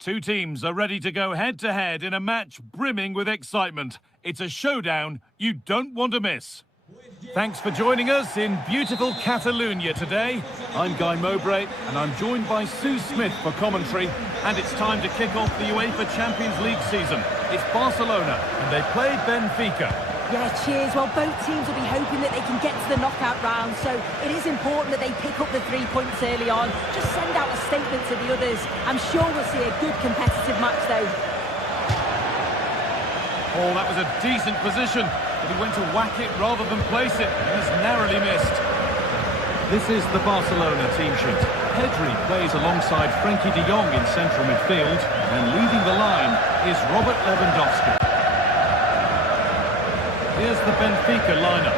Two teams are ready to go head-to-head in a match brimming with excitement. It's a showdown you don't want to miss. Thanks for joining us in beautiful Catalonia today. I'm Guy Mowbray and I'm joined by Sue Smith for commentary. And it's time to kick off the UEFA Champions League season. It's Barcelona and they play Benfica. Yeah, cheers. Well, both teams will be hoping that they can get to the knockout round, so it is important that they pick up the 3 points early on. Just send out a statement to the others. I'm sure we'll see a good competitive match, though. Oh, that was a decent position, but he went to whack it rather than place it, and has narrowly missed. This is the Barcelona team sheet. Pedri plays alongside Frenkie de Jong in central midfield, and leading the line is Robert Lewandowski. Here's the Benfica lineup.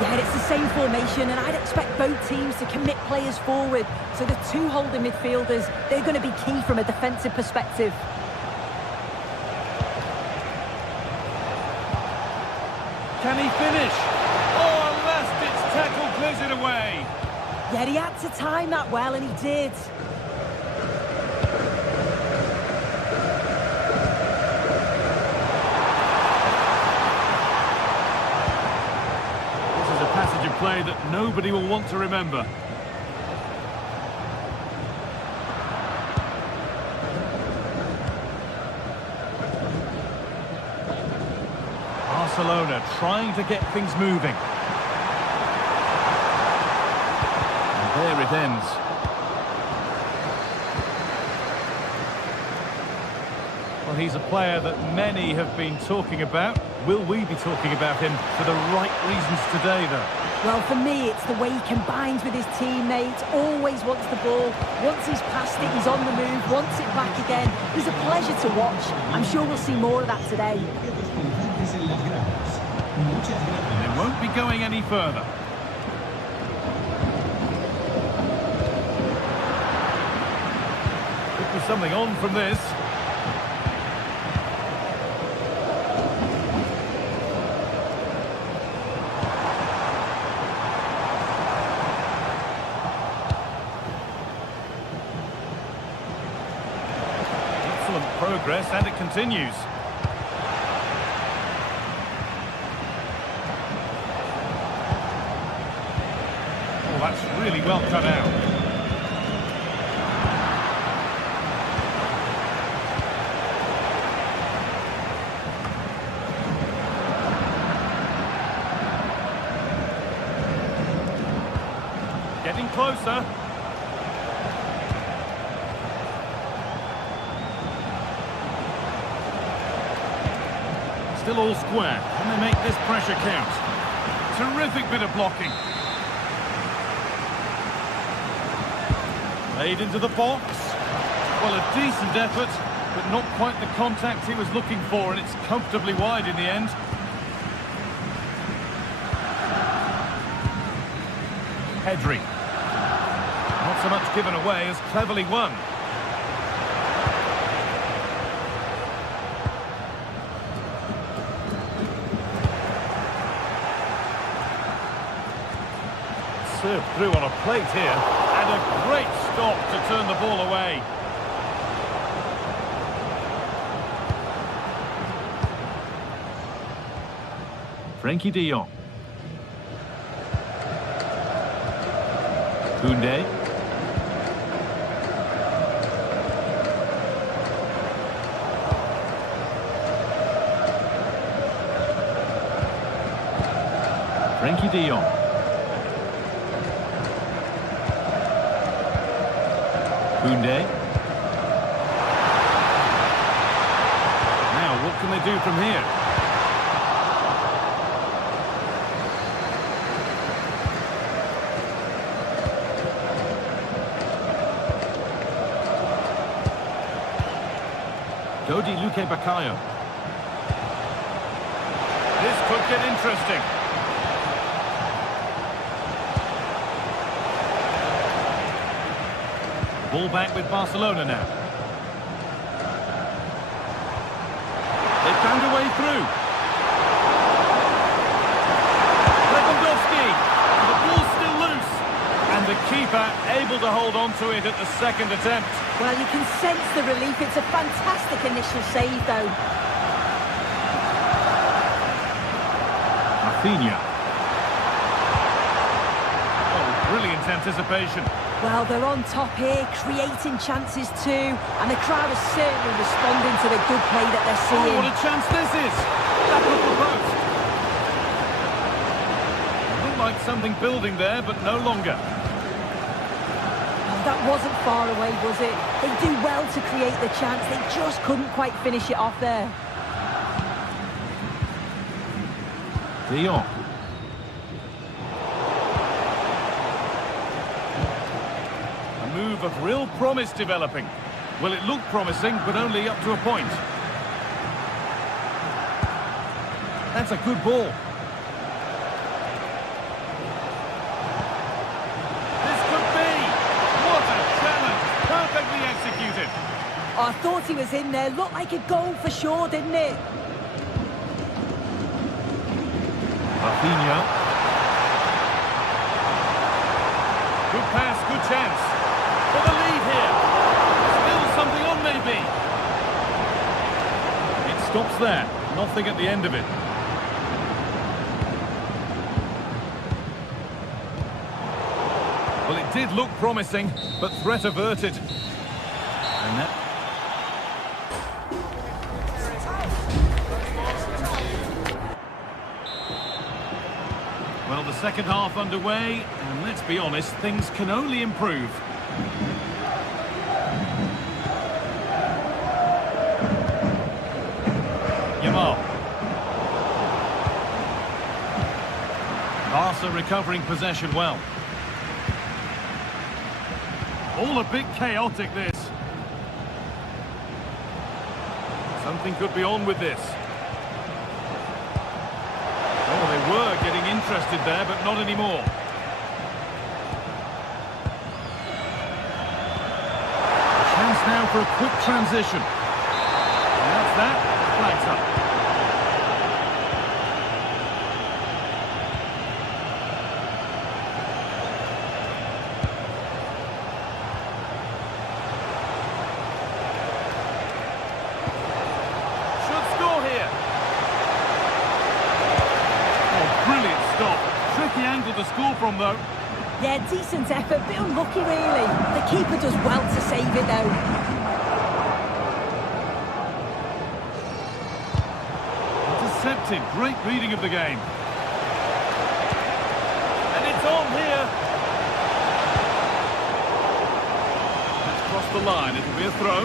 Yeah, it's the same formation, and I'd expect both teams to commit players forward. So the two holding midfielders, they're going to be key from a defensive perspective. Can he finish? Oh, a last-ditch tackle clears it away. Yeah, he had to time that well, and he did. Passage of play that nobody will want to remember. Barcelona trying to get things moving. And there it ends. Well, he's a player that many have been talking about. Will we be talking about him for the right reasons today, though? Well, for me, it's the way he combines with his teammates, always wants the ball. Once he's passed it, he's on the move, wants it back again. He's a pleasure to watch. I'm sure we'll see more of that today. And they won't be going any further. Could be something on from this. Progress, and it continues. Oh, that's really well cut out. Getting closer. Still all square. Can they make this pressure count? Terrific bit of blocking. Played into the box. Well, a decent effort, but not quite the contact he was looking for, and it's comfortably wide in the end. Pedri. Not so much given away as cleverly won. Served through on a plate here, and a great stop to turn the ball away. Frenkie de Jong. Koundé. Frenkie de Jong. Koundé. Now, what can they do from here? Dodi Luque Bakayo. This could get interesting. Ball back with Barcelona now. They found a way through. Lewandowski. The ball's still loose. And the keeper able to hold hold on to it at the second attempt. Well, you can sense the relief. It's a fantastic initial save, though. Rafinha. Oh, brilliant anticipation. Well, they're on top here, creating chances too, and the crowd is certainly responding to the good play that they're seeing. Oh, what a chance this is! Back of the post. Looked like something building there, but no longer. Oh, that wasn't far away, was it? They do well to create the chance, they just couldn't quite finish it off there. Dion. Move of real promise developing. Well, it looked promising, but only up to a point. That's a good ball. This could be. What a challenge. Perfectly executed. I thought he was in there. Looked like a goal for sure, didn't it? Rafinha. Good pass, good chance. For the lead here. Still something on, maybe. It stops there. Nothing at the end of it. Well, it did look promising, but threat averted. And that... Well, the second half underway, and let's be honest, things can only improve. Barca recovering possession well. All a bit chaotic, this. Something could be on with this. Oh, they were getting interested there, but not anymore. A chance now for a quick transition. And that's that. Flags up. To score from, though. Yeah, decent effort, bit unlucky really. The keeper does well to save it though. Intercepted, great reading of the game. And it's on here. That's crossed the line, it'll be a throw.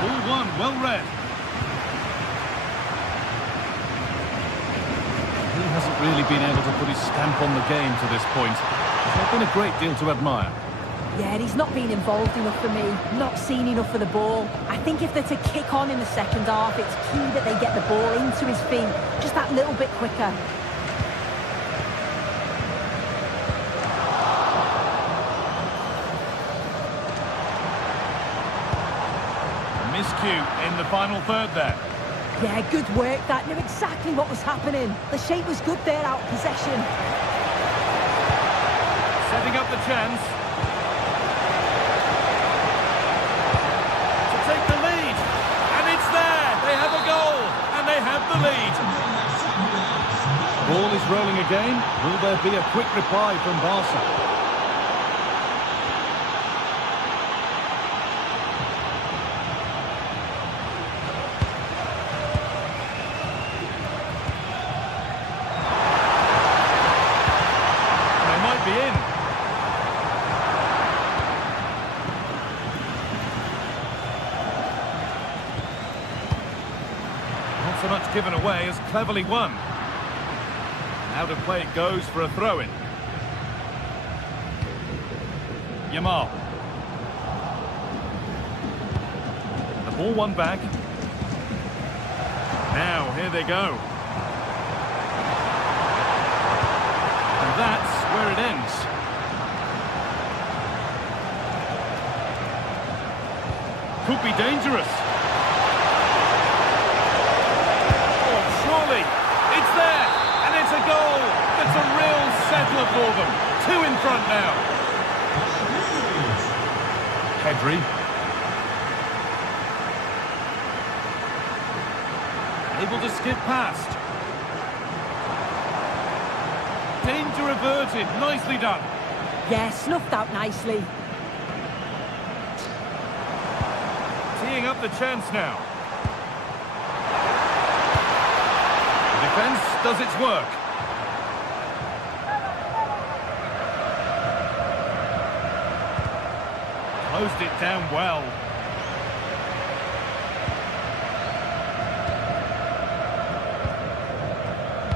Ball one, well read. Hasn't really been able to put his stamp on the game to this point. There's not been a great deal to admire. Yeah, he's not been involved enough for me. Not seen enough for the ball. I think if they're to kick on in the second half, it's key that they get the ball into his feet just that little bit quicker. A miscue in the final third there. Yeah, good work. That knew exactly what was happening. The shape was good there, out of possession. Setting up the chance. To take the lead. And it's there. They have a goal. And they have the lead. Ball is rolling again. Will there be a quick reply from Barca? So much given away as cleverly won. Out of play it goes for a throw-in. Yamal. The ball won back. Now, here they go. And that's where it ends. Could be dangerous. It's there, and it's a goal. It's a real thriller for them. Two in front now. Pedri. Able to skip past. Danger averted. Nicely done. Yeah, snuffed out nicely. Teeing up the chance now. The defence does its work. Closed it down well.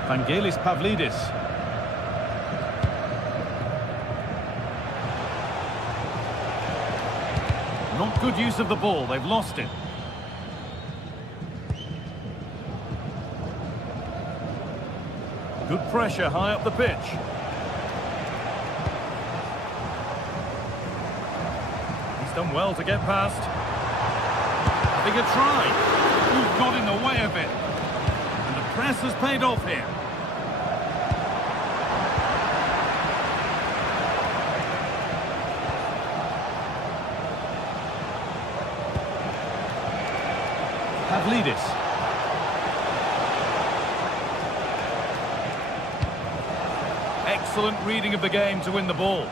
Vangelis Pavlidis. Not good use of the ball, they've lost it. Good pressure high up the pitch. He's done well to get past. Having a try. Ooh, got in the way of it. And the press has paid off here. Pavlidis. Excellent reading of the game to win the ball.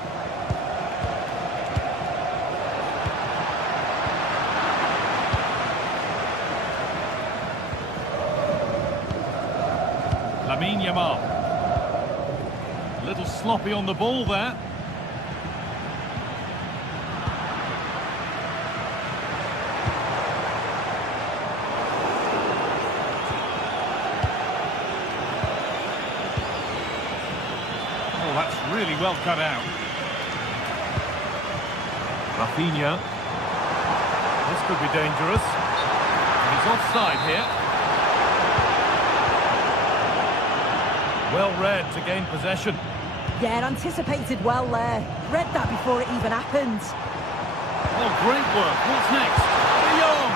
Lamine Yamal. A little sloppy on the ball there. Oh, that's really well cut out. Rafinha. This could be dangerous. He's offside here. Well read to gain possession. Yeah, anticipated well there. Read that before it even happened. Oh, great work. What's next? De Jong.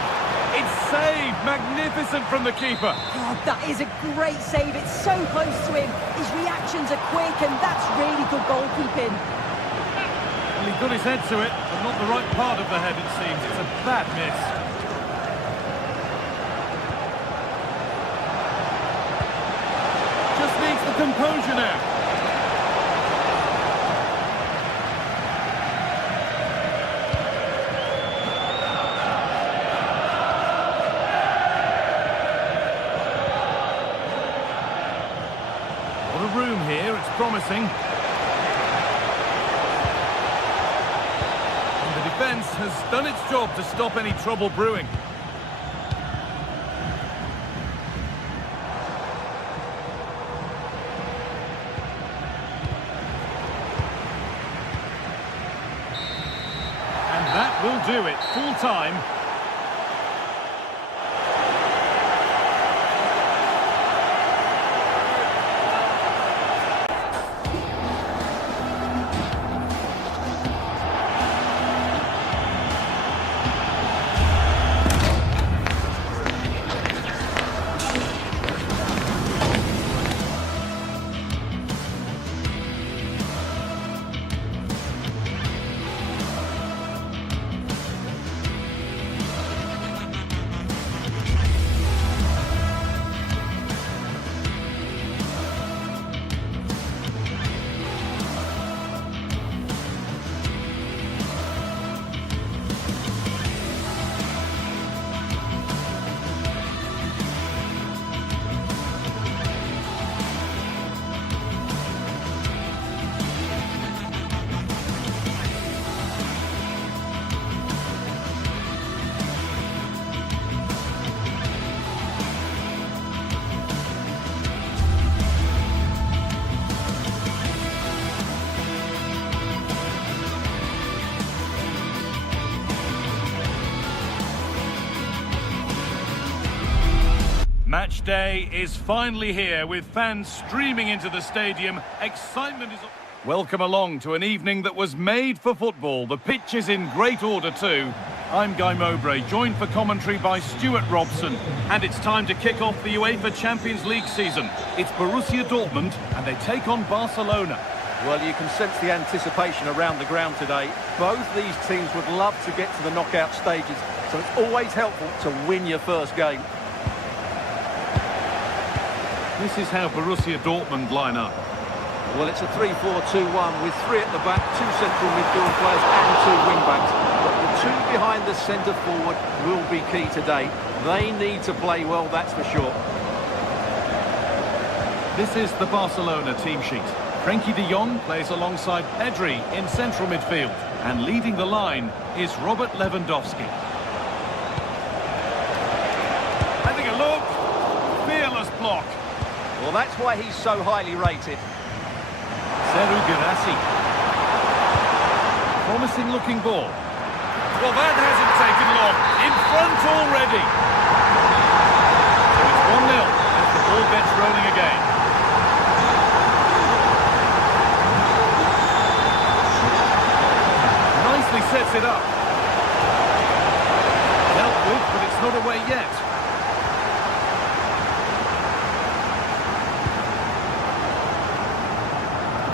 It's saved. Magnificent from the keeper. God, that is a great save. It's so close to him. His reactions are quick, and that's really good goalkeeping. Well, he got his head to it, but not the right part of the head, it seems. It's a bad miss. Just needs the composure now. What a room here, it's promising. And the defence has done its job to stop any trouble brewing. And that will do it, full time. Match day is finally here with fans streaming into the stadium. Excitement is... Welcome along to an evening that was made for football. The pitch is in great order too. I'm Guy Mowbray, joined for commentary by Stuart Robson. And it's time to kick off the UEFA Champions League season. It's Borussia Dortmund and they take on Barcelona. Well, you can sense the anticipation around the ground today. Both these teams would love to get to the knockout stages, so it's always helpful to win your first game. This is how Borussia Dortmund line up. Well, it's a 3-4-2-1 with 3 at the back, 2 central midfield players and 2 wing-backs. But the 2 behind the centre-forward will be key today. They need to play well, that's for sure. This is the Barcelona team sheet. Frenkie de Jong plays alongside Pedri in central midfield. And leading the line is Robert Lewandowski. Having a look. Fearless block. Well, that's why he's so highly rated. Serhou Guirassy. Promising looking ball. Well, that hasn't taken long. In front already. So it's 1-0 as the ball gets rolling again. Nicely sets it up. Dealt with, but it's not away yet.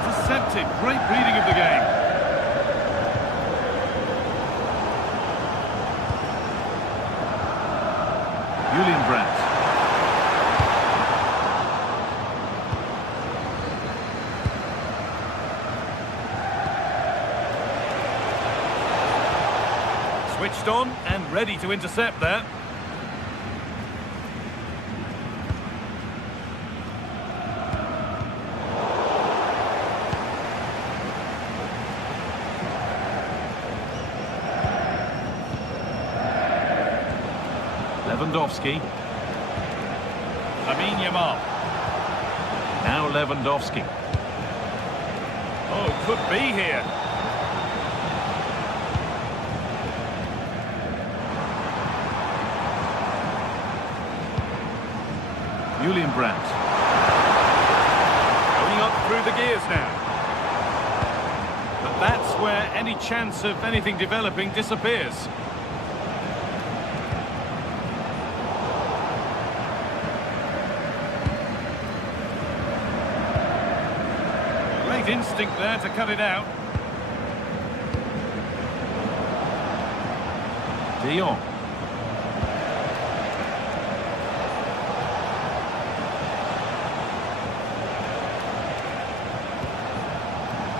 Deceptive, great reading of the game. Julian Brandt. Switched on and ready to intercept there. Lewandowski. Lamine Yamal. Now Lewandowski. Oh, could be here. Julian Brandt. Going up through the gears now. But that's where any chance of anything developing disappears. Instinct there to cut it out. De Jong.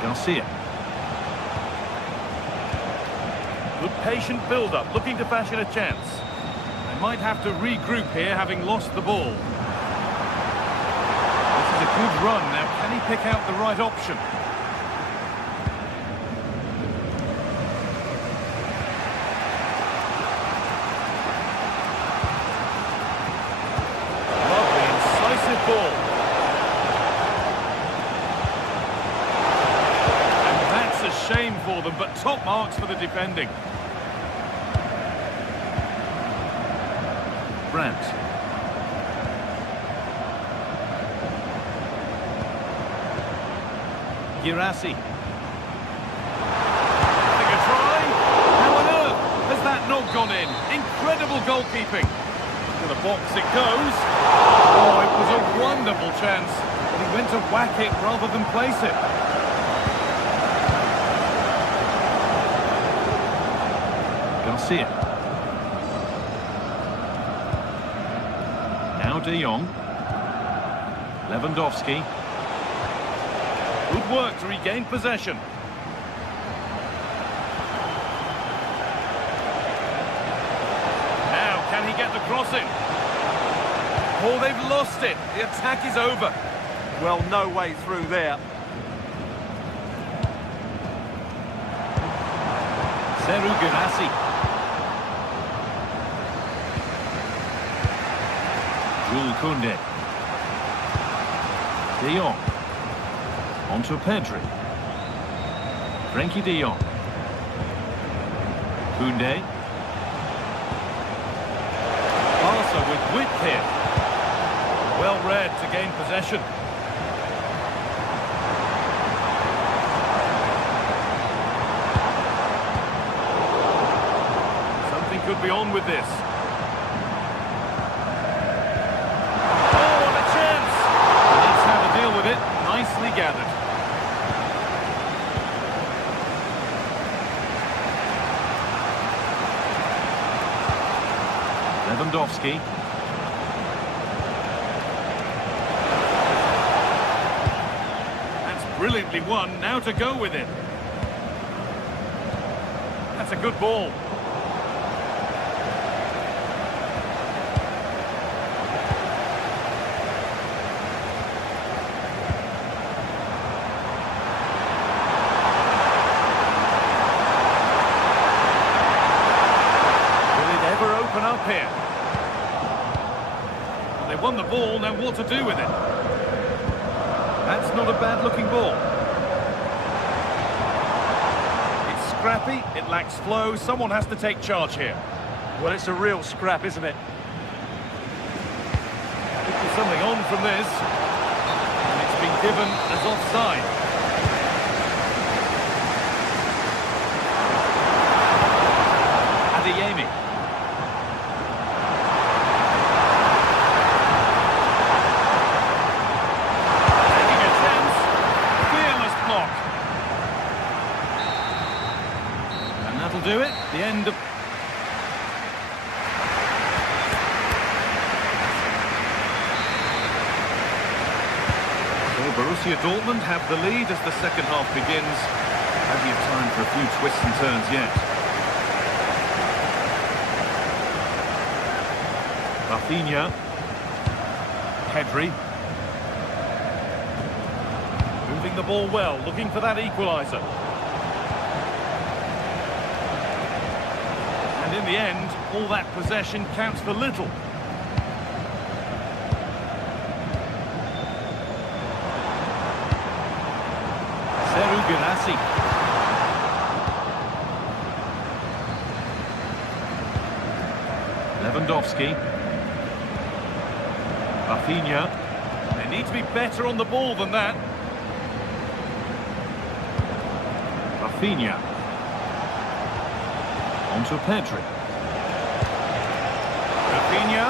Garcia. Good patient build-up, looking to fashion a chance. They might have to regroup here, having lost the ball. A good run. Now, can he pick out the right option? Lovely, incisive ball. And that's a shame for them, but top marks for the defending. Brandt. Guirassy. Having a try. How on earth has that not gone in? Incredible goalkeeping. To the box it goes. Oh, it was a wonderful chance. But he went to whack it rather than place it. Garcia. Now De Jong. Lewandowski. Good work to regain possession. Now, can he get the cross in? Oh, they've lost it. The attack is over. Well, no way through there. Serhou Guirassy. Jules Koundé. De Jong. Onto Pedri. Frenkie de Jong. Koundé. Barca with width here. Well read to gain possession. Something could be on with this. Oh, what a chance! Let's have a deal with it. Nicely gathered. Lewandowski. That's brilliantly won. Now to go with it. That's a good ball. Open up here. Well, they won the ball, now what to do with it? That's not a bad looking ball. It's scrappy, it lacks flow, someone has to take charge here. Well, it's a real scrap, isn't it? Could be something on from this. And it's been given as offside. Adeyemi. Do it, the end of... So Borussia Dortmund have the lead as the second half begins. Plenty of time for a few twists and turns yet. Rafinha. Pedri. Moving the ball well, looking for that equaliser. In the end, all that possession counts for little. Girassi. Lewandowski. Rafinha. They need to be better on the ball than that. Rafinha. On to Pedri. Rafinha.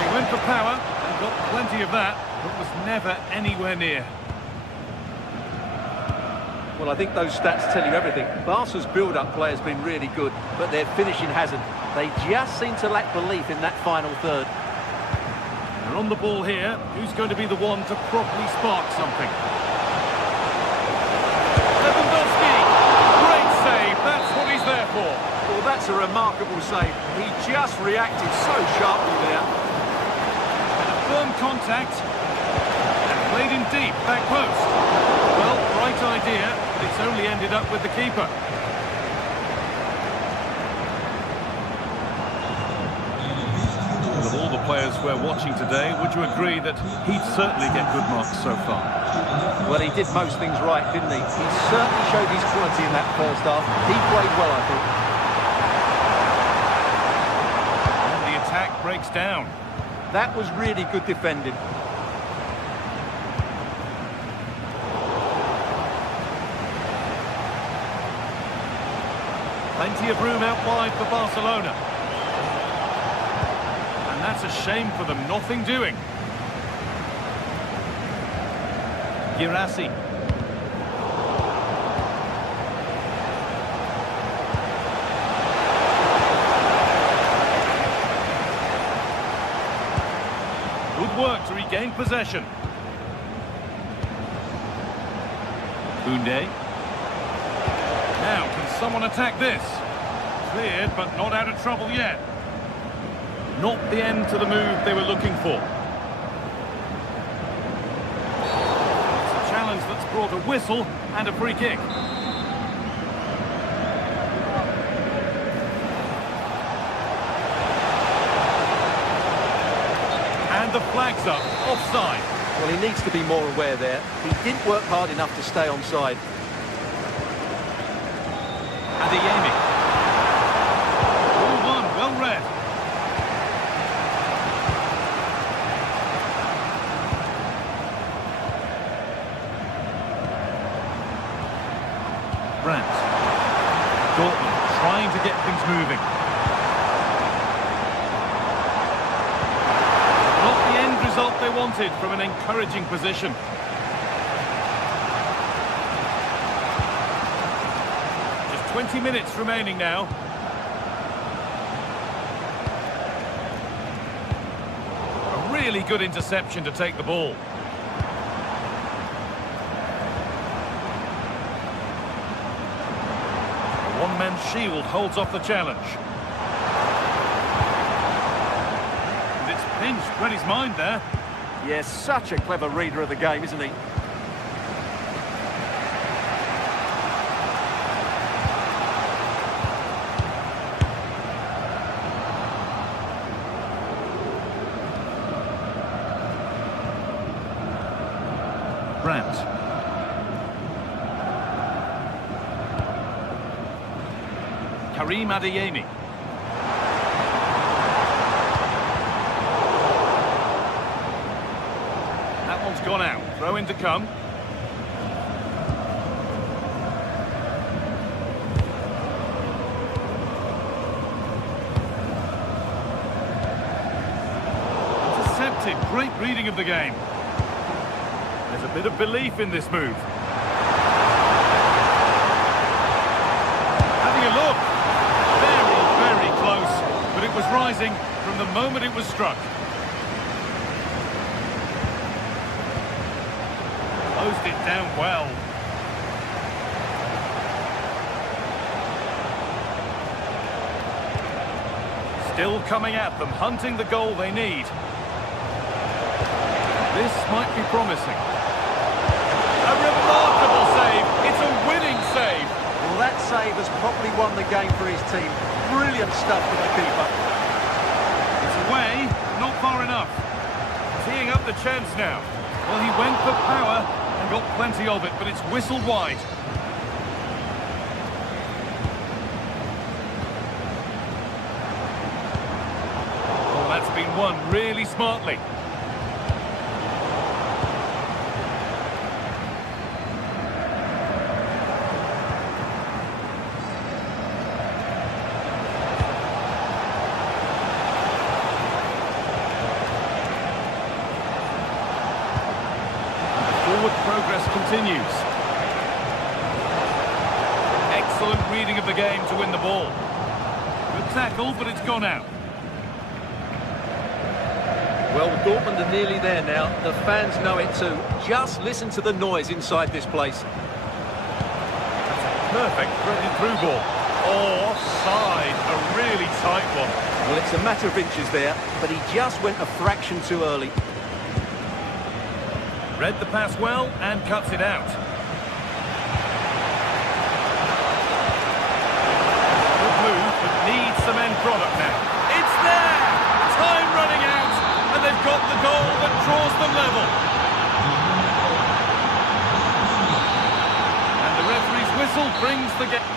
He went for power and got plenty of that, but was never anywhere near. Well, I think those stats tell you everything. Barca's build-up play has been really good, but their finishing hasn't. They just seem to lack belief in that final third. They're on the ball here. Who's going to be the one to properly spark something? That's what he's there for. Well, that's a remarkable save. He just reacted so sharply there. And a firm contact. And played him deep, back post. Well, right idea, but it's only ended up with the keeper. With all the players we're watching today, would you agree that he'd certainly get good marks so far? Well, he did most things right, didn't he? He certainly showed his quality in that first half. He played well, I think. And the attack breaks down. That was really good defending. Plenty of room out wide for Barcelona. And that's a shame for them, nothing doing. Girassi. Good work to regain possession. Koundé. Now, can someone attack this? Cleared, but not out of trouble yet. Not the end to the move they were looking for. That's brought a whistle and a free kick. And the flag's up, offside. Well, he needs to be more aware there. He didn't work hard enough to stay onside. Adeyemi. Ball one, well read. Brandt. Dortmund trying to get things moving. Not the end result they wanted from an encouraging position. Just 20 minutes remaining now. really good interception to take the ball. A one-man shield holds off the challenge. And it's pinched, read his mind there. Yes, such a clever reader of the game, isn't he? Brandt. Karim Adeyemi. That one's gone out. Throw in to come. Intercepted. Great reading of the game. There's a bit of belief in this move. Having a look. Very, very close. But it was rising from the moment it was struck. Closed it down well. Still coming at them, hunting the goal they need. This might be promising. A remarkable save. It's a winning save. Well, that save has probably won the game for his team. Brilliant stuff from the keeper. It's away, not far enough. Teeing up the chance now. Well, he went for power and got plenty of it, but it's whistled wide. Oh, that's been won really smartly. Progress continues. Excellent reading of the game to win the ball. Good tackle, but it's gone out. Well, Dortmund are nearly there now. The fans know it too. Just listen to the noise inside this place. That's a perfect threaded through ball. Offside, a really tight one. Well, it's a matter of inches there, but he just went a fraction too early. Read the pass well and cuts it out. Good move, but needs some end product now. It's there! Time running out, and they've got the goal that draws them level. And the referee's whistle brings the game.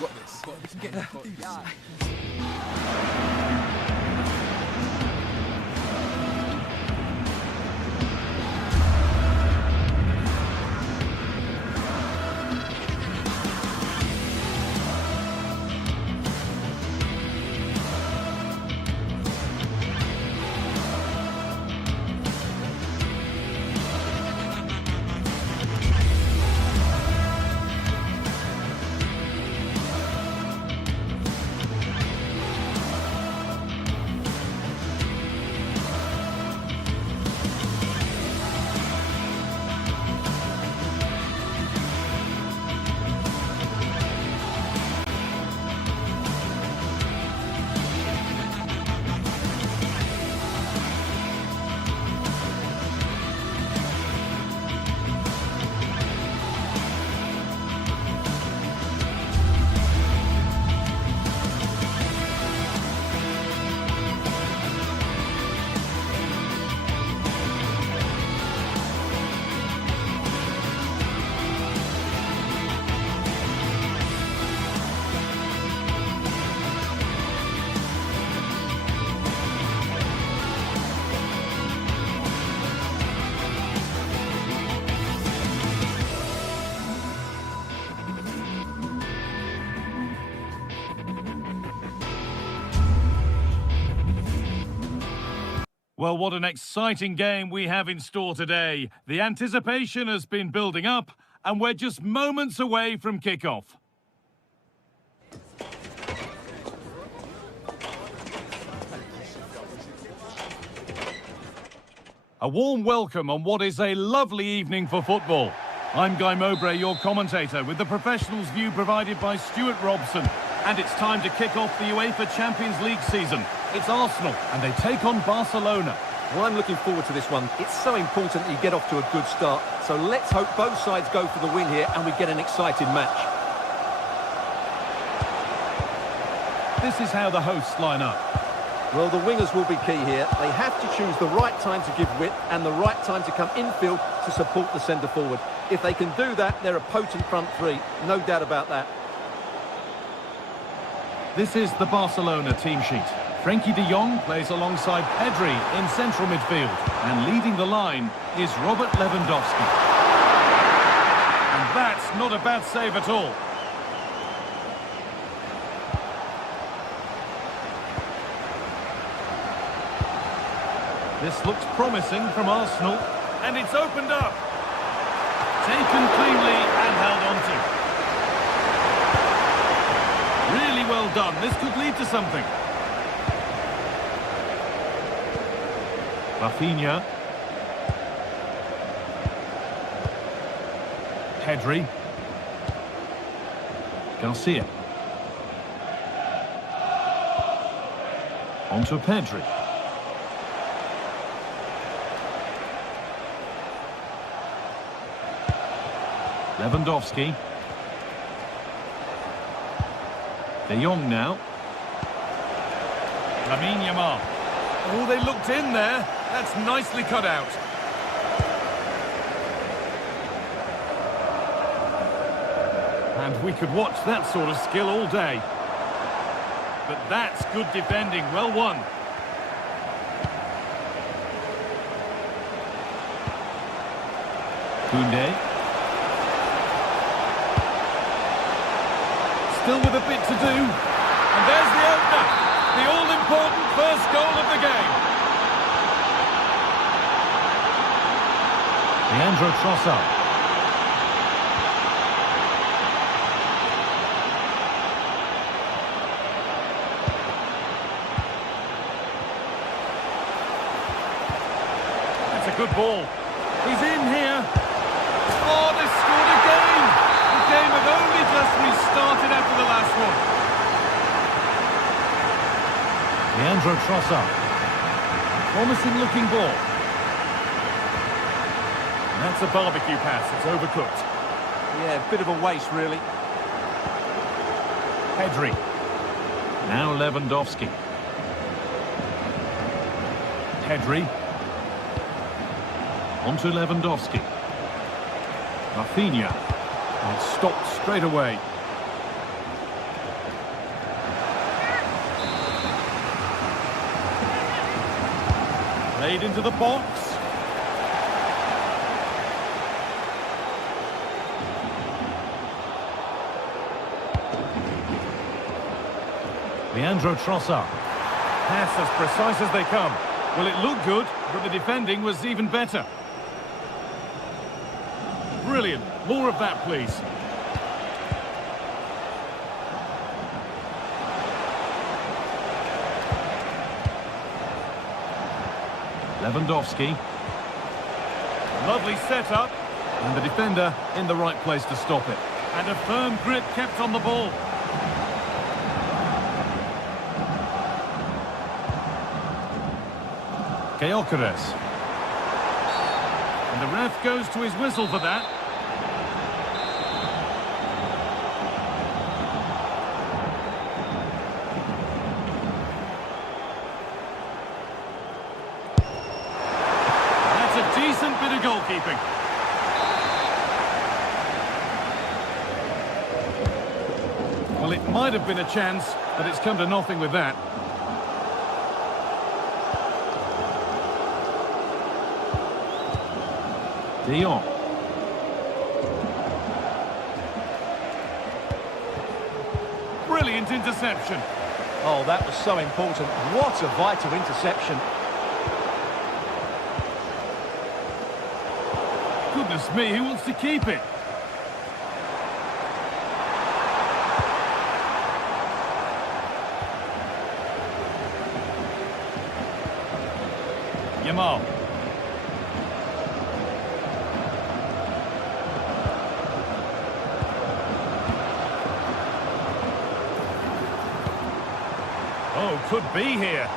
Got this. We can do this. Well, what an exciting game we have in store today. The anticipation has been building up, and we're just moments away from kickoff. A warm welcome on what is a lovely evening for football. I'm Guy Mowbray, your commentator, with the professionals' view provided by Stuart Robson. And it's time to kick off the UEFA Champions League season. It's Arsenal, and they take on Barcelona. Well, I'm looking forward to this one. It's so important that you get off to a good start. So let's hope both sides go for the win here and we get an exciting match. This is how the hosts line up. Well, the wingers will be key here. They have to choose the right time to give width and the right time to come infield to support the centre forward. If they can do that, they're a potent front three. No doubt about that. This is the Barcelona team sheet. Frenkie de Jong plays alongside Pedri in central midfield. And leading the line is Robert Lewandowski. And that's not a bad save at all. This looks promising from Arsenal. And it's opened up. Taken cleanly and held on to. Really well done. This could lead to something. Rafinha. Pedri. Garcia. On to Pedri. Lewandowski. De Jong now. Lamine Yamal. Oh, they looked in there. That's nicely cut out. And we could watch that sort of skill all day. But that's good defending. Well won. Koundé. Still with a bit to do. And there's the opener. The all-important first goal of the game. Leandro Trossard. That's a good ball. He's in here. Oh, they scored again. The game had only just restarted after the last one. Leandro Trossard. Promising looking ball. And that's a barbecue pass. It's overcooked. Yeah, a bit of a waste, really. Pedri. Now Lewandowski. Pedri. On to Lewandowski. Rafinha. And it stopped straight away. Played into the box. Leandro Trossard. Pass as precise as they come. Well, it looked good, but the defending was even better. Brilliant. More of that, please. Lewandowski. Lovely setup. And the defender in the right place to stop it. And a firm grip kept on the ball. Gyökeres. And the ref goes to his whistle for that. That's a decent bit of goalkeeping. Well, it might have been a chance, but it's come to nothing with that. De Jong. Brilliant interception. Oh, that was so important. What a vital interception. Goodness me, who wants to keep it? Yamal. could be here.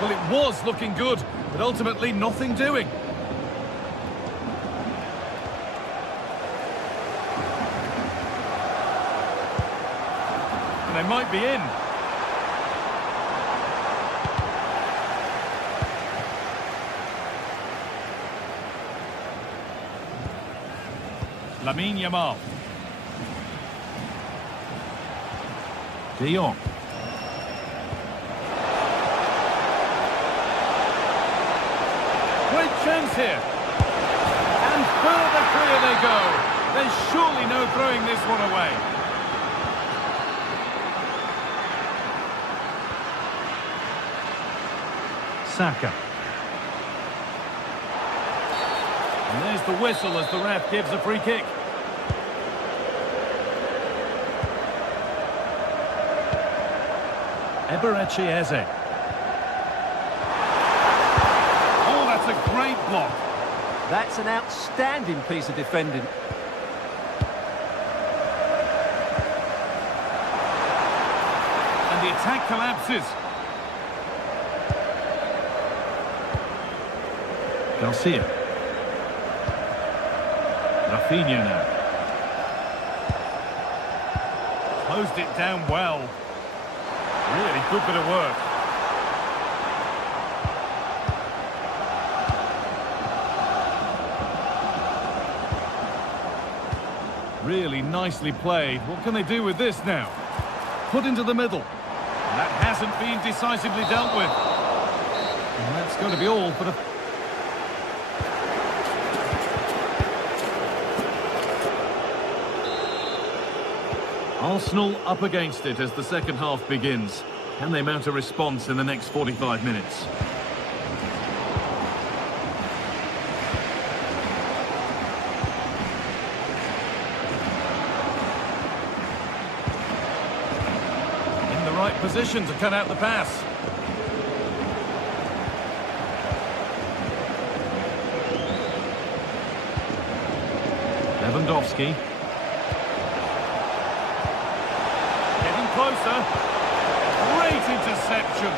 Well, it was looking good, but ultimately nothing doing. And they might be in. Lamine Yamal. De Jong. Great chance here. And further clear they go. There's surely no throwing this one away. Saka. And there's the whistle as the ref gives a free kick. Eberechi Eze. Oh, that's a great block. That's an outstanding piece of defending. And the attack collapses. Garcia. Rafinha now. Closed it down well. Really good bit of work. Really nicely played. What can they do with this now? Put into the middle. And that hasn't been decisively dealt with. And that's going to be all for the... Arsenal up against it as the second half begins. Can they mount a response in the next 45 minutes? In the right position to cut out the pass. Lewandowski. Closer. Great interception.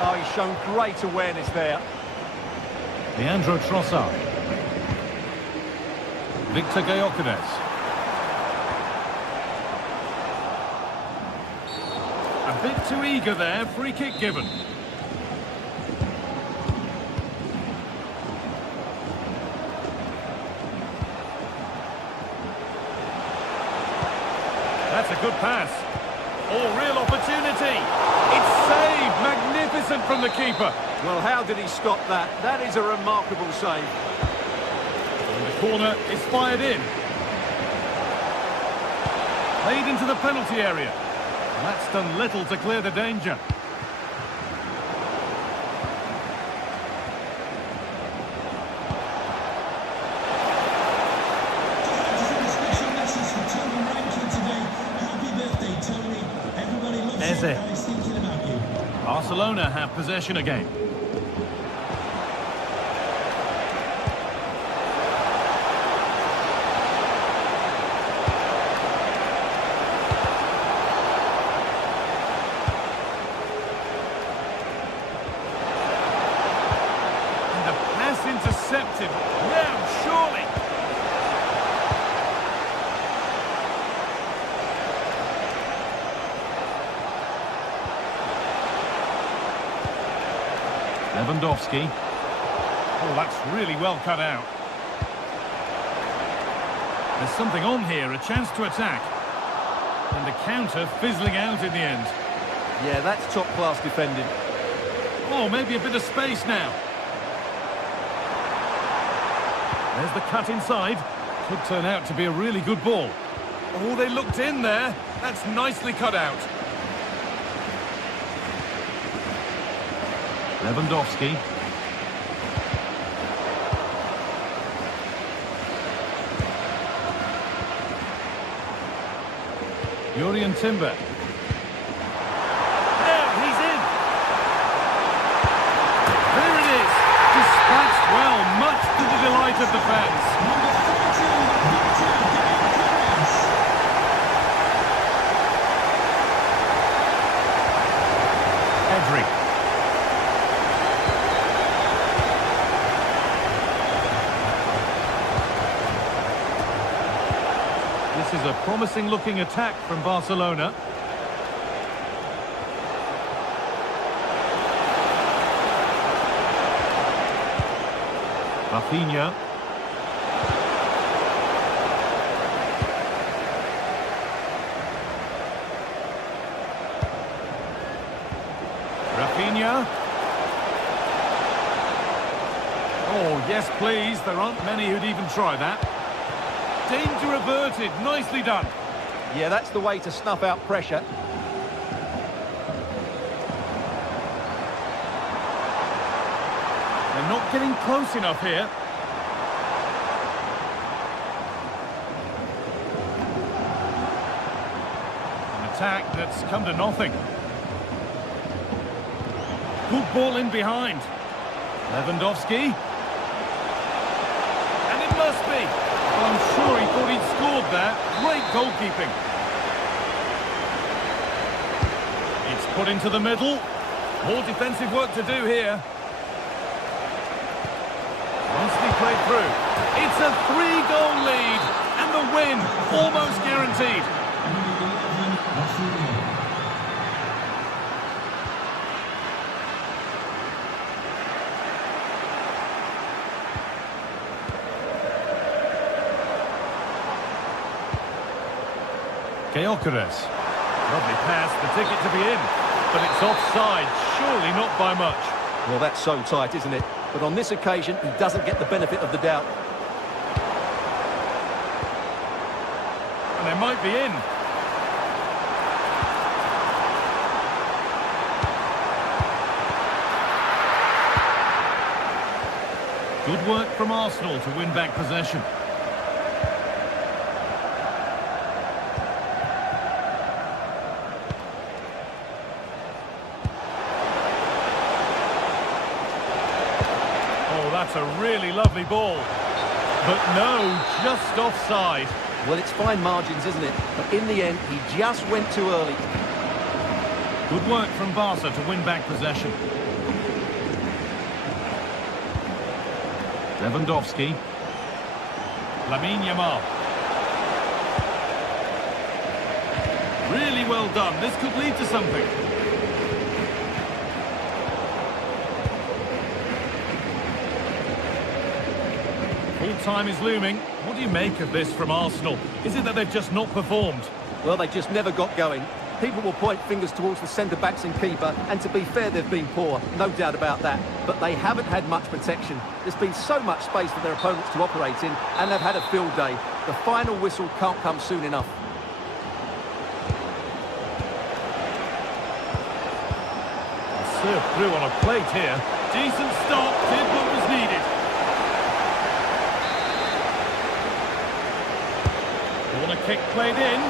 Oh, he's shown great awareness there. Leandro Trossard. Victor Gyökeres. A bit too eager there. Free kick given. That's a good pass. Oh, real opportunity. It's saved. Magnificent from the keeper. Well, how did he stop that? That is a remarkable save. And the corner is fired in. Played into the penalty area. And that's done little to clear the danger. Eze. Barcelona have possession again. And the pass intercepted. Now, surely. Lewandowski. Oh, that's really well cut out. There's something on here, a chance to attack. And the counter fizzling out in the end. Yeah, that's top-class defending. Oh, maybe a bit of space now. There's the cut inside. Could turn out to be a really good ball. Oh, they looked in there. That's nicely cut out. Lewandowski. Jurriën Timber. There, he's in. There it is. Dispatched well, much to the delight of the fans. is a promising-looking attack from Barcelona. Rafinha. Rafinha. Oh, yes, please. There aren't many who'd even try that. Danger averted. Nicely done. Yeah, that's the way to snuff out pressure. They're not getting close enough here. An attack that's come to nothing. Good ball in behind. Lewandowski. And it must be. Well, I'm sure he thought he'd scored there. Great goalkeeping. It's put into the middle. More defensive work to do here. Nicely played through. It's a 3-goal lead. And the win almost guaranteed. Gyökeres. Lovely pass, the ticket to be in. But it's offside, surely not by much. Well, that's so tight, isn't it? But on this occasion, he doesn't get the benefit of the doubt. And they might be in. Good work from Arsenal to win back possession. That's a really lovely ball. But no, just offside. Well, it's fine margins, isn't it? But in the end, he just went too early. Good work from Barca to win back possession. Lewandowski. Lamine Yamal. Really well done. This could lead to something. Full-time is looming. What do you make of this from Arsenal? Is it that they've just not performed? Well, they just never got going. People will point fingers towards the centre-backs and keeper, and to be fair, they've been poor, no doubt about that. But they haven't had much protection. There's been so much space for their opponents to operate in, and they've had a field day. The final whistle can't come soon enough. Served through on a plate here. Decent stop, did what was needed. Corner kick played in.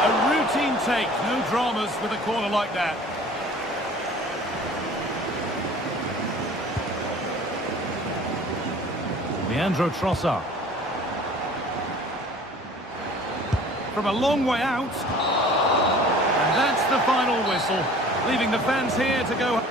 A routine take, no dramas with a corner like that. Leandro Trossard. From a long way out. And that's the final whistle, leaving the fans here to go.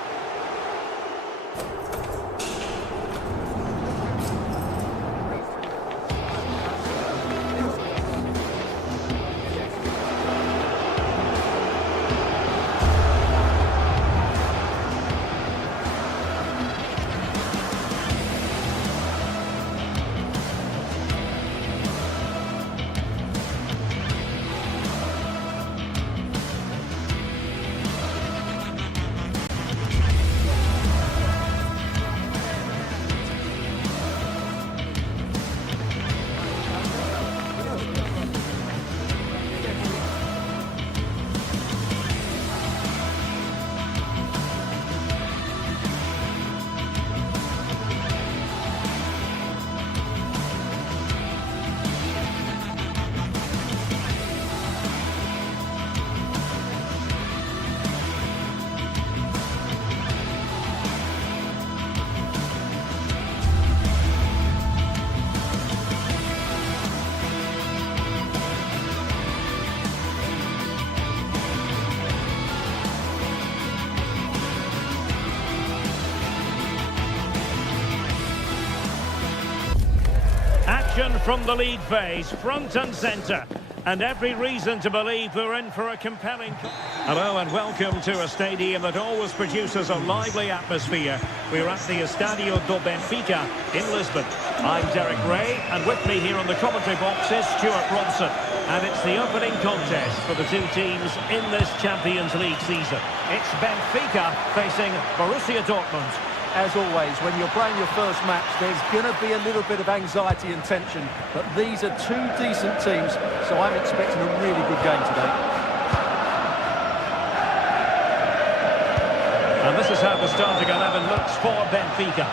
From the lead phase, front and centre. And every reason to believe we're in for a compelling... Hello and welcome to a stadium that always produces a lively atmosphere. We're at the Estadio do Benfica in Lisbon. I'm Derek Ray, and with me here on the commentary box is Stuart Robson. And it's the opening contest for the two teams in this Champions League season. It's Benfica facing Borussia Dortmund. As always, when you're playing your first match, there's going to be a little bit of anxiety and tension. But these are two decent teams, so I'm expecting a really good game today. And this is how the starting 11 looks for Benfica.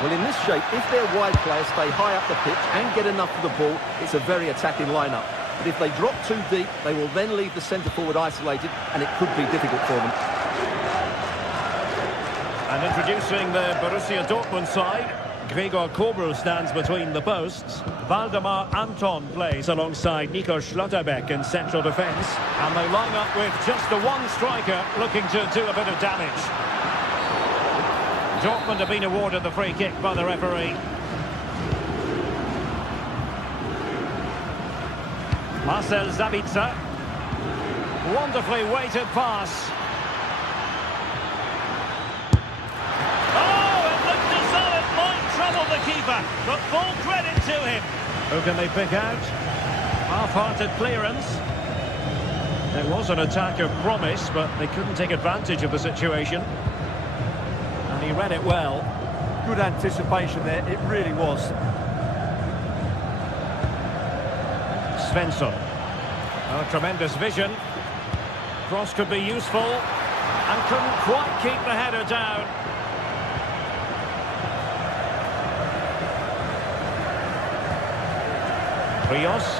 Well, in this shape, if their wide players stay high up the pitch and get enough of the ball, it's a very attacking lineup. But if they drop too deep, they will then leave the centre-forward isolated, and it could be difficult for them. And introducing the Borussia Dortmund side, Gregor Kobel stands between the posts. Waldemar Anton plays alongside Nico Schlotterbeck in central defence. And they line up with just the one striker looking to do a bit of damage. Dortmund have been awarded the free kick by the referee. Marcel Sabitzer. Wonderfully weighted pass. The keeper, but full credit to him. Who can they pick out? Half-hearted clearance. It was an attack of promise, but they couldn't take advantage of the situation. And he read it well. Good anticipation there, it really was. Svensson. Oh, tremendous vision. Cross could be useful. And couldn't quite keep the header down. Rios.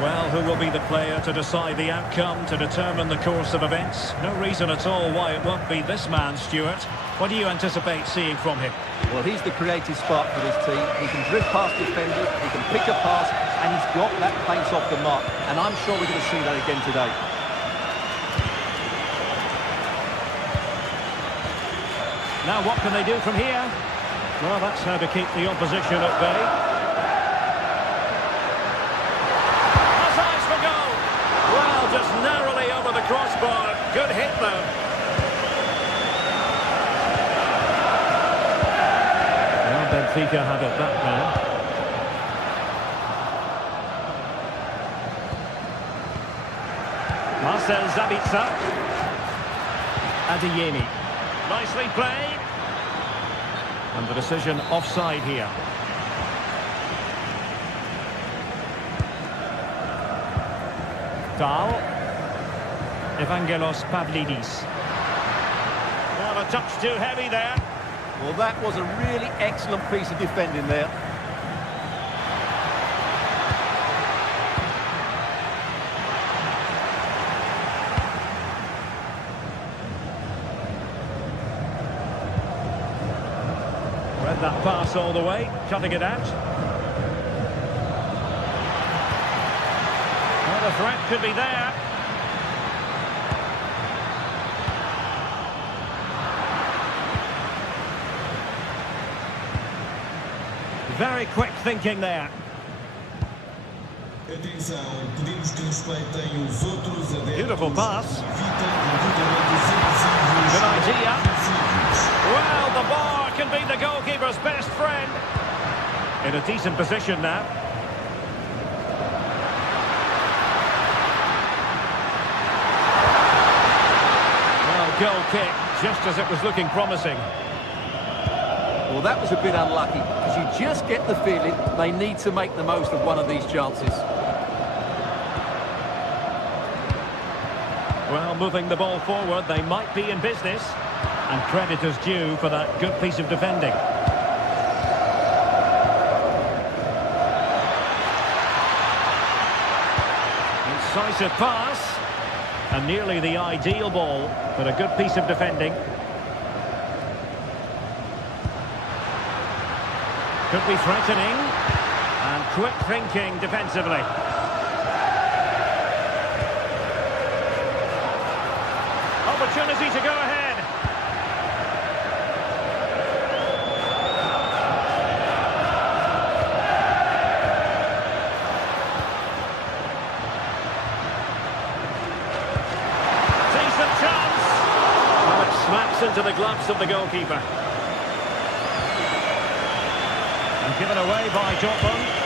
Well, who will be the player to decide the outcome, to determine the course of events? No reason at all why it won't be this man, Stuart. What do you anticipate seeing from him? Well, he's the creative spark for this team. He can drift past defenders, he can pick a pass, and he's got that pace off the mark. And I'm sure we're going to see that again today. Now, what can they do from here? Well, that's how to keep the opposition at bay. That's eyes for goal. Well, just narrowly over the crossbar. Good hit, though. Well, Benfica have it back now. Marcel Sabitzer. Adeyemi. Nicely played. And the decision offside here. Dahl. Evangelos Pavlidis. Well, a touch too heavy there. Well, that was a really excellent piece of defending there. Read that pass all the way, cutting it out. Well, the threat could be there. Very quick thinking there. Beautiful pass. Good idea. Well, the bar can be the goalkeeper's best friend. In a decent position now. Well, goal kick, just as it was looking promising. Well, that was a bit unlucky, because you just get the feeling they need to make the most of one of these chances. Well, moving the ball forward, they might be in business. And credit is due for that good piece of defending. Incisive pass. And nearly the ideal ball, but a good piece of defending. Could be threatening. And quick thinking defensively. Opportunity to go ahead. collapse of the goalkeeper. And given away by Dortmund.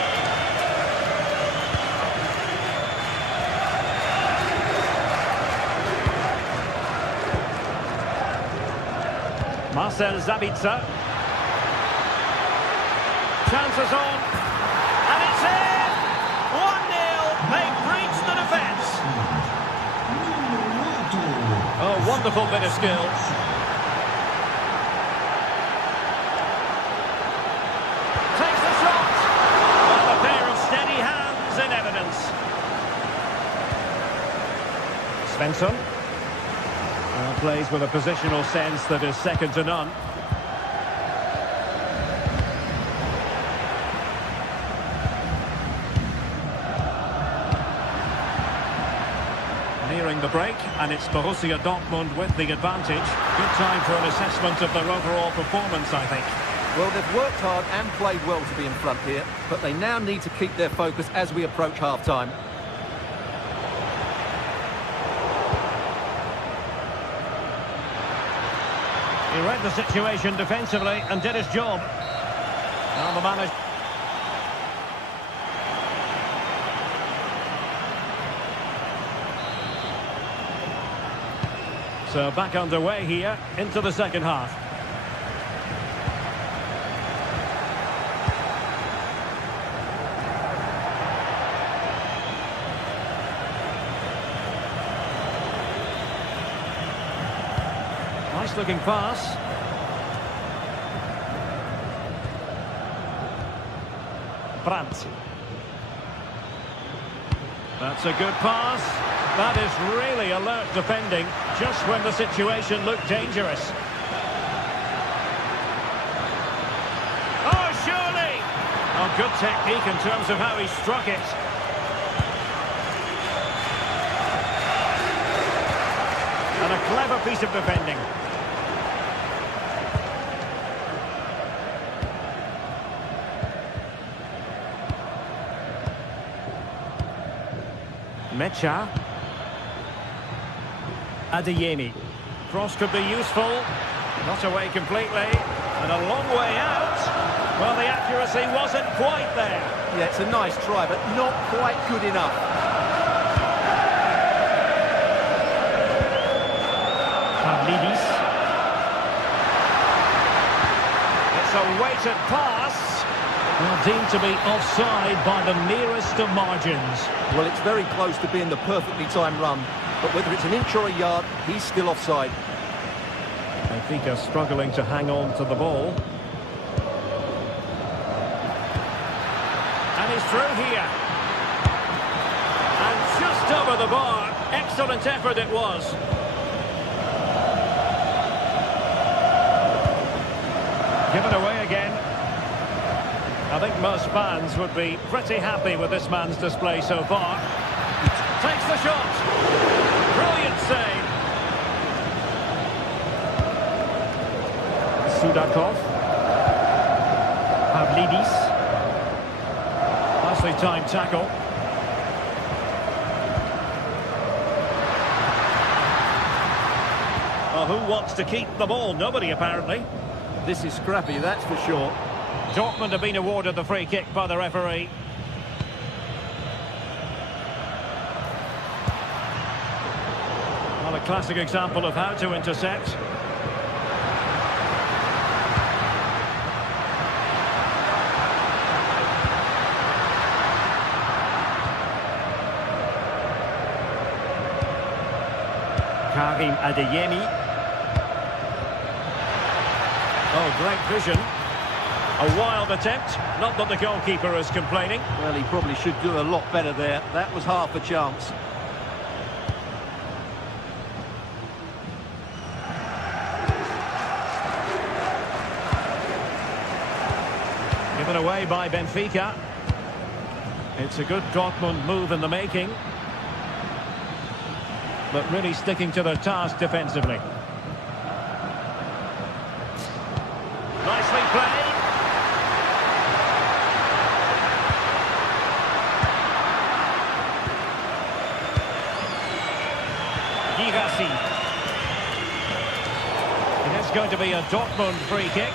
Marcel Sabitzer. Chances on. And it's in! 1-0. They've breached the defence. Oh, wonderful bit of skill. Takes the shot. Well, a pair of steady hands in evidence. Svensson. Plays with a positional sense that is second to none. Nearing the break, and it's Borussia Dortmund with the advantage. Good time for an assessment of their overall performance, I think. Well, they've worked hard and played well to be in front here, but they now need to keep their focus as we approach half-time. He read the situation defensively and did his job. Now the manager. So back underway here into the second half. Nice looking pass. Brandt. That's a good pass. That is really alert defending, just when the situation looked dangerous. Oh, surely! Oh, good technique in terms of how he struck it. And a clever piece of defending. Mecha. Adeyemi. Cross could be useful. Not away completely. And a long way out. Well, the accuracy wasn't quite there. Yeah, it's a nice try, but not quite good enough. Pavlidis. It's a weighted pass. Well, deemed to be offside by the nearest of margins. Well, it's very close to being the perfectly timed run, but whether it's an inch or a yard, he's still offside. Benfica struggling to hang on to the ball. And he's through here. And just over the bar. Excellent effort it was. Given away again. I think most fans would be pretty happy with this man's display so far. Takes the shot. Brilliant save. Sudakov. Pavlidis. Nicely timed tackle. Well, who wants to keep the ball? Nobody, apparently. This is scrappy, that's for sure. Dortmund have been awarded the free kick by the referee. Well, a classic example of how to intercept. Karim Adeyemi. Oh, great vision. A wild attempt. Not that the goalkeeper is complaining. Well, he probably should do a lot better there. That was half a chance. Given away by Benfica. It's a good Dortmund move in the making. But really sticking to their task defensively. Nicely played. Girassi. It is going to be a Dortmund free kick.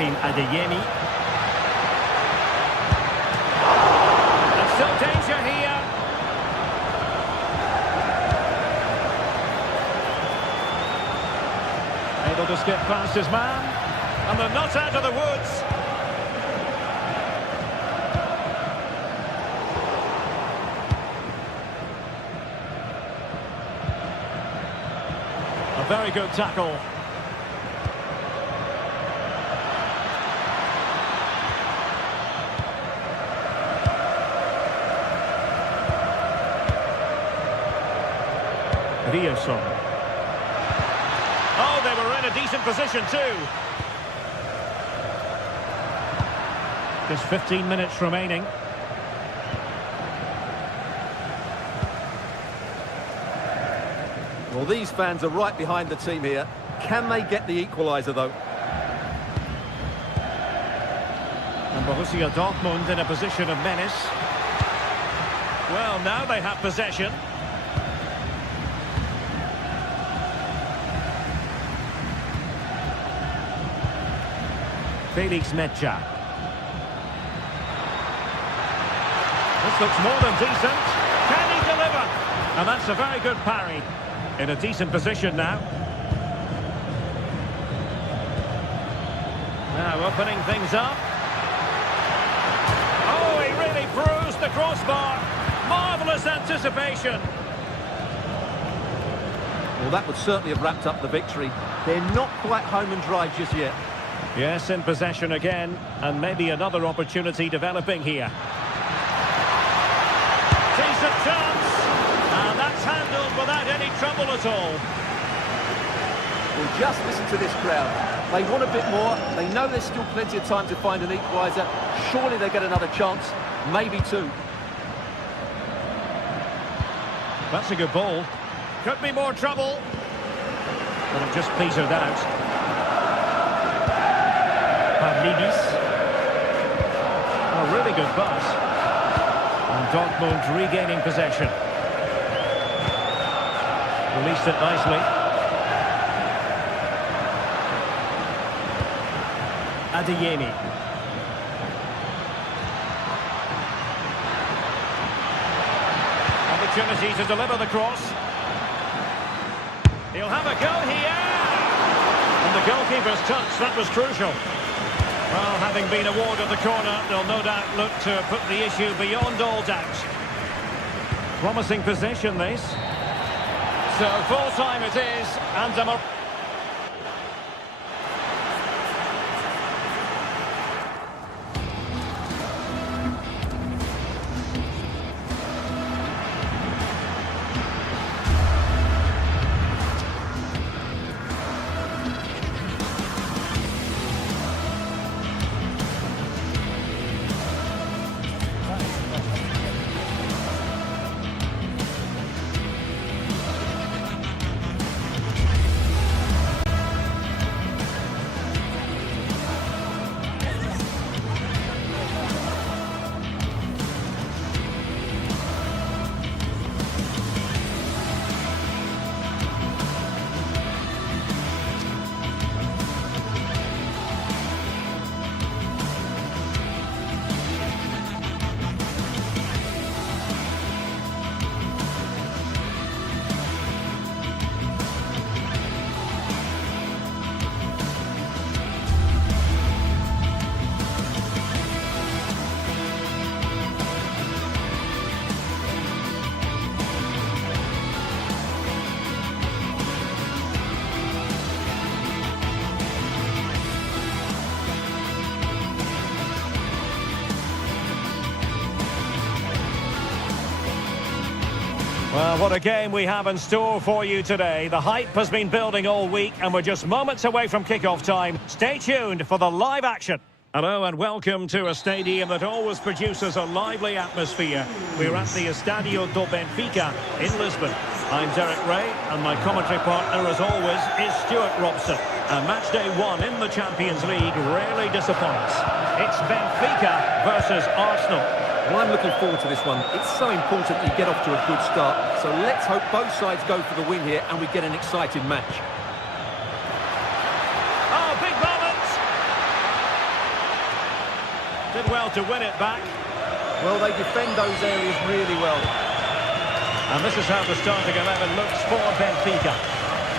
Karim Adeyemi. And still danger here. Able to skip past his man. And they're not out of the woods. A very good tackle. Rioson. Oh, they were in a decent position too. Just 15 minutes remaining. Well, these fans are right behind the team here. Can they get the equaliser, though? And Borussia Dortmund in a position of menace. Well, now they have possession. Felix Mecha. This looks more than decent. Can he deliver? And that's a very good parry. In a decent position now. Now opening things up. Oh, he really bruised the crossbar. Marvellous anticipation. Well, that would certainly have wrapped up the victory. They're not quite home and dry just yet. Yes, in possession again, and maybe another opportunity developing here. Decent chance, and that's handled without any trouble at all. Well, just listen to this crowd. They want a bit more. They know there's still plenty of time to find an equaliser. Surely they get another chance, maybe two. That's a good ball. Could be more trouble. But it just petered out. Pavlidis. A really good pass. And Dortmund regaining possession. Released it nicely. Adeyemi. Opportunity to deliver the cross. He'll have a go here. And the goalkeeper's touch, that was crucial. Well, having been awarded the corner, they'll no doubt look to put the issue beyond all doubt. Promising possession, this. So, full time it is, and a... Well, what a game we have in store for you today. The hype has been building all week and we're just moments away from kick-off time. Stay tuned for the live action. Hello and welcome to a stadium that always produces a lively atmosphere. We're at the Estadio do Benfica in Lisbon. I'm Derek Ray and my commentary partner, as always, is Stuart Robson. And match day 1 in the Champions League rarely disappoints. It's Benfica versus Arsenal. Well, I'm looking forward to this one. It's so important that you get off to a good start. So let's hope both sides go for the win here and we get an exciting match. Oh, big moment! Did well to win it back. Well, they defend those areas really well. And this is how the starting 11 looks for Benfica.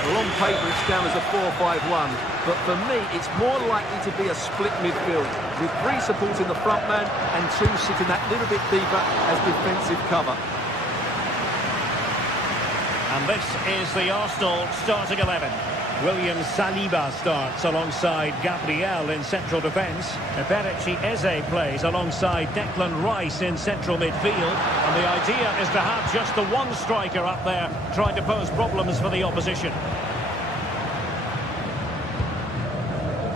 Well, on paper it's down as a 4-5-1, but for me it's more likely to be a split midfield, with 3 supporting the front man and 2 sitting that little bit deeper as defensive cover. And this is the Arsenal starting 11. William Saliba starts alongside Gabriel in central defence. Eberechi Eze plays alongside Declan Rice in central midfield. And the idea is to have just the one striker up there trying to pose problems for the opposition.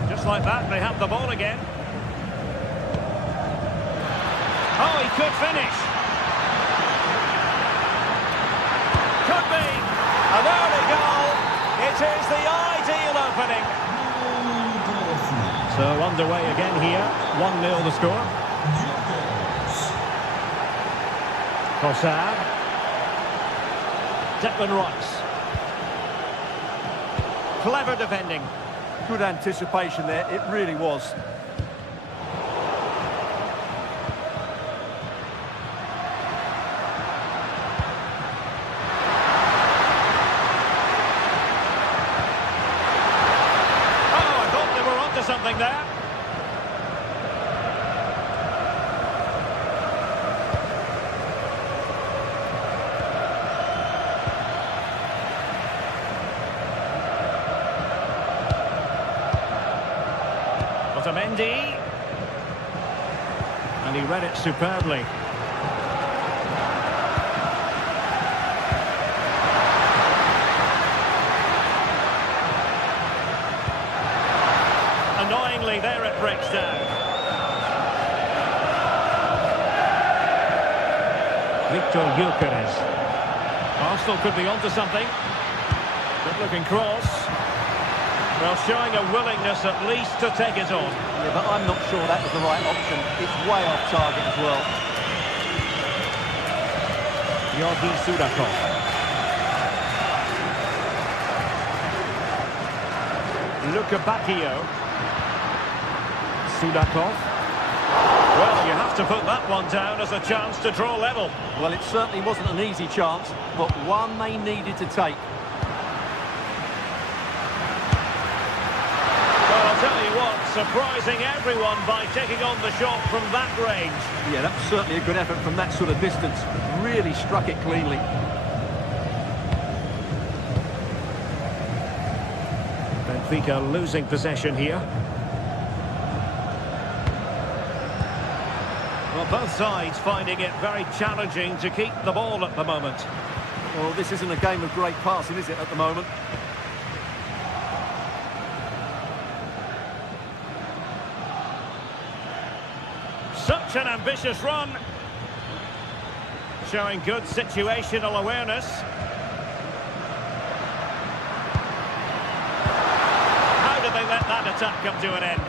Just like that, they have the ball again. Oh, he could finish. Could be. And there we go. It is the ideal opening. So underway again here. 1-0 the score. Trossard. Declan Rice. Clever defending. Good anticipation there, it really was. Something there. Otamendi. And he read it superbly. Annoyingly, there it breaks down. Victor Gyökeres. Arsenal could be onto something. Good-looking cross. Well, showing a willingness at least to take it on. Yeah, but I'm not sure that was the right option. It's way off target as well. Georgi Sudakov. Luka Bacchio. Sudakov. Well, you have to put that one down as a chance to draw level. Well, it certainly wasn't an easy chance, but one they needed to take. Well, I'll tell you what, surprising everyone by taking on the shot from that range. Yeah, that was certainly a good effort from that sort of distance. Really struck it cleanly. Benfica losing possession here. Well, both sides finding it very challenging to keep the ball at the moment. Well, this isn't a game of great passing, is it, at the moment? Such an ambitious run. Showing good situational awareness. How did they let that attack come to an end?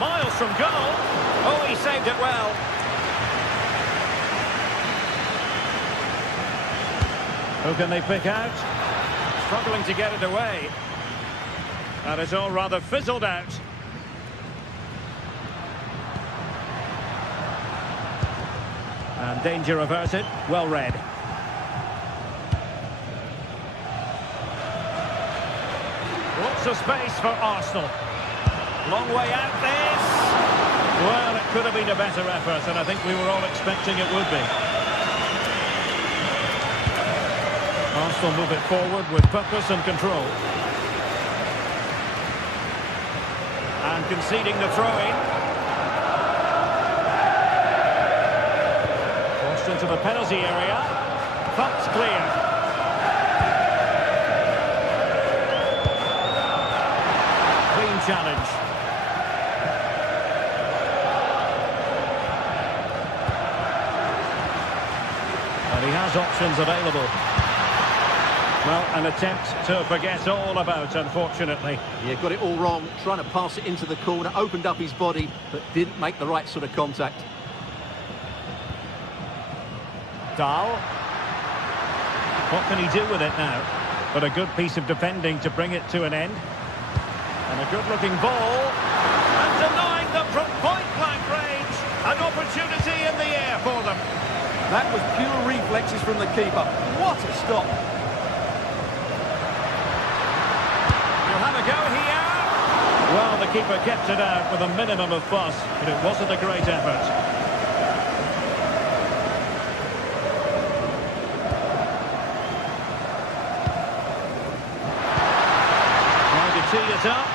Miles from goal. Oh, he saved it well. Who can they pick out? Struggling to get it away. And it's all rather fizzled out. And danger averted. Well read. Lots of space for Arsenal. Long way out this. Well, it could have been a better effort, and I think we were all expecting it would be. Arsenal move it forward with purpose and control. And conceding the throw-in. Forced into the penalty area. Thumped clear. Clean challenge. options available. Well, an attempt to forget all about, unfortunately. Yeah, got it all wrong, trying to pass it into the corner, opened up his body, but didn't make the right sort of contact. Dahl. What can he do with it now? But a good piece of defending to bring it to an end. And a good-looking ball. And denying them from point-blank range. An opportunity in the air for them. That was pure reflexes from the keeper. What a stop. He'll have a go here. Well, the keeper kept it out with a minimum of fuss, but it wasn't a great effort. Trying to tee it up.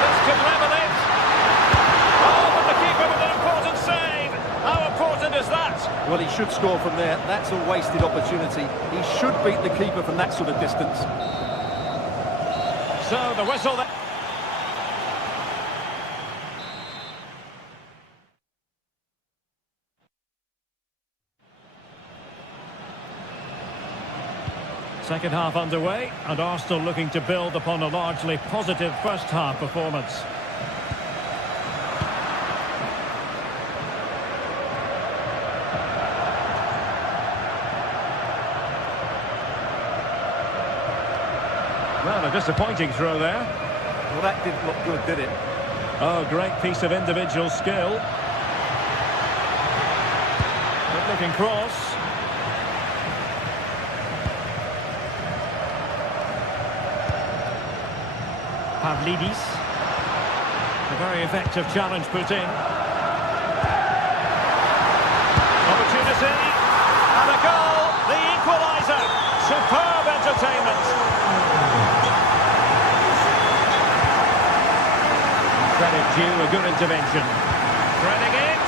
This could level it. Oh, but the keeper with an important save. How important is that? Well, he should score from there. That's a wasted opportunity. He should beat the keeper from that sort of distance. So the whistle there. Second half underway, and Arsenal looking to build upon a largely positive first half performance. Well, a disappointing throw there. Well, that didn't look good, did it? Oh, great piece of individual skill. Good looking cross. Pavlidis. A very effective challenge put in. Opportunity. And a goal. The equaliser. Superb entertainment. Credit due, a good intervention. Threading it.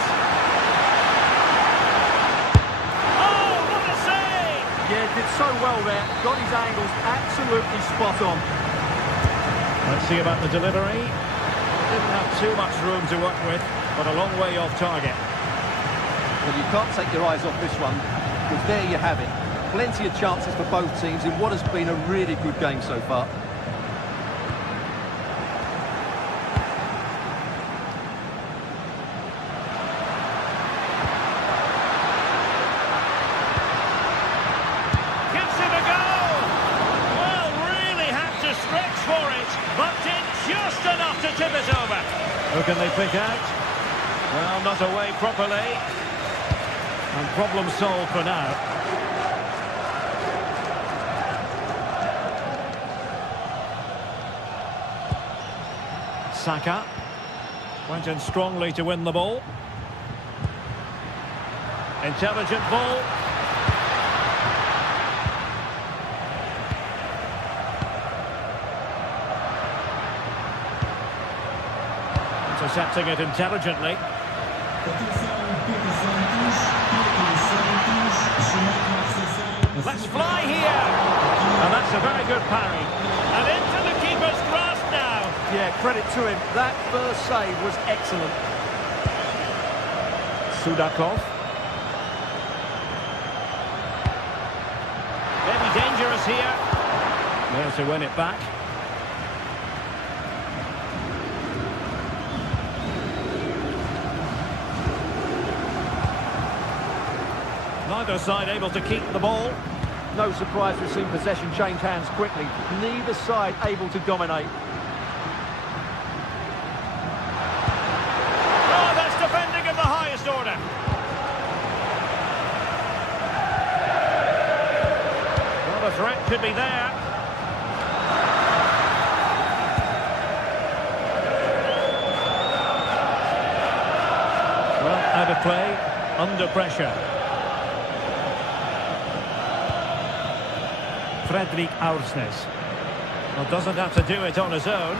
Oh, what a save! Yeah, did so well there. Got his angles absolutely spot on. Let's see about the delivery. Didn't have too much room to work with, but a long way off target. Well, you can't take your eyes off this one, because there you have it. Plenty of chances for both teams in what has been a really good game so far. Gives it a go! Well, really had to stretch for it, but did just enough to tip it over. Who can they pick out? Well, not away properly. And problem solved for now. Saka went in strongly to win the ball. Intelligent ball. Intercepting it intelligently. Let's fly here! And that's a very good parry. And into the keeper's grasp now. Yeah, credit to him. That first save was excellent. Sudakov. Maybe dangerous here. There to win it back. Neither side able to keep the ball. No surprise we've seen possession change hands quickly. Neither side able to dominate. Oh, that's defending of the highest order. Well, the threat could be there. Well, out of play, under pressure. Fredrik Aursnes. Well, doesn't have to do it on his own.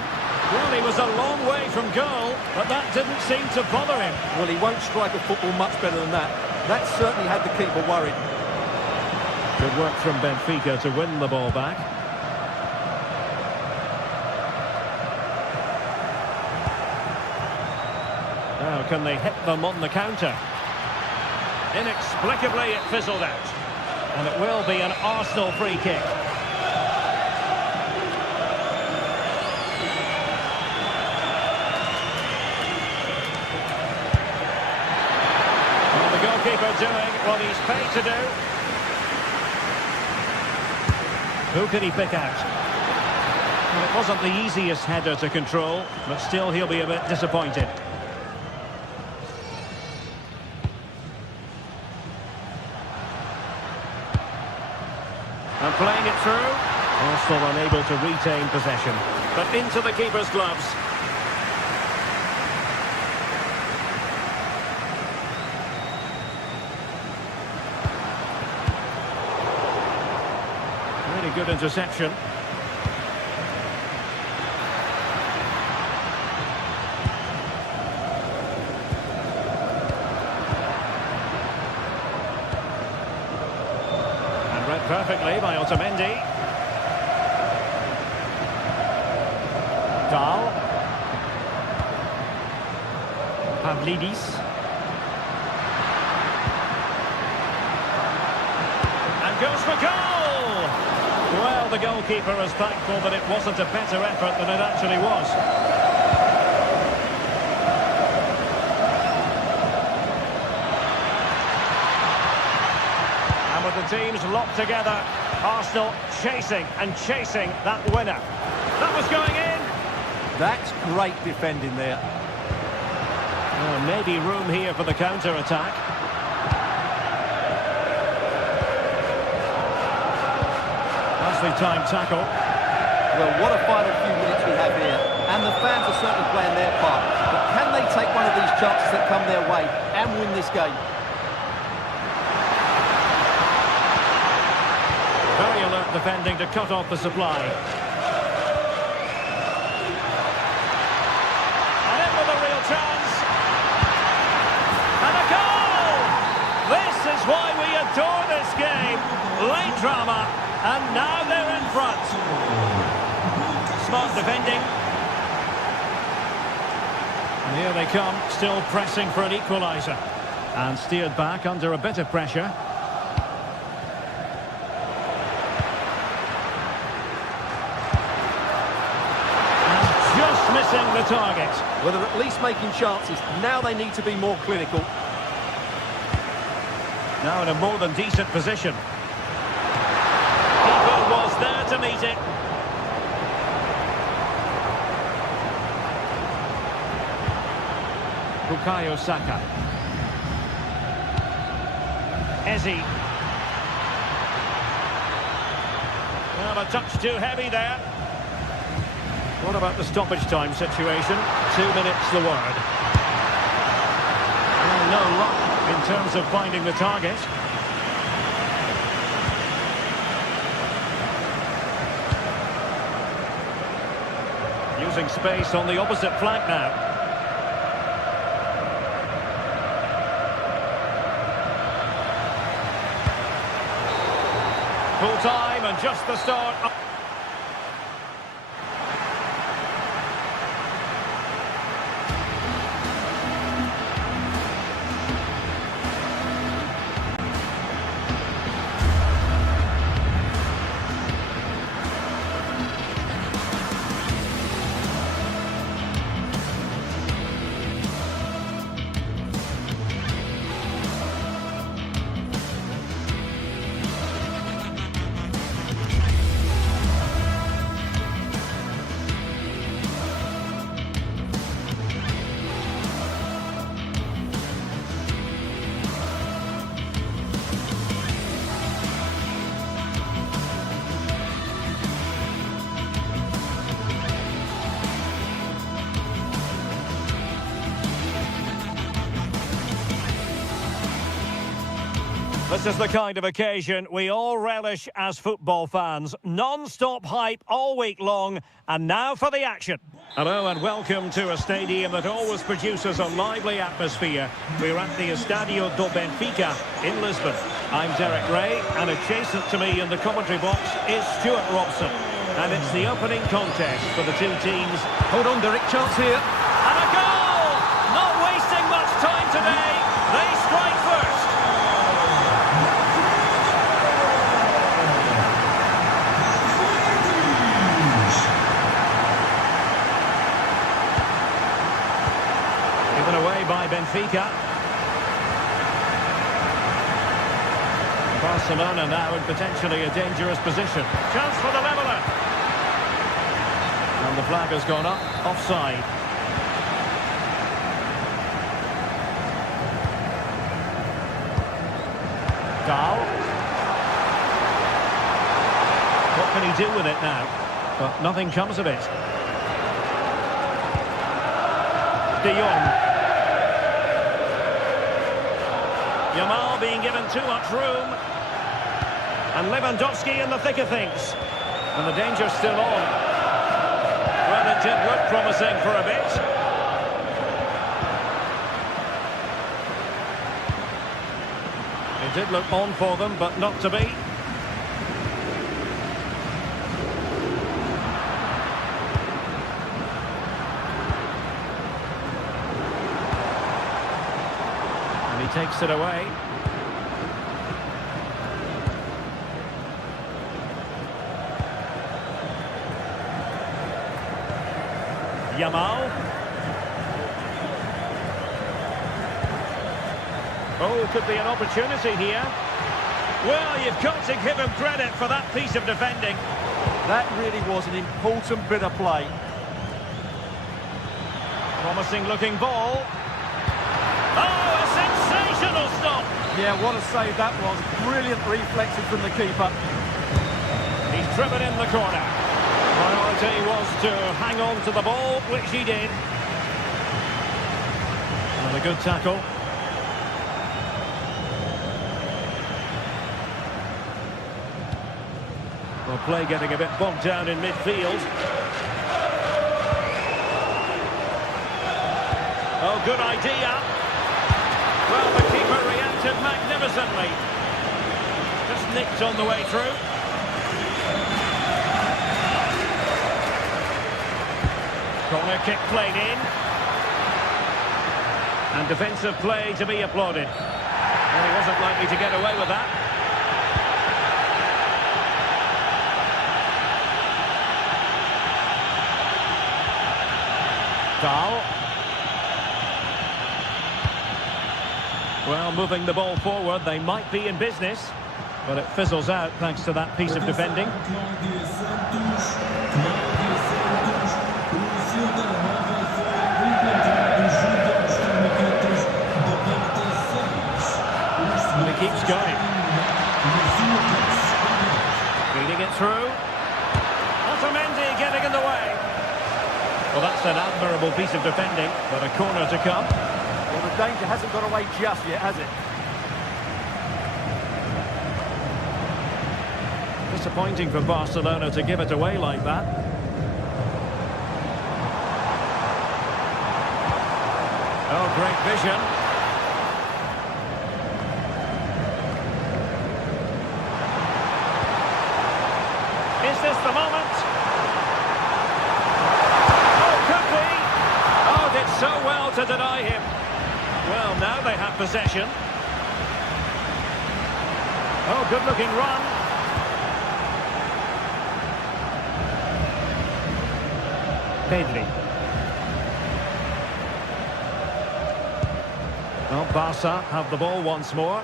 Well, he was a long way from goal, but that didn't seem to bother him. Well, he won't strike a football much better than that. That certainly had the keeper worried. Good work from Benfica to win the ball back. Now, can they hit them on the counter? Inexplicably, it fizzled out. And it will be an Arsenal free kick. Well, the goalkeeper doing what he's paid to do. Who could he pick out? Well, it wasn't the easiest header to control, but still he'll be a bit disappointed. And playing it through. Arsenal unable to retain possession. But into the keeper's gloves. Really good interception. Perfectly by Otamendi. Dahl. Pavlidis. And goes for goal! Well, the goalkeeper is thankful that it wasn't a better effort than it actually was. The teams locked together. Arsenal chasing and chasing that winner. That was going in. That's great defending there. Maybe room here for the counter-attack. Nicely timed tackle. Well, what a final few minutes we have here. And the fans are certainly playing their part. But can they take one of these chances that come their way and win this game? Very alert defending to cut off the supply. And in with a real chance. And a goal! This is why we adore this game. Late drama, and now they're in front. Smart defending. And here they come, still pressing for an equaliser. And steered back under a bit of pressure. Missing the target. Well, they're at least making chances. Now they need to be more clinical. Now in a more than decent position. Keeper was there to meet it. Bukayo Saka. Eze. Well, a touch too heavy there. What about the stoppage time situation? 2 minutes the word. Well, no luck in terms of finding the target. Using space on the opposite flank now. Full time and just the start. This is the kind of occasion we all relish as football fans. Non-stop hype all week long, and now for the action. Hello and welcome to a stadium that always produces a lively atmosphere. We're at the Estadio do Benfica in Lisbon. I'm Derek Ray, and adjacent to me in the commentary box is Stuart Robson. And it's the opening contest for the two teams. Hold on, Derek, chance here. And a goal! Not wasting much time today. They strike first. Benfica. Barcelona now in potentially a dangerous position. Chance for the leveller. And the flag has gone up, offside. Dahl. What can he do with it now? But nothing comes of it. De Jong. Yamal being given too much room. And Lewandowski in the thick of things. And the danger's still on. Well, it did look promising for a bit. It did look on for them, but not to be. And he takes it away. Yamal. Oh, could be an opportunity here. Well, you've got to give him credit for that piece of defending. That really was an important bit of play. Promising looking ball. Oh, a sensational stop. Yeah, what a save that was. Brilliant reflexes from the keeper. He's driven in the corner. Priority was to hang on to the ball, which he did. And a good tackle. Well, play getting a bit bogged down in midfield. Oh, good idea. Well, the keeper reacted magnificently. Just nicked on the way through. Corner kick played in. And defensive play to be applauded. Well, he wasn't likely to get away with that. Dahl. Well, moving the ball forward, they might be in business, but it fizzles out thanks to that piece of defending. And it keeps going. Feeding it through. Otamendi getting in the way. Well, that's an admirable piece of defending, but a corner to come. Well, the danger hasn't got away just yet, has it? Disappointing for Barcelona to give it away like that. Oh, great vision. Is this the moment? Oh, could be. Oh, did so well to deny him. Well, now they have possession. Oh, good-looking run. Pedri. Well, Barca have the ball once more.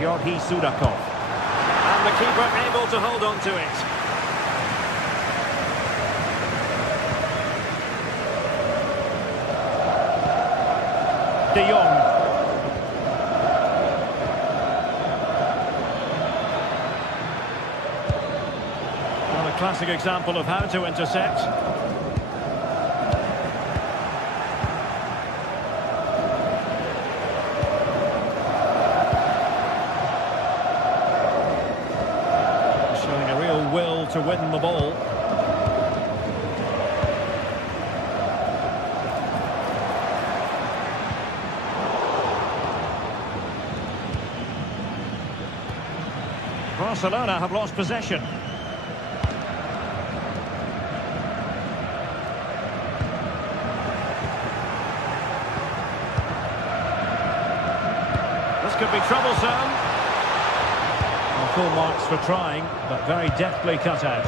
Georgi Sudakov. And the keeper able to hold on to it. De Jong. Well, a classic example of how to intercept. Showing a real will to win the ball. Barcelona have lost possession. This could be troublesome. Well, full marks for trying, but very deftly cut out.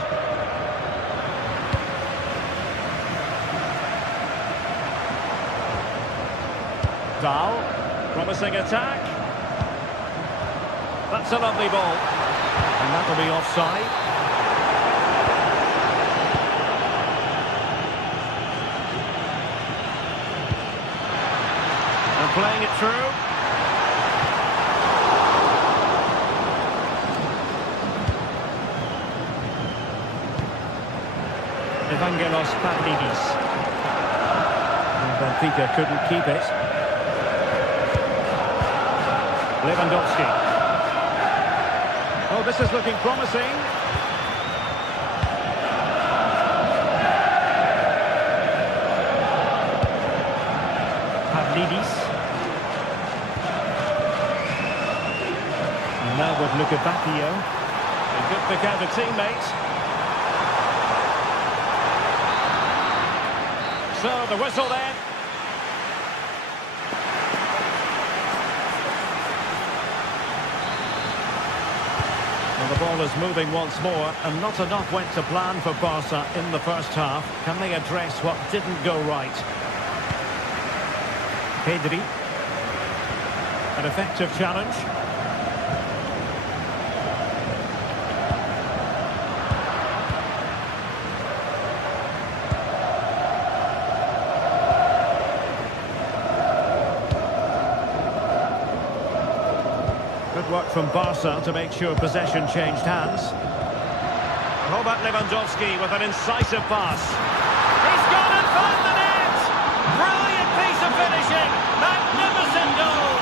Dahl, promising attack. That's a lovely ball. And that'll be offside. And playing it through. Evangelos Pavlidis. And Benfica couldn't keep it. Lewandowski. Oh, this is looking promising. Pavlidis. And now with Luka Bacchio. A good pick out of teammate. So the whistle then. Well, the ball is moving once more, and not enough went to plan for Barca in the first half. Can they address what didn't go right? Pedri. An effective challenge. Good work from Barca to make sure possession changed hands. Robert Lewandowski with an incisive pass. He's gone and found the net! Brilliant piece of finishing! Magnificent goal!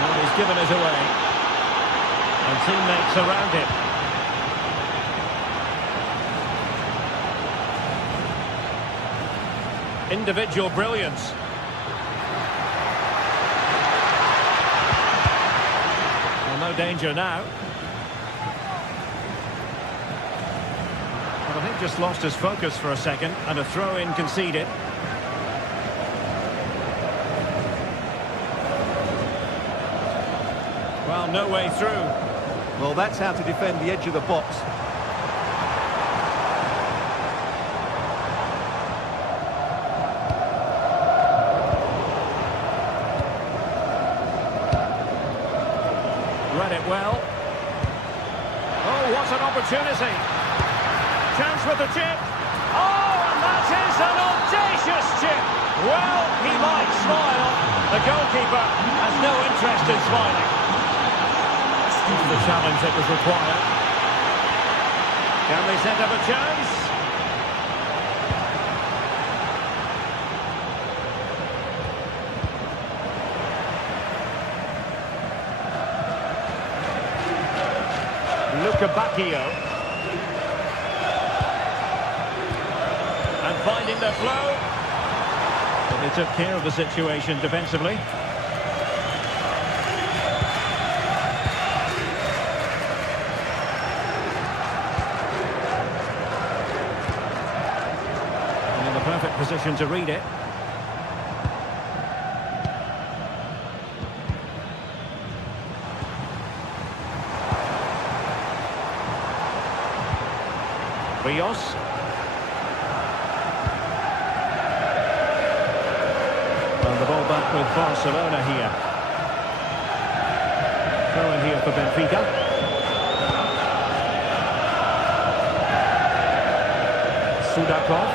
Well, he's given it away. And teammates around him. Individual brilliance. No danger now. Well, I think just lost his focus for a second, and a throw-in conceded. Well, no way through. Well, that's how to defend the edge of the box. Read it well. Oh, what an opportunity. Chance with the chip. Oh, and that is an audacious chip. Well, he might smile. The goalkeeper has no interest in smiling. The challenge that was required. Can they set up a chance? Luka Bacchio. And finding the flow. But they took care of the situation defensively. And in the perfect position to read it. Rios. And the ball back with Barcelona here. Throw in here for Benfica. Sudakov.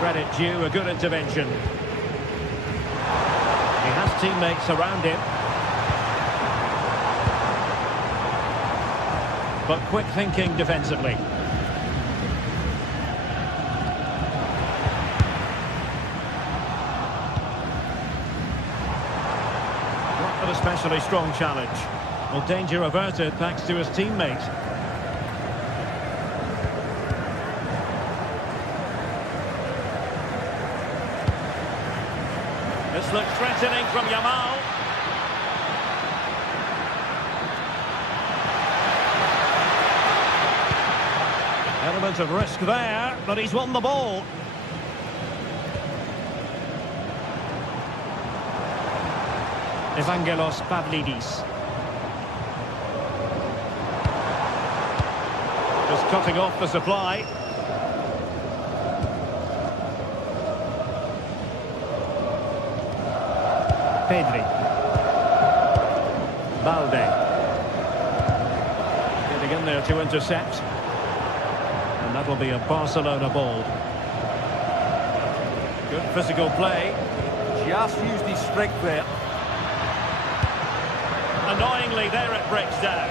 Credit due, a good intervention. He has teammates around him. But quick thinking defensively. Not an especially strong challenge. Well, danger averted thanks to his teammate. This looks threatening from Yamal. Element of risk there, but he's won the ball. Evangelos Pavlidis. Just cutting off the supply. Pedri. Balde. Getting in there to intercept. And that'll be a Barcelona ball. Good physical play. Just used his strength there. Annoyingly, there it breaks down.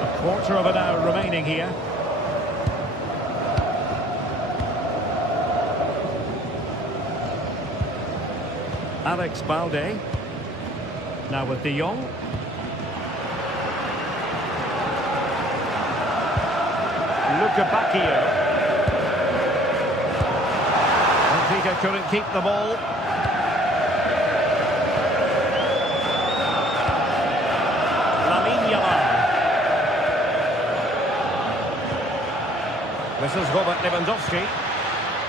A quarter of an hour remaining here. Alex Balde. Now with De Jong. Luca Bacchio. Benfica couldn't keep the ball. This is Robert Lewandowski.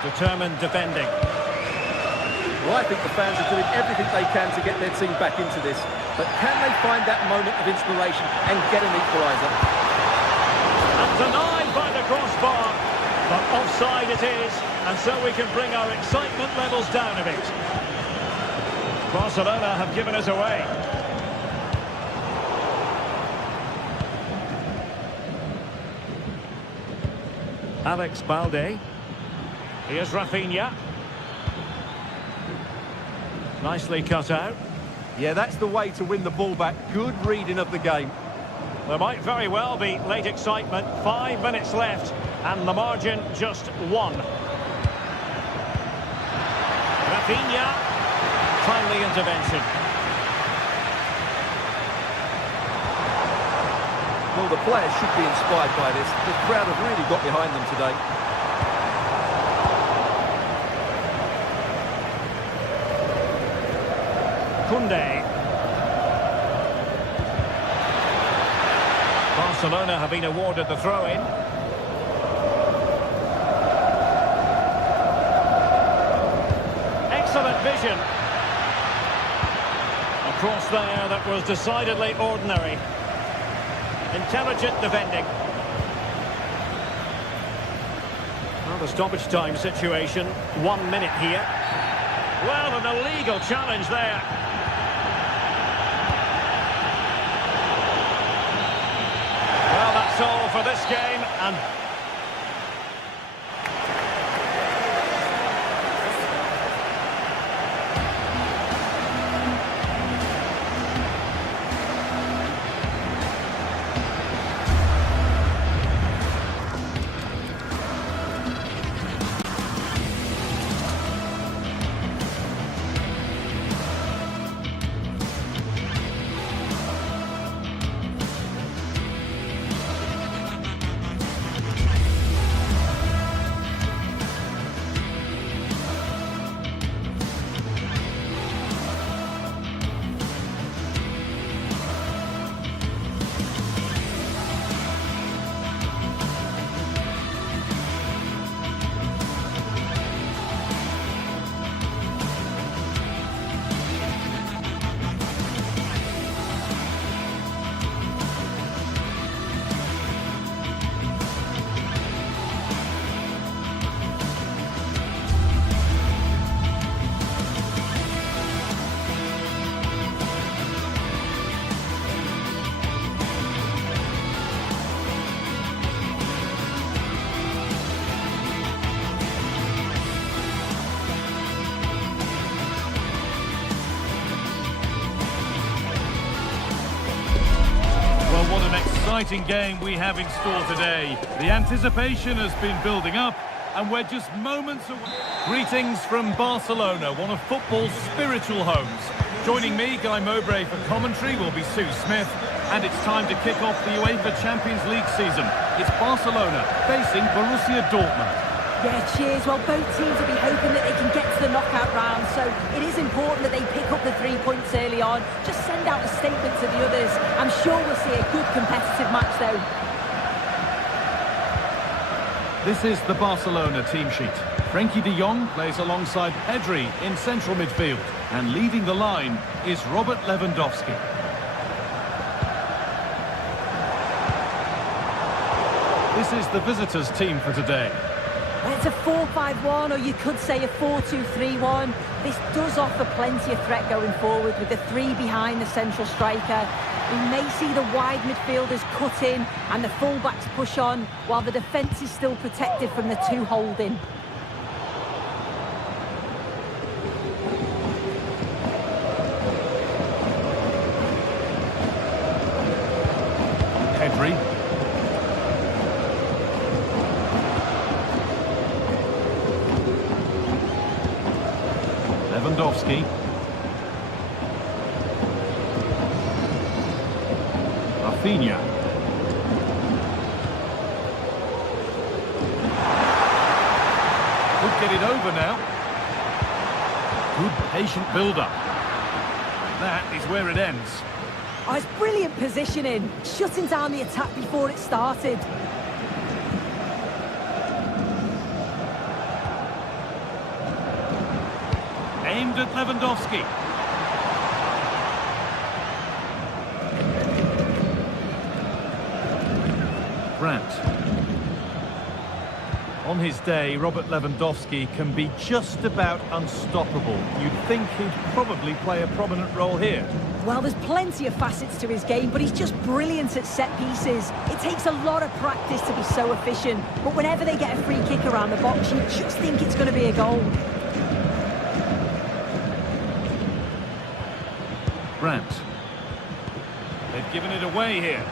Determined defending. Well, I think the fans are doing everything they can to get their team back into this. But can they find that moment of inspiration and get an equaliser? And denied by the crossbar. But offside it is. And so we can bring our excitement levels down a bit. Barcelona have given us away. Alex Balde. Here's Rafinha. Nicely cut out. Yeah, that's the way to win the ball back. Good reading of the game. There might very well be late excitement. 5 minutes left. And the margin just 1. Rafinha. Timely intervention. Well, the players should be inspired by this. The crowd have really got behind them today. Koundé. Barcelona have been awarded the throw-in. Excellent vision. A cross there that was decidedly ordinary. Intelligent defending. Well, the stoppage time situation. 1 minute here. Well, an illegal challenge there. Well, that's all for this game. And What an exciting game we have in store today. The anticipation has been building up and we're just moments away. Greetings from Barcelona, one of football's spiritual homes. Joining me, Guy Mowbray, for commentary will be Sue Smith, and it's time to kick off the UEFA Champions League season. It's Barcelona facing Borussia Dortmund. Yeah, cheers. Well, both teams will be hoping that they can get to the knockout round, so it is important that they pick up the 3 points early on. Just send out a statement to the others. I'm sure we'll see a good competitive match, though. This is the Barcelona team sheet. Frenkie de Jong plays alongside Pedri in central midfield. And leading the line is Robert Lewandowski. This is the visitors' team for today. It's a 4-5-1, or you could say a 4-2-3-1. This does offer plenty of threat going forward with the three behind the central striker. We may see the wide midfielders cut in and the full-backs push on, while the defence is still protected from the two holding. Pedri. Lewandowski. Rafinha. Could get it over now. Good patient build-up. That is where it ends. Oh, it's brilliant positioning, shutting down the attack before it started. Aimed at Lewandowski. Brandt. On his day, Robert Lewandowski can be just about unstoppable. You'd think he'd probably play a prominent role here. Well, there's plenty of facets to his game, but he's just brilliant at set pieces. It takes a lot of practice to be so efficient, but whenever they get a free kick around the box, you just think it's going to be a goal. Brandt. They've given it away here.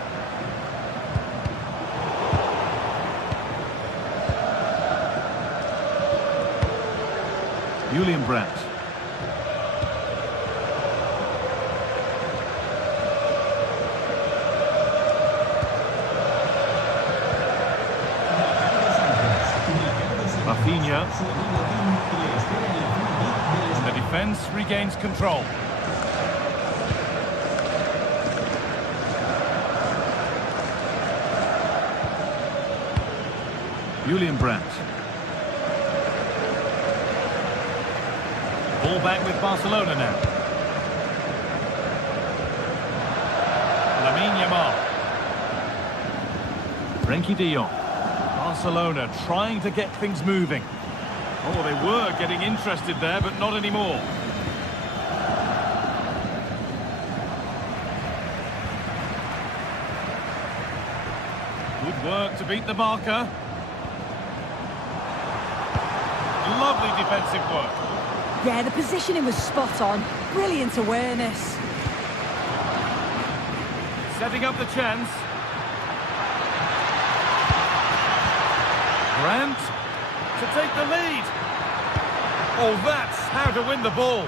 Julian Brandt. Rafinha. And the defence regains control. Julian Brandt. Ball back with Barcelona now. Lamine Yamal. Frenkie de Jong. Barcelona trying to get things moving. Oh, they were getting interested there, but not anymore. Good work to beat the marker. Lovely defensive work. Yeah, the positioning was spot on. Brilliant awareness. Setting up the chance. Brandt to take the lead. Oh, that's how to win the ball.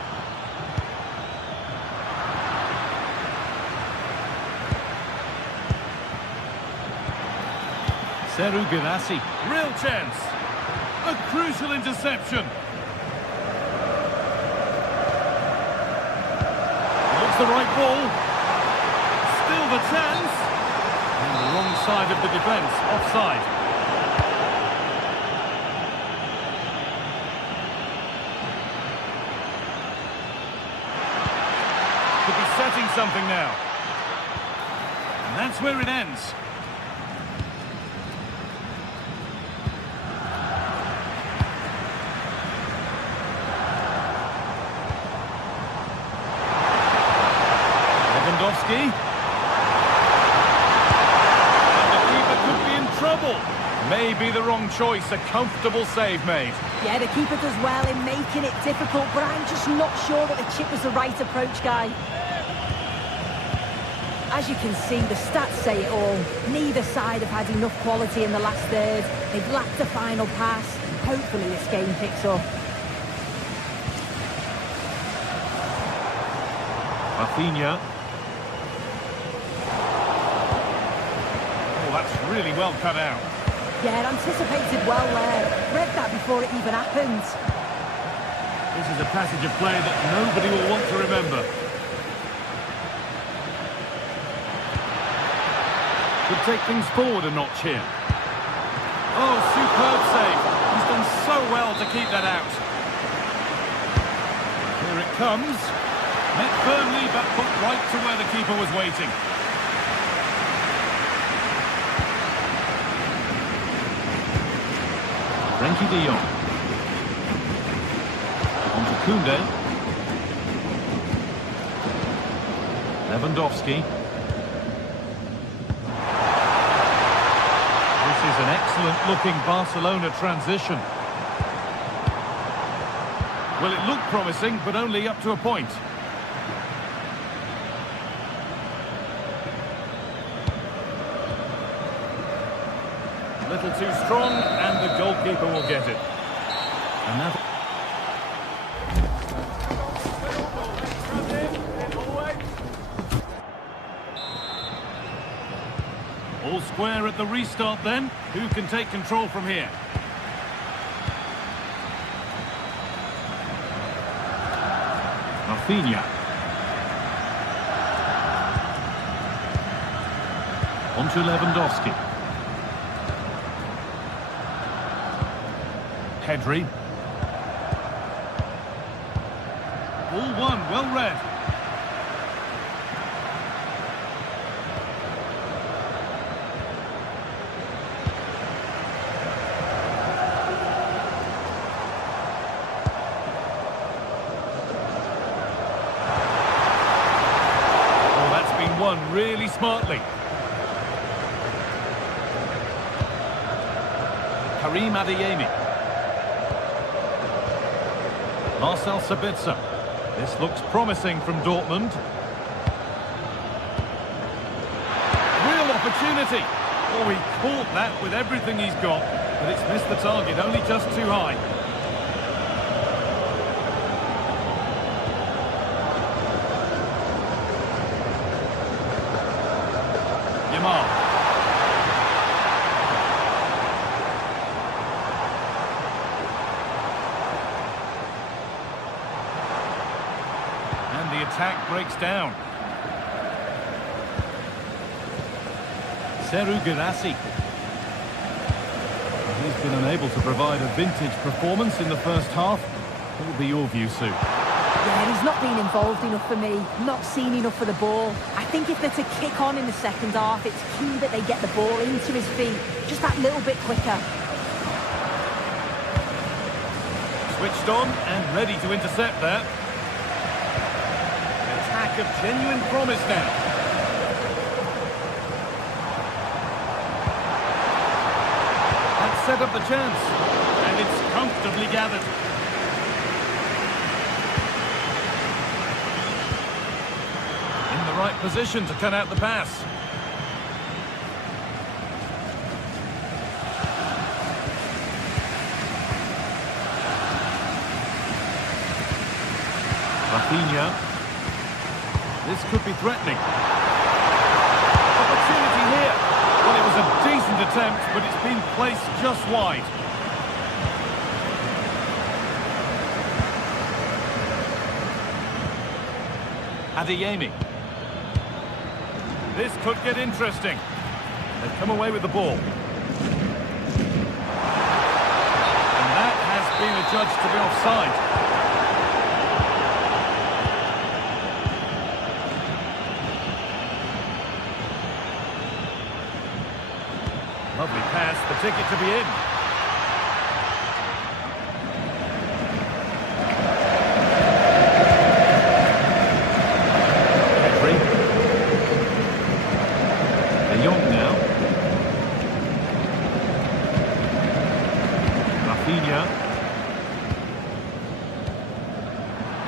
Serhou Guirassy. Real chance. A crucial interception. Looks the right ball. Still the chance. And the wrong side of the defence. Offside. Could be setting something now. And that's where it ends. Lewandowski. And the keeper could be in trouble. Maybe the wrong choice, a comfortable save made. Yeah, the keeper does well in making it difficult, but I'm just not sure that the chip was the right approach, Guy. As you can see, the stats say it all. Neither side have had enough quality in the last third. They've lacked a final pass. Hopefully this game picks up. Rafinha. Oh, that's really well cut out. Yeah, anticipated well there. Read that before it even happened. This is a passage of play that nobody will want to remember. Could take things forward a notch here. Oh, superb save. He's done so well to keep that out. Here it comes. Met firmly, but put right to where the keeper was waiting. Frenkie de Jong. On to Koundé. Lewandowski. This is an excellent-looking Barcelona transition. Well, it looked promising, but only up to a point. A little too strong, and the goalkeeper will get it. Another. All square at the restart then. Who can take control from here? Rafinha. On to Lewandowski. Pedri. All one, well read. Oh, that's been won really smartly. Karim Adeyemi. Marcel Sabitzer. This looks promising from Dortmund. Real opportunity. Oh, he caught that with everything he's got, but it's missed the target, only just too high. Yamal. The attack breaks down. Serhou Guirassy. He's been unable to provide a vintage performance in the first half. What will be your view, Sue? Yeah, he's not been involved enough for me, not seen enough for the ball. I think if they're to kick on in the second half, it's key that they get the ball into his feet just that little bit quicker. Switched on and ready to intercept there. Of genuine promise now. That set up the chance, and it's comfortably gathered. In the right position to cut out the pass. Rafinha. This could be threatening. Opportunity here. Well, it was a decent attempt, but it's been placed just wide. Adeyemi. This could get interesting. They've come away with the ball. And that has been adjudged to be offside. Lovely pass, the ticket to be in. Pedri. De Jong now. Rafinha.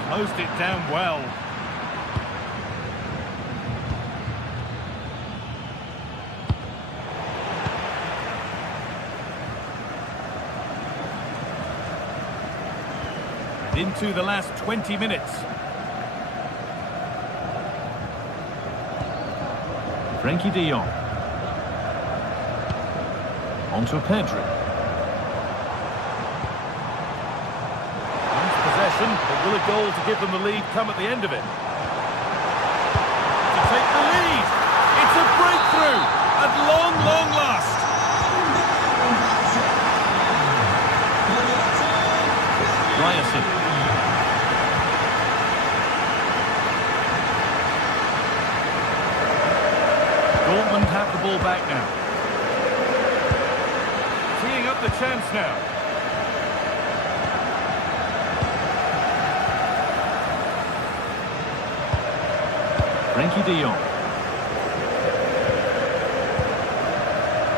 Closed it down well. Into the last 20 minutes. Frenkie de Jong. On to Pedri. Nice possession, but will a goal to give them the lead come at the end of it? To take the lead! It's a breakthrough! At long, long last! Dortmund have the ball back now. Teeing up the chance now. Frankie de Jong.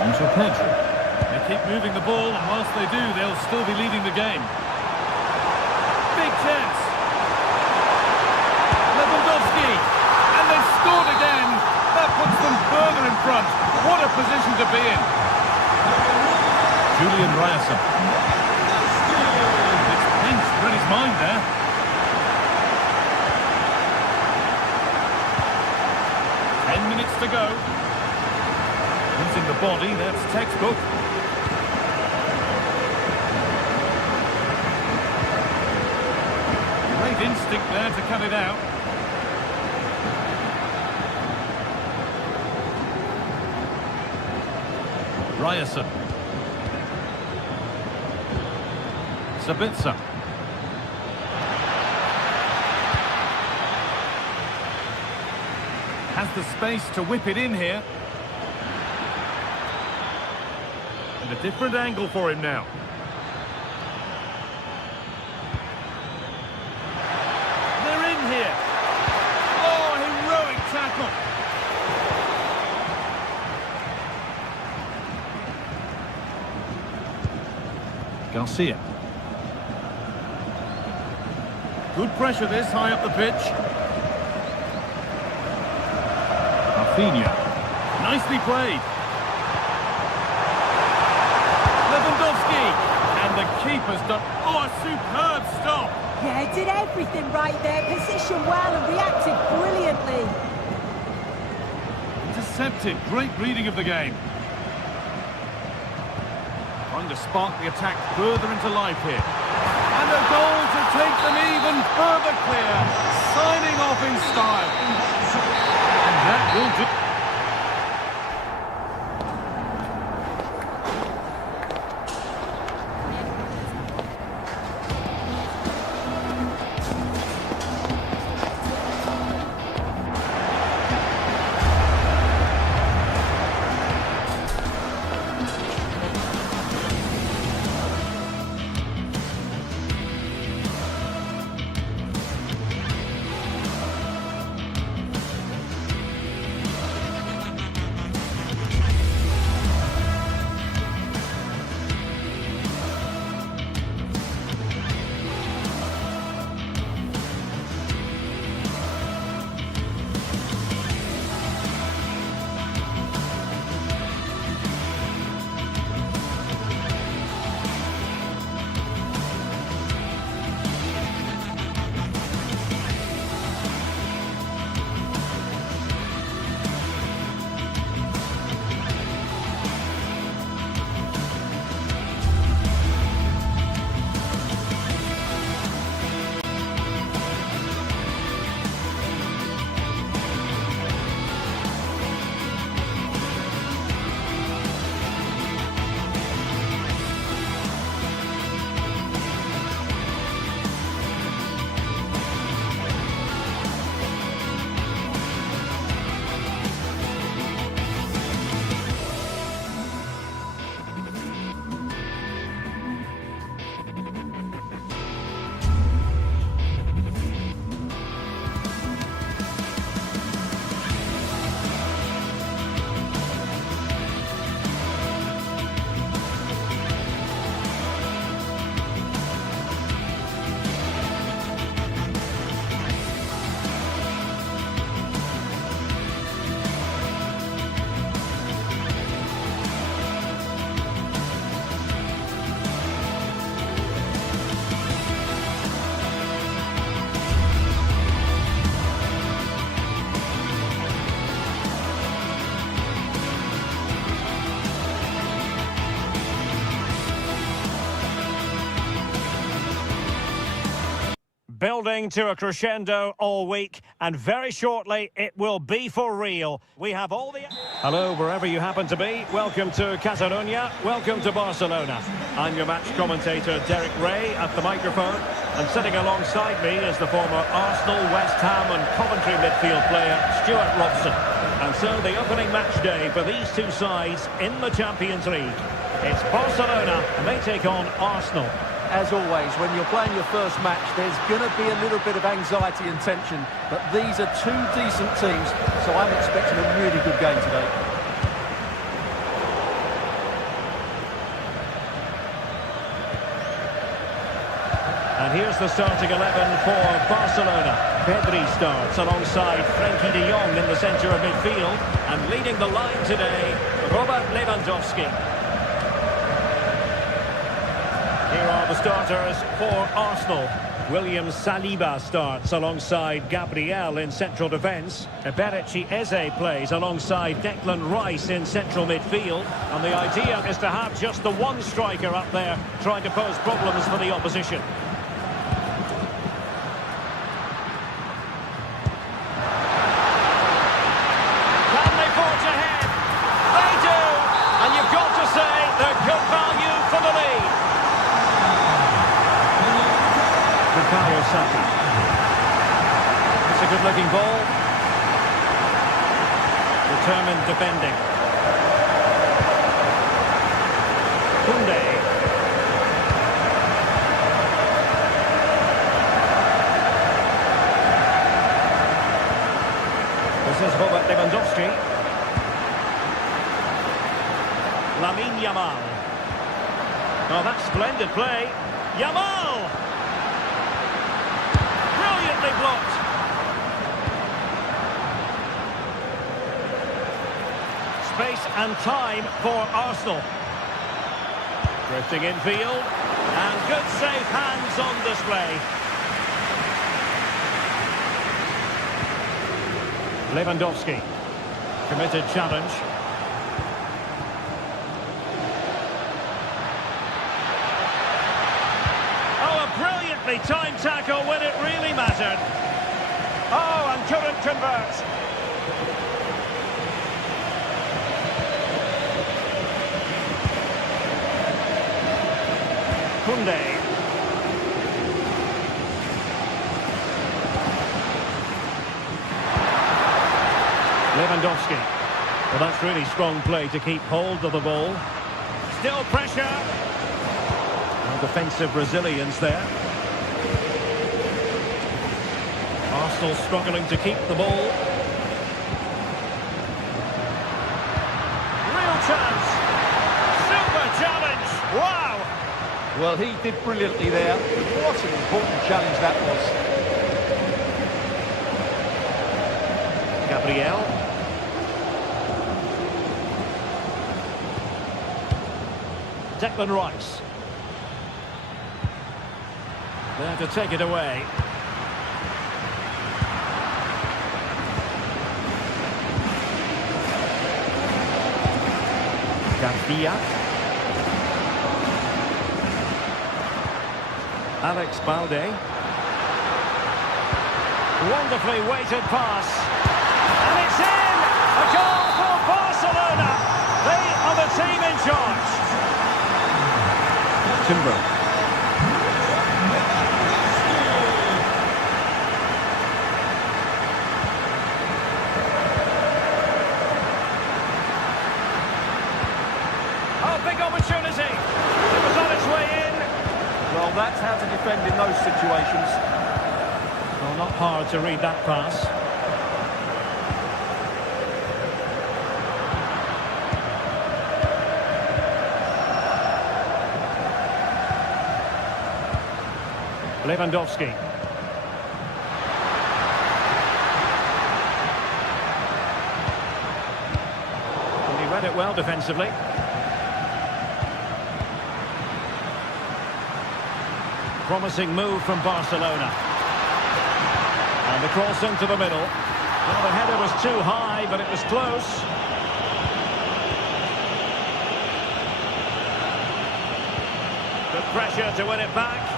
On to Pedro. They keep moving the ball, and whilst they do, they'll still be leading the game. Big chance. Lewandowski. And they've scored again. That puts them further in front. What a position to be in. Julian Ryerson. It's pinched for his mind there. To go. Using the body, that's textbook. Great instinct there to cut it out. Ryerson. Sabitzer. Has the space to whip it in here. And a different angle for him now. They're in here. Oh, heroic tackle. Garcia. Good pressure this, high up the pitch. Nicely played. Lewandowski. And the keeper's done... Oh, a superb stop. Yeah, did everything right there. Positioned well and reacted brilliantly. Intercepted. Great reading of the game. Trying to spark the attack further into life here. And a goal to take them even further clear. Signing off in style. And that will do... Building to a crescendo all week, and very shortly it will be for real. We have all the... Hello, wherever you happen to be. Welcome to Catalonia. Welcome to Barcelona. I'm your match commentator, Derek Ray, at the microphone. And sitting alongside me is the former Arsenal, West Ham and Coventry midfield player, Stuart Robson. And so the opening match day for these two sides in the Champions League. It's Barcelona and they take on Arsenal. As always, when you're playing your first match, there's going to be a little bit of anxiety and tension. But these are two decent teams, so I'm expecting a really good game today. And here's the starting 11 for Barcelona. Pedri starts alongside Frenkie de Jong in the centre of midfield. And leading the line today, Robert Lewandowski. Here are the starters for Arsenal. William Saliba starts alongside Gabriel in central defence. Eberechi Eze plays alongside Declan Rice in central midfield. And the idea is to have just the one striker up there trying to pose problems for the opposition. Can they forge ahead? They do! And you've got to say they're good value for the lead. Bukayo Saka. It's a good-looking ball. Determined defending. Koundé. This is Robert Lewandowski. Lamine Yamal. Oh, that's splendid play. Yamal! Brilliantly blocked. Space and time for Arsenal. Drifting infield. And good safe hands on display. Lewandowski. Committed challenge. Oh, a brilliantly timed tackle when it really mattered. Oh, and couldn't convert. Koundé. Lewandowski. Well, that's really strong play to keep hold of the ball. Still pressure. And defensive resilience there. Arsenal struggling to keep the ball. Real chance. Super challenge. Wow. Well, he did brilliantly there. What an important challenge that was. Gabriel. Declan Rice. There to take it away. Garcia. Alex Balde. Wonderfully weighted pass. And it's in! A goal for Barcelona! They are the team in charge. Timber. Oh, big opportunity. It was on its way in. Well, that's how to defend in those situations. Well, not hard to read that pass. Lewandowski. And he read it well defensively. Promising move from Barcelona. And the cross into the middle. Well, the header was too high, but it was close. Good pressure to win it back.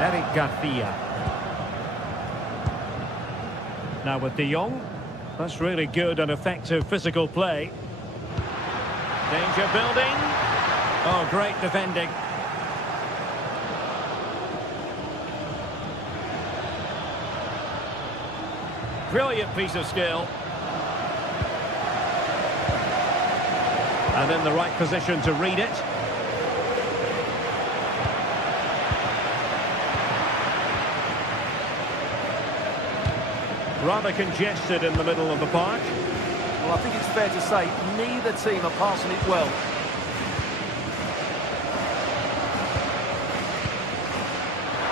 Eric Garcia. Now with de Jong. That's really good and effective physical play. Danger building. Oh, great defending. Brilliant piece of skill. And in the right position to read it. Rather congested in the middle of the park. Well, I think it's fair to say neither team are passing it well.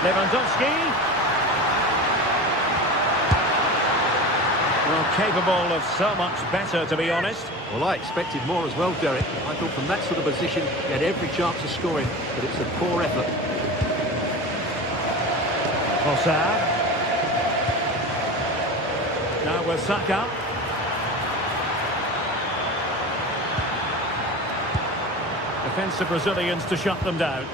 Lewandowski. Well, capable of so much better, to be honest. Well, I expected more as well, Derek. I thought from that sort of position, he had every chance of scoring, but it's a poor effort. Trossard. Now with Saka. Defensive Brazilians to shut them down.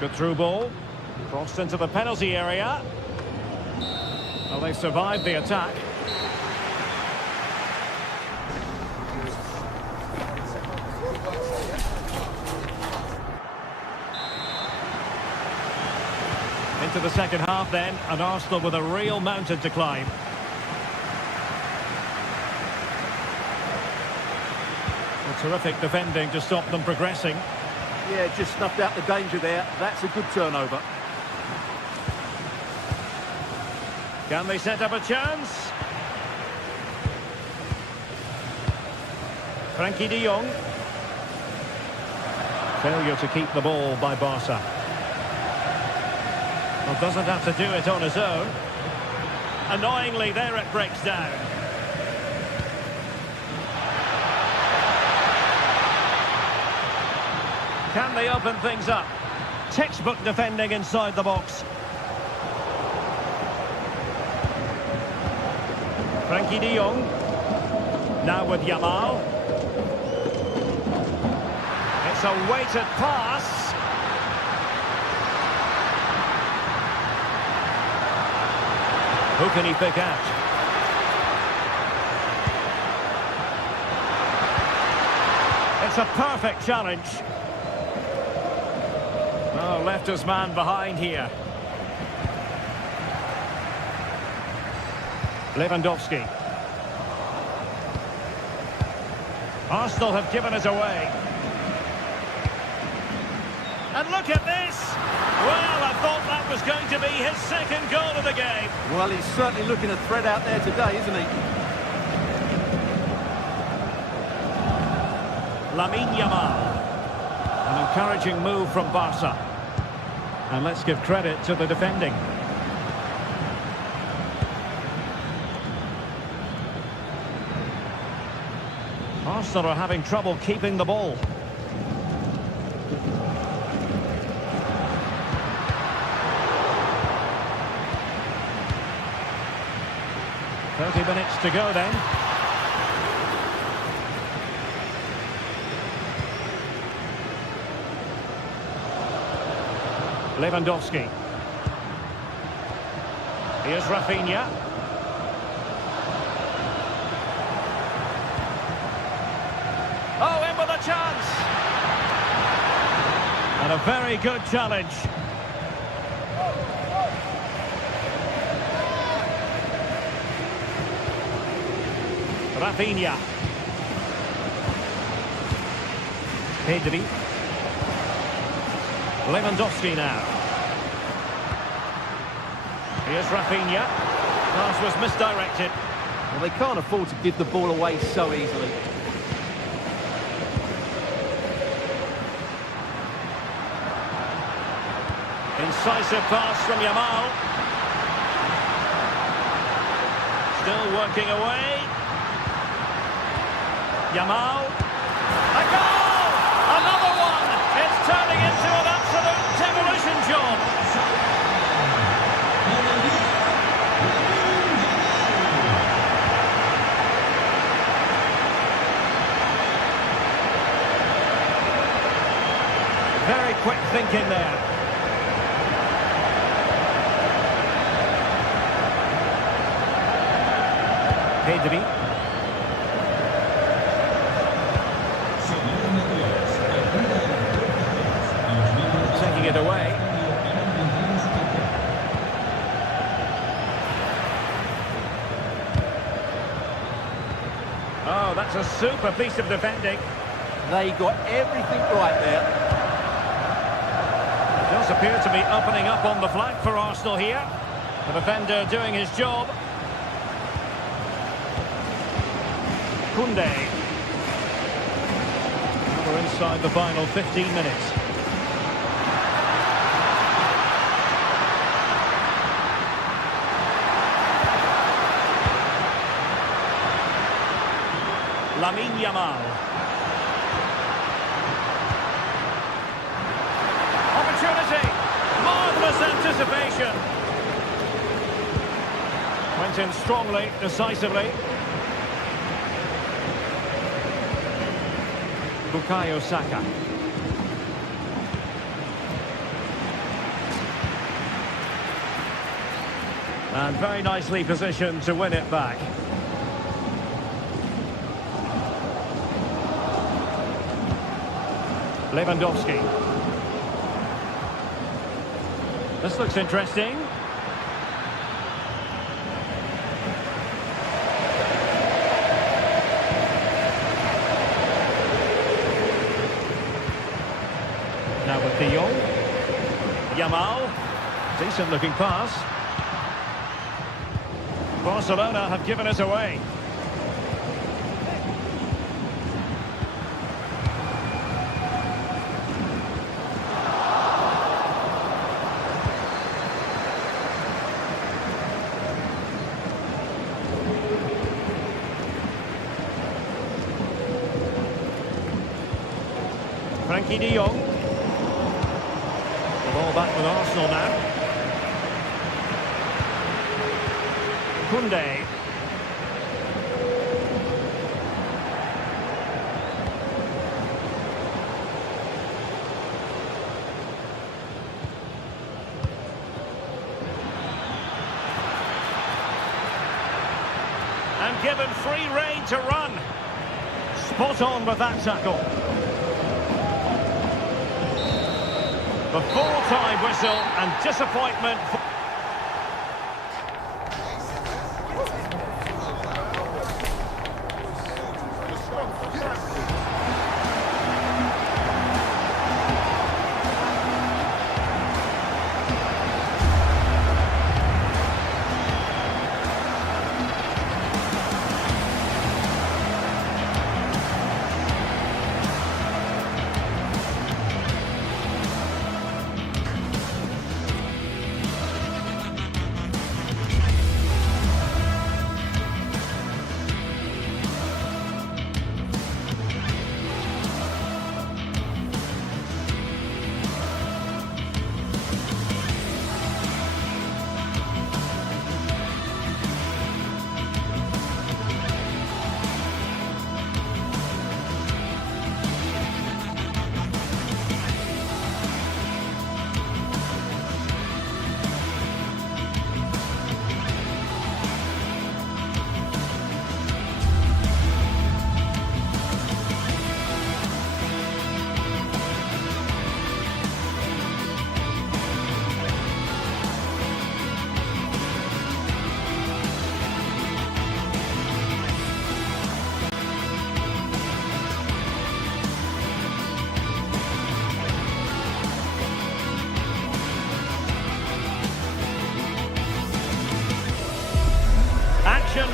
Good through ball. Crossed into the penalty area. Well, they survived the attack. Into the second half then, and Arsenal with a real mountain to climb. A terrific defending to stop them progressing. Yeah, just snuffed out the danger there. That's a good turnover. Can they set up a chance? Frankie de Jong. Failure to keep the ball by Barca. Well, doesn't have to do it on his own. Annoyingly, there it breaks down. Can they open things up? Textbook defending inside the box. Frankie de Jong. Now with Yamal. It's a weighted pass. Who can he pick out? It's a perfect challenge. Oh, left his man behind here. Lewandowski. Arsenal have given it away. And look at this! Well, I thought that was going to be his second goal of the game. Well, he's certainly looking a threat out there today, isn't he? Lamine Yamal. An encouraging move from Barca. And let's give credit to the defending. Arsenal are having trouble keeping the ball. Minutes to go then. Lewandowski. Here's Rafinha. Oh, in with a chance. And a very good challenge. Rafinha. Pedri. Lewandowski now. Here's Rafinha. Pass was misdirected. Well, they can't afford to give the ball away so easily. Incisive pass from Yamal. Still working away. Yamal. A goal! Another one! It's turning into an absolute demolition job. Very quick thinking there. Pedri. it away. Oh, that's a super piece of defending. They got everything right there. It does appear to be opening up on the flank for Arsenal here. The defender doing his job. Koundé. We're inside the final 15 minutes. Lamine Yamal. Opportunity. Marvellous anticipation. Went in strongly, decisively. Bukayo Saka. And very nicely positioned to win it back. Lewandowski. This looks interesting. Now with De Jong. Yamal. Decent looking pass. Barcelona have given it away. Frankie De Jong. The ball back with Arsenal now. Koundé. And given free rein to run. Spot on with that tackle. The full-time whistle and disappointment.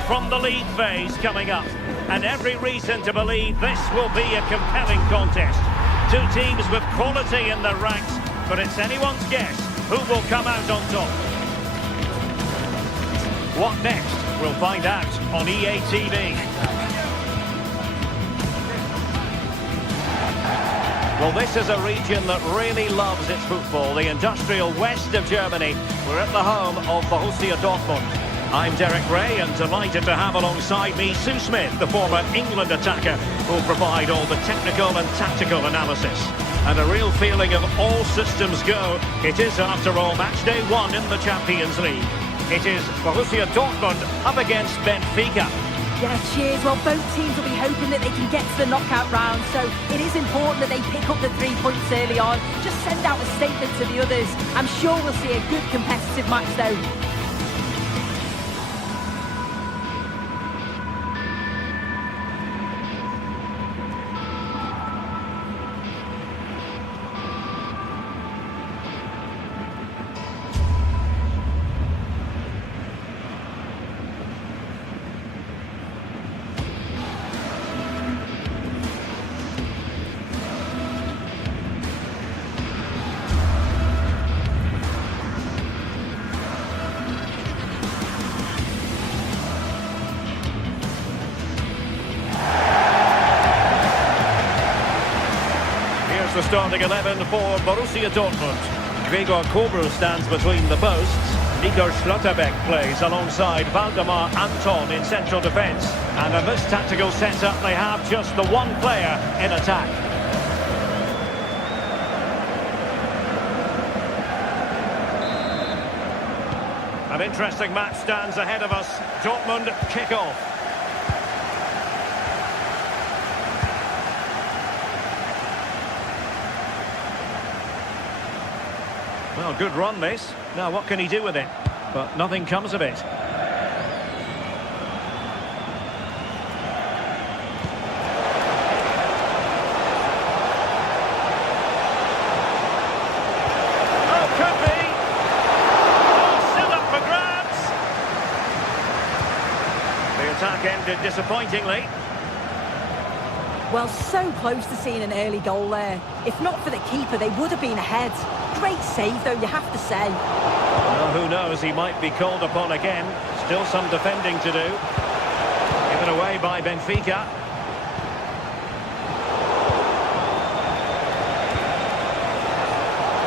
From the league phase coming up, and every reason to believe this will be a compelling contest. Two teams with quality in their ranks, but it's anyone's guess who will come out on top. What next? We'll find out on EA TV. Well, this is a region that really loves its football, the industrial west of Germany. We're at the home of Borussia Dortmund. I'm Derek Ray, and delighted to have alongside me Sue Smith, the former England attacker, who'll provide all the technical and tactical analysis. And a real feeling of all systems go. It is, after all, match day 1 in the Champions League. It is Borussia Dortmund up against Benfica. Yeah, cheers. Well, both teams will be hoping that they can get to the knockout round, so it is important that they pick up the 3 points early on. Just send out a statement to the others. I'm sure we'll see a good competitive match, though. The starting 11 for Borussia Dortmund. Gregor Kobel stands between the posts. Nico Schlotterbeck plays alongside Valdemar Anton in central defence. And in this tactical setup, they have just the one player in attack. An interesting match stands ahead of us. Dortmund kick off. Well, good run this. Now what can he do with it? But nothing comes of it. Oh, could be. Oh, still up for grabs. The attack ended disappointingly. Well, so close to seeing an early goal there. If not for the keeper, they would have been ahead. Great save, though, you have to say. Well, who knows, he might be called upon again. Still some defending to do. Given away by Benfica.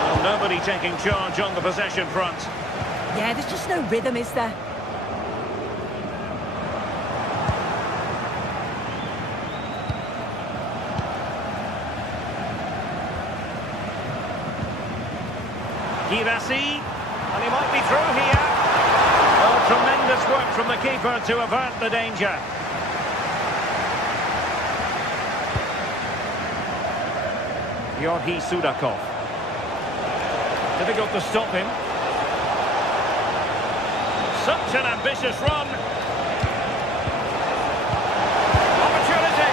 Well, nobody taking charge on the possession front. Yeah, there's just no rhythm, is there? Girassi, and he might be through here. Oh, tremendous work from the keeper to avert the danger. Georgi Sudakov. Difficult to stop him. Such an ambitious run. Opportunity.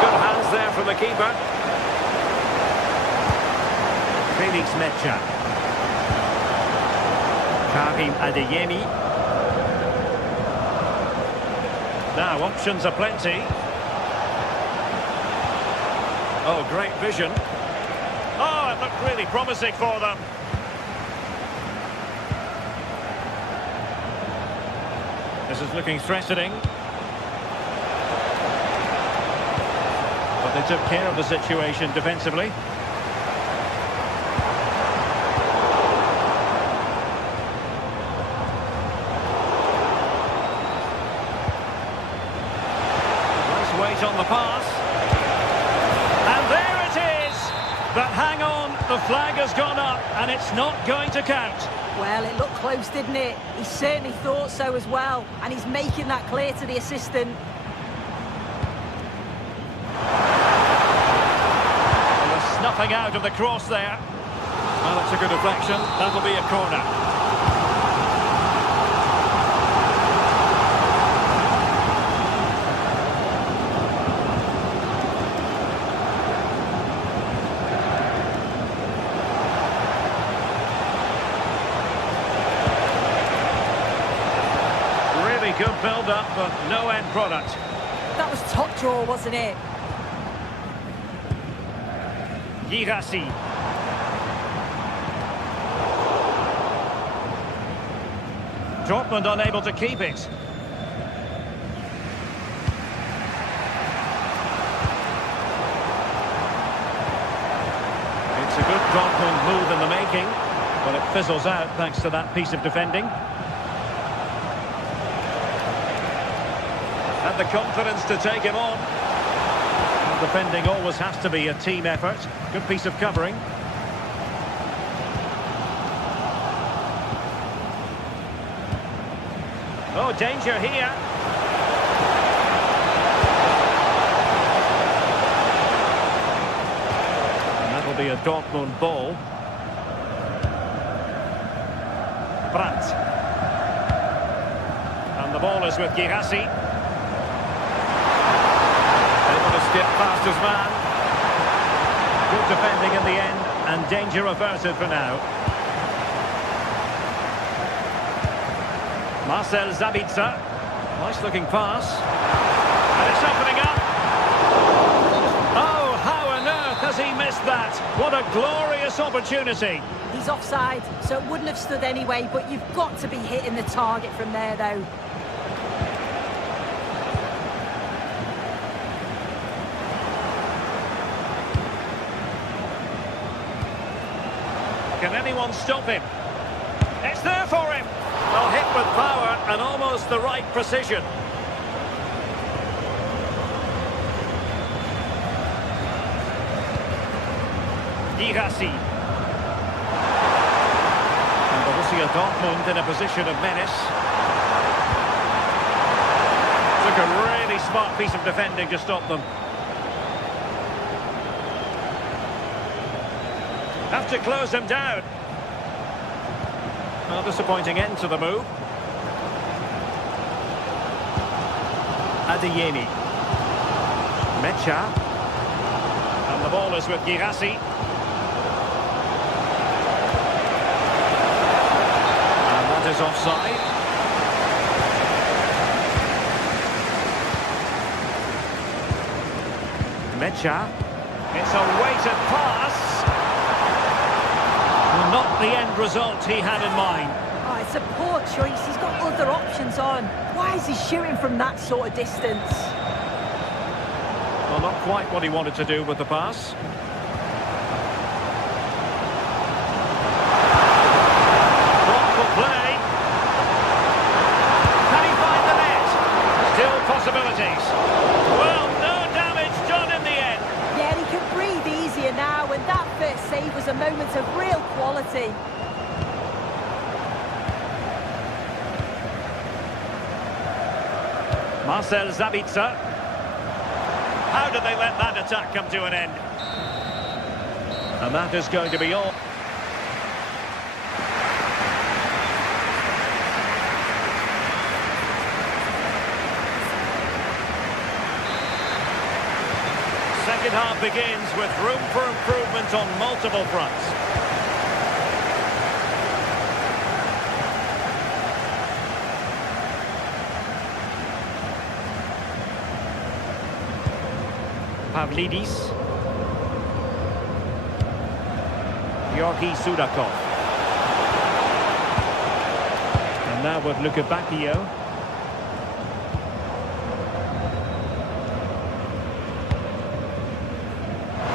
Good hands there from the keeper. Felix Mecha. Karim Adeyemi. Now, options are plenty. Oh, great vision. Oh, it looked really promising for them. This is looking threatening. But they took care of the situation defensively. Wait on the pass. And there it is! But hang on, the flag has gone up and it's not going to count. Well, it looked close, didn't it? He certainly thought so as well. And he's making that clear to the assistant. And the snuffing out of the cross there. Well, that's a good deflection. That'll be a corner. Good build-up, but no end product. That was top draw, wasn't it? Girassi. Dortmund unable to keep it. It's a good Dortmund move in the making, but it fizzles out thanks to that piece of defending. And the confidence to take him on. Well, defending always has to be a team effort. Good piece of covering. Oh, danger here. be a Dortmund ball. Brandt. And the ball is with Girassi. Able to skip past his man. Good defending in the end, and danger averted for now. Marcel Sabitzer. Nice looking pass. And it's opening up. Oh, how on earth has he missed that? What a glorious opportunity. He's offside, so it wouldn't have stood anyway, but you've got to be hitting the target from there, though. Can anyone stop him? It's there for him. Well, hit with power and almost the right precision. Girassi. And Borussia Dortmund in a position of menace. Took a really smart piece of defending to stop them. Have to close them down. Well, disappointing end to the move. Adeyemi. Mecha. And the ball is with Girassi. And that is offside. Mecha. It's a weighted pass. Not the end result he had in mind. Oh, it's a poor choice. He's got other options on. Why is he shooting from that sort of distance? Well, not quite what he wanted to do with the pass. Thoughtful play. Can he find the net? Still possibilities. Well, no damage done in the end. Yeah, he can breathe easier now, and that first save was a moment of real quality. Marcel Sabitzer. How did they let that attack come to an end? And that is going to be all. Second half begins with room for improvement on multiple fronts. Pavlidis. Georgi Sudakov. And now with Luka Bacchio.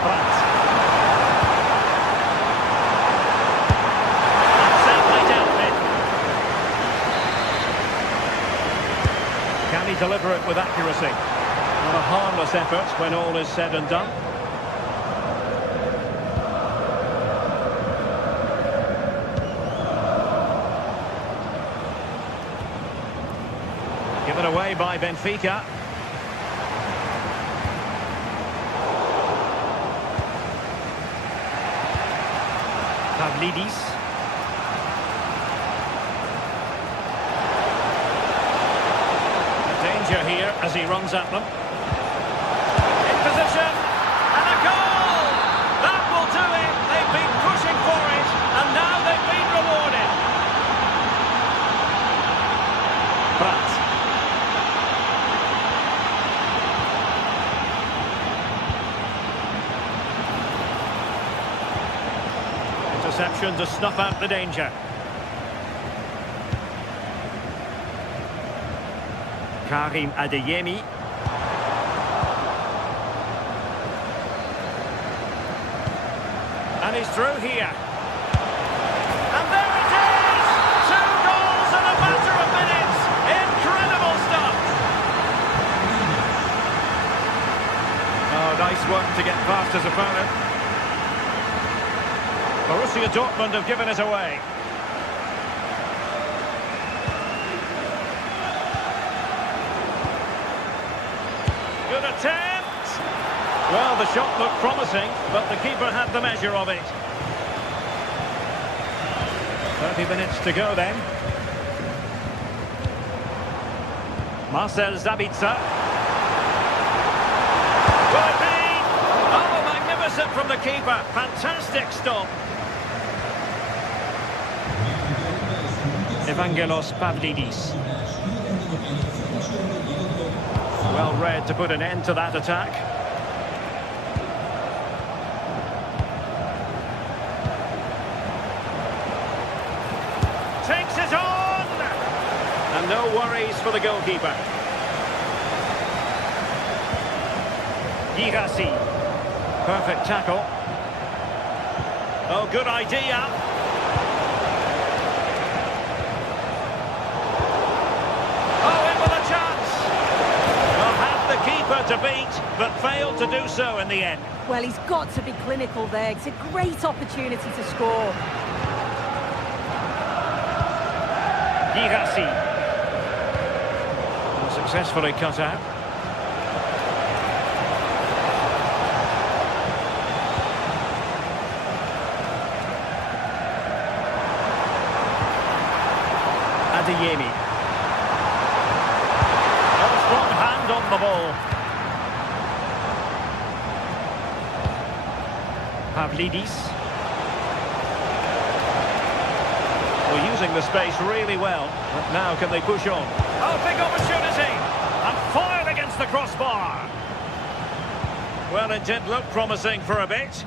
Brandt. Safely dealt with. Can he deliver it with accuracy? Not a harmless effort when all is said and done. Given away by Benfica. Pavlidis. Danger here as he runs at them. Position, and a goal! That will do it. They've been pushing for it, and now they've been rewarded. Brandt. Interception to snuff out the danger. Karim Adeyemi. And he's through here. And there it is! 2 goals in a matter of minutes. Incredible stuff. Oh, nice work to get past his opponent. Borussia Dortmund have given it away. Good attempt. Well, the shot looked promising, but the keeper had the measure of it. 30 minutes to go then. Marcel Sabitzer. Will it be? Oh, magnificent from the keeper. Fantastic stop. Evangelos Pavlidis. Well read to put an end to that attack. Takes it on! And no worries for the goalkeeper. Girassi. Perfect tackle. Oh, good idea. Keeper to beat, but failed to do so in the end. Well, he's got to be clinical there. It's a great opportunity to score. Girassi. Successfully cut out. Adeyemi. On the ball. Pavlidis. Well, using the space really well. But now can they push on? Oh, big opportunity! And fired against the crossbar. Well, it did look promising for a bit.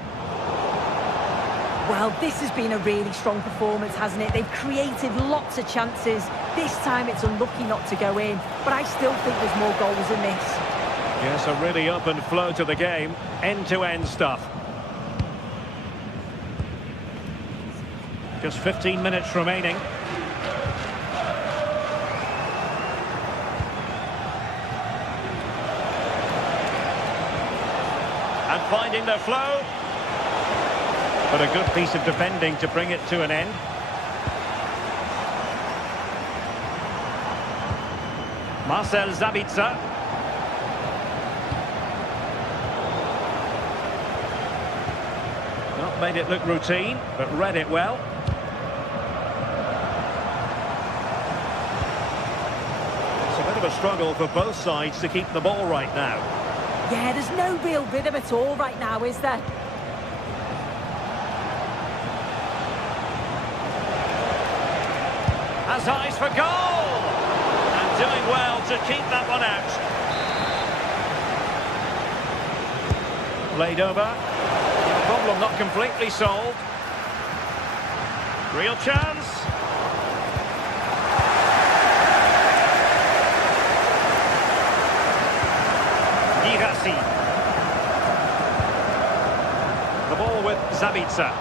Well, this has been a really strong performance, hasn't it? They've created lots of chances. This time it's unlucky not to go in, but I still think there's more goals in this. Yes, a really open flow to the game. End-to-end stuff. Just 15 minutes remaining. And finding their flow. But a good piece of defending to bring it to an end. Marcel Sabitzer. Not made it look routine, but read it well. It's a bit of a struggle for both sides to keep the ball right now. Yeah, there's no real rhythm at all right now, is there? Has eyes for goal! And doing well to keep that one out. Played over. Problem not completely solved. Real chance. Girassi. The ball with Sabitzer.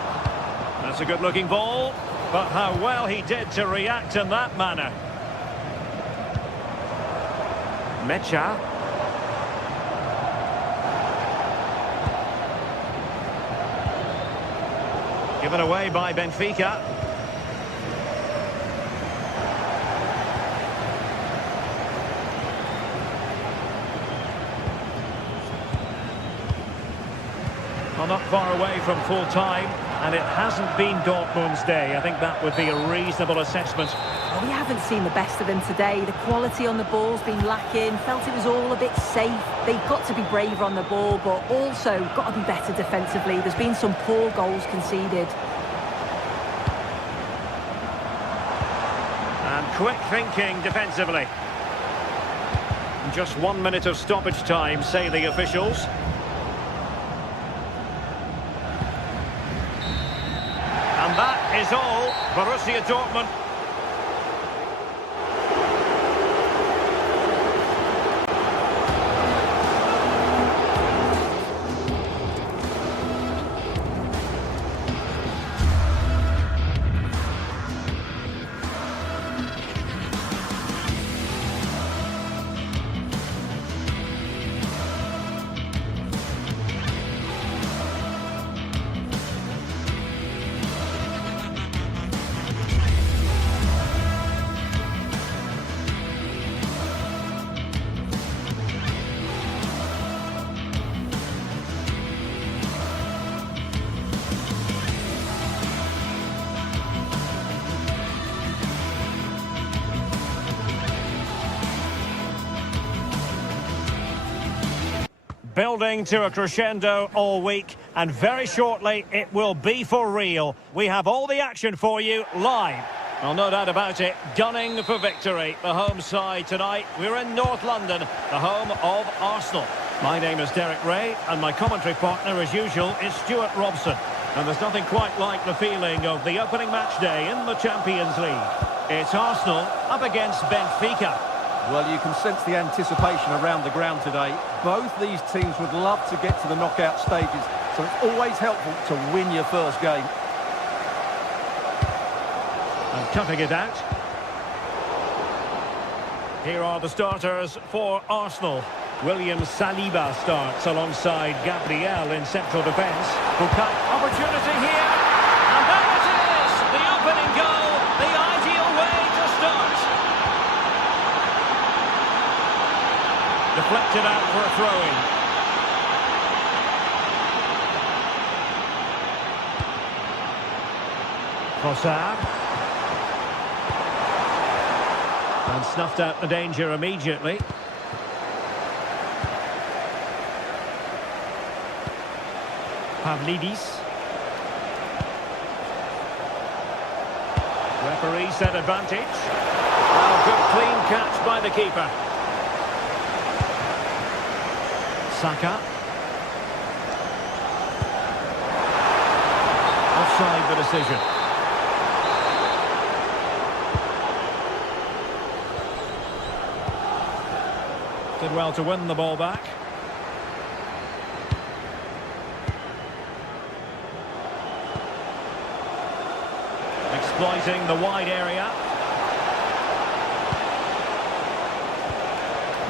That's a good-looking ball. But how well he did to react in that manner. Mecha. Given away by Benfica. Well, not far away from full time. And it hasn't been Dortmund's day. I think that would be a reasonable assessment. Well, we haven't seen the best of them today. The quality on the ball's been lacking. Felt it was all a bit safe. They've got to be braver on the ball, but also got to be better defensively. There's been some poor goals conceded. And quick thinking defensively. Just 1 minute of stoppage time, say the officials. And that is all. Borussia Dortmund. Building to a crescendo all week, and very shortly it will be for real. We have all the action for you live. Well, no doubt about it, gunning for victory. The home side tonight, we're in North London, the home of Arsenal. My name is Derek Ray, and my commentary partner, as usual, is Stuart Robson. And there's nothing quite like the feeling of the opening match day in the Champions League. It's Arsenal up against Benfica. Well, you can sense the anticipation around the ground today. Both these teams would love to get to the knockout stages, so it's always helpful to win your first game. And cutting it out. Here are the starters for Arsenal. William Saliba starts alongside Gabriel in central defence. Opportunity here. And there it is! The opening goal, the ideal way to start. Deflected out for a throw-in. Trossard. And snuffed out the danger immediately. Pavlidis. Referee set advantage. Oh, good clean catch by the keeper. Saka. Offside the decision. Did well to win the ball back. Exploiting the wide area.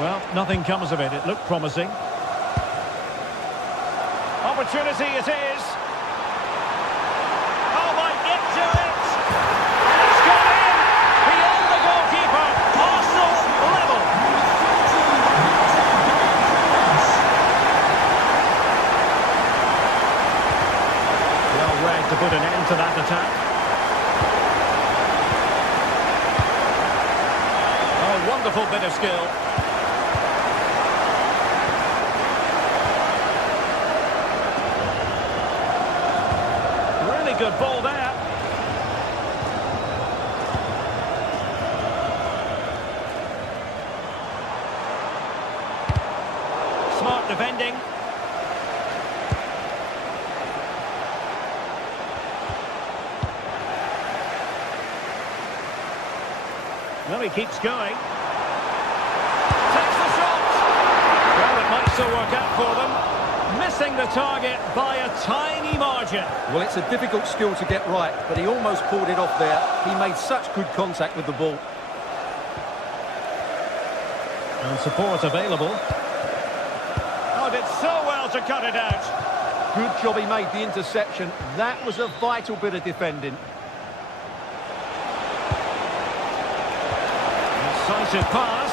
Well, nothing comes of it. It looked promising. Opportunity it is. Oh, might get to it. It's gone in. Beyond the goalkeeper. Arsenal level. Well read to put an end to that attack. Wonderful bit of skill. Really good ball there. Smart defending. Well, he keeps going. Still work out for them, missing the target by a tiny margin. Well, it's a difficult skill to get right, but he almost pulled it off there. He made such good contact with the ball. And support available. Oh, did so well to cut it out. Good job he made the interception. That was a vital bit of defending. Decisive pass.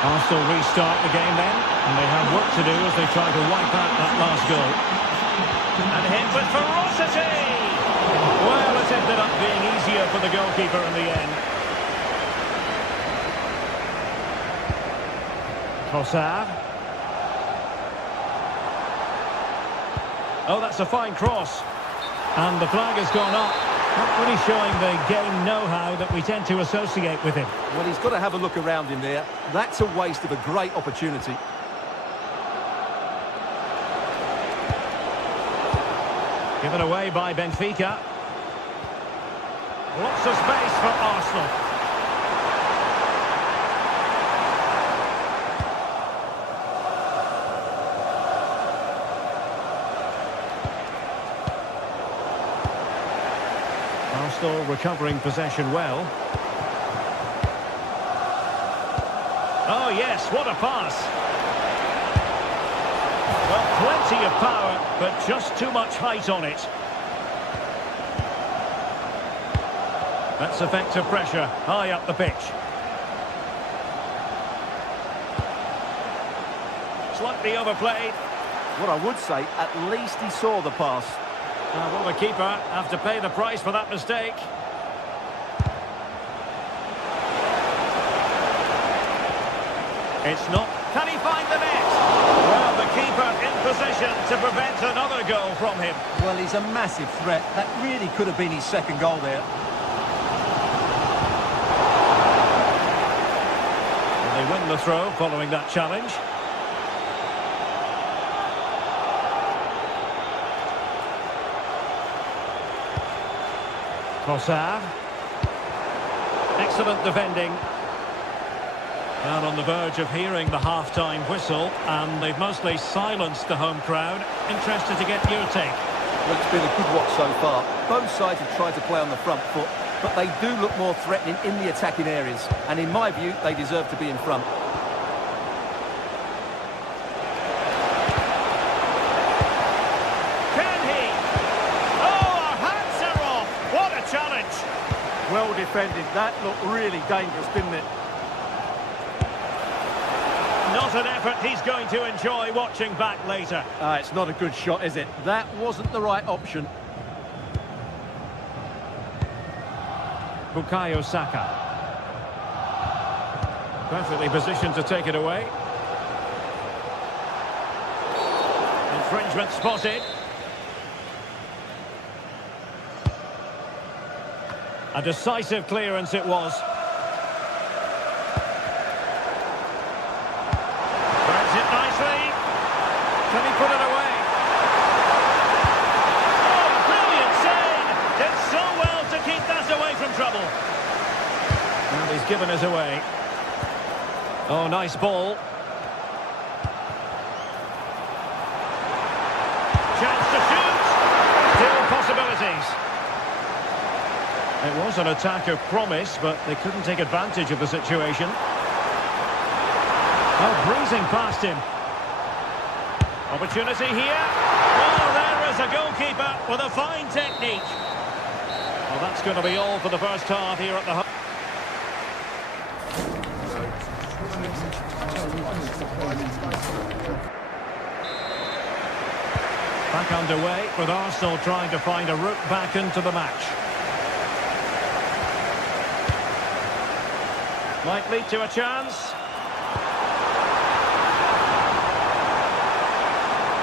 Arsenal restart the game then, and they have work to do as they try to wipe out that last goal. And hit with ferocity! Well, it ended up being easier for the goalkeeper in the end. Trossard. Oh, that's a fine cross. And the flag has gone up. Not really showing the game know-how that we tend to associate with him. Well, he's got to have a look around him there. That's a waste of a great opportunity. Given away by Benfica. Lots of space for Arsenal. Arsenal recovering possession well. Oh yes, what a pass. Well, plenty of power, but just too much height on it. That's effective pressure, high up the pitch. Slightly overplayed. What I would say, at least he saw the pass. Will the keeper have to pay the price for that mistake? It's not. Can he find the net? Well, the keeper in position to prevent another goal from him. Well, he's a massive threat. That really could have been his second goal there. And they win the throw following that challenge. Trossard. Excellent defending. And on the verge of hearing the half-time whistle, and they've mostly silenced the home crowd. Interested to get your take. Well, it's been a good watch so far. Both sides have tried to play on the front foot, but they do look more threatening in the attacking areas. And in my view, they deserve to be in front. Can he? Oh, our hands are off. What a challenge. Well defended. That looked really dangerous, didn't it? Not an effort he's going to enjoy watching back later. It's not a good shot, is it? That wasn't the right option. Bukayo Saka. Perfectly positioned to take it away. Infringement spotted. A decisive clearance it was. Grabs it nicely. Can he put it away? Oh, brilliant save! Did so well to keep that away from trouble. And he's given us away. Oh, nice ball. Chance to shoot. Still possibilities. It was an attack of promise, but they couldn't take advantage of the situation. Oh, breezing past him. Opportunity here. Well, there is a goalkeeper with a fine technique. Well, that's going to be all for the first half here at the home. Back underway with Arsenal trying to find a route back into the match. Might lead to a chance.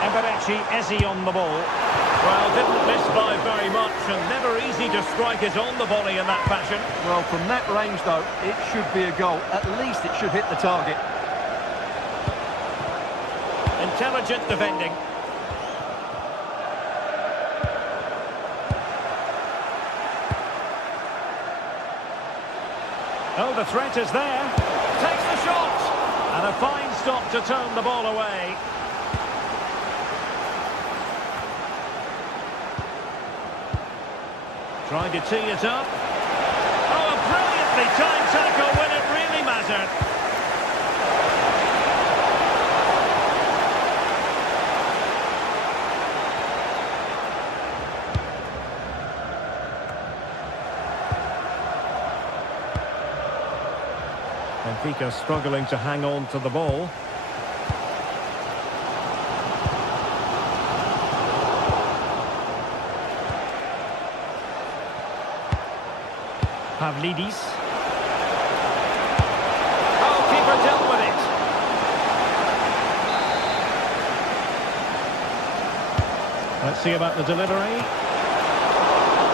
Eberechi Eze on the ball. Well, didn't miss by very much and never easy to strike it on the volley in that fashion. Well, from that range, though, it should be a goal. At least it should hit the target. Intelligent defending. Oh, the threat is there. Takes the shot. And a fine stop to turn the ball away. Trying to tee it up. Oh, a brilliantly timed tackle when it really mattered. Benfica struggling to hang on to the ball. Pavlidis. Oh, keeper dealt with it. Let's see about the delivery.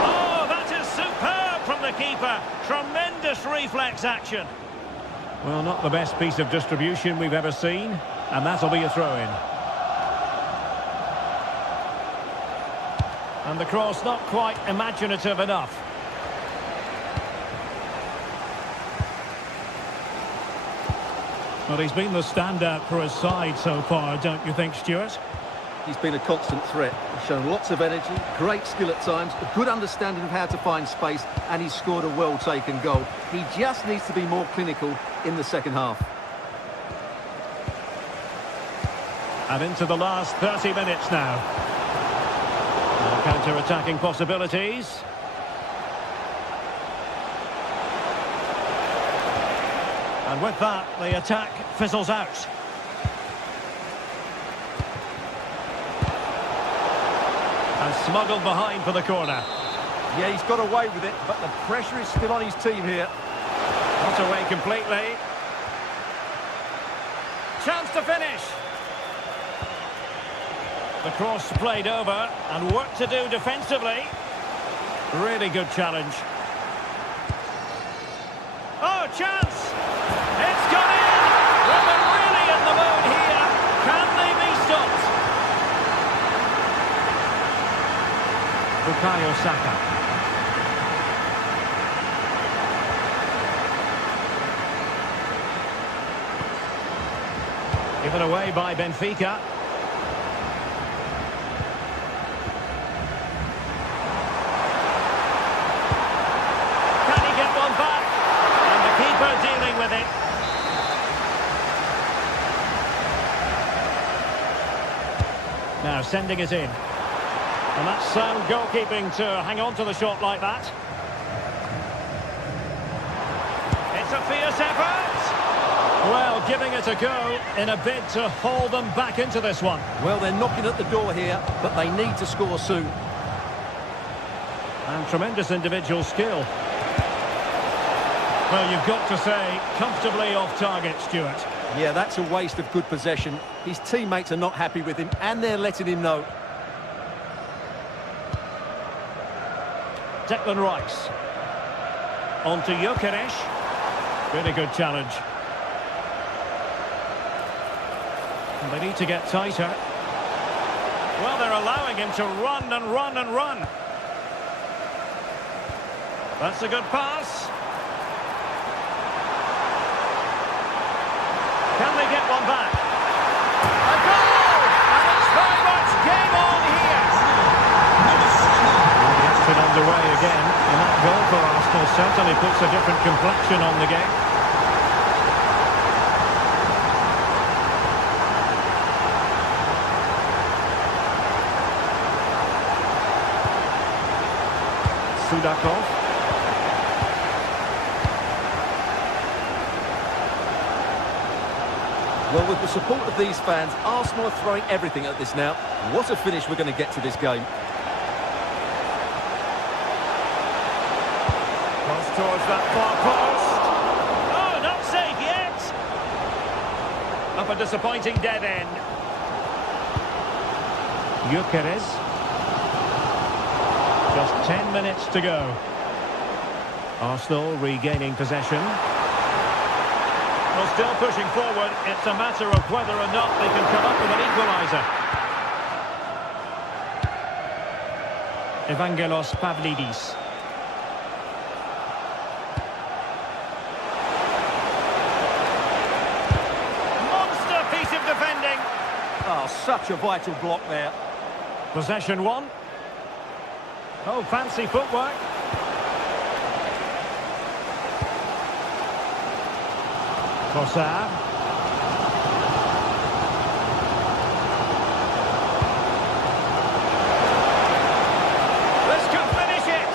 Oh, that is superb from the keeper. Tremendous reflex action. Well, not the best piece of distribution we've ever seen, and that'll be a throw-in. And the cross not quite imaginative enough. Well, he's been the standout for his side so far, don't you think, Stuart? He's been a constant threat. He's shown lots of energy, great skill at times, a good understanding of how to find space, and he's scored a well-taken goal. He just needs to be more clinical in the second half. And into the last 30 minutes now. Counter-attacking possibilities. And with that, the attack fizzles out. And smuggled behind for the corner. Yeah, he's got away with it, but the pressure is still on his team here. Not away completely. chance to finish. The cross played over and work to do defensively. Really good challenge. Oh, chance! It's gone in! Well, they're really in the mood here. Can they be stopped? Bukayo Saka. Given away by Benfica. Can he get one back? And the keeper dealing with it. Now sending it in. And that's sound goalkeeping to hang on to the shot like that. It's a fierce effort. Well, giving it a go in a bid to haul them back into this one. Well, they're knocking at the door here, but they need to score soon. And tremendous individual skill. Well, you've got to say, comfortably off target, Stuart. Yeah, that's a waste of good possession. His teammates are not happy with him, and they're letting him know. Declan Rice. On to Gyökeres. Really good challenge. And they need to get tighter. Well, they're allowing him to run and run and run. That's a good pass. Can they get one back? A goal! And it's very much game on here. The action underway again. And that goal for Arsenal certainly puts a different complexion on the game. Sudakov. Well, with the support of these fans, Arsenal are throwing everything at this now. What a finish we're going to get to this game. Cross towards that far post. Oh, not safe yet. Up a disappointing dead end. Gyökeres. Just 10 minutes to go. Arsenal regaining possession. Well, still pushing forward. It's a matter of whether or not they can come up with an equaliser. Evangelos Pavlidis. Monster piece of defending. Oh, such a vital block there. Possession one. Oh, fancy footwork. Trossard. This could finish it.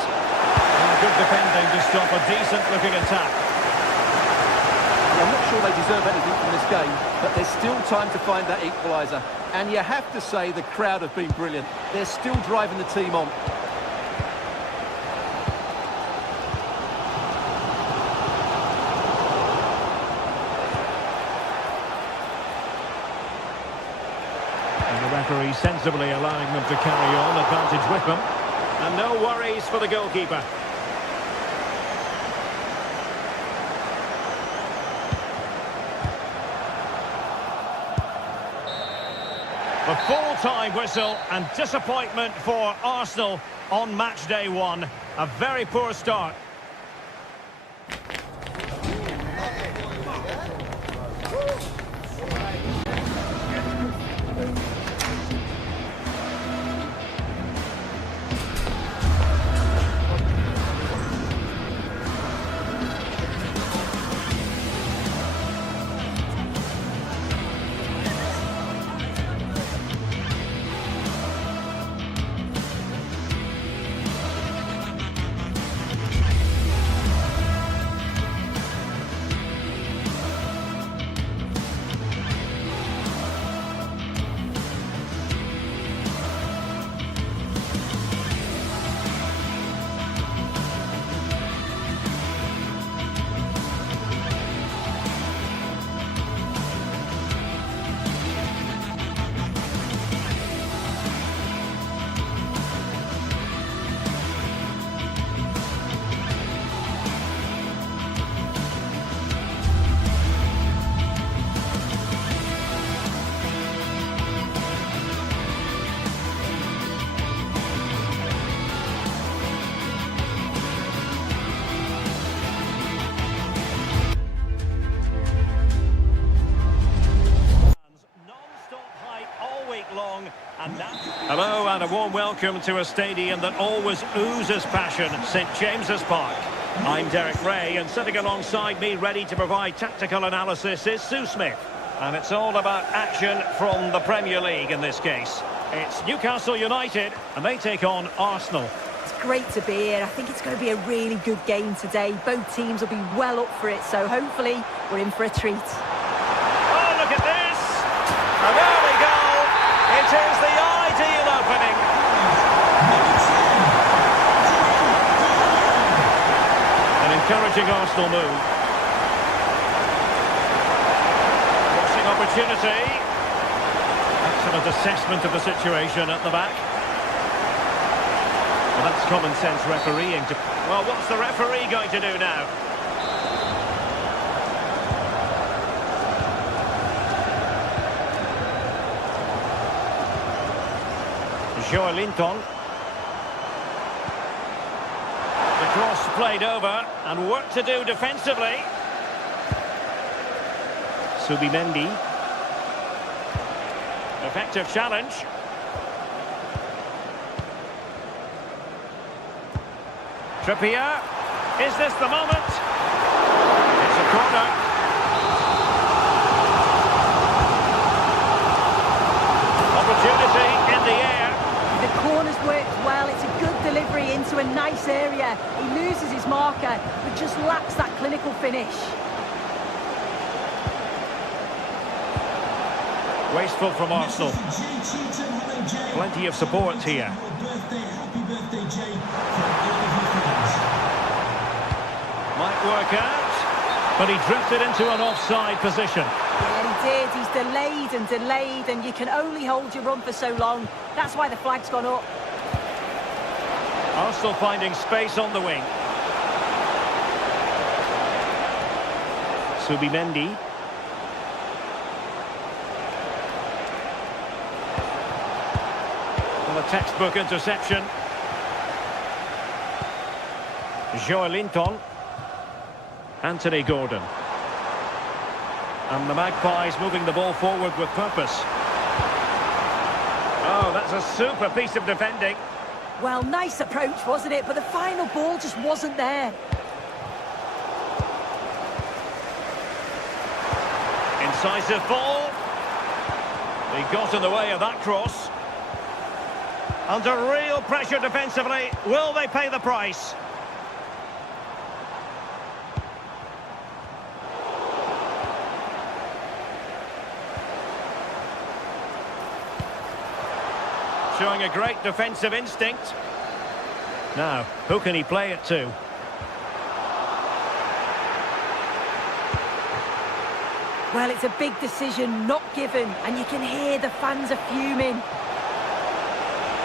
And good defending to stop a decent-looking attack. I'm not sure they deserve anything from this game, but there's still time to find that equaliser. And you have to say the crowd have been brilliant. They're still driving the team on. Referee sensibly allowing them to carry on, advantage with them, and no worries for the goalkeeper. The full-time whistle and disappointment for Arsenal on match day one. A very poor start. And now... Hello and a warm welcome to a stadium that always oozes passion, St James's Park. I'm Derek Ray, and sitting alongside me ready to provide tactical analysis is Sue Smith. And it's all about action from the Premier League in this case. It's Newcastle United, and they take on Arsenal. It's great to be here. I think it's going to be a really good game today. Both teams will be well up for it, so hopefully we're in for a treat. Oh, look at this! And there we go! It is the ideal opening. An encouraging Arsenal move. Crossing opportunity. Excellent assessment of the situation at the back. Well, that's common sense refereeing. Well, what's the referee going to do now? Joelinton. The cross played over, and work to do defensively. Subimendi. Effective challenge. Trippier. Is this the moment? It's a corner. Opportunity in the air. The corner's worked well. It's a good delivery into a nice area. He loses his marker, but just lacks that clinical finish. Wasteful from Arsenal. Plenty of support here. Might work out, but he drifted into an offside position. Yeah, he did. He's delayed, and you can only hold your run for so long. That's why the flag's gone up. Arsenal finding space on the wing. Subimendi. And a textbook interception. Joelinton. Anthony Gordon. And the Magpies moving the ball forward with purpose. Oh, that's a super piece of defending. Well, nice approach, wasn't it? But the final ball just wasn't there. Incisive ball. He got in the way of that cross. Under real pressure defensively. Will they pay the price? Showing a great defensive instinct. Now, who can he play it to? Well, it's a big decision, not given, and you can hear the fans are fuming.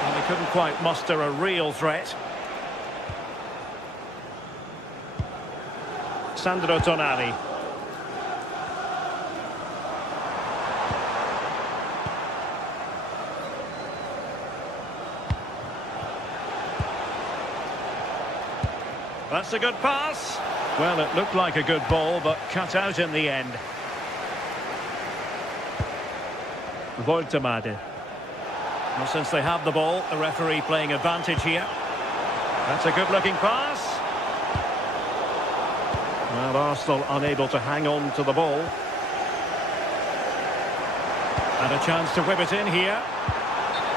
Well, they couldn't quite muster a real threat. Sandro Tonali. That's a good pass. Well, it looked like a good ball, but cut out in the end. Voltemade. Well, since they have the ball, the referee playing advantage here. That's a good-looking pass. Well, Arsenal unable to hang on to the ball. And a chance to whip it in here.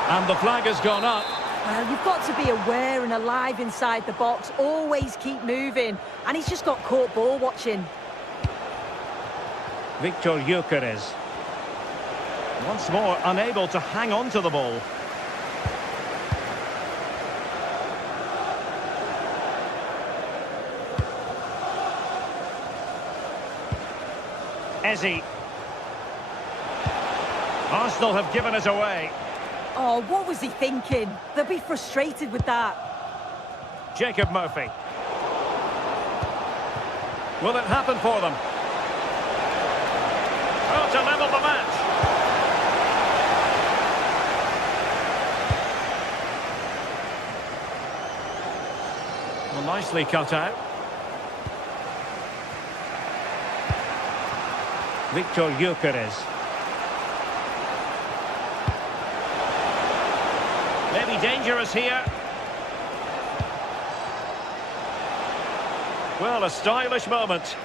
And the flag has gone up. Well, you've got to be aware and alive inside the box. Always keep moving. And he's just got caught ball watching. Victor Gyökeres. Once more, unable to hang on to the ball. Eze. Arsenal have given it away. Oh, what was he thinking? They'll be frustrated with that. Jacob Murphy. Will it happen for them? Oh, to level the match. Well, nicely cut out. Victor Gyökeres. Maybe dangerous here. Well, a stylish moment.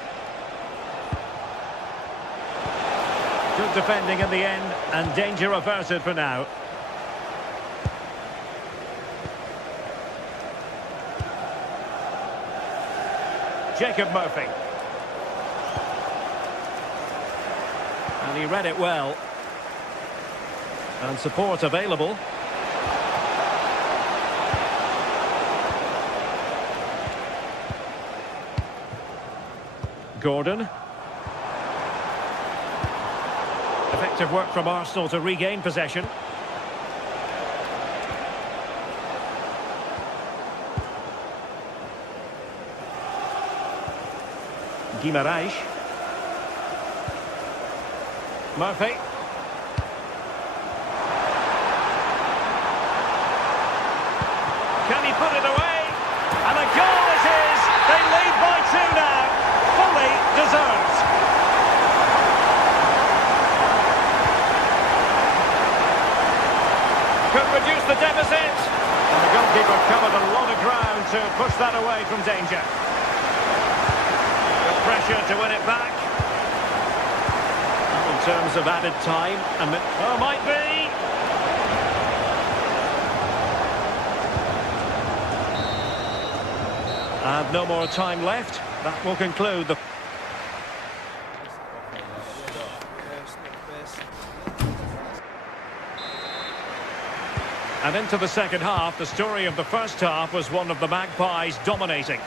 Good defending in the end, and danger averted for now. Jacob Murphy. And he read it well. And support available. Gordon. Effective work from Arsenal to regain possession. Guimaraes. Murphy. Can he put it away? And a goal it is! They lead by 2 now. Fully deserved. Could reduce the deficit. And the goalkeeper covered a lot of ground to push that away from danger. Good pressure to win it back. In terms of added time, might be. And no more time left. That will conclude the... And into the second half, the story of the first half was one of the Magpies dominating.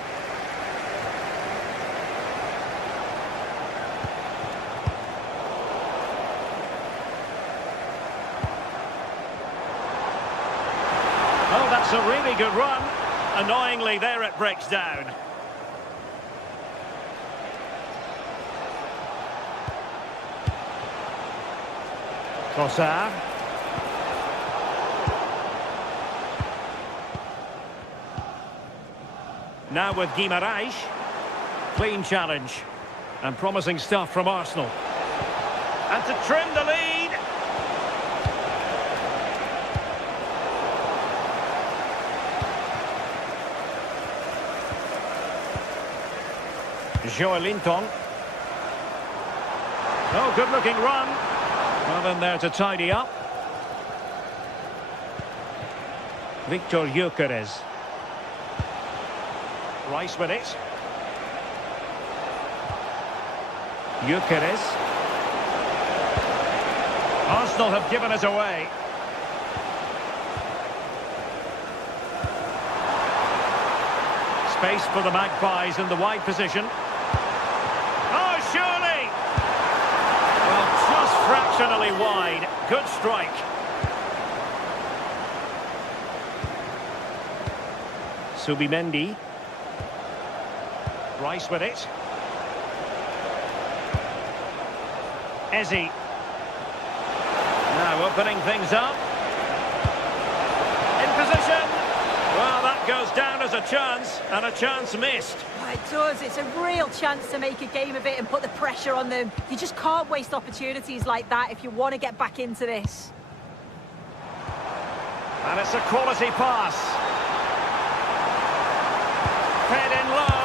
Oh, that's a really good run. Annoyingly, there it breaks down. Trossard. Now with Guimaraes. Clean challenge. And promising stuff from Arsenal. And to trim the lead. Joelinton. Oh, good-looking run. Well in there to tidy up. Victor Gyökeres. Rice with it. Gyökeres. Arsenal have given it away. Space for the Magpies in the wide position. Oh, surely! Well, just fractionally wide. Good strike. Subimendi. Rice with it. Eze. Now opening things up. In position. Well, that goes down as a chance, and a chance missed. It does. It's a real chance to make a game of it and put the pressure on them. You just can't waste opportunities like that if you want to get back into this. And it's a quality pass. Fed in low.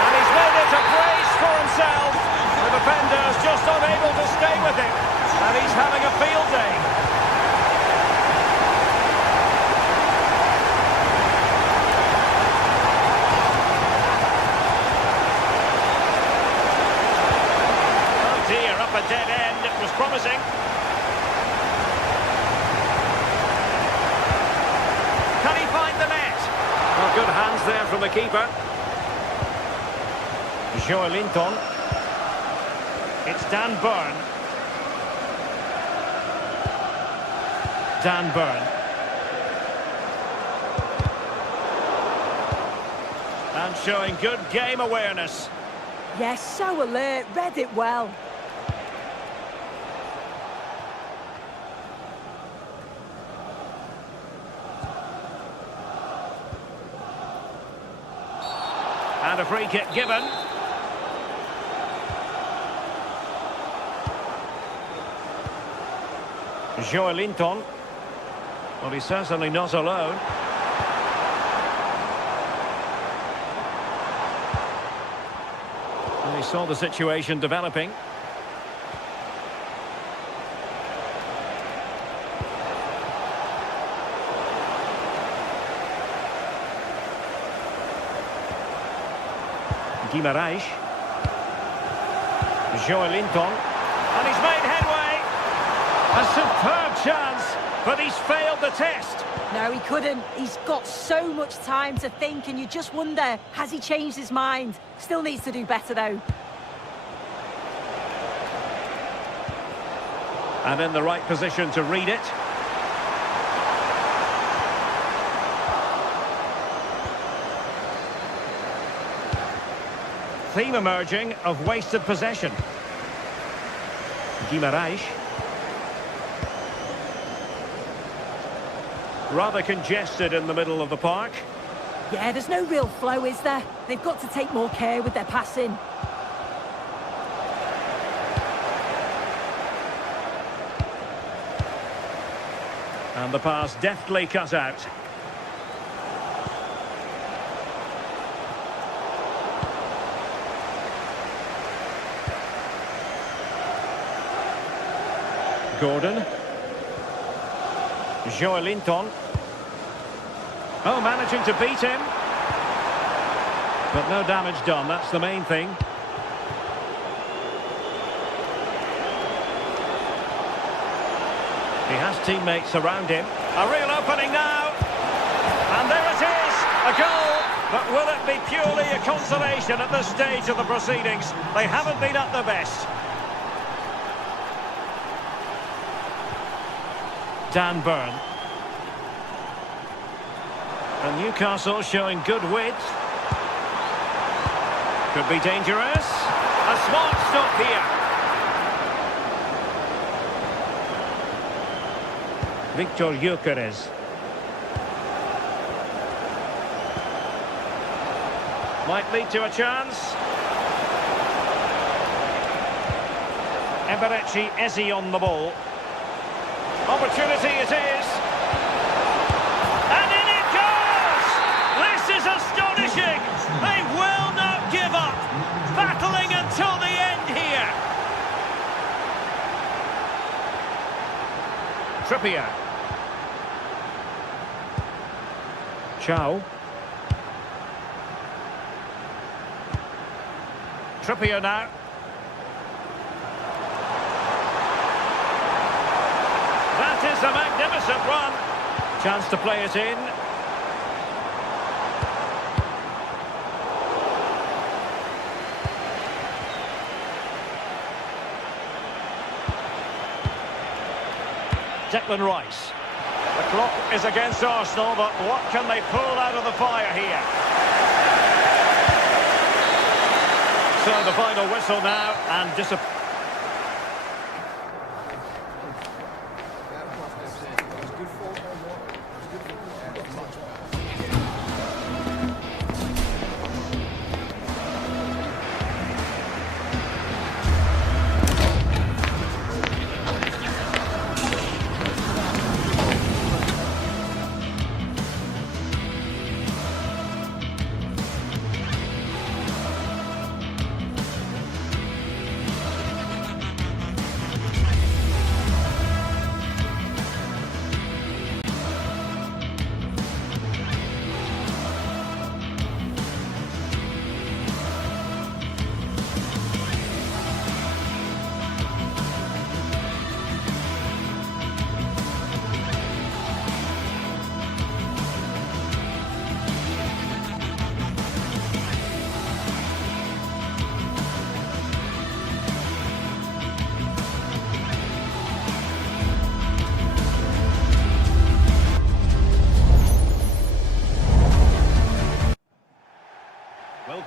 And he's made it a brace for himself. The defender's just unable to stay with him. And he's having a field day. Up a dead end, it was promising. Can he find the net? Well, good hands there from the keeper. Joelinton. It's Dan Burn. Dan Burn. And showing good game awareness. Yes, so alert, read it well. And a free kick given. Joelinton. Well, he's certainly not alone. And he saw the situation developing. Guimarães. Joelinton. And he's made headway. A superb chance, but he's failed the test. No, he couldn't. He's got so much time to think, and you just wonder, has he changed his mind? Still needs to do better, though. And in the right position to read it. Theme emerging of wasted possession. Guimarães. Rather congested in the middle of the park. Yeah, there's no real flow, is there? They've got to take more care with their passing. And the pass deftly cut out. Gordon. Joelinton. Oh, managing to beat him. But no damage done, that's the main thing. He has teammates around him. A real opening now. And there it is, a goal. But will it be purely a consolation at this stage of the proceedings? They haven't been at their best. Dan Burn. And Newcastle showing good width. Could be dangerous. A smart stop here. Victor Gyökeres. Might lead to a chance. Eberechi Eze on the ball. Opportunity it is. And in it goes! This is astonishing! They will not give up! Battling until the end here! Trippier. Chow. Trippier now. That is a magnificent run. Chance to play it in. Declan Rice. The clock is against Arsenal, but what can they pull out of the fire here? So the final whistle now, and disappointing.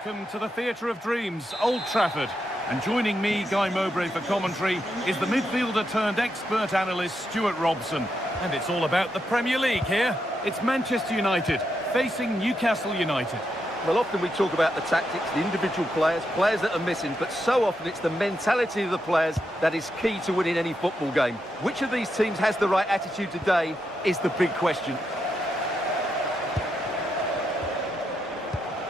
Welcome to the Theatre of Dreams, Old Trafford. And joining me, Guy Mowbray, for commentary is the midfielder turned expert analyst Stuart Robson. And it's all about the Premier League here. It's Manchester United facing Newcastle United. Well, often we talk about the tactics, the individual players that are missing, but so often it's the mentality of the players that is key to winning any football game. Which of these teams has the right attitude today is the big question.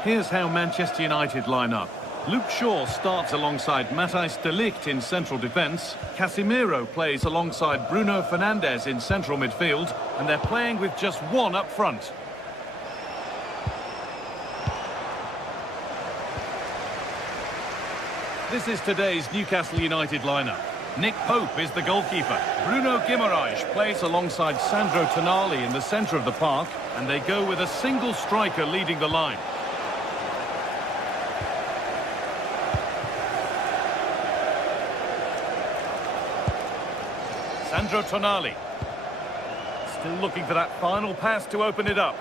Here's how Manchester United line up. Luke Shaw starts alongside Matthijs de Ligt in central defence. Casemiro plays alongside Bruno Fernandes in central midfield, and they're playing with just one up front. This is today's Newcastle United lineup. Nick Pope is the goalkeeper. Bruno Guimaraes plays alongside Sandro Tonali in the centre of the park, and they go with a single striker leading the line. Sandro Tonali. Still looking for that final pass to open it up.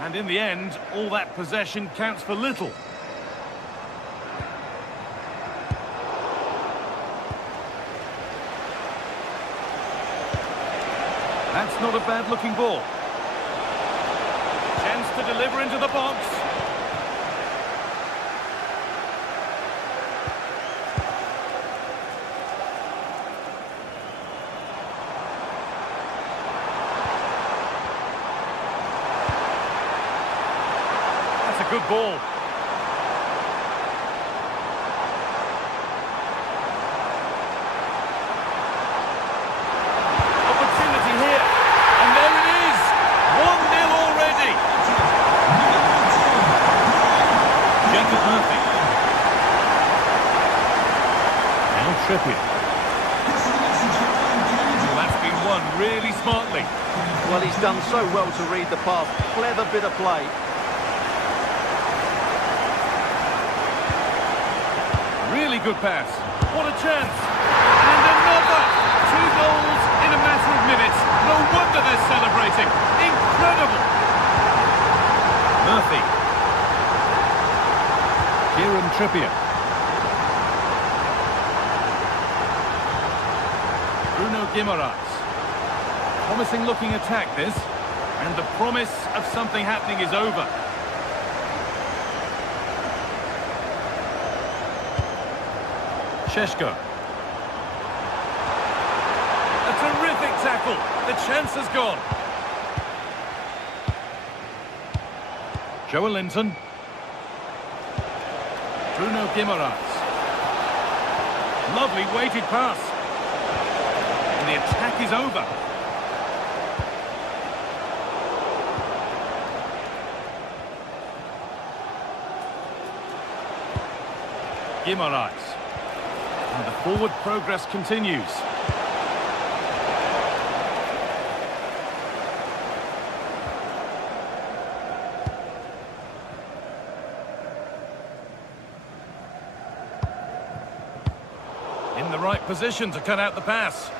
And in the end, all that possession counts for little. That's not a bad-looking ball. Chance to deliver into the box. That's a good ball. Trippier. Well, that's been won really smartly. Well, he's done so well to read the pass. Clever bit of play. Really good pass. What a chance. And another. 2 goals in a matter of minutes. No wonder they're celebrating. Incredible. Murphy. Kieran Trippier. Bruno Guimaraes. Promising looking attack this, and the promise of something happening is over. Šeško. A terrific tackle. The chance has gone. Joelinton. Bruno Guimaraes. Lovely weighted pass. The attack is over. Guimaraes. And the forward progress continues. In the right position to cut out the pass.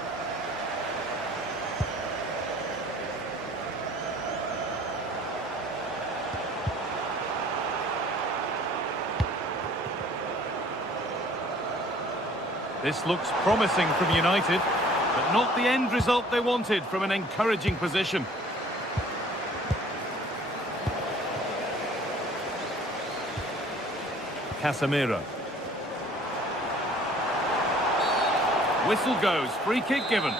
This looks promising from United, but not the end result they wanted from an encouraging position. Casemiro. Whistle goes, free kick given.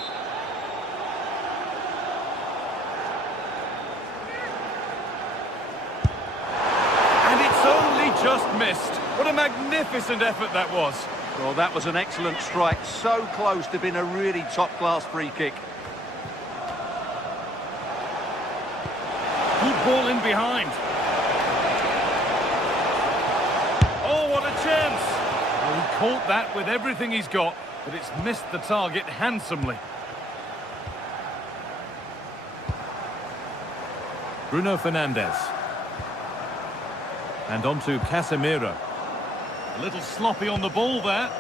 And it's only just missed. What a magnificent effort that was. Well, that was an excellent strike. So close to being a really top-class free kick. Good ball in behind. Oh, what a chance. Well, he caught that with everything he's got, but it's missed the target handsomely. Bruno Fernandes. And on to Casemiro. A little sloppy on the ball there.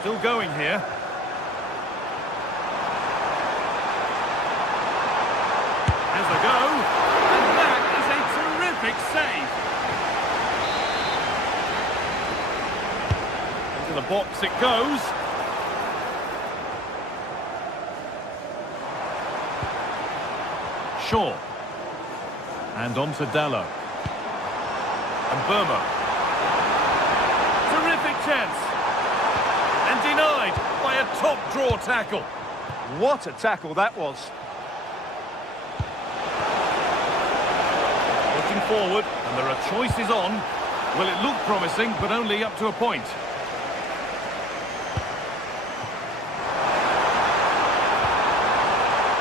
Still going here. Has a go. And that is a terrific save. Into the box it goes. Shaw. And on to Dallo. And Burma. Terrific chance. And denied by a top draw tackle. What a tackle that was. Looking forward, and there are choices on. Well, it looked promising, but only up to a point.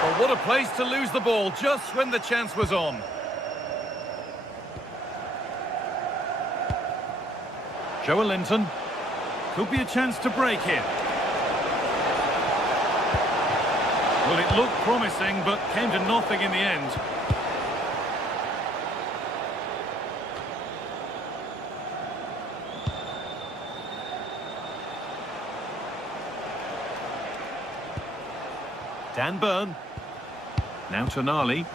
Well, what a place to lose the ball just when the chance was on. Joelinton. Could be a chance to break here. Well, it looked promising, but came to nothing in the end. Dan Burn. Now Tonali.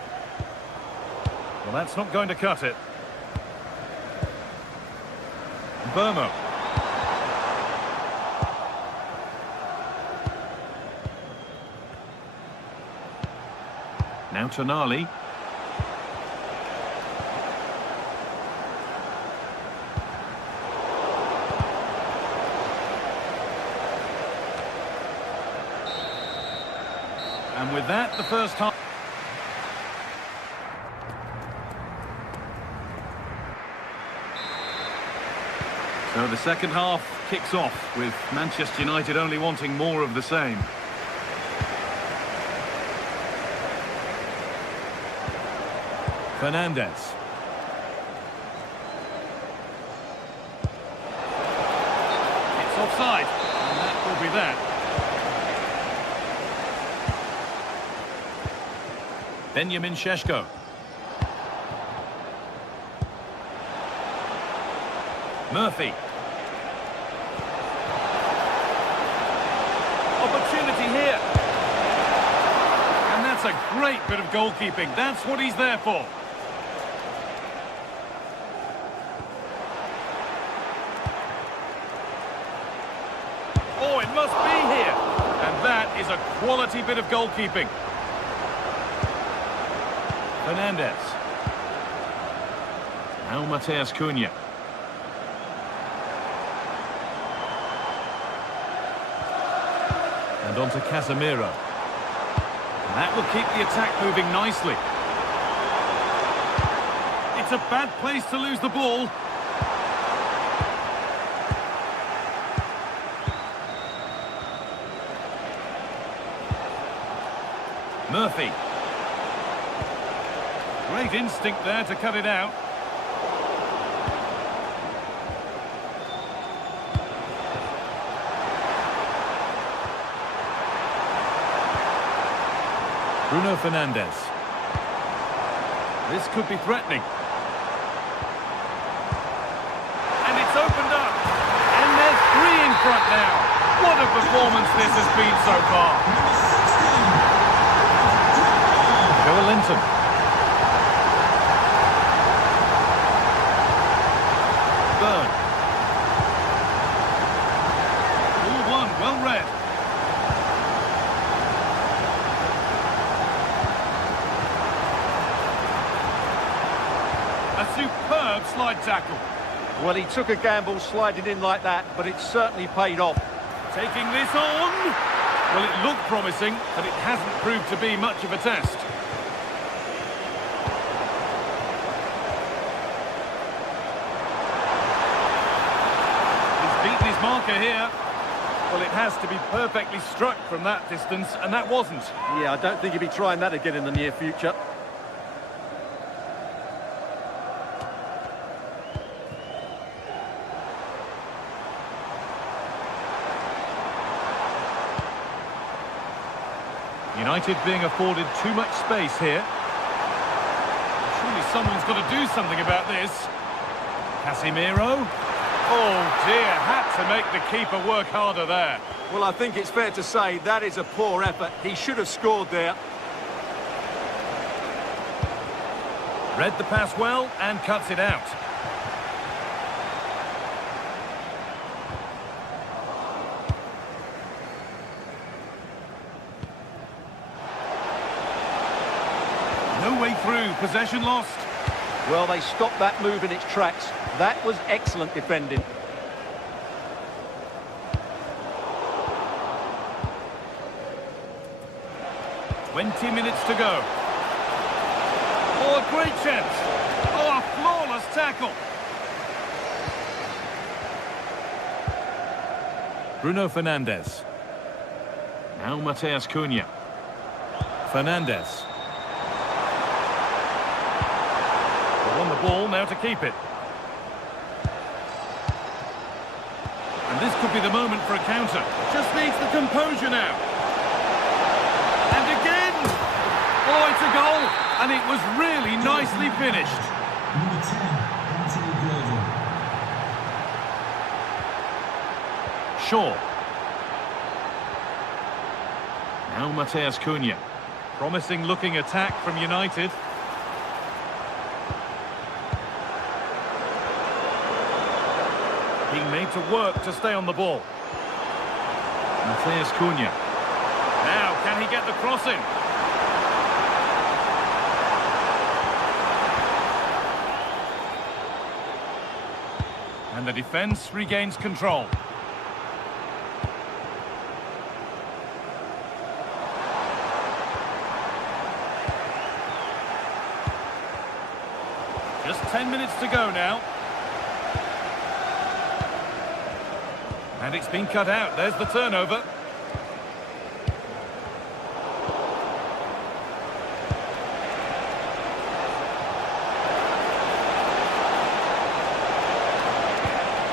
Well, that's not going to cut it. Burma. Now Tonali. And with that, the first half. So the second half kicks off with Manchester United only wanting more of the same. Fernandez. It's offside, and that will be that. Benjamin Šeško. Murphy. Opportunity here. And that's a great bit of goalkeeping. That's what he's there for. Oh, it must be here. And that is a quality bit of goalkeeping. Fernandez. Now Mateus Cunha. And on to Casemiro. And that will keep the attack moving nicely. It's a bad place to lose the ball. Murphy. Great instinct there to cut it out. Bruno Fernandes. This could be threatening. And it's opened up. And there's three in front now. What a performance this has been so far. Joelinton. Burn. All one, well read. A superb slide tackle. Well, he took a gamble sliding in like that, but it certainly paid off. Taking this on. Well, it looked promising, but it hasn't proved to be much of a test. He's beaten his marker here. Well, it has to be perfectly struck from that distance, and that wasn't. Yeah, I don't think he'll be trying that again in the near future. United being afforded too much space here. Surely someone's got to do something about this. Casemiro. Oh dear, had to make the keeper work harder there. Well, I think it's fair to say that is a poor effort. He should have scored there. Read the pass well and cuts it out. No way through. Possession lost. Well, they stopped that move in its tracks. That was excellent defending. "20 minutes to go. Oh, a great chance. Oh, a flawless tackle. Bruno Fernandes. Now Mateus Cunha. Fernandes. They won the ball, now to keep it. And this could be the moment for a counter. Just needs the composure now. And again! Oh, it's a goal! And it was really nicely finished. Number 10, Anthony Gordon. Shaw. Now Mateus Cunha. Promising looking attack from United. Being made to work to stay on the ball. Mateus Cunha. Now, can he get the crossing? And the defence regains control. Just 10 minutes to go now. And it's been cut out. There's the turnover.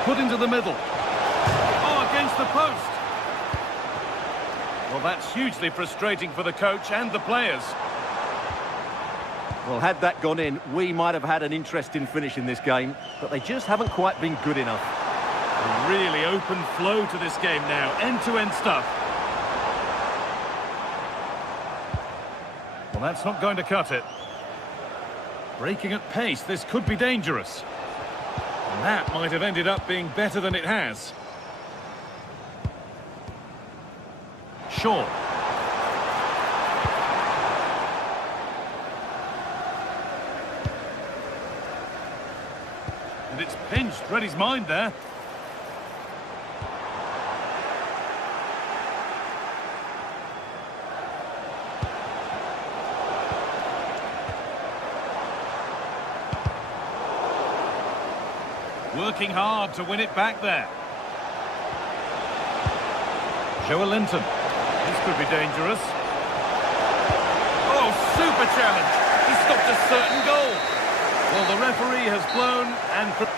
Put into the middle. Oh, against the post. Well, that's hugely frustrating for the coach and the players. Well, had that gone in, we might have had an interesting finish in this game, but they just haven't quite been good enough. A really open flow to this game now, end-to-end stuff. Well, that's not going to cut it. Breaking at pace, this could be dangerous. And that might have ended up being better than it has. Shaw. And it's pinched, read his mind there. Working hard to win it back there. Joelinton. This could be dangerous. Oh, super challenge. He stopped a certain goal. Well, the referee has blown and...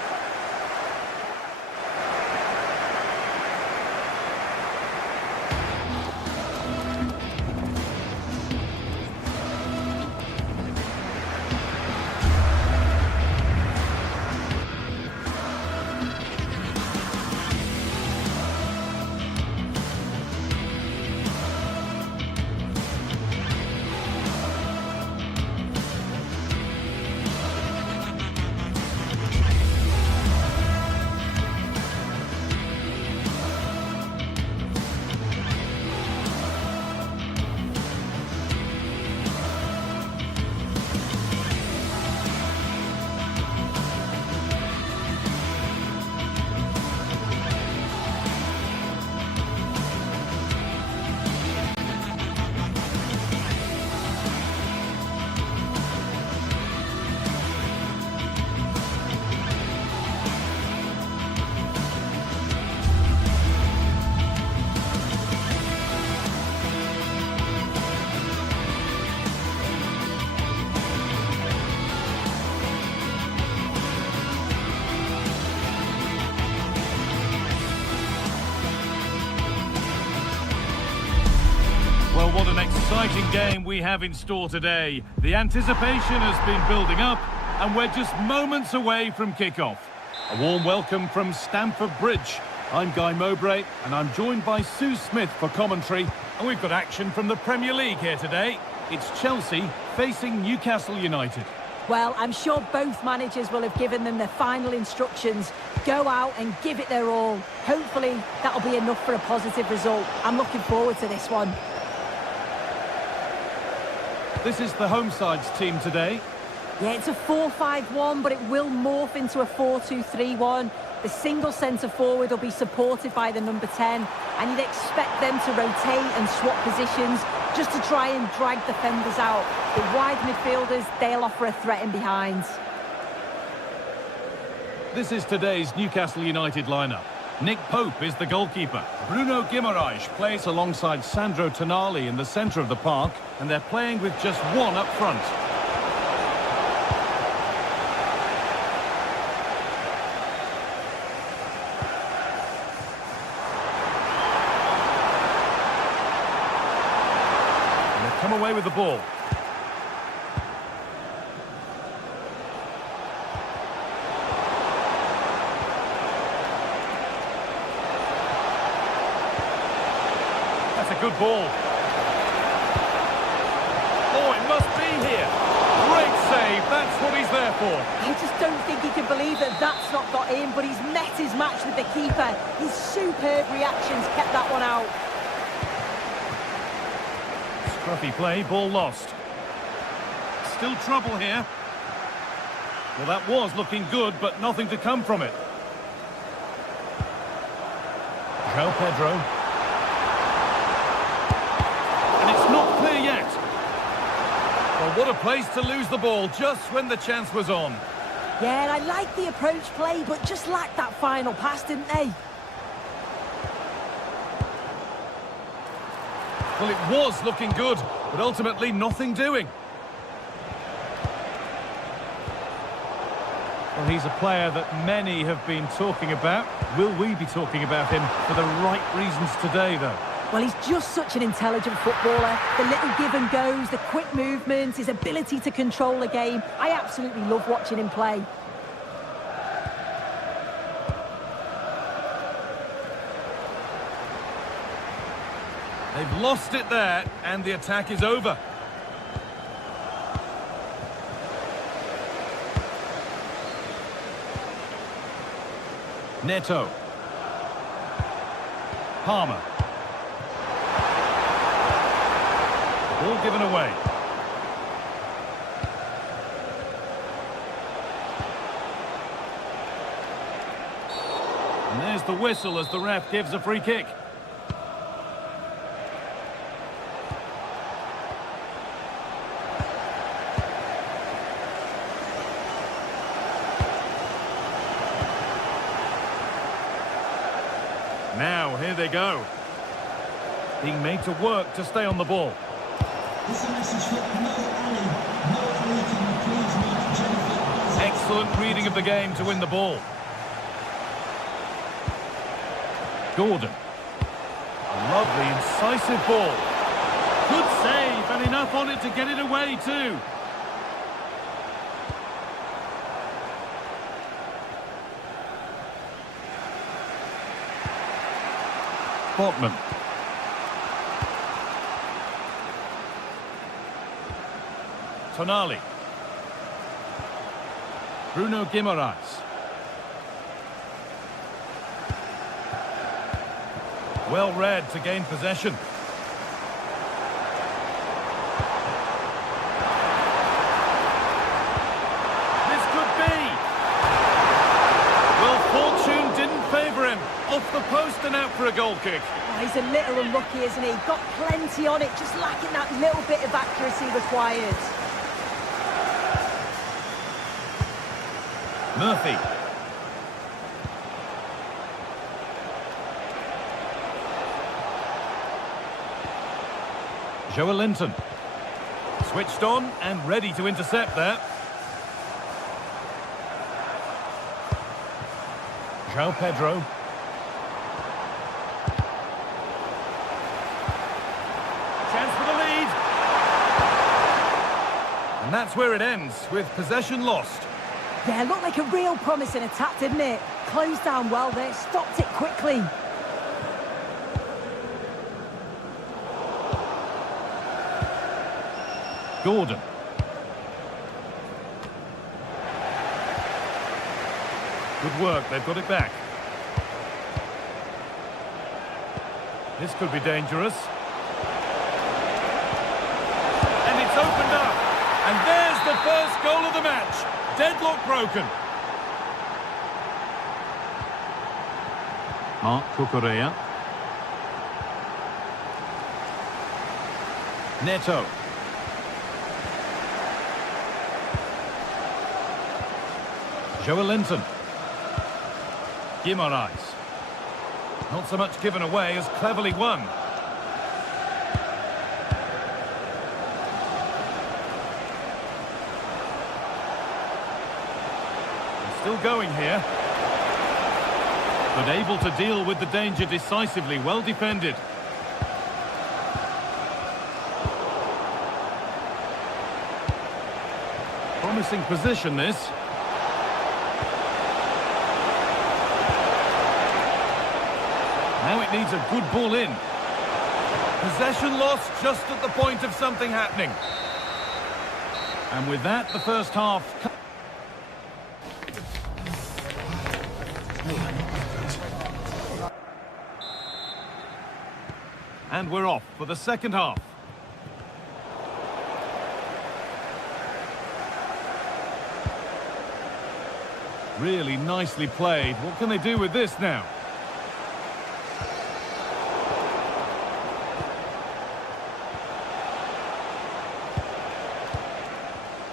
Well, what an exciting game we have in store today. The anticipation has been building up, and we're just moments away from kickoff. A warm welcome from Stamford Bridge. I'm Guy Mowbray, and I'm joined by Sue Smith for commentary. And we've got action from the Premier League here today. It's Chelsea facing Newcastle United. Well, I'm sure both managers will have given them their final instructions. Go out and give it their all. Hopefully, that'll be enough for a positive result. I'm looking forward to this one. This is the home side's team today. Yeah, it's a 4-5-1, but it will morph into a 4-2-3-1. The single centre-forward will be supported by the number 10, and you'd expect them to rotate and swap positions just to try and drag defenders out. The wide midfielders, they'll offer a threat in behind. This is today's Newcastle United lineup. Nick Pope is the goalkeeper. Bruno Guimaraes plays alongside Sandro Tonali in the centre of the park, and they're playing with just one up front. And they've come away with the ball. That's a good ball. Oh, it must be here. Great save. That's what he's there for. I just don't think he can believe that that's not got in, but he's met his match with the keeper. His superb reactions kept that one out. Scruffy play, ball lost. Still trouble here. Well, that was looking good, but nothing to come from it. João Pedro. Not clear yet. Well, what a place to lose the ball just when the chance was on. Yeah, and I like the approach play, but just lacked that final pass, didn't they? Well, it was looking good, but ultimately nothing doing. Well, he's a player that many have been talking about. Will we be talking about him for the right reasons today, though? Well, he's just such an intelligent footballer. The little give and goes, the quick movements, his ability to control a game. I absolutely love watching him play. They've lost it there, and the attack is over. Neto. Palmer. Ball given away. And there's the whistle as the ref gives a free kick. Now, here they go. Being made to work to stay on the ball. This is a message for no Ali. No Ali can please make Jennifer. Excellent reading of the game to win the ball. Gordon. A lovely, incisive ball. Good save, and enough on it to get it away too. Botman. Tonali. Bruno Guimaraes. Well read to gain possession. This could be. Well, fortune didn't favour him. Off the post and out for a goal kick. Oh, he's a little unlucky, isn't he? Got plenty on it, just lacking that little bit of accuracy required. Murphy. Joelinton. Switched on and ready to intercept there. João Pedro. Chance for the lead. And that's where it ends, with possession lost. Yeah, looked like a real promising attack, didn't it? Closed down well there, stopped it quickly. Gordon. Good work, they've got it back. This could be dangerous. And it's opened first goal of the match. Deadlock broken. Mark Cucurella. Neto. Joelinton. Guimaraes. Not so much given away as cleverly won. Still going here. But able to deal with the danger decisively. Well defended. Promising position, this. Now it needs a good ball in. Possession lost just at the point of something happening. And with that, the first half... And we're off for the second half. Really nicely played. What can they do with this now?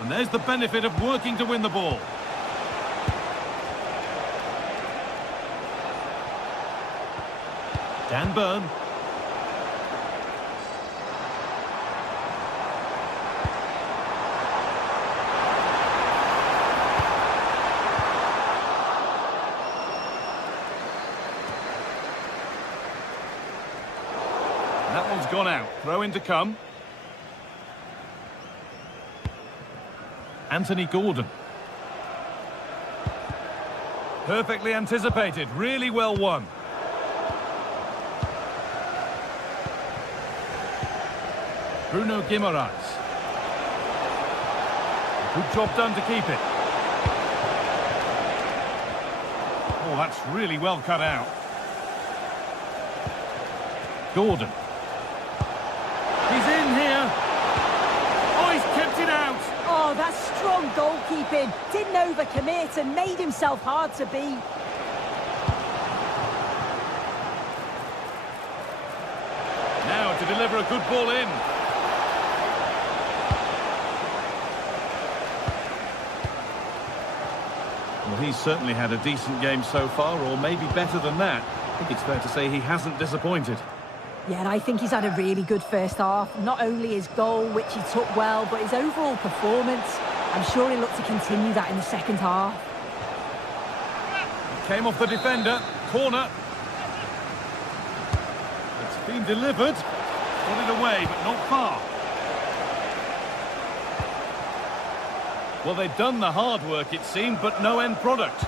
And there's the benefit of working to win the ball. Dan Burn. That one's gone out. Throw in to come. Anthony Gordon. Perfectly anticipated. Really well won. Bruno Guimaraes. Good job done to keep it. Oh, that's really well cut out. Gordon. He's in here. Oh, he's kept it out. Oh, that's strong goalkeeping. Didn't overcommit and made himself hard to beat. Now to deliver a good ball in. Well, he's certainly had a decent game so far, or maybe better than that. I think it's fair to say he hasn't disappointed. Yeah, and I think he's had a really good first half. Not only his goal, which he took well, but his overall performance. I'm sure he'll look to continue that in the second half. Came off the defender. Corner. It's been delivered. Got it away, but not far. Well, they've done the hard work, it seemed, but no end product.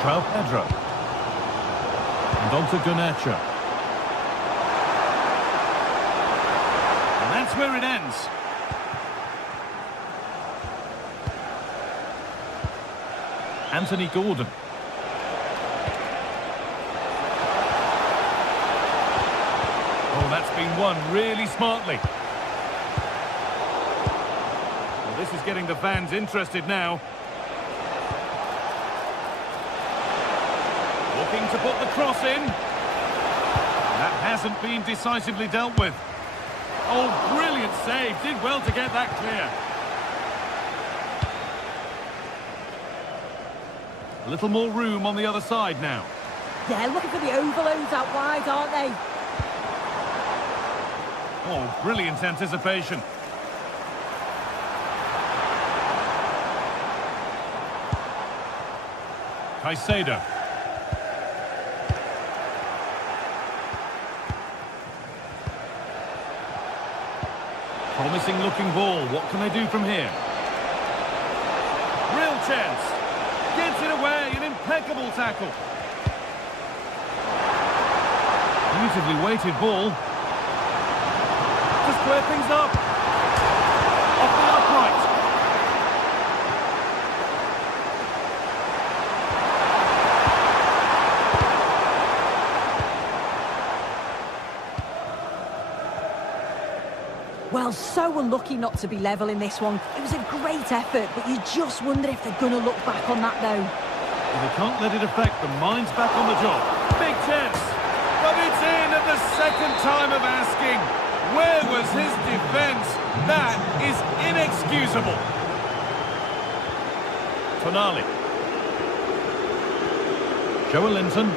João Pedro. And on to Garnacho. And that's where it ends. Anthony Gordon. Oh, that's been won really smartly. Well, this is getting the fans interested now. Looking to put the cross in. That hasn't been decisively dealt with. Oh, brilliant save. Did well to get that clear. A little more room on the other side now. Yeah, looking for the overloads out wide, aren't they? Oh, brilliant anticipation. Caicedo. Promising looking ball. What can they do from here? Real chance. Gets it away. An impeccable tackle. Beautifully weighted ball. To square things up. Off the upright. Well, so unlucky not to be level in this one. It was a great effort, but you just wonder if they're going to look back on that, though. Well, they can't let it affect them. Mind's back on the job. Big chance. But it's in at the second time of asking. Where was his defence? That is inexcusable. Tonali. Joelinton.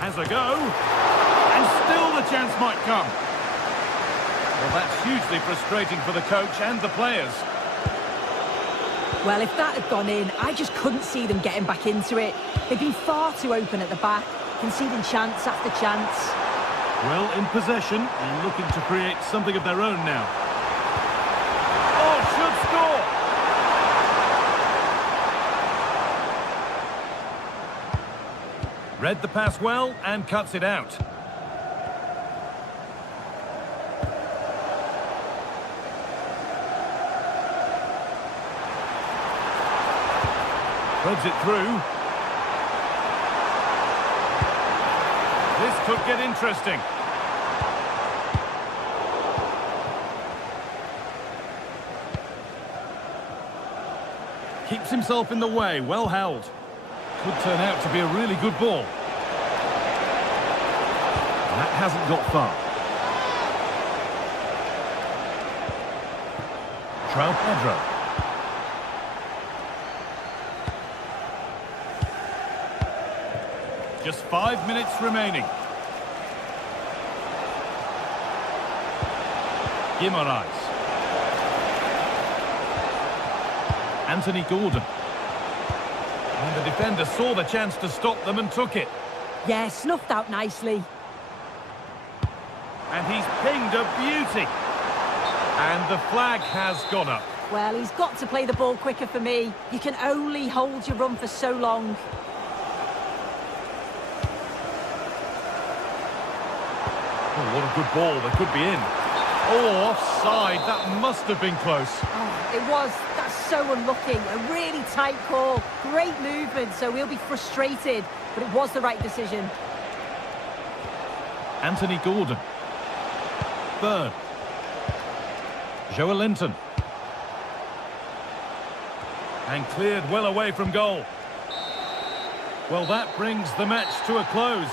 Has a go. And still the chance might come. Well, that's hugely frustrating for the coach and the players. Well, if that had gone in, I just couldn't see them getting back into it. They've been far too open at the back, conceding chance after chance. Well, in possession and looking to create something of their own now. Oh, should score! Read the pass well and cuts it out. Threads it through. This could get interesting. Keeps himself in the way, well held. Could turn out to be a really good ball. And that hasn't got far. João Pedro. Just 5 minutes remaining. Guimaraes. Anthony Gordon. And the defender saw the chance to stop them and took it. Yeah, snuffed out nicely. And he's pinged a beauty. And the flag has gone up. Well, he's got to play the ball quicker for me. You can only hold your run for so long. Oh, what a good ball. They could be in. Oh, offside. That must have been close. Oh, it was. That's so unlucky. A really tight call. Great movement, so he'll be frustrated. But it was the right decision. Anthony Gordon. Bird. Joelinton. And cleared well away from goal. Well, that brings the match to a close.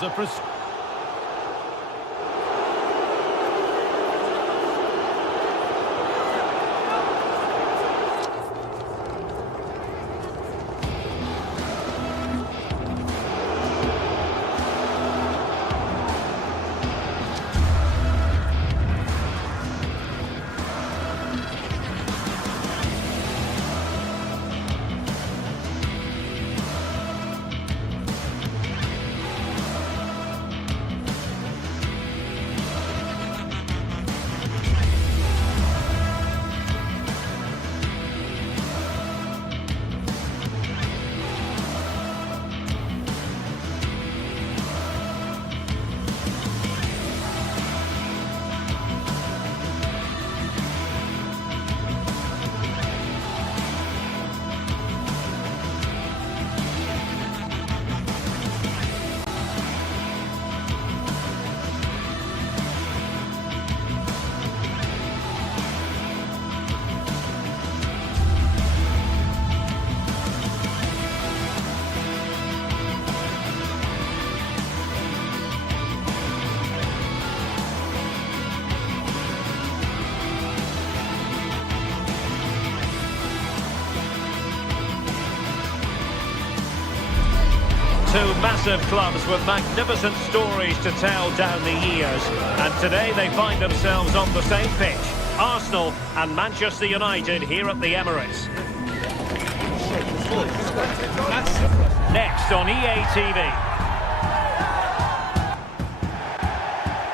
Two massive clubs with magnificent stories to tell down the years. And today they find themselves on the same pitch. Arsenal and Manchester United here at the Emirates. Next on EA TV.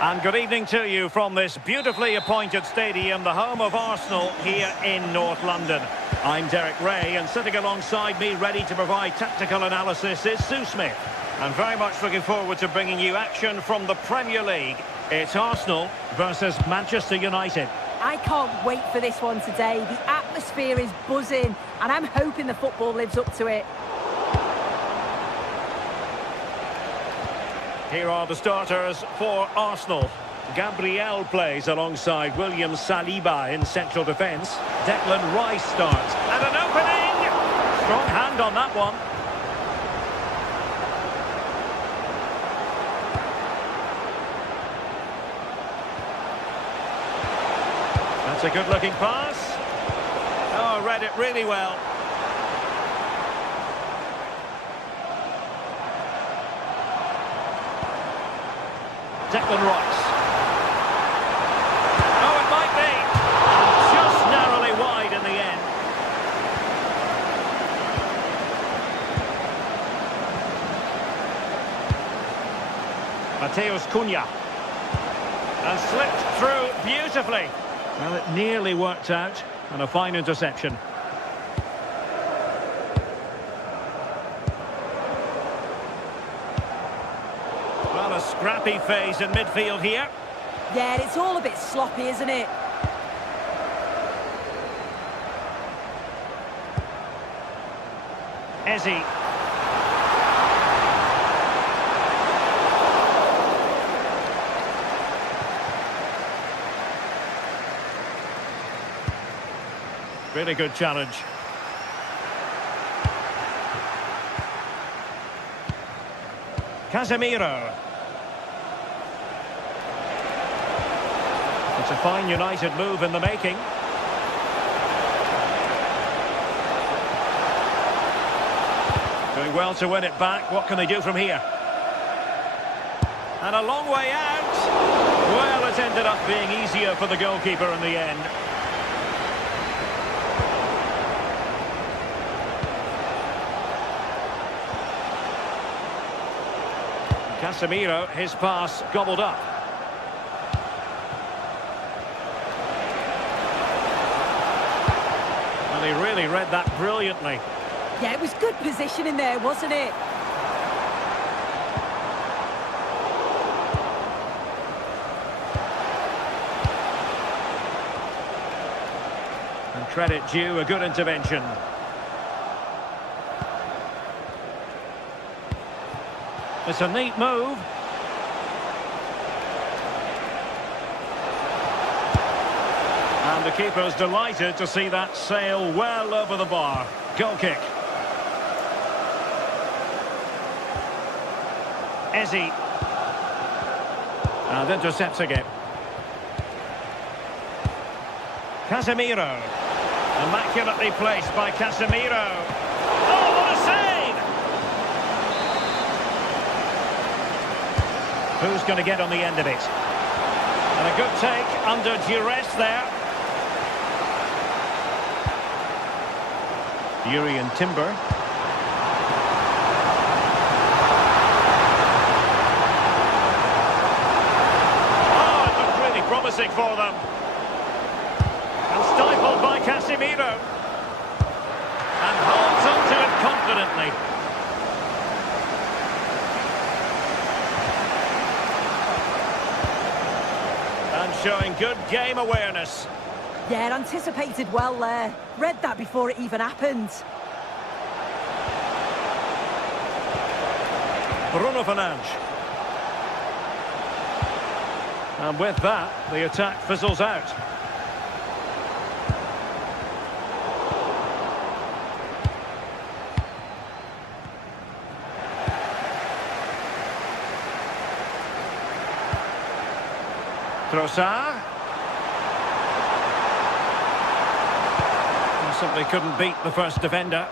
And good evening to you from this beautifully appointed stadium, the home of Arsenal here in North London. I'm Derek Ray, and sitting alongside me, ready to provide tactical analysis, is Sue Smith. I'm very much looking forward to bringing you action from the Premier League. It's Arsenal versus Manchester United. I can't wait for this one today. The atmosphere is buzzing, and I'm hoping the football lives up to it. Here are the starters for Arsenal. Gabriel plays alongside William Saliba in central defence. Declan Rice starts. And an opening! Strong hand on that one. That's a good-looking pass. Oh, read it really well. Declan Rice. Oh, it might be. Just narrowly wide in the end. Mateus Cunha. And slipped through beautifully. Well, it nearly worked out, and a fine interception. Well, a scrappy phase in midfield here. Yeah, it's all a bit sloppy, isn't it? Eze. Really good challenge. Casemiro. It's a fine United move in the making. Doing well to win it back. What can they do from here? And a long way out. Well, it ended up being easier for the goalkeeper in the end. Casemiro, his pass gobbled up. Well, he really read that brilliantly. Yeah, it was good positioning there, wasn't it? And credit due, a good intervention. It's a neat move. And the keeper's delighted to see that sail well over the bar. Goal kick. Eze. And intercepting it. Casemiro. Immaculately placed by Casemiro. Oh, what a save! Who's going to get on the end of it? And a good take under duress there. Yuri Timber. Oh, it looked really promising for them. And stifled by Casemiro. And holds on to it confidently. And showing good game awareness. Yeah, anticipated well there. Read that before it even happened. Bruno Fernandes. And with that, the attack fizzles out. Trossard. Simply couldn't beat the first defender.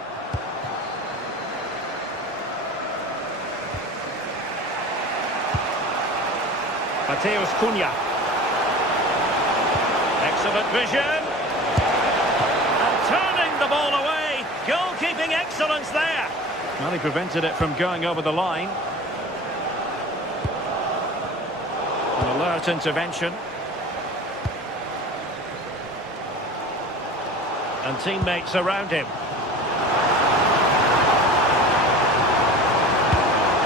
Mateus Cunha. Excellent vision. And turning the ball away. Goalkeeping excellence there. Well, he prevented it from going over the line. An alert intervention. And teammates around him.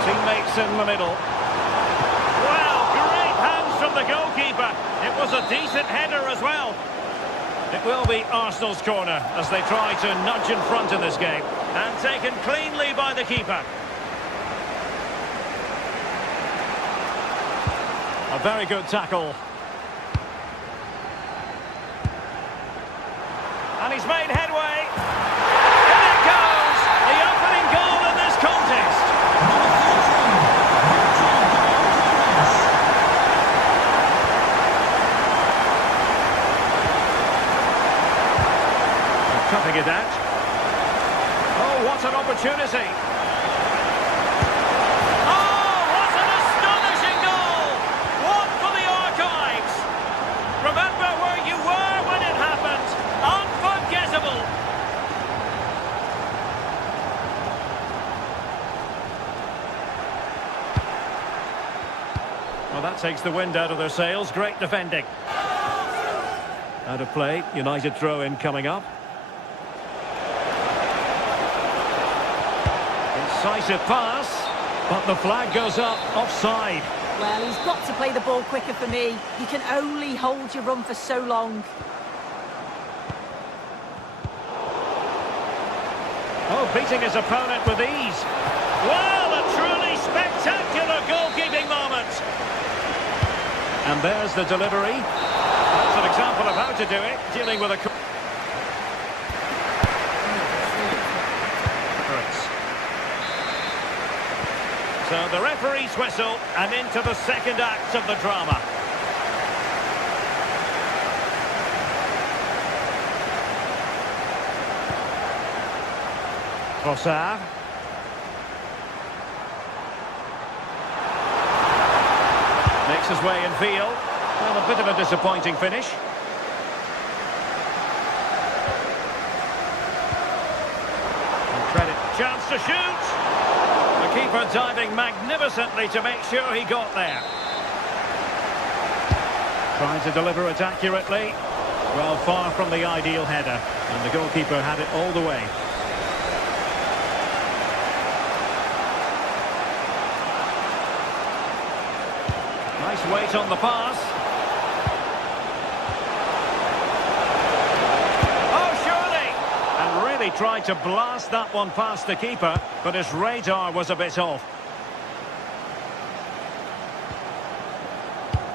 Teammates in the middle. Well, great hands from the goalkeeper. It was a decent header as well. It will be Arsenal's corner as they try to nudge in front in this game. And taken cleanly by the keeper. A very good tackle. And he's made headway. In it goes! The opening goal in this contest. Cutting it out. Oh, what an opportunity. Oh, what an astonishing goal! One for the archives. Remember where you were when it happened. Unforgettable. Well, that takes the wind out of their sails. Great defending. Out of play. United throw-in coming up. Decisive pass, but the flag goes up offside. Well, he's got to play the ball quicker for me. You can only hold your run for so long. Oh, beating his opponent with ease. Well, a truly spectacular goalkeeping moment. And there's the delivery. That's an example of how to do it, dealing with a... So the referee's whistle, and into the second act of the drama. Trossard. Makes his way in field. Well, a bit of a disappointing finish. And credit. Chance to shoot. The keeper diving magnificently to make sure he got there. Trying to deliver it accurately. Well, far from the ideal header. And the goalkeeper had it all the way. Nice weight on the pass. Oh, surely! And really tried to blast that one past the keeper, but his radar was a bit off.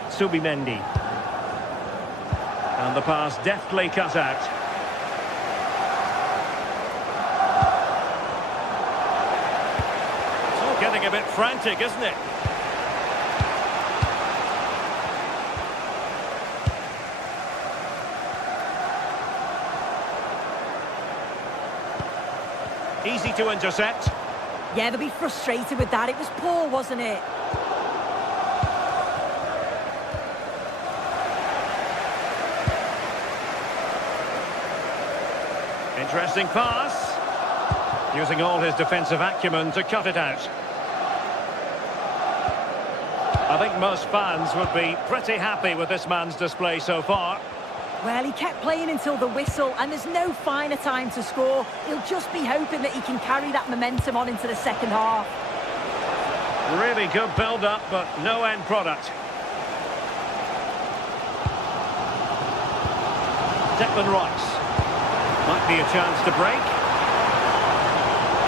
Subimendi. And the pass deftly cut out. It's all getting a bit frantic, isn't it? Easy to intercept. Yeah, they'll be frustrated with that. It was poor, wasn't it? Interesting pass. Using all his defensive acumen to cut it out. I think most fans would be pretty happy with this man's display so far. Well, he kept playing until the whistle, and there's no finer time to score. He'll just be hoping that he can carry that momentum on into the second half. Really good build-up, but no end product. Declan Rice. Might be a chance to break.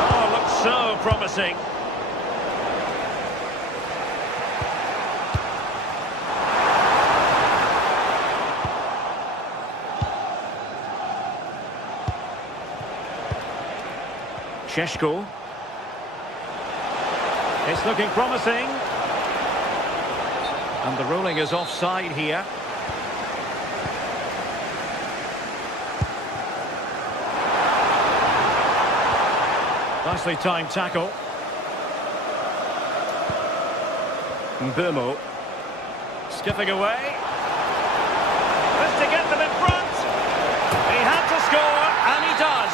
Oh, looks so promising. Sheshko. It's looking promising. And the ruling is offside here. Nicely timed tackle. Mbomo. Skipping away. This to get them in front. He had to score, and he does.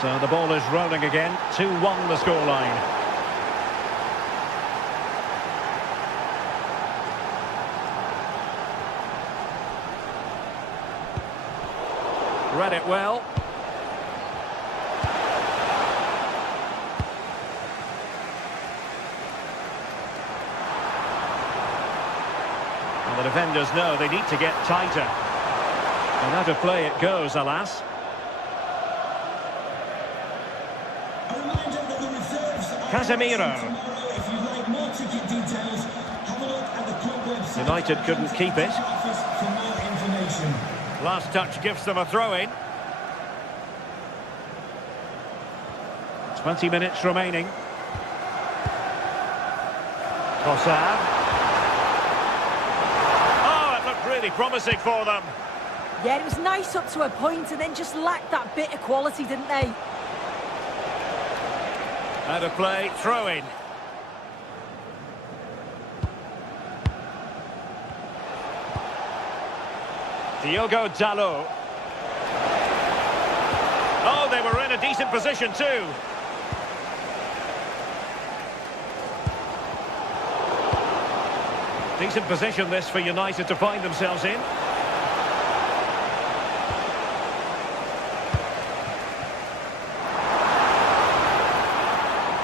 So the ball is rolling again. 2-1 the scoreline. Read it well. And the defenders know they need to get tighter. And out of play it goes, alas. Casemiro. If you'd like more ticket details, have a look United couldn't keep it. Office for more information. Last touch gives them a throw-in. 20 minutes remaining. Trossard. Oh, it looked really promising for them. Yeah, it was nice up to a point and then just lacked that bit of quality, didn't they? Out of play, throw-in. Diogo Dalot. Oh, they were in a decent position too. Decent position this for United to find themselves in.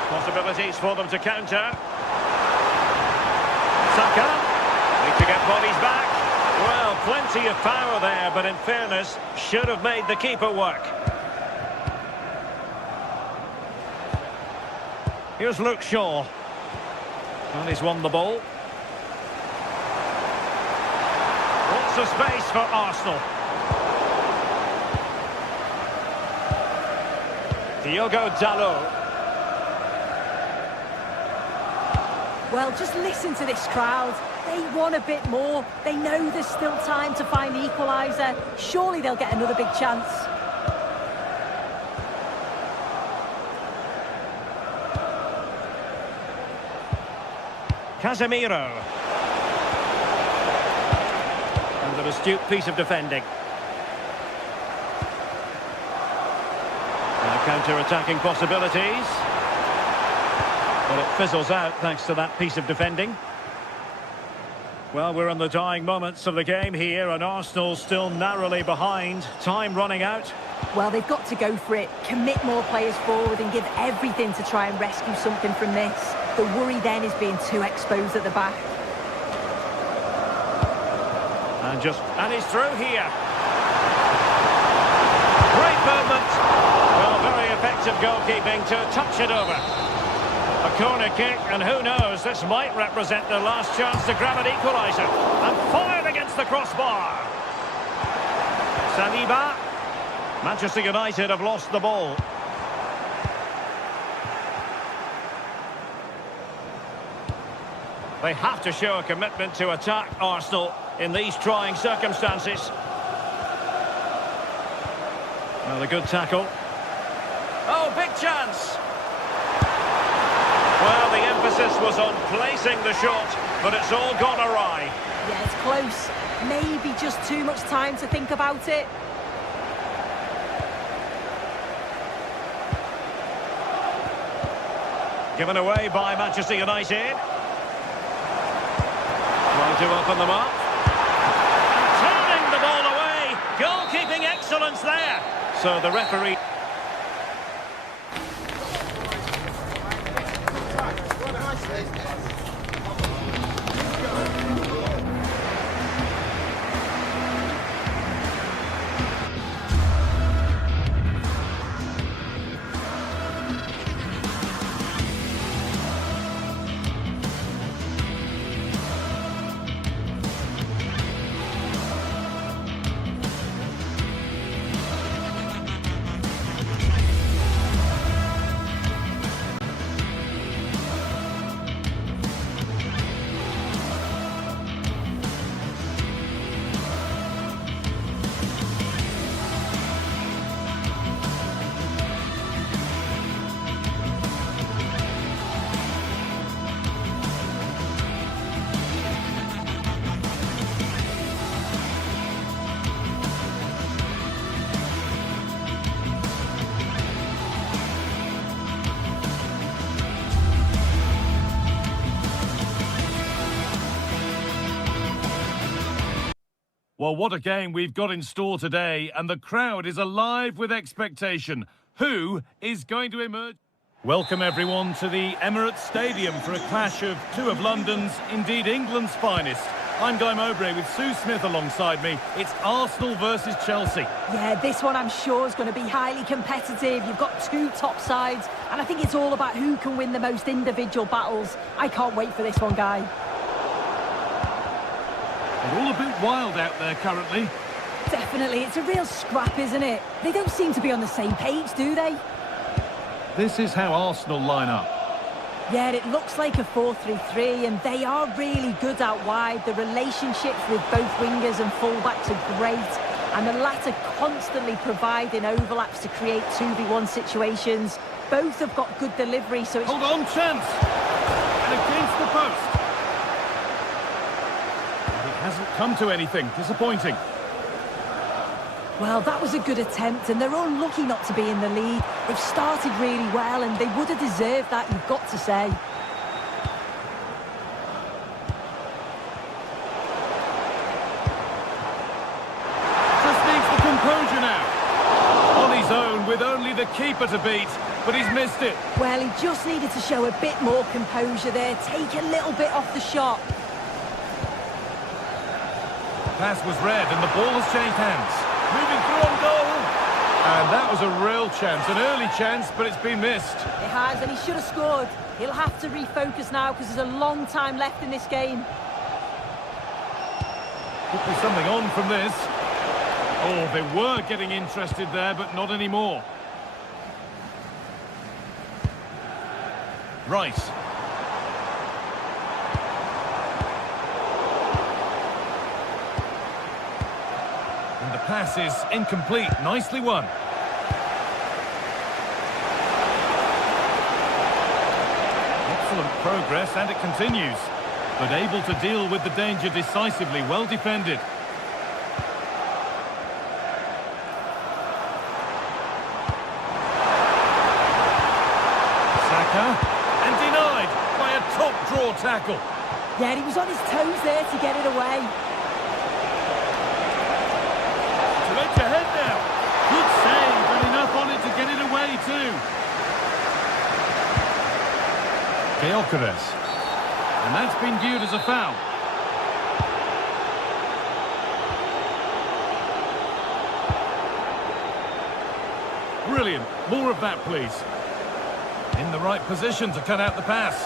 Possibilities for them to counter. Saka. Need to get bodies back. Well, plenty of power there, but in fairness, should have made the keeper work. Here's Luke Shaw. And he's won the ball. Lots of space for Arsenal. Diogo Dalot. Well, just listen to this crowd. They want a bit more. They know there's still time to find the equaliser. Surely they'll get another big chance. Casemiro. And an astute piece of defending. Now counter-attacking possibilities. But it fizzles out thanks to that piece of defending. Well, we're in the dying moments of the game here, and Arsenal still narrowly behind. Time running out. Well, they've got to go for it, commit more players forward and give everything to try and rescue something from this. The worry then is being too exposed at the back. And he's through here. Great movement. Well, very effective goalkeeping to touch it over. A corner kick, and who knows, this might represent their last chance to grab an equaliser. And fired against the crossbar. Saliba. Manchester United have lost the ball. They have to show a commitment to attack Arsenal in these trying circumstances. Well, a good tackle. Oh, big chance! Well, the emphasis was on placing the shot, but it's all gone awry. Yeah, it's close. Maybe just too much time to think about it. Given away by Manchester United. Trying to open them up. Turning the ball away. Goalkeeping excellence there. So the referee... Well, what a game we've got in store today, and the crowd is alive with expectation. Who is going to emerge? Welcome everyone to the Emirates Stadium for a clash of two of London's, indeed England's finest. I'm Guy Mowbray with Sue Smith alongside me. It's Arsenal versus Chelsea. Yeah, this one I'm sure is going to be highly competitive. You've got two top sides, and I think it's all about who can win the most individual battles. I can't wait for this one, Guy. all a bit wild out there currently. Definitely, it's a real scrap, isn't it? They don't seem to be on the same page, do they? This is how Arsenal line up. Yeah, it looks like a 4-3-3, and they are really good out wide. The relationships with both wingers and fullbacks are great, and the latter constantly providing overlaps to create 2v1 situations. Both have got good delivery, so it's... Hold on, chance! And against the post. It hasn't come to anything. Disappointing. Well, that was a good attempt, and they're unlucky not to be in the lead. They've started really well, and they would have deserved that, you've got to say. Just needs the composure now. On his own, with only the keeper to beat, but he's missed it. Well, he just needed to show a bit more composure there, take a little bit off the shot. Pass was read, and the ball has changed hands. Moving through on goal. And that was a real chance, an early chance, but it's been missed. It has, and he should have scored. He'll have to refocus now because there's a long time left in this game. Could be something on from this. Oh, they were getting interested there, but not anymore. Right. And the pass is incomplete. Nicely won. Excellent progress, and it continues. But able to deal with the danger decisively. Well defended. And denied by a top draw tackle. Yeah, he was on his toes there to get it away. To edge ahead now. Good save, and enough on it to get it away too. Gyökeres. And that's been viewed as a foul. Brilliant. More of that, please. In the right position to cut out the pass.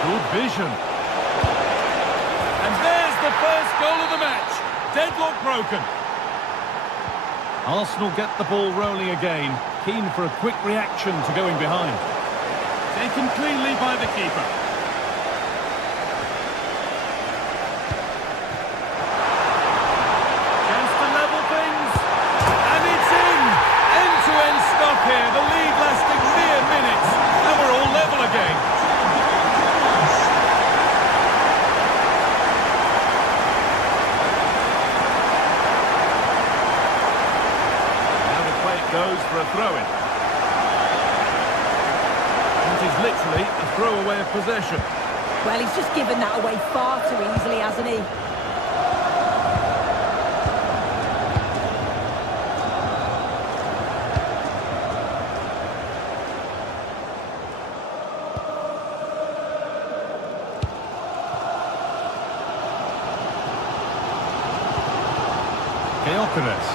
Good vision. And there's the first goal of the match. Deadlock broken. Arsenal get the ball rolling again. Keen for a quick reaction to going behind. Taken cleanly by the keeper. Here, the lead lasting mere minutes, and we're all level again. Now the play it goes for a throw-in. It is literally a throwaway of possession. Well, he's just given that away far too easily, hasn't he? Gyökeres.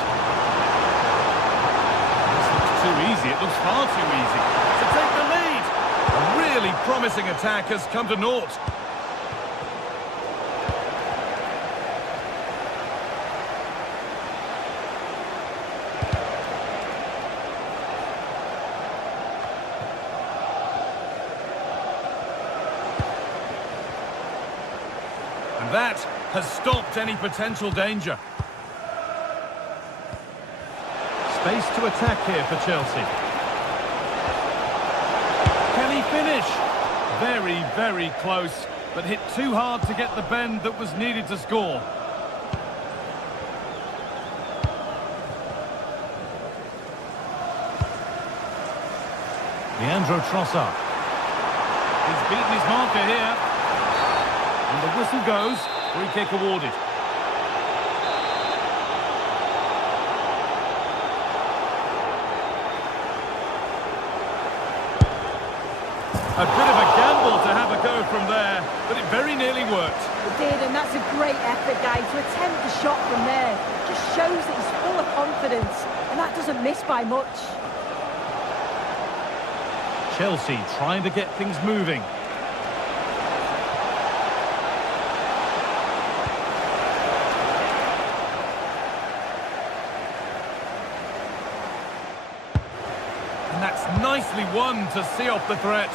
This looks too easy. It looks far too easy to take the lead. A really promising attack has come to naught. And that has stopped any potential danger. Space to attack here for Chelsea. Can he finish? Very, very close, but hit too hard to get the bend that was needed to score. Leandro Trossard. He's beaten his marker here. And the whistle goes. Free kick awarded. A bit of a gamble to have a go from there, but it very nearly worked. It did, and that's a great effort, guys, to attempt the shot from there. Just shows that he's full of confidence, and that doesn't miss by much. Chelsea trying to get things moving. And that's nicely won to see off the threat.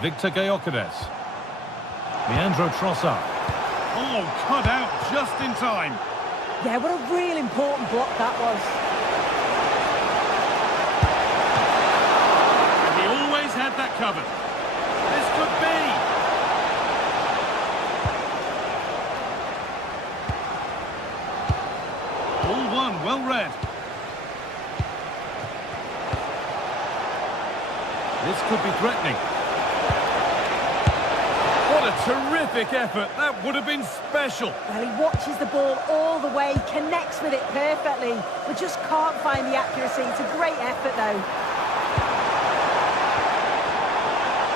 Victor Gyökeres. Leandro Trossard. Oh, cut out just in time. Yeah, what a real important block that was. And he always had that covered. This could be. All one, well read. This could be threatening. What a terrific effort. That would have been special. Well, he watches the ball all the way, connects with it perfectly, but just can't find the accuracy. It's a great effort, though.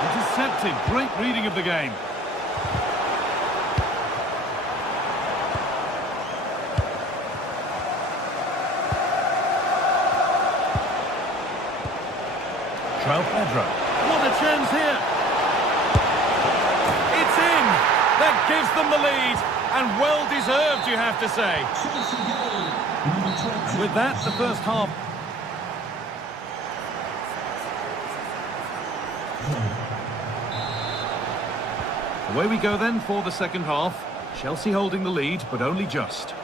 Intercepted. Great reading of the game. João Pedro. What a chance here. It's in. That gives them the lead. And well deserved, you have to say. And with that, the first half. Away we go then for the second half. Chelsea holding the lead, but only just.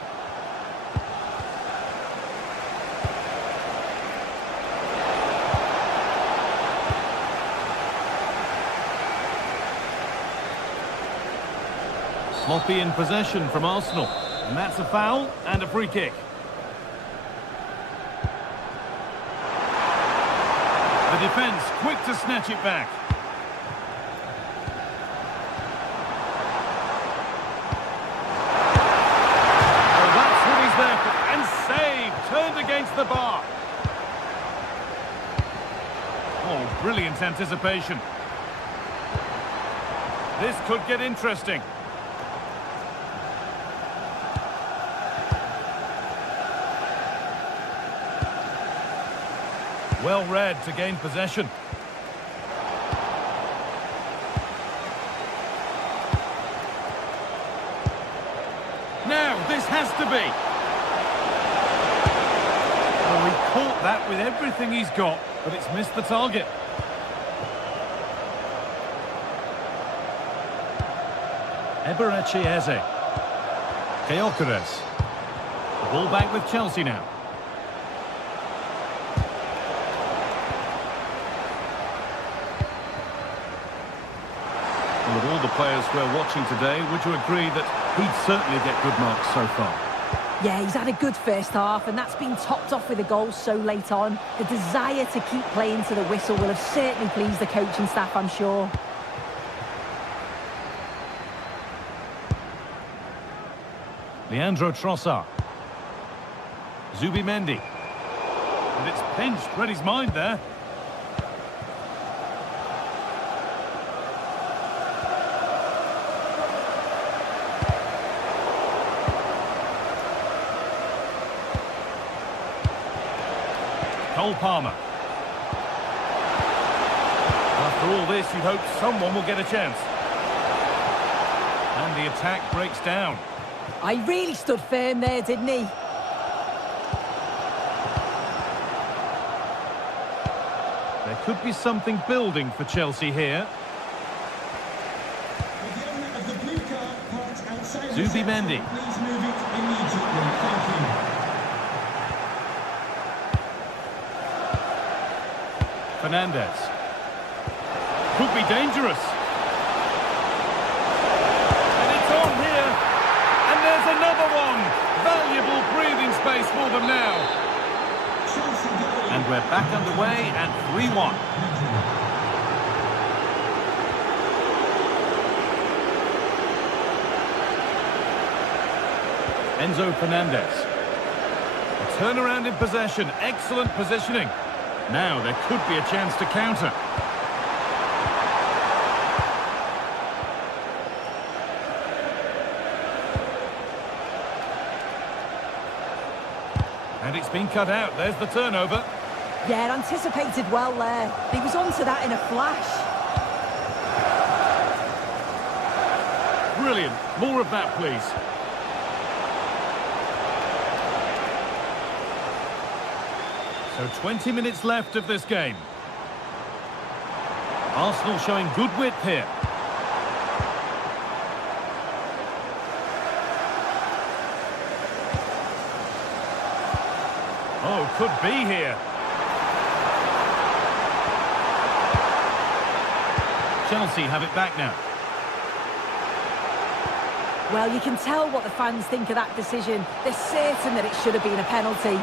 Sloppy in possession from Arsenal. And that's a foul and a free kick. The defence quick to snatch it back. Oh, that's what he's there for. And saved. Turned against the bar. Oh, brilliant anticipation. This could get interesting. Well read to gain possession. Now, this has to be. Oh, he caught that with everything he's got, but it's missed the target. Eberechi Eze. Gyökeres. The ball back with Chelsea now. With all the players we're watching today, would you agree that he'd certainly get good marks so far? Yeah, he's had a good first half, and that's been topped off with a goal so late on. The desire to keep playing to the whistle will have certainly pleased the coaching staff, I'm sure. Leandro Trossard. Zubimendi. And it's pinched, read his mind there. Cole Palmer. After all this, you'd hope someone will get a chance. And the attack breaks down. I really stood firm there, didn't he? There could be something building for Chelsea here. Zubimendi. Please move it immediately. Thank you. Fernandez. Could be dangerous. And it's on here. And there's another one. Valuable breathing space for them now. And we're back underway at 3-1. Enzo Fernandez. A turnaround in possession. Excellent positioning. Now there could be a chance to counter. been cut out. There's the turnover. Yeah, anticipated well there. He was onto that in a flash. Brilliant. More of that, please. So 20 minutes left of this game. Arsenal showing good width here. Oh, could be here. Chelsea have it back now. Well, you can tell what the fans think of that decision. They're certain that it should have been a penalty.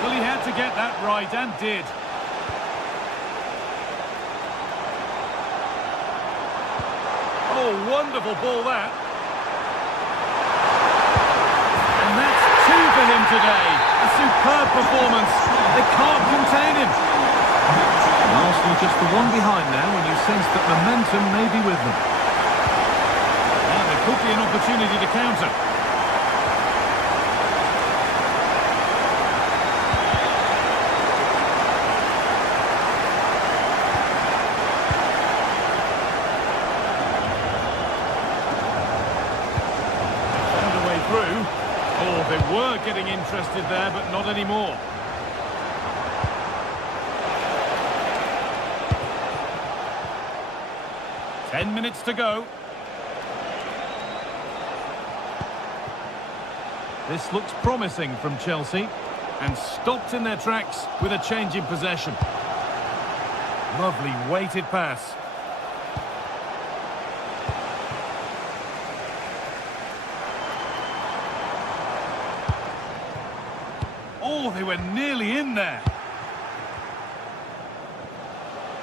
Well, he had to get that right and did. Oh, wonderful ball that. And that's two for him today. A superb performance. They can't contain him. And Arsenal just the one behind now when you sense that momentum may be with them. Now there could be an opportunity to counter. Found a way through. Oh, they were getting interested there, but not anymore. Ten minutes to go. This looks promising from Chelsea, and stopped in their tracks with a change in possession. Lovely weighted pass. Oh, they were nearly in there.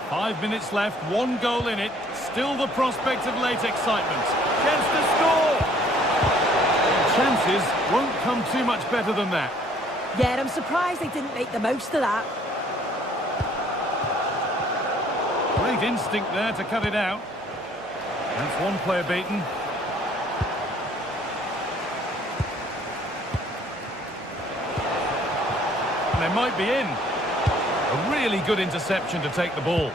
5 minutes left, one goal in it. Still the prospect of late excitement. Chance to score! Chances won't come too much better than that. Yeah, I'm surprised they didn't make the most of that. Great instinct there to cut it out. That's one player beaten. And they might be in. A really good interception to take the ball.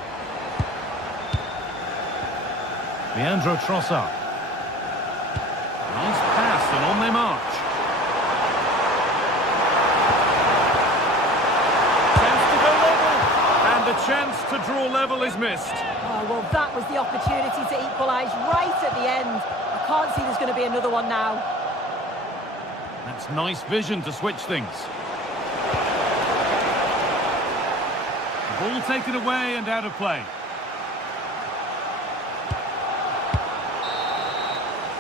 Leandro Trossard. Nice pass and on they march. Chance to go level. And the chance to draw level is missed. Oh, well, that was the opportunity to equalise right at the end. I can't see there's going to be another one now. That's nice vision to switch things. The ball taken away and out of play.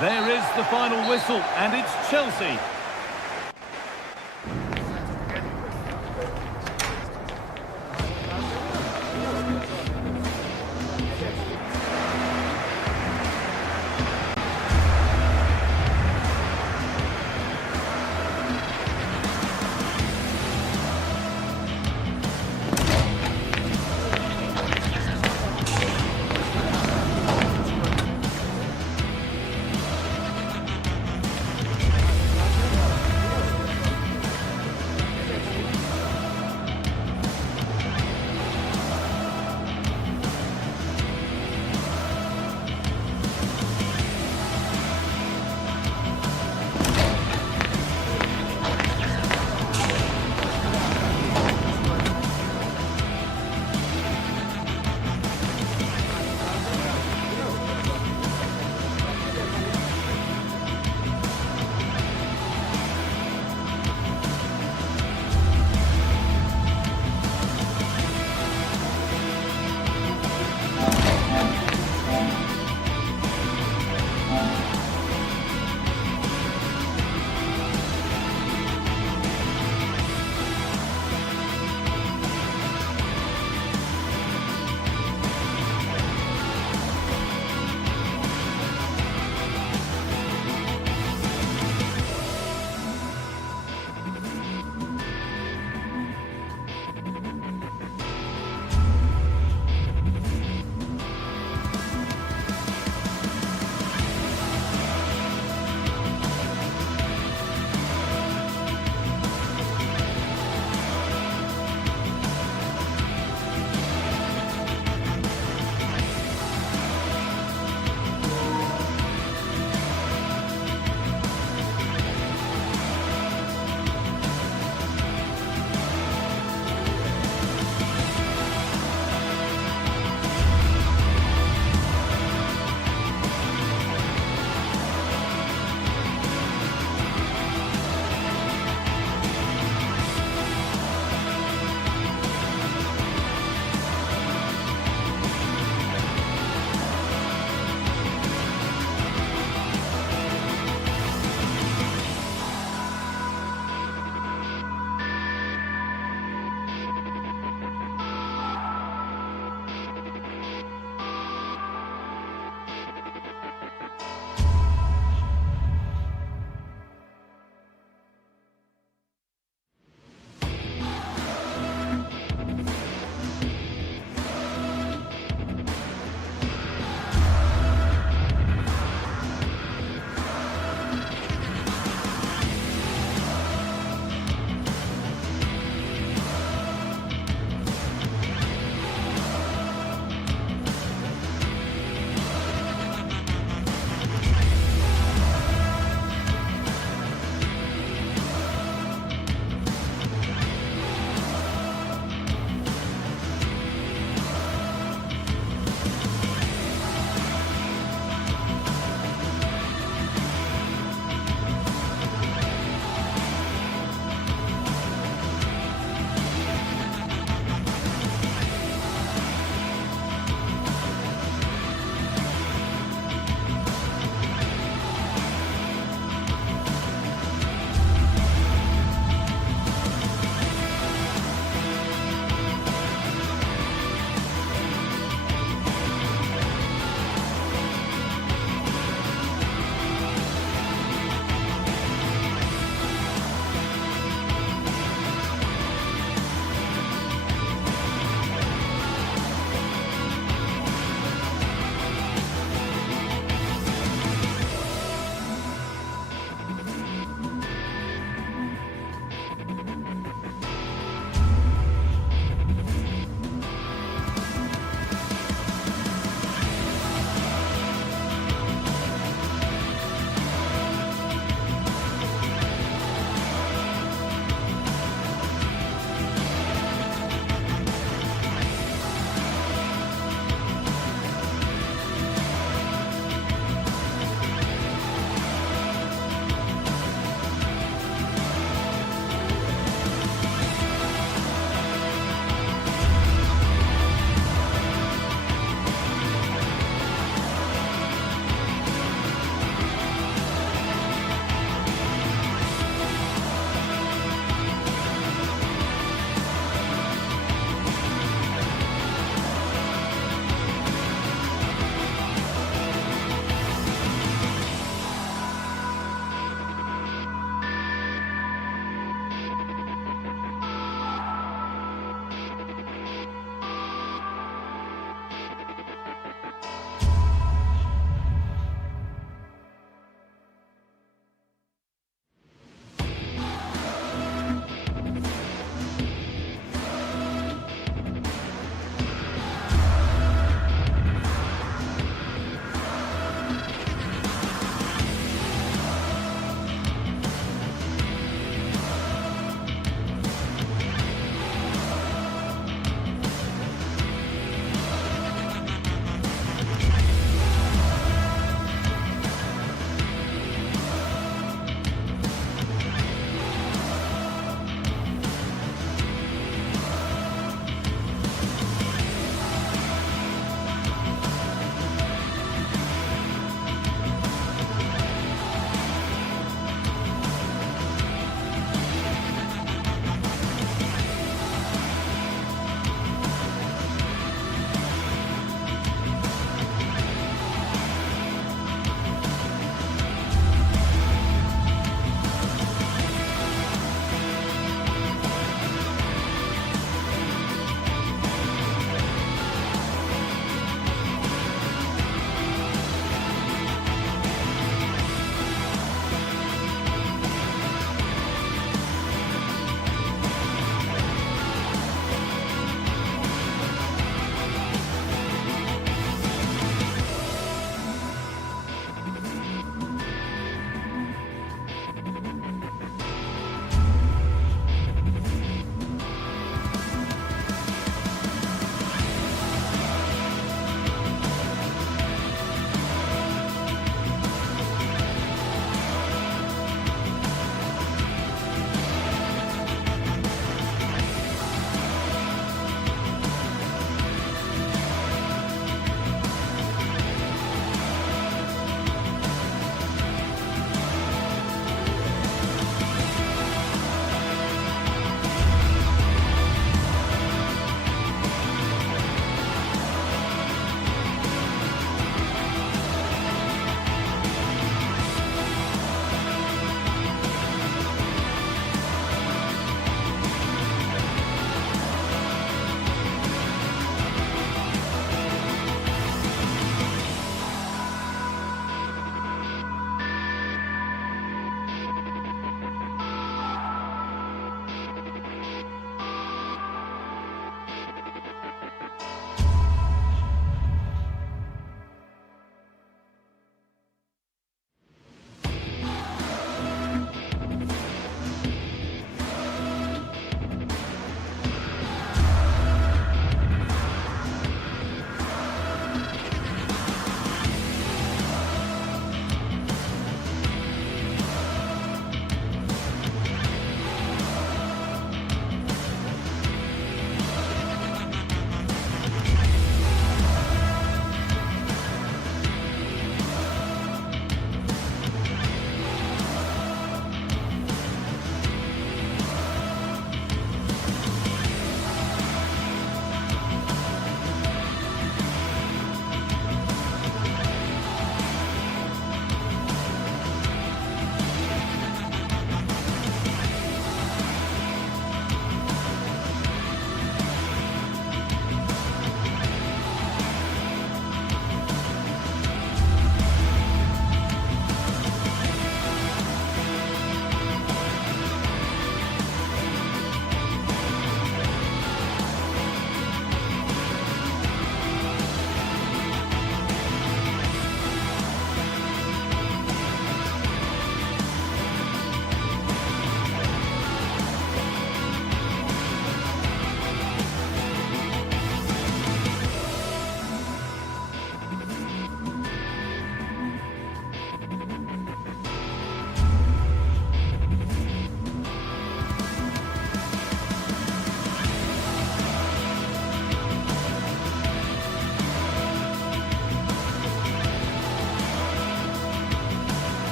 There is the final whistle, and it's Chelsea.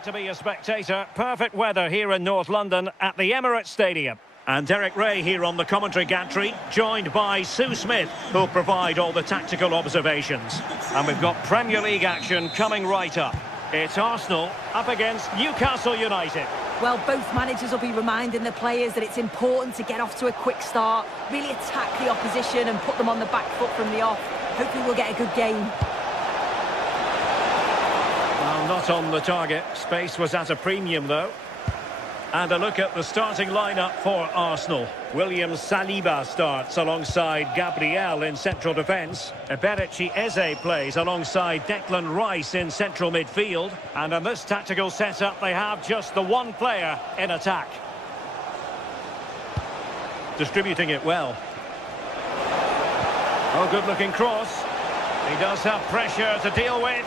like to be a spectator. Perfect weather here in North London at the Emirates Stadium. And Derek Ray here on the commentary gantry, joined by Sue Smith, who'll provide all the tactical observations. And we've got Premier League action coming right up. It's Arsenal up against Newcastle United. Well, both managers will be reminding the players that it's important to get off to a quick start, really attack the opposition and put them on the back foot from the off. Hopefully we'll get a good game. Well, not on the target. Space was at a premium, though. And a look at the starting lineup for Arsenal. William Saliba starts alongside Gabriel in central defence. Eberechi Eze plays alongside Declan Rice in central midfield. And in this tactical setup, they have just the one player in attack. Distributing it well. Oh, good-looking cross. He does have pressure to deal with.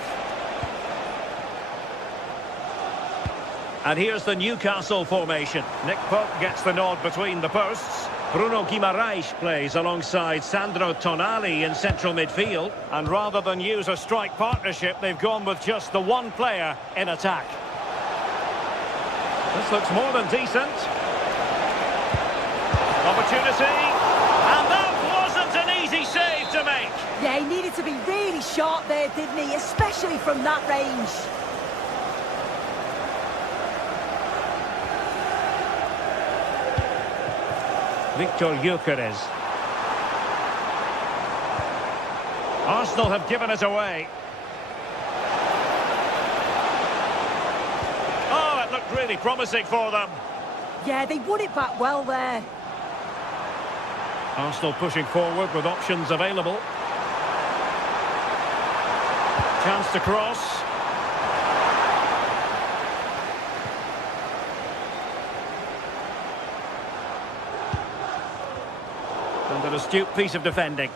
And here's the Newcastle formation. Nick Pope gets the nod between the posts. Bruno Guimaraes plays alongside Sandro Tonali in central midfield. And rather than use a strike partnership, they've gone with just the one player in attack. This looks more than decent. Opportunity. And that wasn't an easy save to make. Yeah, he needed to be really sharp there, didn't he? Especially from that range. Victor Gyökeres. Arsenal have given it away. Oh, it looked really promising for them. Yeah, they won it back well there. Arsenal pushing forward with options available. Chance to cross. And an astute piece of defending.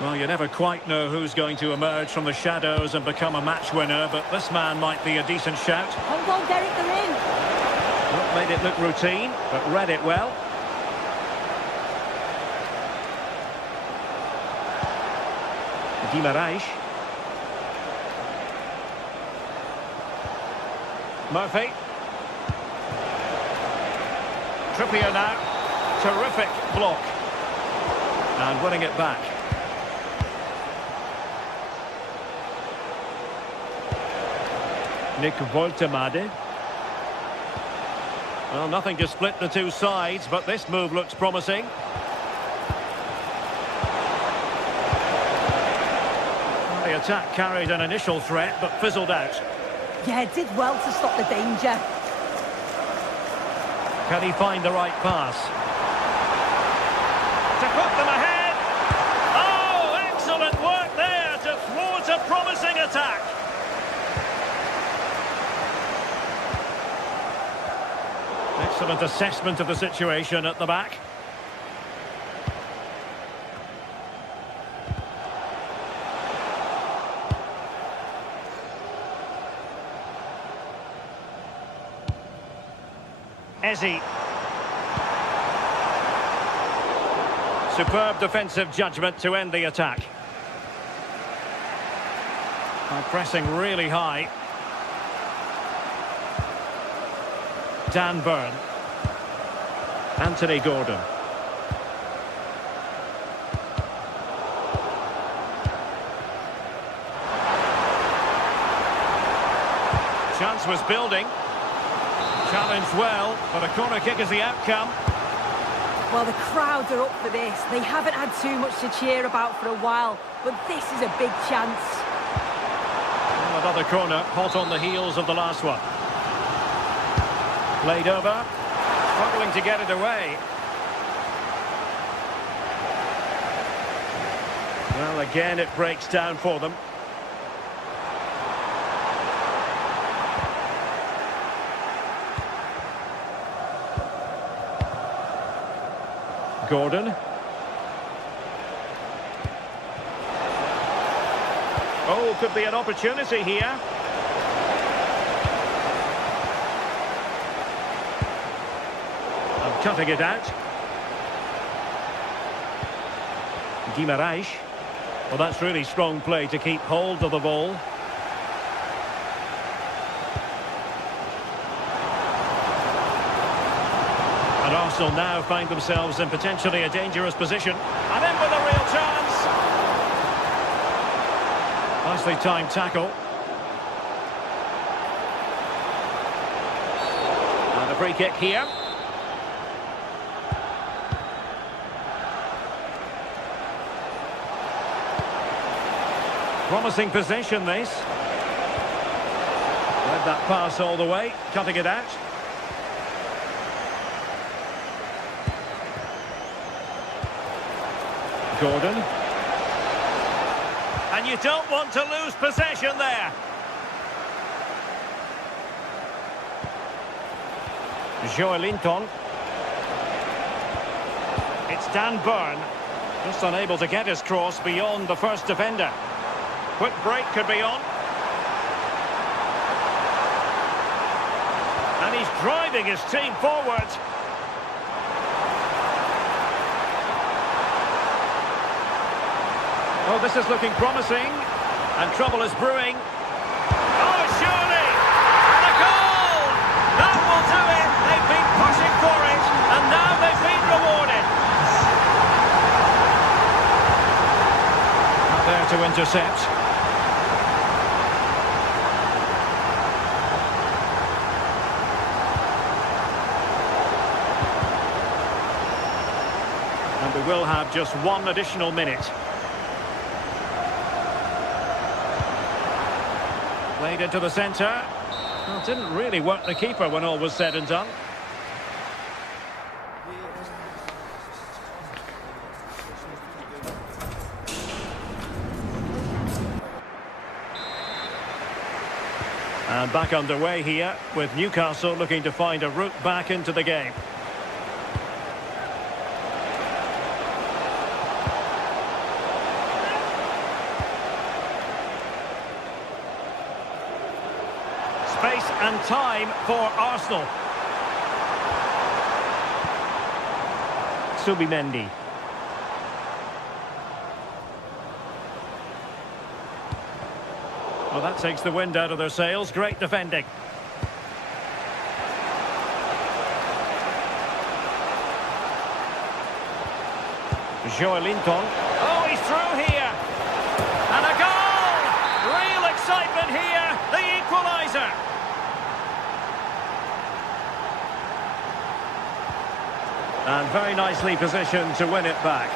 Well, you never quite know who's going to emerge from the shadows and become a match winner, but this man might be a decent shout. Hold on, Derek, they're in. Well, made it look routine, but read it well. Guimaraes. Murphy. Trippier now. Terrific block. And winning it back. Nick Woltemade. Well, nothing to split the two sides, but this move looks promising. Well, the attack carried an initial threat, but fizzled out. Yeah, it did well to stop the danger. Can he find the right pass? To put them ahead! Oh, excellent work there to thwart a promising attack. Excellent assessment of the situation at the back. Eze. Superb defensive judgment to end the attack. Pressing really high. Dan Burn. Anthony Gordon. Chance was building. Challenged well, but a corner kick is the outcome. Well, the crowds are up for this. They haven't had too much to cheer about for a while, but this is a big chance. Well, another corner, hot on the heels of the last one. Played over, struggling to get it away. Well, again, it breaks down for them. Gordon. Oh, could be an opportunity here. And cutting it out. Guimaraes. Well, that's really strong play to keep hold of the ball. And Arsenal now find themselves in potentially a dangerous position. And in with a real chance. Nicely timed tackle. And a free kick here. Promising possession, this. Led that pass all the way, cutting it out. Gordon. And you don't want to lose possession there. Joelinton. It's Dan Burn. Just unable to get his cross beyond the first defender. Quick break could be on. And he's driving his team forward. Oh, this is looking promising. And trouble is brewing. Oh, surely! And a goal! That will do it! They've been pushing for it, and now they've been rewarded. Not there to intercept. And we will have just one additional minute. Played into the centre. Well, it didn't really work the keeper when all was said and done. And back underway here, with Newcastle looking to find a route back into the game. Space and time for Arsenal. Subimendi. Well, that takes the wind out of their sails. Great defending. Joelinton. Oh, he's through here. And a goal! Real excitement here. The equaliser. And very nicely positioned to win it back.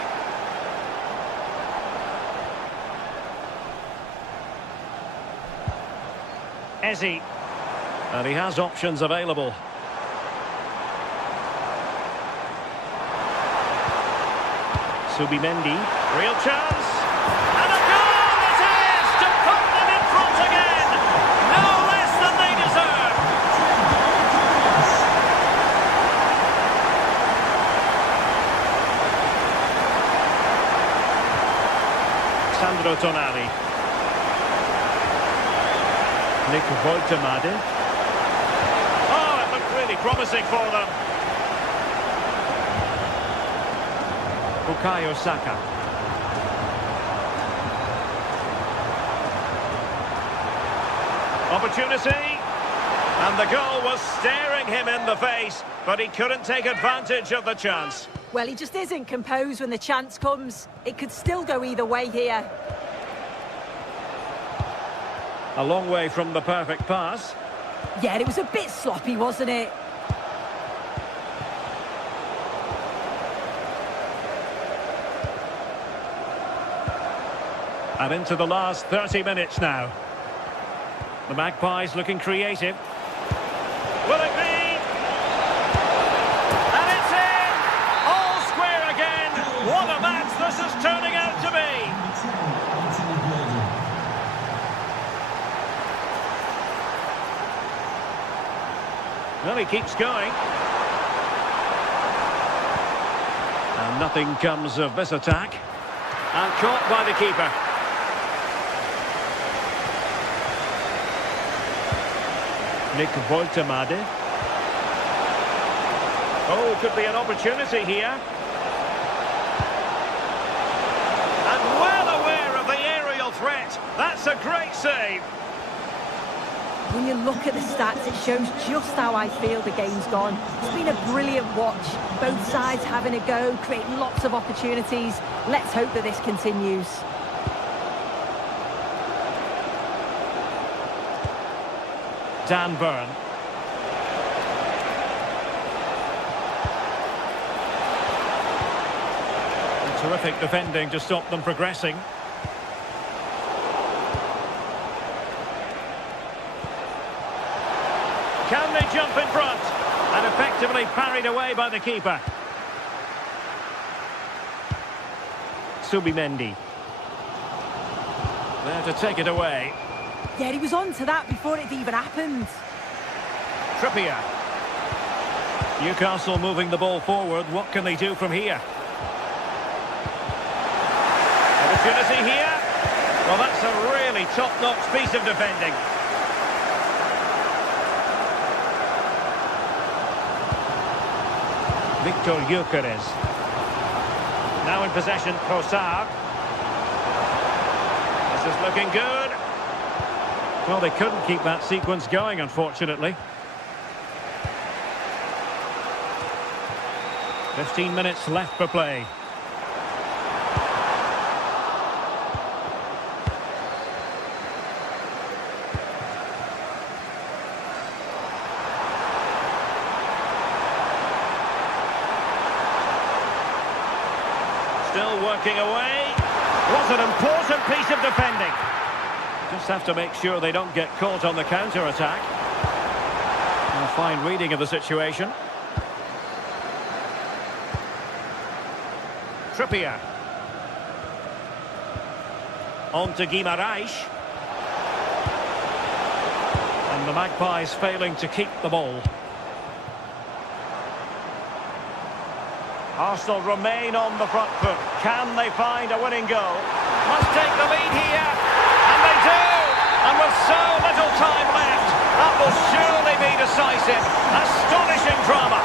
Eze. And he has options available. Subimendi. Real chance. And a goal it is to put them in front again. No less than they deserve. Sandro Tonali. Nick Woltemade. Oh, it looked really promising for them. Bukayo Saka. Opportunity. And the goal was staring him in the face, but he couldn't take advantage of the chance. Well, he just isn't composed when the chance comes. It could still go either way here. A long way from the perfect pass. Yeah, it was a bit sloppy, wasn't it? And into the last 30 minutes now. The Magpies looking creative. Will it be? And it's in! All square again. What a match this is turning out to be. Well, he keeps going. And nothing comes of this attack. And caught by the keeper. Nick Woltemade. Oh, could be an opportunity here. And well aware of the aerial threat. That's a great save. When you look at the stats, it shows just how I feel the game's gone. It's been a brilliant watch. Both sides having a go, creating lots of opportunities. Let's hope that this continues. Dan Burn. Terrific defending to stop them progressing. Can they jump in front? And effectively parried away by the keeper. Subimendi. There to take it away. Yeah, he was on to that before it even happened. Trippier. Newcastle moving the ball forward. What can they do from here? Opportunity here. Well, that's a really top-notch piece of defending. Victor Gyökeres. Now in possession, Trossard. This is looking good. Well, they couldn't keep that sequence going, unfortunately. 15 minutes left for play. Still working away. Was an important piece of defending. Just have to make sure they don't get caught on the counter-attack. A fine reading of the situation. Trippier. On to Guimaraes. And the Magpies failing to keep the ball. Arsenal remain on the front foot. Can they find a winning goal? Must take the lead here. And they do! And with so little time left, that will surely be decisive. Astonishing drama.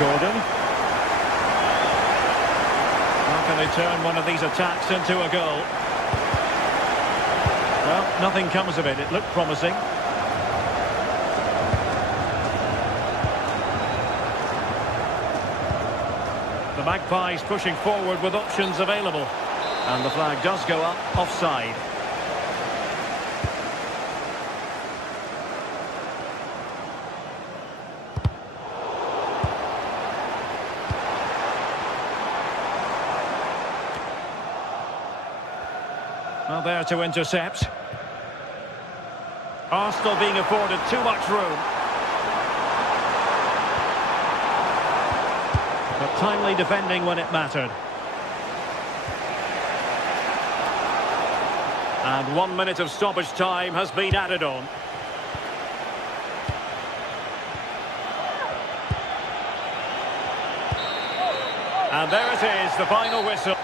Gordon. How can they turn one of these attacks into a goal? Well, nothing comes of it. It looked promising. The Magpies pushing forward with options available. And the flag does go up, offside. Well, there to intercept. Arsenal being afforded too much room. But timely defending when it mattered. And 1 minute of stoppage time has been added on. And there it is, the final whistle.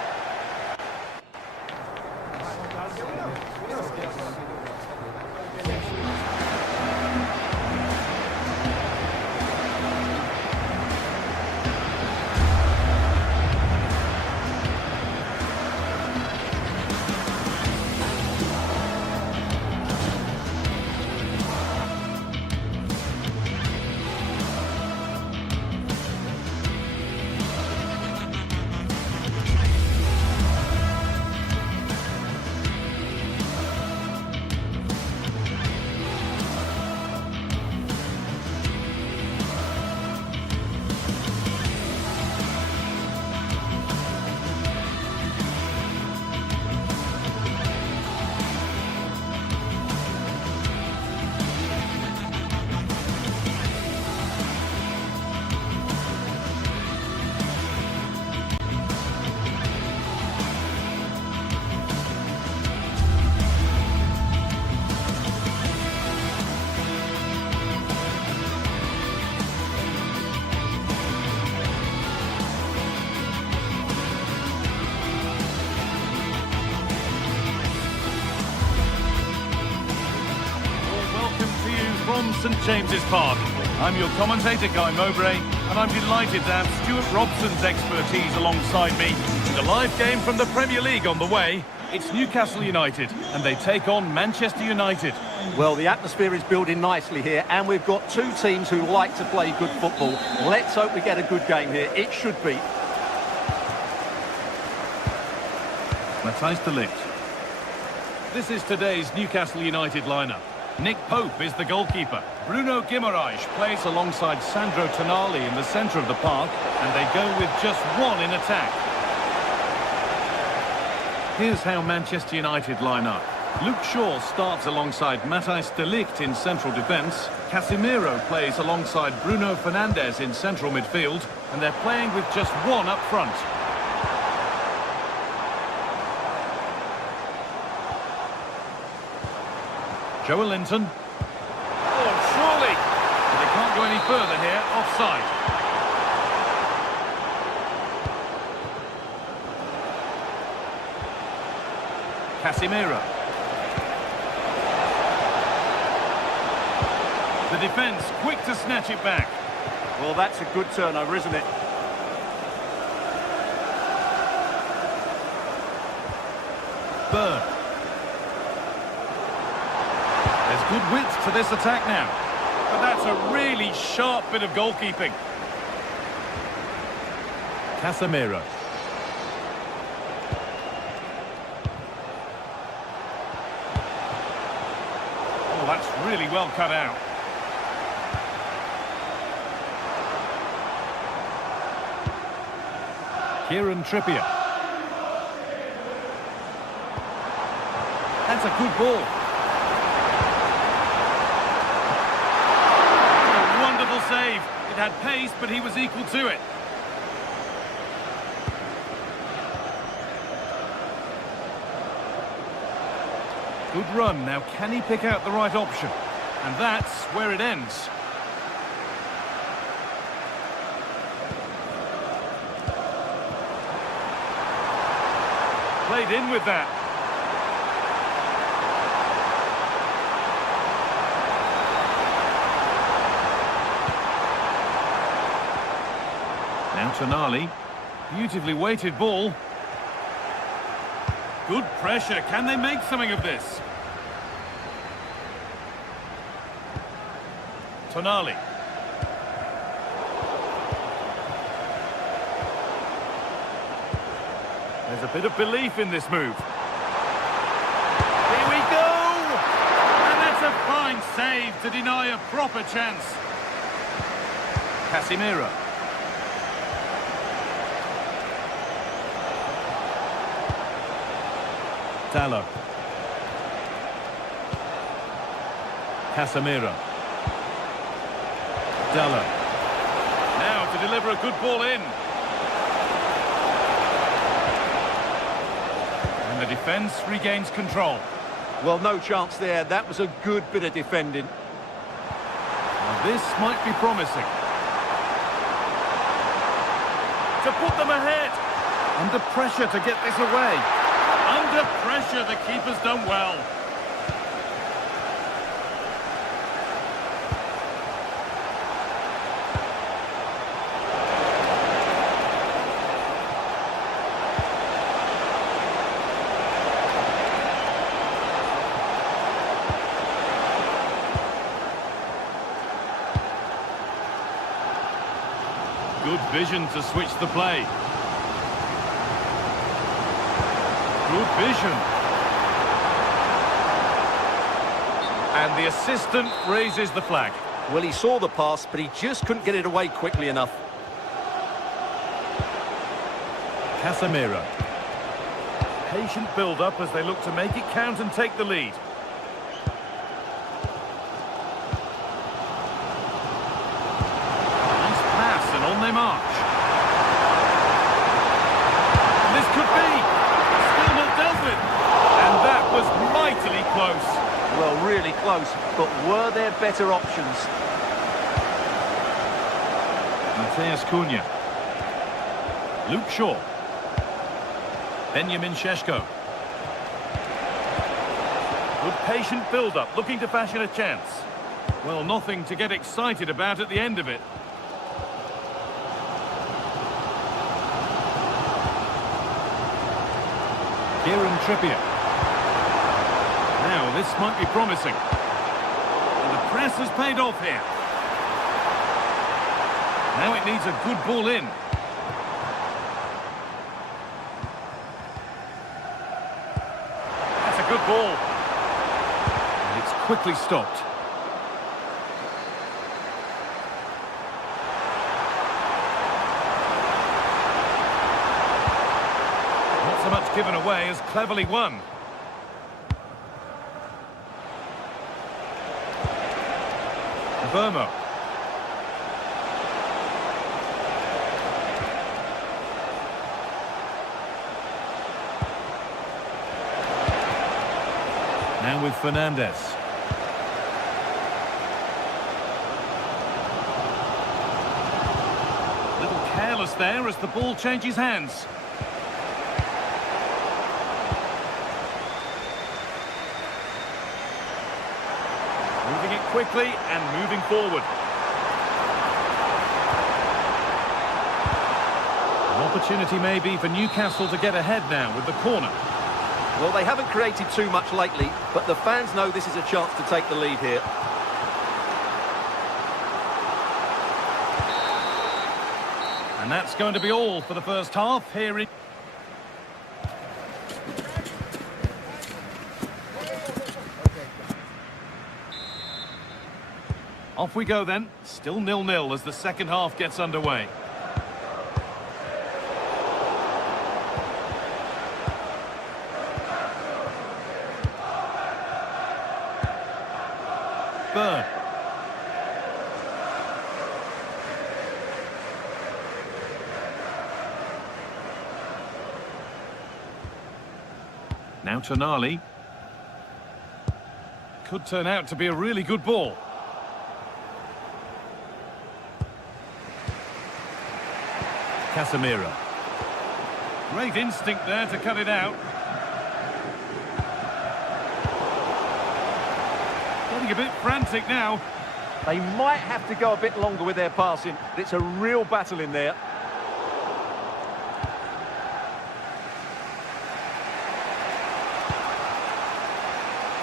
From St James's Park. I'm your commentator, Guy Mowbray, and I'm delighted to have Stuart Robson's expertise alongside me. With a live game from the Premier League on the way, it's Newcastle United, and they take on Manchester United. Well, the atmosphere is building nicely here, and we've got two teams who like to play good football. Let's hope we get a good game here. It should be. Matthijs de Ligt. This is today's Newcastle United lineup. Nick Pope is the goalkeeper. Bruno Guimaraes plays alongside Sandro Tonali in the centre of the park, and they go with just one in attack. Here's how Manchester United line up. Luke Shaw starts alongside Matthijs de Ligt in central defence. Casemiro plays alongside Bruno Fernandes in central midfield, and they're playing with just one up front. Joelinton. Oh, surely! But they can't go any further here, offside. Casemiro. The defence quick to snatch it back. Well, that's a good turnover, isn't it? Burn. There's good width to this attack now. But that's a really sharp bit of goalkeeping. Casemiro. Oh, that's really well cut out. Kieran Trippier. That's a good ball. A wonderful save. It had pace, but he was equal to it. Good run. Now, can he pick out the right option? And that's where it ends. Played in with that. Now Tonali. Beautifully weighted ball. Good pressure. Can they make something of this? Tonali. There's a bit of belief in this move. Here we go! And that's a fine save to deny a proper chance. Casemiro. Dalot. Casemiro. Dalot. Now to deliver a good ball in. And the defence regains control. Well, no chance there. That was a good bit of defending. Now this might be promising. To put them ahead. Under pressure to get this away. Under pressure, the keeper's done well. Good vision to switch the play. Good vision. And the assistant raises the flag. Well, he saw the pass, but he just couldn't get it away quickly enough. Casemiro. Patient build-up as they look to make it count and take the lead. Nice pass, and on they march. This could be. Still not dealt with. And that was mightily close. Well, really close, but were there better options? Matheus Cunha. Luke Shaw. Benjamin Šeško. Good patient build-up, looking to fashion a chance. Well, nothing to get excited about at the end of it. Kieran Trippier. Now, this might be promising. And the press has paid off here. Now it needs a good ball in. That's a good ball. And it's quickly stopped. Not so much given away as cleverly won. Burma. Now with Fernandez. A little careless there as the ball changes hands. Moving it quickly and moving forward. An opportunity maybe for Newcastle to get ahead now with the corner. Well, they haven't created too much lately, but the fans know this is a chance to take the lead here. And that's going to be all for the first half here in... Off we go then, still 0-0 as the second half gets underway. Burn. Now Tonali. Could turn out to be a really good ball. Casemiro. Great instinct there to cut it out. Getting a bit frantic now. They might have to go a bit longer with their passing. It's a real battle in there.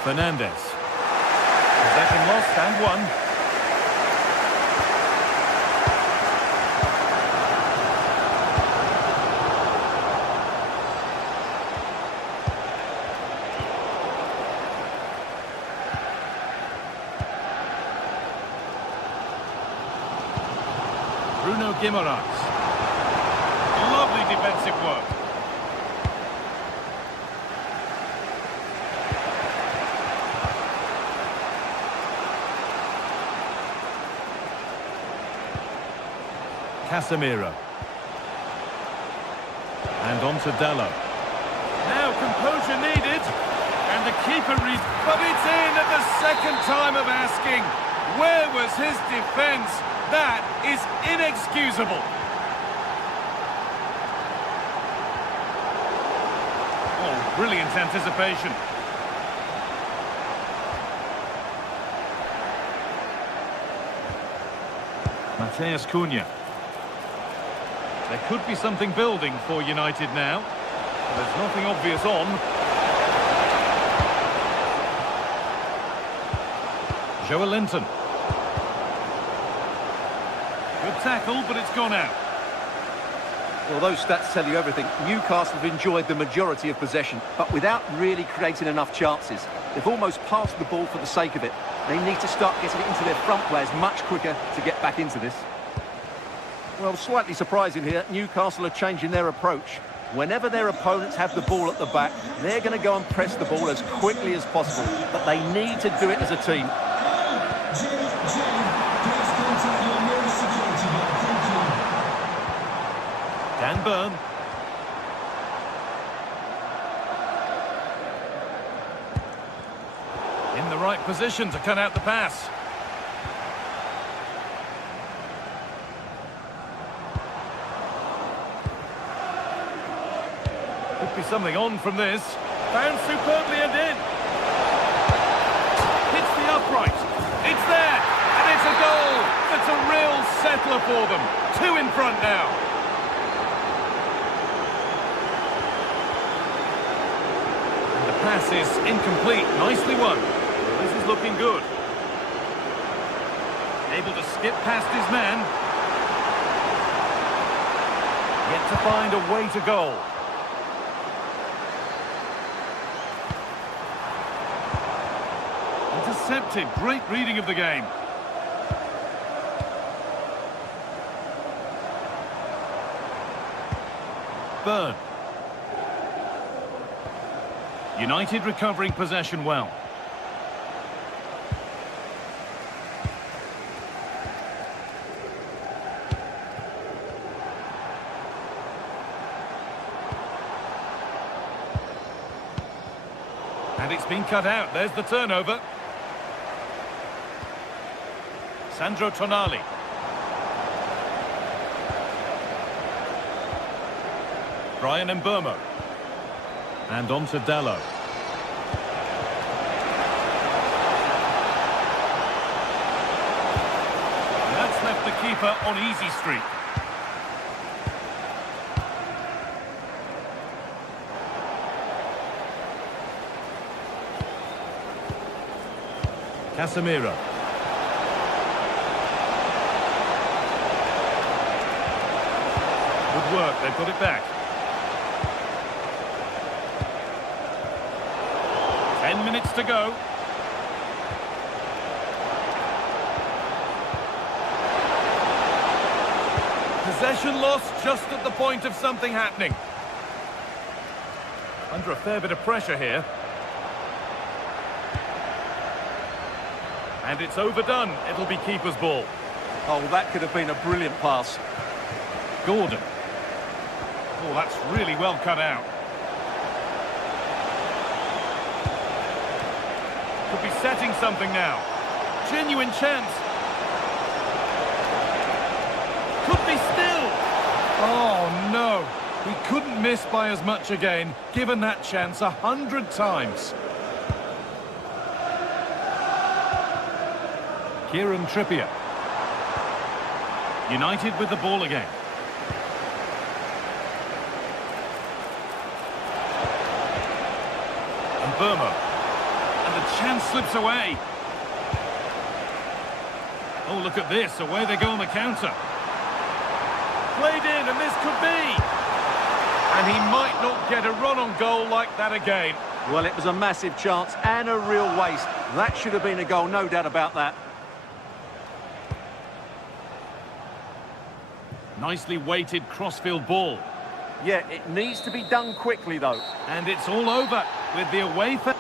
Fernandez. Possession lost and won. Bruno Guimaraes. Lovely defensive work. Casemiro. And on to Dallo. Now composure needed. And the keeper reads, but it's in at the second time of asking. Where was his defence? That is inexcusable. Oh, brilliant anticipation. Mateus Cunha. There could be something building for United now. There's nothing obvious on. Joelinton. Good tackle, but it's gone out. Well, those stats tell you everything. Newcastle have enjoyed the majority of possession, but without really creating enough chances. They've almost passed the ball for the sake of it. They need to start getting it into their front players much quicker to get back into this. Well, slightly surprising here, Newcastle are changing their approach. Whenever their opponents have the ball at the back, they're going to go and press the ball as quickly as possible. But they need to do it as a team. Dan Burn. In the right position to cut out the pass. Could be something on from this. Found superbly and in. Hits the upright. It's there. settler for them. 2 in front now. And the pass is incomplete. Nicely won. Well, this is looking good. Able to skip past his man. Yet to find a way to goal. Intercepted. Great reading of the game. Burn. United recovering possession well. And it's been cut out. There's the turnover. Sandro Tonali. Brian Mbeumo. And on to Dello. And that's left the keeper on easy street. Casemiro. Good work, they put it back. 10 minutes to go. Possession lost just at the point of something happening. Under a fair bit of pressure here. And it's overdone. It'll be keeper's ball. Oh, that could have been a brilliant pass. Gordon. Oh, that's really well cut out. Could be setting something now. Genuine chance. Could be still. Oh, no. He couldn't miss by as much again, given that chance 100 times. Kieran Trippier. United with the ball again. And Mbeumo. And the chance slips away. Oh, look at this. Away they go on the counter. Played in, and this could be. And he might not get a run on goal like that again. Well, it was a massive chance and a real waste. That should have been a goal, no doubt about that. Nicely weighted crossfield ball. Yeah, it needs to be done quickly, though. And it's all over with the away fan.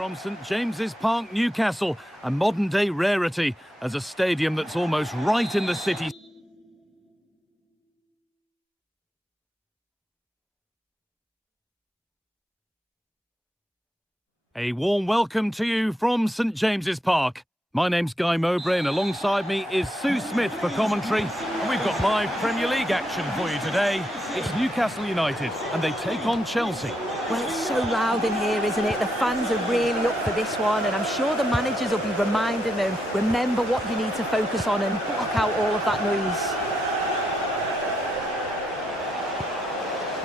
from St James's Park, Newcastle, a modern-day rarity as a stadium that's almost right in the city. A warm welcome to you from St James's Park. My name's Guy Mowbray and alongside me is Sue Smith for commentary. We've got live Premier League action for you today. It's Newcastle United and they take on Chelsea. Well, it's so loud in here, isn't it? The fans are really up for this one, and I'm sure the managers will be reminding them, remember what you need to focus on and block out all of that noise.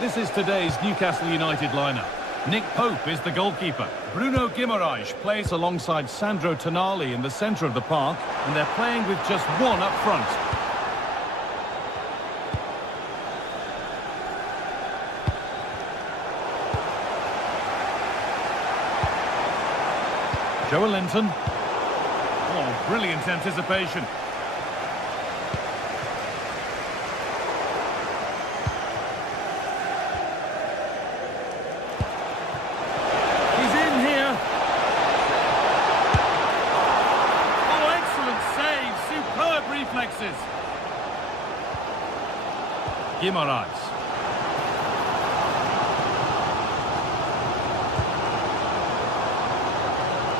This is today's Newcastle United lineup. Nick Pope is the goalkeeper. Bruno Guimaraes plays alongside Sandro Tonali in the centre of the park, and they're playing with just one up front. Joelinton. Oh, brilliant anticipation. He's in here. Oh, excellent save. Superb reflexes. Guimaraes.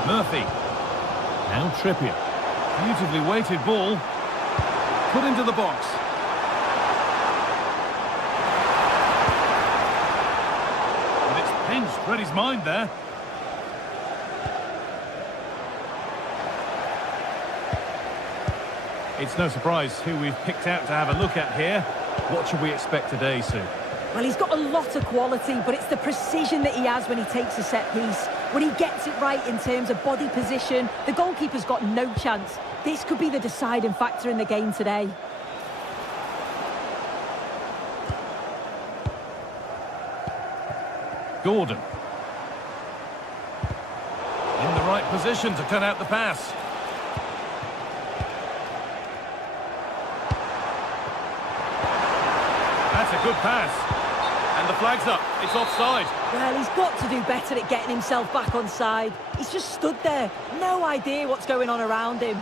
Murphy. Now Trippier. Beautifully weighted ball. Put into the box. And it's pinched Reddy's mind there. It's no surprise who we've picked out to have a look at here. What should we expect today, Sue? Well, he's got a lot of quality, but it's the precision that he has when he takes a set piece. When he gets it right in terms of body position, the goalkeeper's got no chance. This could be the deciding factor in the game today. Gordon. In the right position to cut out the pass. That's a good pass. And the flag's up. It's offside. Well, he's got to do better at getting himself back on side. He's just stood there. No idea what's going on around him.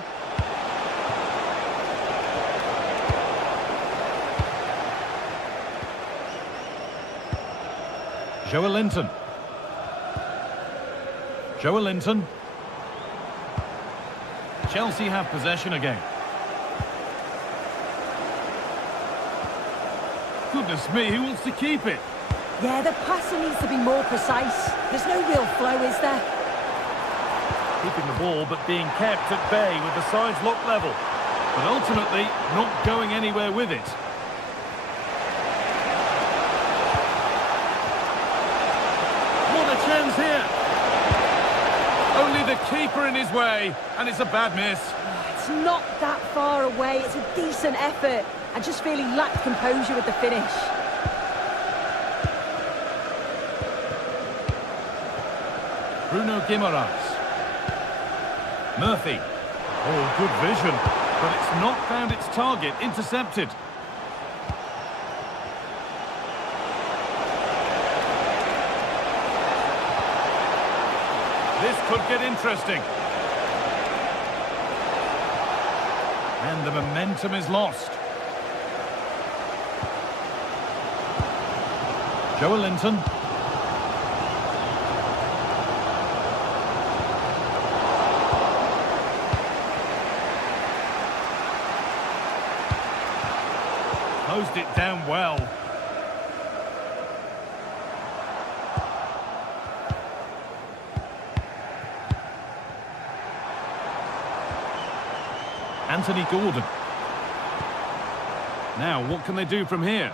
Joelinton. Joelinton. Chelsea have possession again. Goodness me, who wants to keep it? Yeah, the passing needs to be more precise. There's no real flow, is there? Keeping the ball, but being kept at bay with the sides locked level. But ultimately, not going anywhere with it. What a chance here! Only the keeper in his way, and it's a bad miss. It's not that far away. It's a decent effort. I just feel he lacked composure with the finish. Bruno Guimaraes. Murphy. Oh, good vision. But it's not found its target. Intercepted. This could get interesting. And the momentum is lost. Joelinton. Closed it down well. Anthony Gordon. Now, what can they do from here?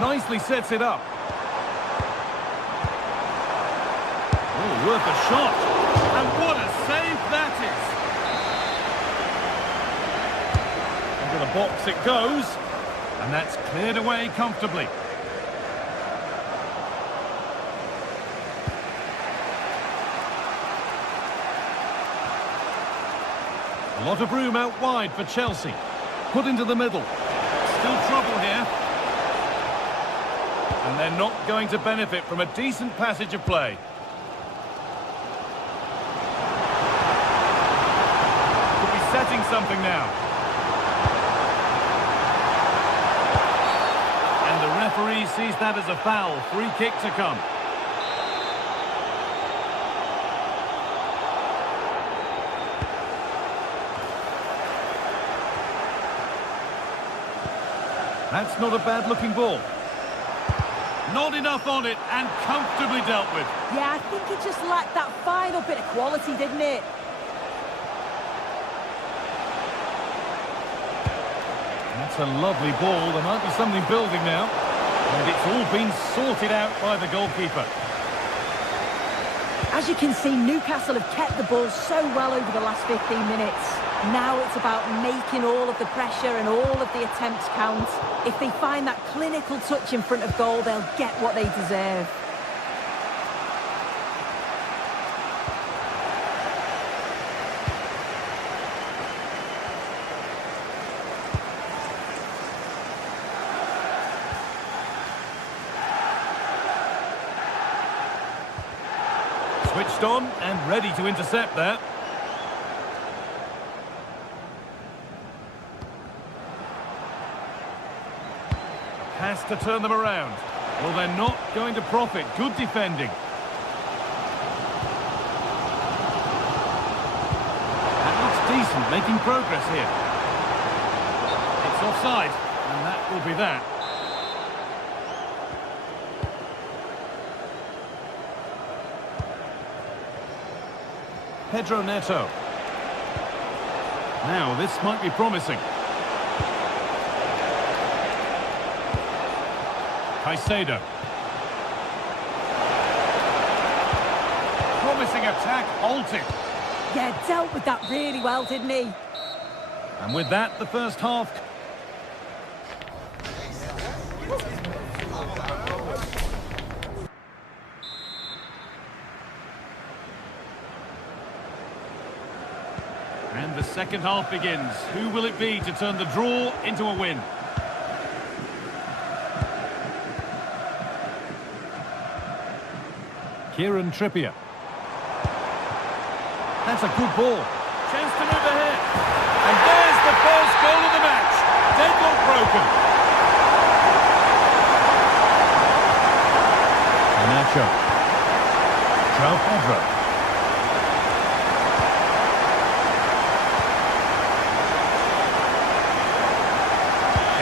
Nicely sets it up. Oh, worth a shot. And what a save that is. Into the box it goes. And that's cleared away comfortably. A lot of room out wide for Chelsea. Put into the middle. Still trouble here. And they're not going to benefit from a decent passage of play. Could be setting something now. And the referee sees that as a foul. Free kick to come. That's not a bad-looking ball. Not enough on it, and comfortably dealt with. Yeah, I think it just lacked that final bit of quality, didn't it? That's a lovely ball. There might be something building now. And it's all been sorted out by the goalkeeper. As you can see, Newcastle have kept the ball so well over the last 15 minutes. Now it's about making all of the pressure and all of the attempts count. If they find that clinical touch in front of goal, they'll get what they deserve. Switched on and ready to intercept that. Has to turn them around. Well, they're not going to profit. Good defending. That looks decent, making progress here. It's offside, and that will be that. Pedro Neto. Now, this might be promising. Caicedo. Promising attack halted. Yeah, dealt with that really well, didn't he? And with that, the first half. And the second half begins. Who will it be to turn the draw into a win? Kieran Trippier. That's a good ball. Chance to move ahead. And there's the first goal of the match. Deadlock broken. Nacho. João Pedro.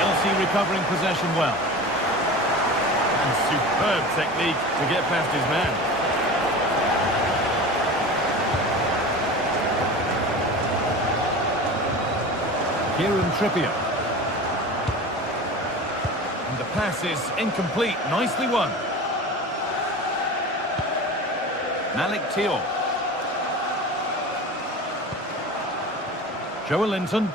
Chelsea recovering possession well. And superb technique to get past his man. Kieran Trippier. And the pass is incomplete. Nicely won. Malik Thiaw. Joelinton.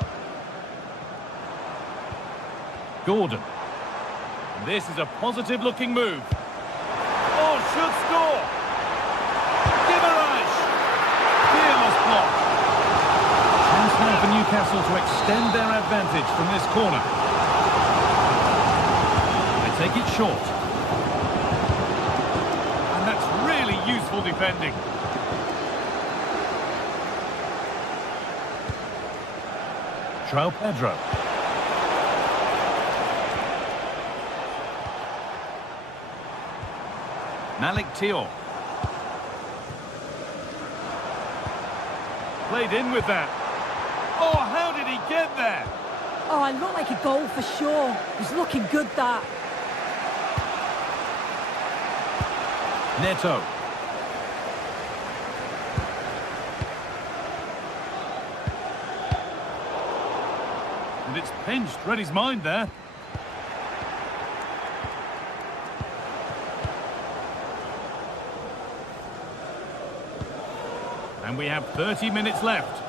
Gordon. This is a positive-looking move. Oh, should score. Gibberish. Fearless block. Chance now for Newcastle to extend their advantage from this corner. They take it short. And that's really useful defending. João Pedro. Malik Thiaw. Played in with that. Oh, how did he get there? Oh, it looked like a goal for sure. He's looking good, that. Neto. And it's pinched. Read his mind there. And we have 30 minutes left.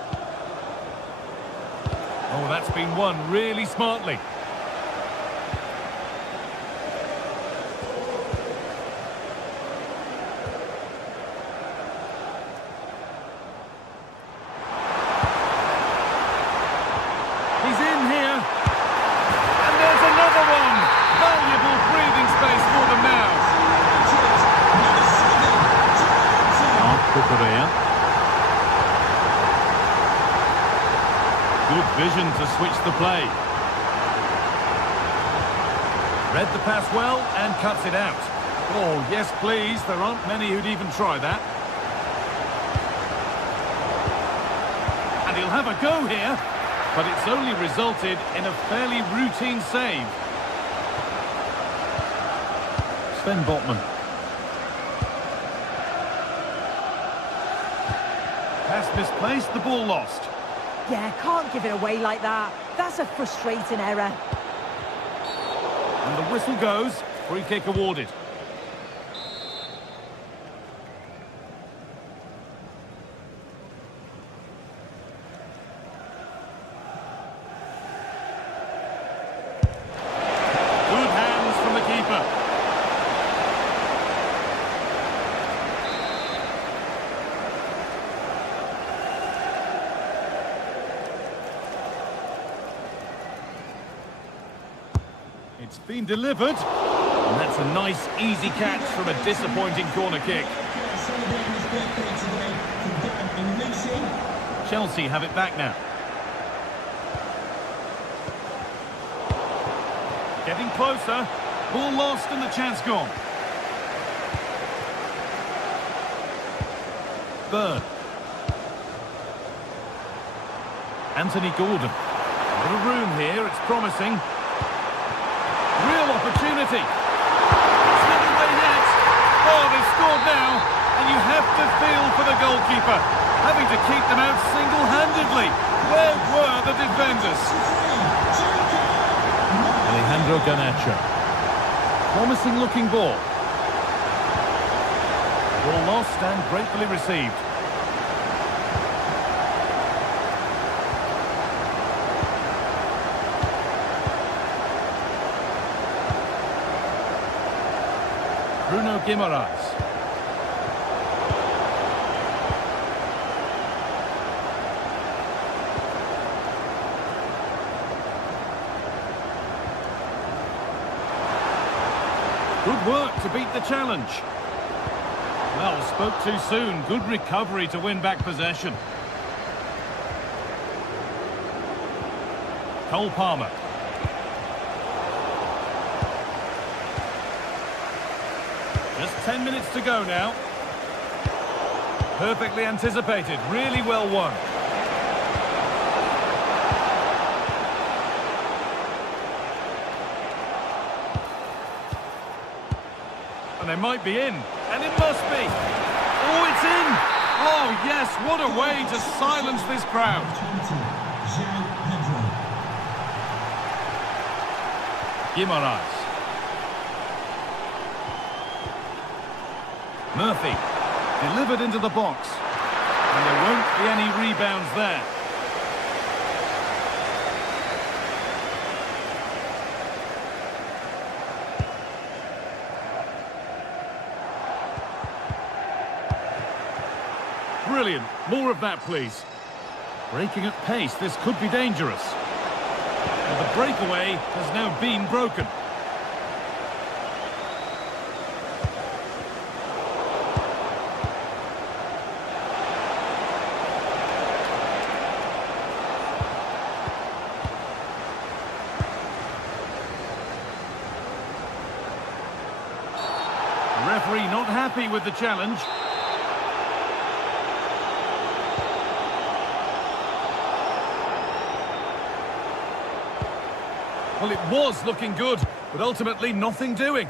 Oh, that's been won really smartly. He's in here. And there's another one. Valuable breathing space for them vision to switch the play. Read the pass well and cuts it out. Oh, yes, please. There aren't many who'd even try that. And he'll have a go here, but it's only resulted in a fairly routine save. Sven Botman. Pass misplaced, the ball lost. Yeah, can't give it away like that. That's a frustrating error. And the whistle goes. Free kick awarded. Good hands from the keeper. It's been delivered, and that's a nice, easy catch from a disappointing corner kick. Chelsea have it back now. Getting closer. Ball lost and the chance gone. Bird. Anthony Gordon. A little room here, it's promising. Real opportunity. It's not away yet. Oh, they've scored now. And you have to feel for the goalkeeper, having to keep them out single-handedly. Where were the defenders? Alejandro Garnacho. Promising looking ball. Ball lost and gratefully received. Bruno Guimaraes. Good work to beat the challenge. Well, spoke too soon. Good recovery to win back possession. Cole Palmer. Just 10 minutes to go now. Perfectly anticipated, really well won. And they might be in, and it must be. Oh, it's in! Oh, yes, what a way to silence this crowd. Guimaraes. Murphy, delivered into the box. And there won't be any rebounds there. Brilliant. More of that, please. Breaking at pace, this could be dangerous. And the breakaway has now been broken. Referee not happy with the challenge. Well, it was looking good, but ultimately nothing doing.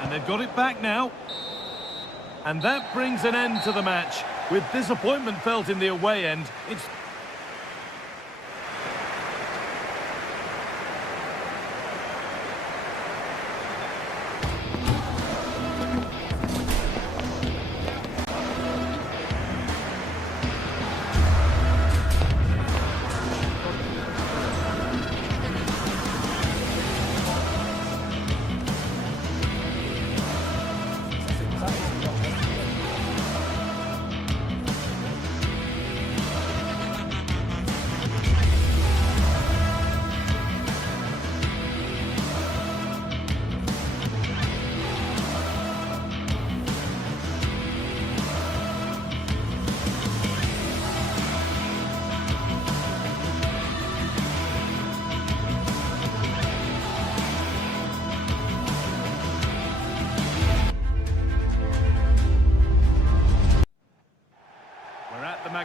And they've got it back now. And that brings an end to the match. With disappointment felt in the away end, it's...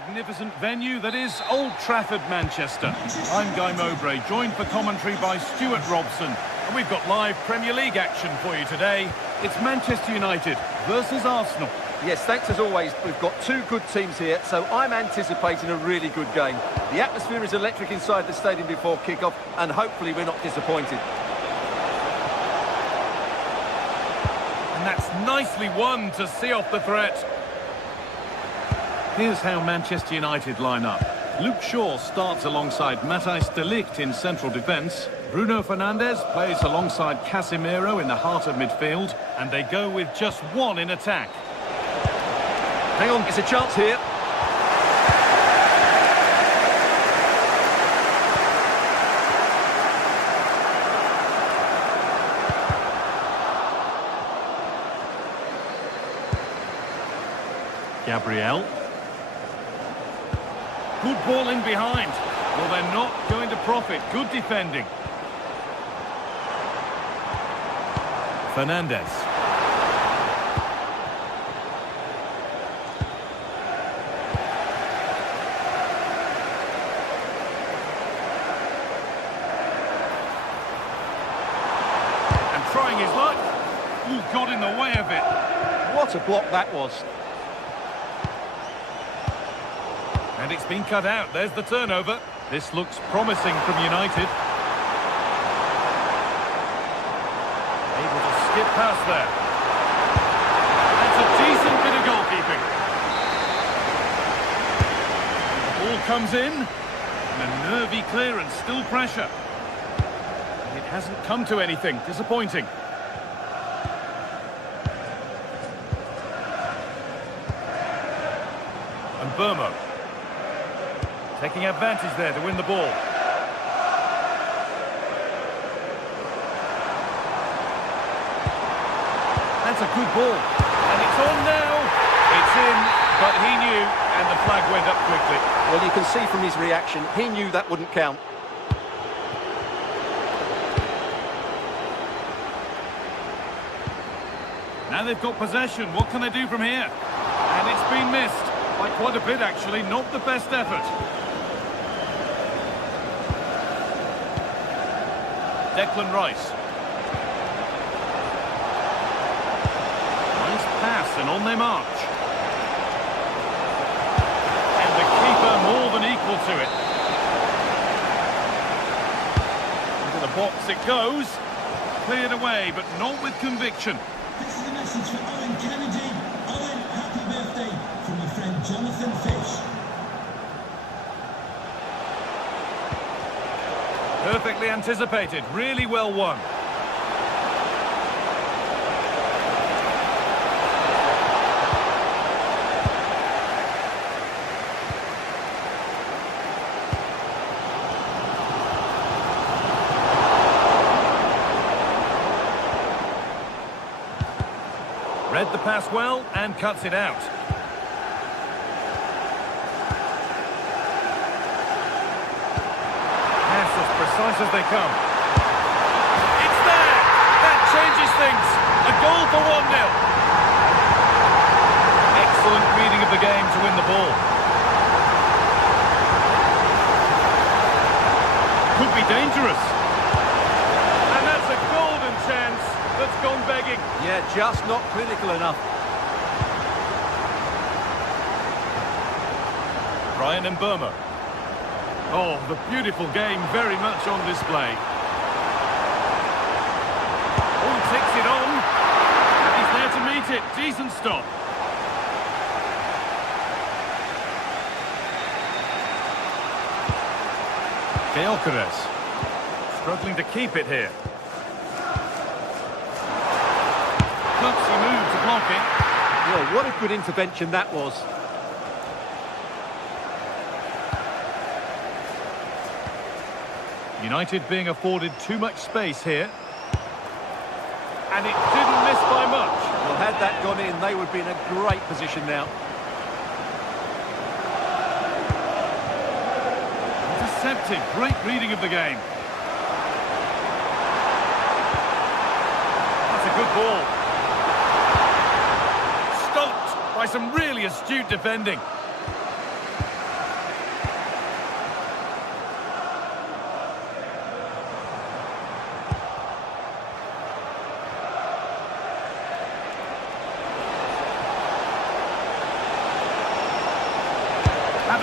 magnificent venue that is Old Trafford, Manchester. I'm Guy Mowbray, joined for commentary by Stuart Robson. And we've got live Premier League action for you today. It's Manchester United versus Arsenal. Yes, thanks as always. We've got two good teams here, so I'm anticipating a really good game. The atmosphere is electric inside the stadium before kick-off, and hopefully we're not disappointed. And that's nicely won to see off the threat. Here's how Manchester United line up. Luke Shaw starts alongside Matthijs de Ligt in central defence. Bruno Fernandes plays alongside Casemiro in the heart of midfield. And they go with just one in attack. Hang on, it's a chance here. Gabriel. Good ball in behind. Well, they're not going to profit. Good defending. Fernandes. And trying his luck. Ooh, got in the way of it. What a block that was. And it's been cut out. There's the turnover. This looks promising from United. Able to skip past there. That's a decent bit of goalkeeping. The ball comes in. And a nervy clearance. Still pressure. It hasn't come to anything. Disappointing. And Burmo. Taking advantage there to win the ball. That's a good ball. And it's on now. It's in, but he knew, and the flag went up quickly. Well, you can see from his reaction, he knew that wouldn't count. Now they've got possession. What can they do from here? And it's been missed. By quite a bit, actually. Not the best effort. Declan Rice. Nice pass and on their march. And the keeper more than equal to it. Into the box it goes. Cleared away, but not with conviction. This is a message for Owen Kennedy. Owen, happy birthday from your friend Jonathan Fish. Perfectly anticipated, really well won. Read the pass well and cuts it out. Precise as they come. It's there! That changes things. A goal for 1-0. Excellent reading of the game to win the ball. Could be dangerous. And that's a golden chance that's gone begging. Yeah, just not clinical enough. Brian and Burma. Oh, the beautiful game very much on display. Oh, takes it on. And he's there to meet it. Decent stop. Gyökeres. Struggling to keep it here. Clumsy move to block it. Well, what a good intervention that was. United being afforded too much space here. And it didn't miss by much. Well, had that gone in, they would be in a great position now. Intercepted. Great reading of the game. That's a good ball. Stopped by some really astute defending.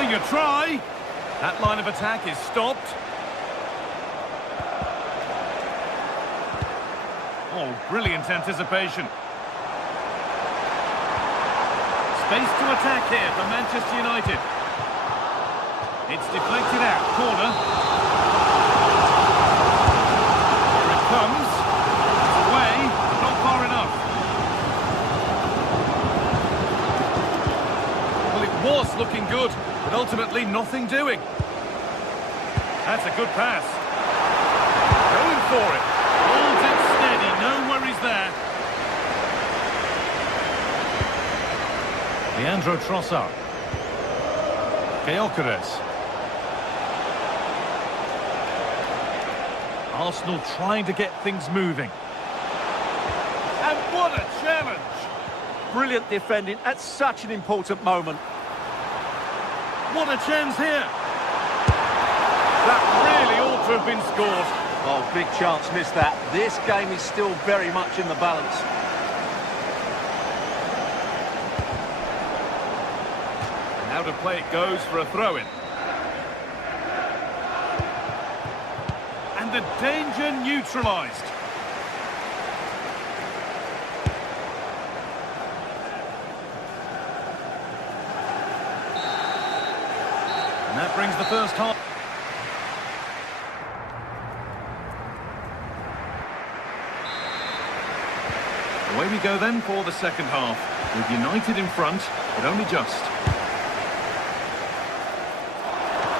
Giving a try. That line of attack is stopped. Oh, brilliant anticipation. Space to attack here for Manchester United. It's deflected out. Corner. Here it comes. It's away, but not far enough. Well, it was looking good, but ultimately nothing doing. That's a good pass. Going for it. Holds it steady. No worries there. Leandro Trossard. Gyökeres. Arsenal trying to get things moving. And what a challenge! Brilliant defending at such an important moment. What a chance here! That really ought to have been scored. Oh, big chance, missed that. This game is still very much in the balance. And out of play it goes for a throw-in. And the danger neutralised. And that brings the first half. Away we go then for the second half, with United in front, but only just.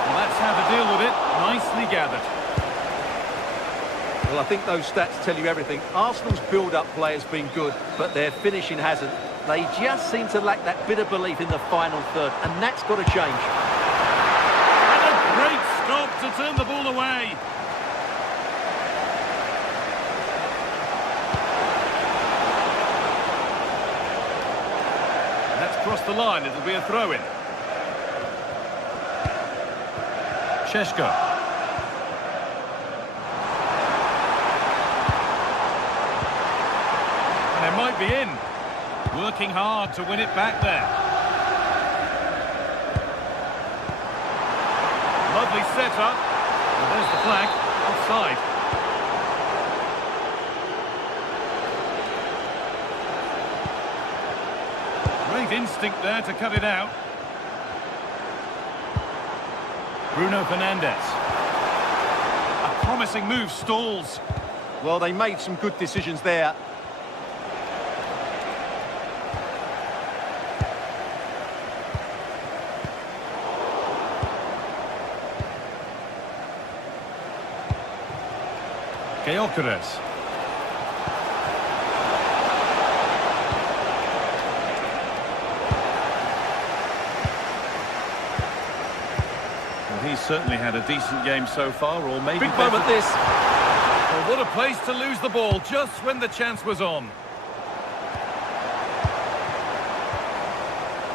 Well, that's how to deal with it. Nicely gathered. Well, I think those stats tell you everything. Arsenal's build-up play has been good, but their finishing hasn't. They just seem to lack that bit of belief in the final third, and that's got to change. And a great stop to turn the ball away. Across the line, it'll be a throw-in. Šeško. And it might be in. Working hard to win it back there. Lovely setup. And there's the flag. Offside. Great instinct there to cut it out. Bruno Fernandes. A promising move stalls. Well, they made some good decisions there. Gyökeres. He's certainly had a decent game so far, or maybe... Big moment this. Oh, what a place to lose the ball, just when the chance was on.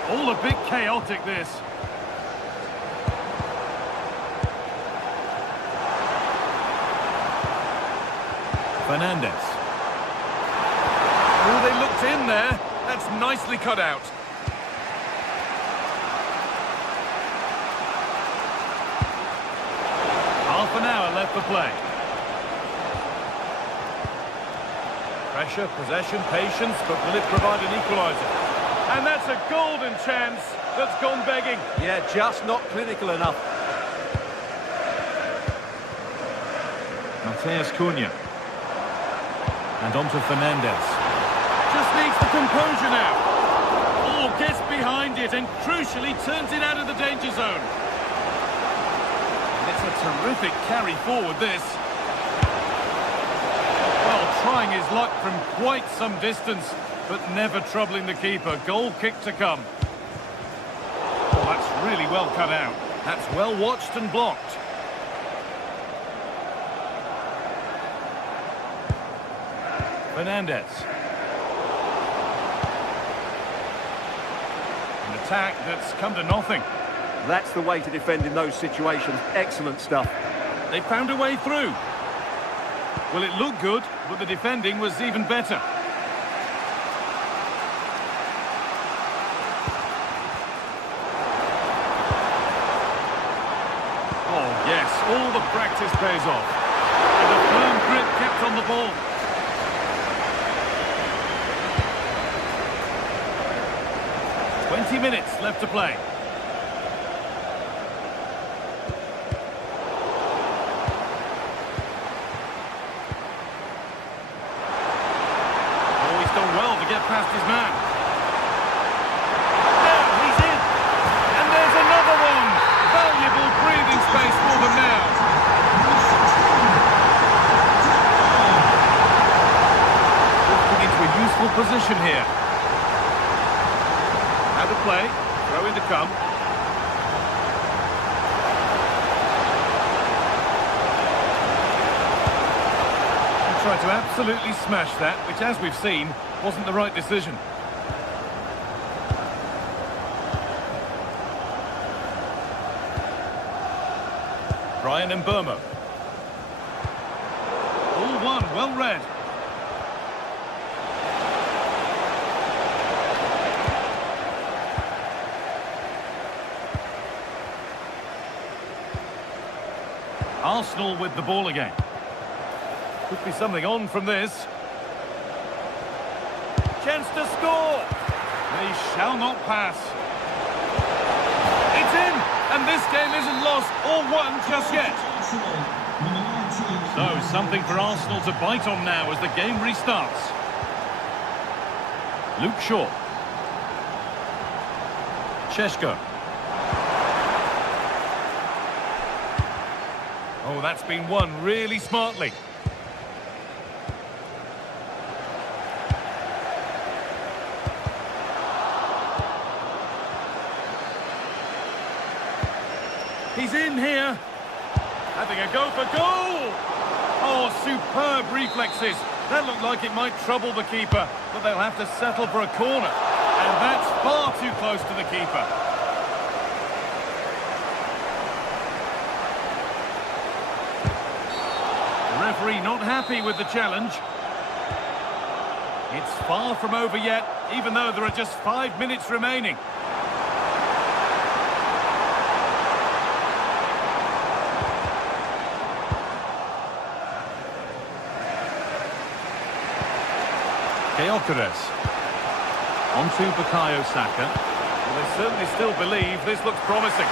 All a bit chaotic, this. Fernandes. Oh, they looked in there. That's nicely cut out. Half an hour left for play. Pressure, possession, patience, but will it provide an equaliser? And that's a golden chance that's gone begging. Yeah, just not clinical enough. Matheus Cunha. And on to Fernandes. Just needs the composure now. Oh, gets behind it and crucially turns it out of the danger zone. It's a terrific carry forward, this. Well, trying his luck from quite some distance, but never troubling the keeper. Goal kick to come. Oh, that's really well cut out. That's well watched and blocked. Fernandes. An attack that's come to nothing. That's the way to defend in those situations. Excellent stuff. They found a way through. Well, it looked good, but the defending was even better. practice pays off. With a firm grip kept on the ball. Minutes left to play. Oh, he's done well to get past his man. Now he's in. And there's another one. Valuable breathing space for them now. Walking into a useful position here. To play, throw in to come. He tried to absolutely smash that, which, as we've seen, wasn't the right decision. Brian and Burmo. All one, well read. Arsenal with the ball again. Could be something on from this. Chance to score. They shall not pass. It's in, and this game isn't lost or won just yet. So, something for Arsenal to bite on now as the game restarts. Luke Shaw. Sheshko. Oh, that's been won really smartly. He's in here. Having a go for goal. Oh, superb reflexes. That looked like it might trouble the keeper, but they'll have to settle for a corner. And that's far too close to the keeper. Referee not happy with the challenge. It's far from over yet, even though there are just 5 minutes remaining. Gyökeres. On to Bukayo Saka. Well, they certainly still believe this looks promising.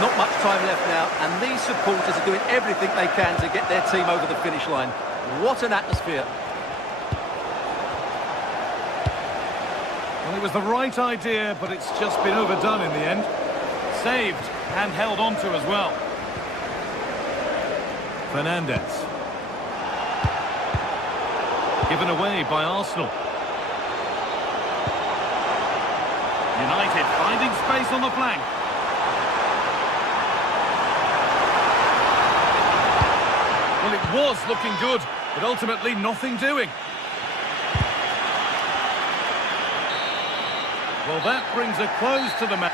Not much time left now, and these supporters are doing everything they can to get their team over the finish line. What an atmosphere. Well, it was the right idea, but it's just been overdone in the end. Saved and held on to as well. Fernandez. Given away by Arsenal. United finding space on the flank. Well, it was looking good, but ultimately nothing doing. Well, that brings a close to the match.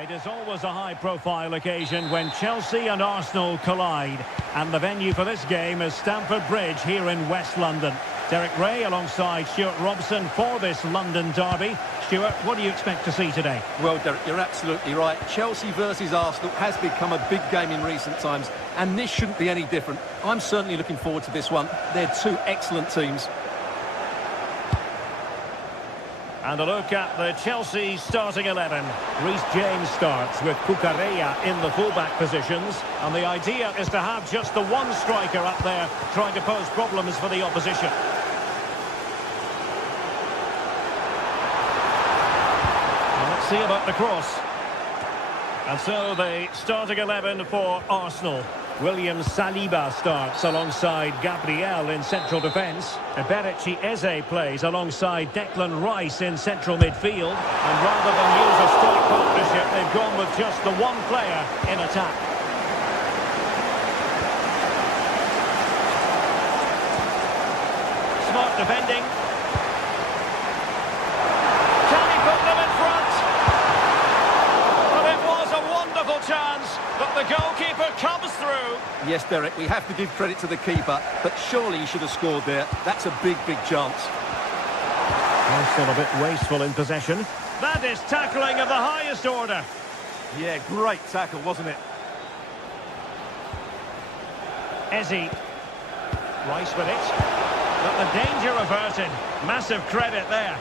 It is always a high-profile occasion when Chelsea and Arsenal collide. And the venue for this game is Stamford Bridge here in West London. Derek Ray alongside Stuart Robson for this London derby. Stuart, what do you expect to see today? Well, Derek, you're absolutely right. Chelsea versus Arsenal has become a big game in recent times, and this shouldn't be any different. I'm certainly looking forward to this one. They're two excellent teams. And a look at the Chelsea starting 11. Reece James starts with Cucurella in the fullback positions. And the idea is to have just the one striker up there trying to pose problems for the opposition. And let's see about the cross. And so the starting 11 for Arsenal. William Saliba starts alongside Gabriel in central defence. Eberechi Eze plays alongside Declan Rice in central midfield. And rather than use a strike partnership, they've gone with just the one player in attack. Smart defending. Can he put them in front? Well, it was a wonderful chance, but the goalkeeper comes through. Yes, Derek, we have to give credit to the keeper, but surely he should have scored there. That's a big, big chance. Still a bit wasteful in possession. That is tackling of the highest order. Yeah, great tackle, wasn't it? Eze. Rice with it. But the danger averted. Massive credit there.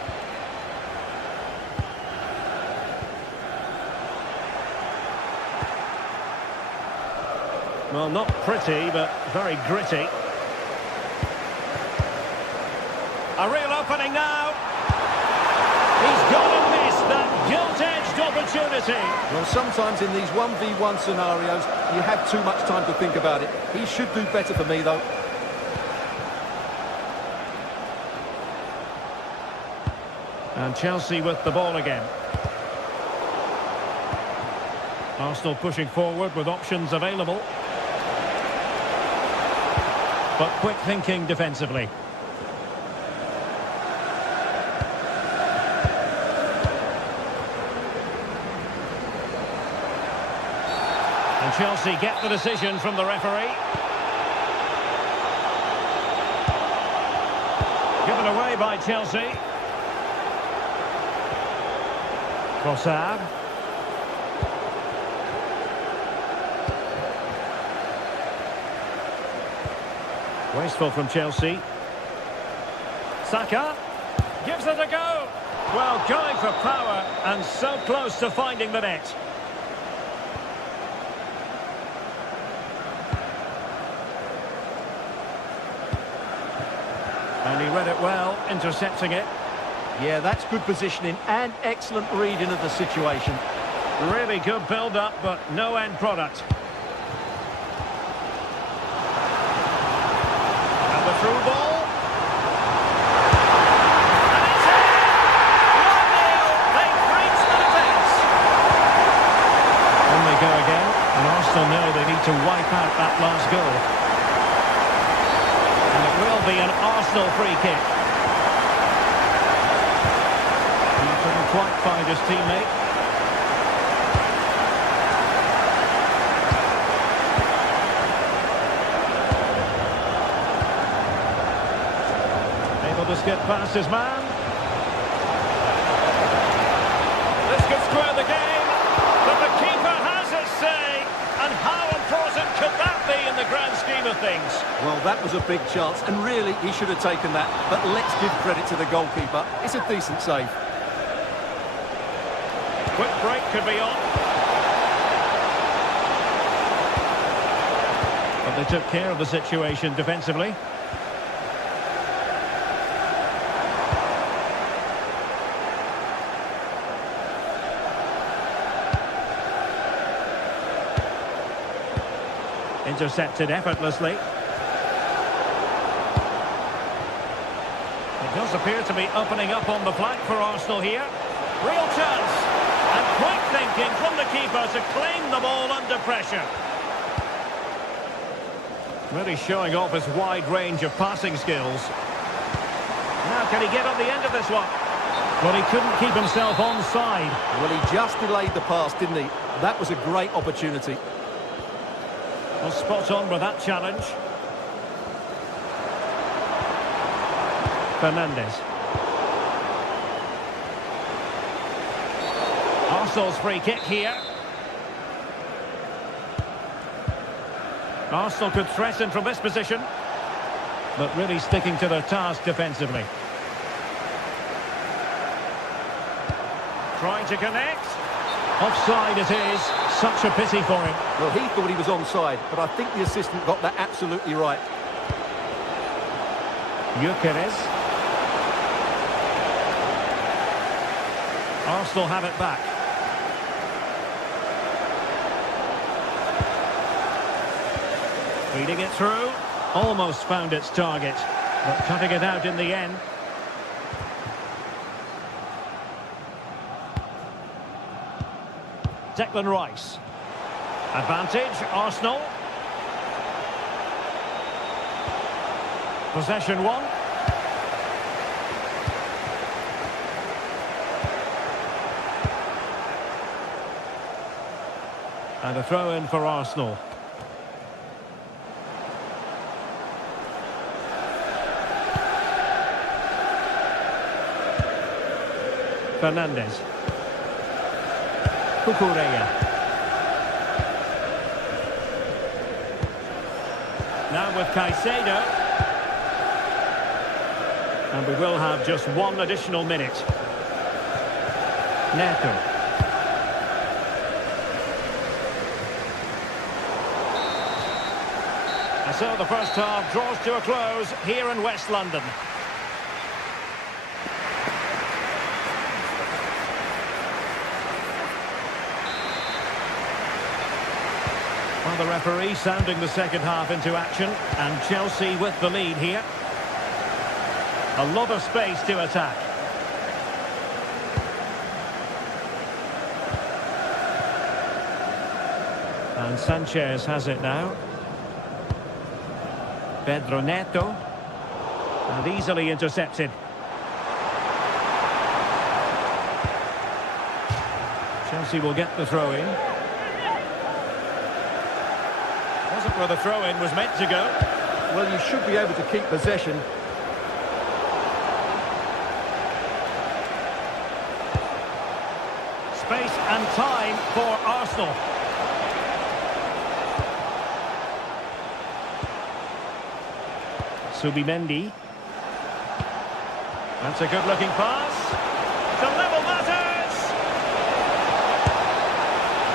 Well, not pretty, but very gritty. A real opening now. He's gone and missed that gilt-edged opportunity. Well, sometimes in these 1v1 scenarios, you have too much time to think about it. He should do better for me, though. And Chelsea with the ball again. Arsenal pushing forward with options available. But quick thinking defensively. And Chelsea get the decision from the referee. Given away by Chelsea. Trossard. Wasteful from Chelsea. Saka gives it a go. Well, going for power and so close to finding the net. And he read it well, intercepting it. Yeah, that's good positioning and excellent reading of the situation. Really good build-up, but no end product. And the through ball. And it's in! 1-0! They've breached the defence. On they go again, and Arsenal know they need to wipe out that last goal. And it will be an Arsenal free kick. Couldn't quite find his teammate. Able to skip past his man. This could square the game, but the keeper has his say. And how important could that be in the grand scheme of things? Well, that was a big chance, and really, he should have taken that. But let's give credit to the goalkeeper. It's a decent save. Quick break could be on. But they took care of the situation defensively. Intercepted effortlessly. It does appear to be opening up on the flank for Arsenal here. Real chance. And quick thinking from the keeper to claim the ball under pressure. Really showing off his wide range of passing skills. Now can he get on the end of this one? Well, he couldn't keep himself onside. Well, he just delayed the pass, didn't he? That was a great opportunity. Well, spot on with that challenge. Fernandes. Arsenal's free kick here. Arsenal could threaten from this position, but really sticking to their task defensively. Trying to connect. Offside it is. Such a pity for him. Well, he thought he was onside, but I think the assistant got that absolutely right. Gyökeres. Arsenal have it back. Feeding it through. Almost found its target, but cutting it out in the end. Declan Rice. Advantage, Arsenal. Possession one. And a throw in for Arsenal. Fernandes. Cucurella. Now with Caicedo. And we will have just one additional minute. Neto. And so the first half draws to a close here in West London. Well, the referee sounding the second half into action, and Chelsea with the lead here. A lot of space to attack. And Sanchez has it now. Pedro Neto. And easily intercepted. Chelsea will get the throw-in. Wasn't where the throw-in was meant to go. Well, you should be able to keep possession. Space and time for Arsenal. Subimendi. That's a good-looking pass. To level matters.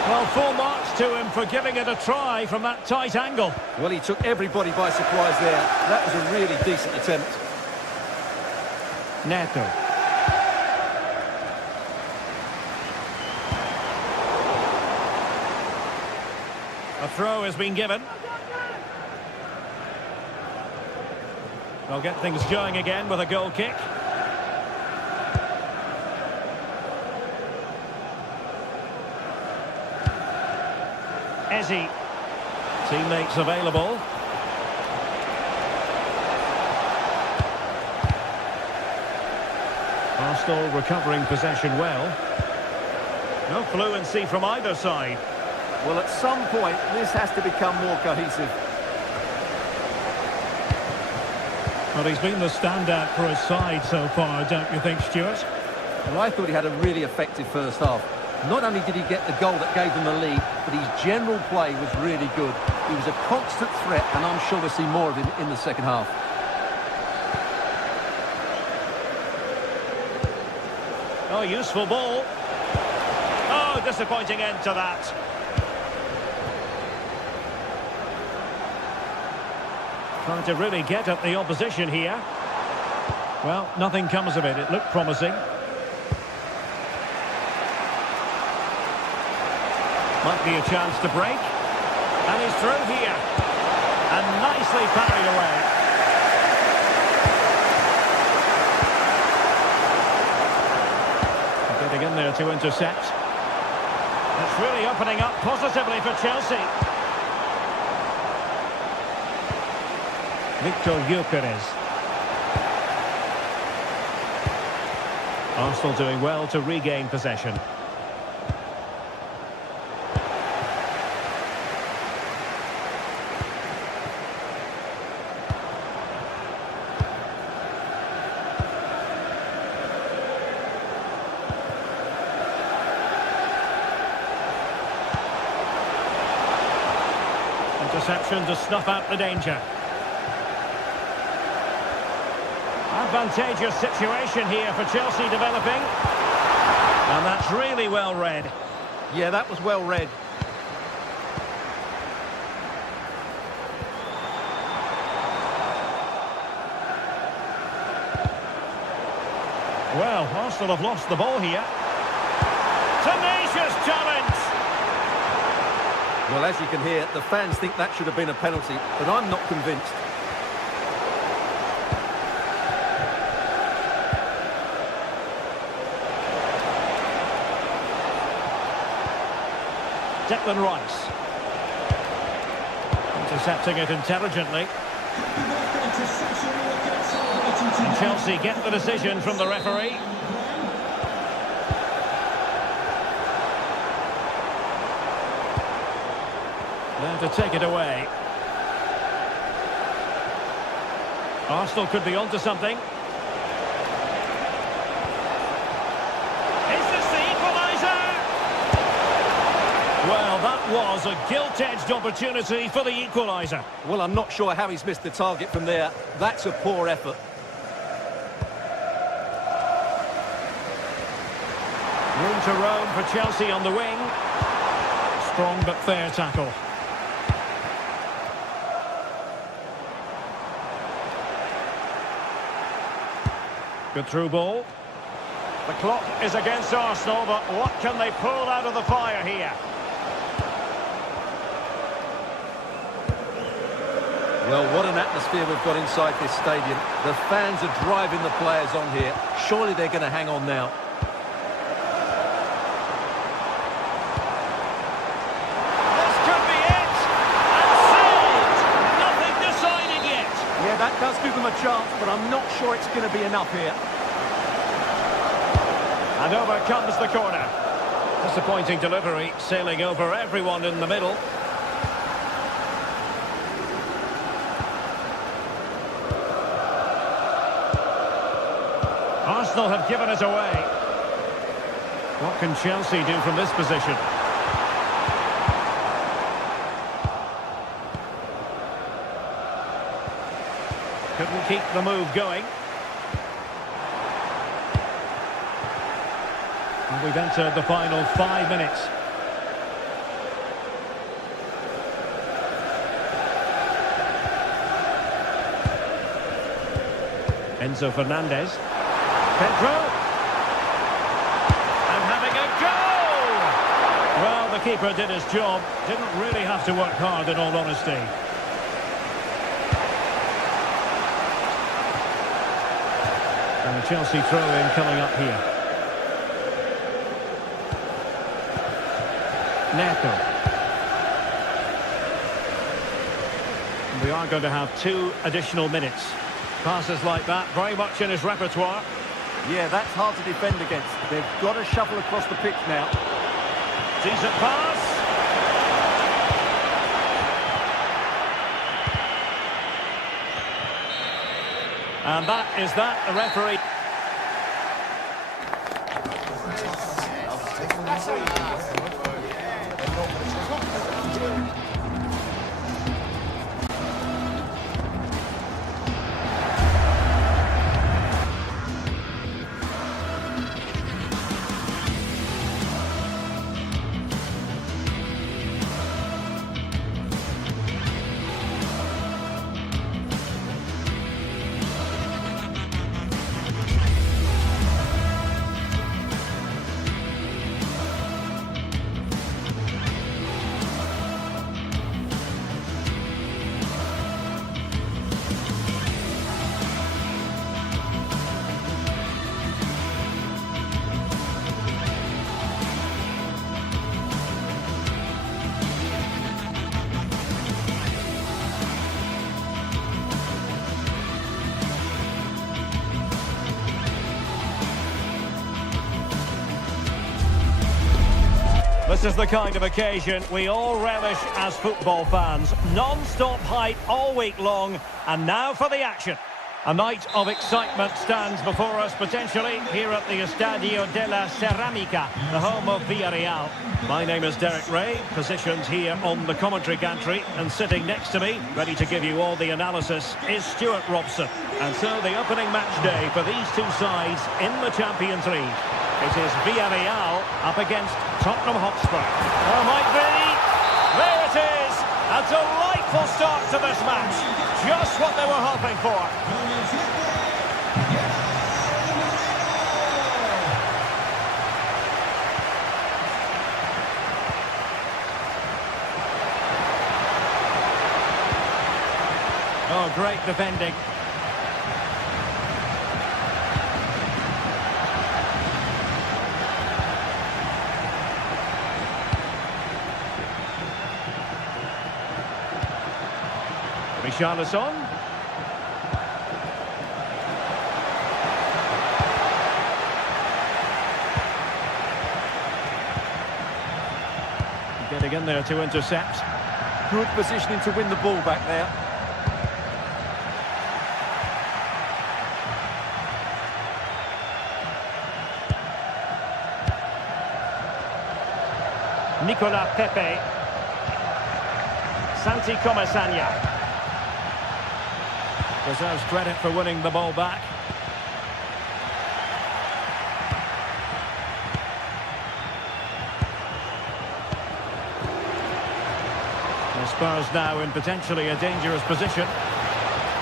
Well, full marks to him for giving it a try from that tight angle. Well, he took everybody by surprise there. That was a really decent attempt. Neto. A throw has been given. They'll get things going again with a goal kick. Eze. Teammates available. Arsenal recovering possession well. No fluency from either side. Well, at some point, this has to become more cohesive. Well, he's been the standout for his side so far, don't you think, Stuart? Well, I thought he had a really effective first half. Not only did he get the goal that gave them the lead, but his general play was really good. He was a constant threat, and I'm sure we'll see more of him in the second half. Oh, useful ball. Oh, disappointing end to that. Trying to really get at the opposition here. Well, nothing comes of it. It looked promising. Might be a chance to break. And he's through here. And nicely parried away. Getting in there to intercept. It's really opening up positively for Chelsea. Victor Gyökeres. Arsenal doing well to regain possession. interception to snuff out the danger. Advantageous situation here for Chelsea developing. And that's really well read. Yeah, that was well read. Well, Arsenal have lost the ball here. Tenacious challenge! Well, as you can hear, the fans think that should have been a penalty, but I'm not convinced. Declan Rice. Intercepting it intelligently. And Chelsea get the decision from the referee. There to take it away. Arsenal could be onto something. Well, that was a gilt-edged opportunity for the equaliser. Well, I'm not sure how he's missed the target from there. That's a poor effort. Room to roam for Chelsea on the wing. Strong but fair tackle. Good through ball. The clock is against Arsenal, but what can they pull out of the fire here? Well, what an atmosphere we've got inside this stadium. The fans are driving the players on here. Surely they're going to hang on now. This could be it! And saved! Nothing decided yet. Yeah, that does give them a chance, but I'm not sure it's going to be enough here. And over comes the corner. Disappointing delivery, sailing over everyone in the middle. Arsenal have given it away. What can Chelsea do from this position? Couldn't keep the move going. And we've entered the final 5 minutes. Enzo Fernandez. Pedro. And having a go! Well, the keeper did his job. Didn't really have to work hard, in all honesty. And the Chelsea throw-in coming up here. Neto. And we are going to have 2 additional minutes. Passes like that, very much in his repertoire. Yeah, that's hard to defend against. They've got to shuffle across the pitch now. Decent pass. And that is that, the referee. This is the kind of occasion we all relish as football fans. Non-stop hype all week long, and now for the action. A night of excitement stands before us, potentially, here at the Estadio de la Ceramica, the home of Villarreal. My name is Derek Ray, positioned here on the commentary gantry, and sitting next to me, ready to give you all the analysis, is Stuart Robson. And so the opening match day for these two sides in the Champions League. It is Villarreal up against Tottenham Hotspur. Oh, might be. There it is. A delightful start to this match. Just what they were hoping for. Oh, great defending. Richarlison. Getting in there to intercept. Good positioning to win the ball back there. Nicolas Pepe. Santi Comasagna. Deserves credit for winning the ball back. The Spurs now in potentially a dangerous position.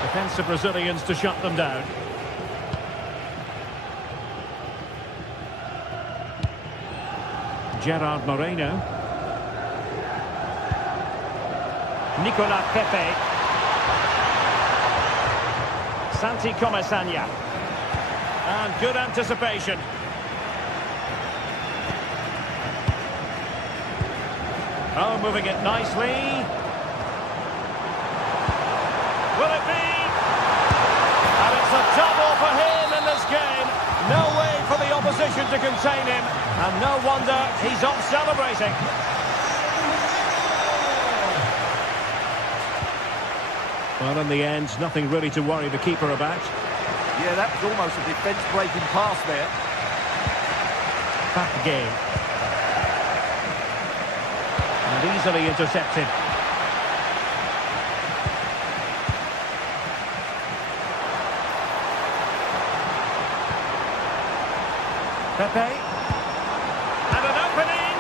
Defensive Brazilians to shut them down. Gerard Moreno. Nicolas Pepe. Santi Comasagna. And good anticipation. Oh, moving it nicely. Will it be? And it's a double for him in this game. No way for the opposition to contain him. And no wonder he's off celebrating. Well, in the end, nothing really to worry the keeper about. Yeah, that was almost a defence-breaking pass there. Back again. And easily intercepted. Pepe. And an opening!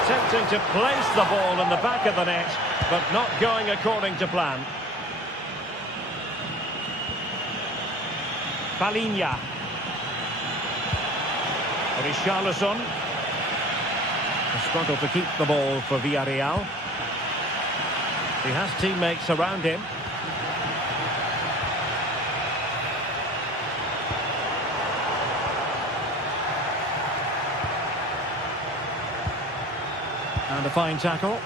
Attempting to place the ball in the back of the net, but not going according to plan. Palinha. Richarlison. A struggle to keep the ball for Villarreal. He has teammates around him. And a fine tackle.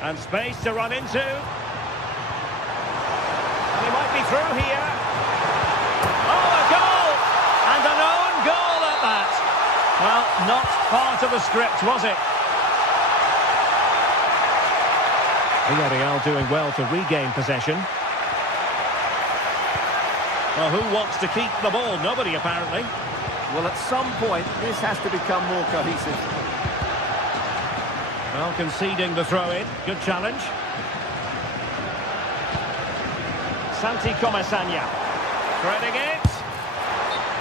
And space to run into. He might be through here. Oh, a goal! And an own goal at that. Well, not part of the script, was it? Villarreal doing well to regain possession. Well, who wants to keep the ball? Nobody, apparently. Well, at some point, this has to become more cohesive. Well, conceding the throw-in. Good challenge. Santi Comasagna. Threading it.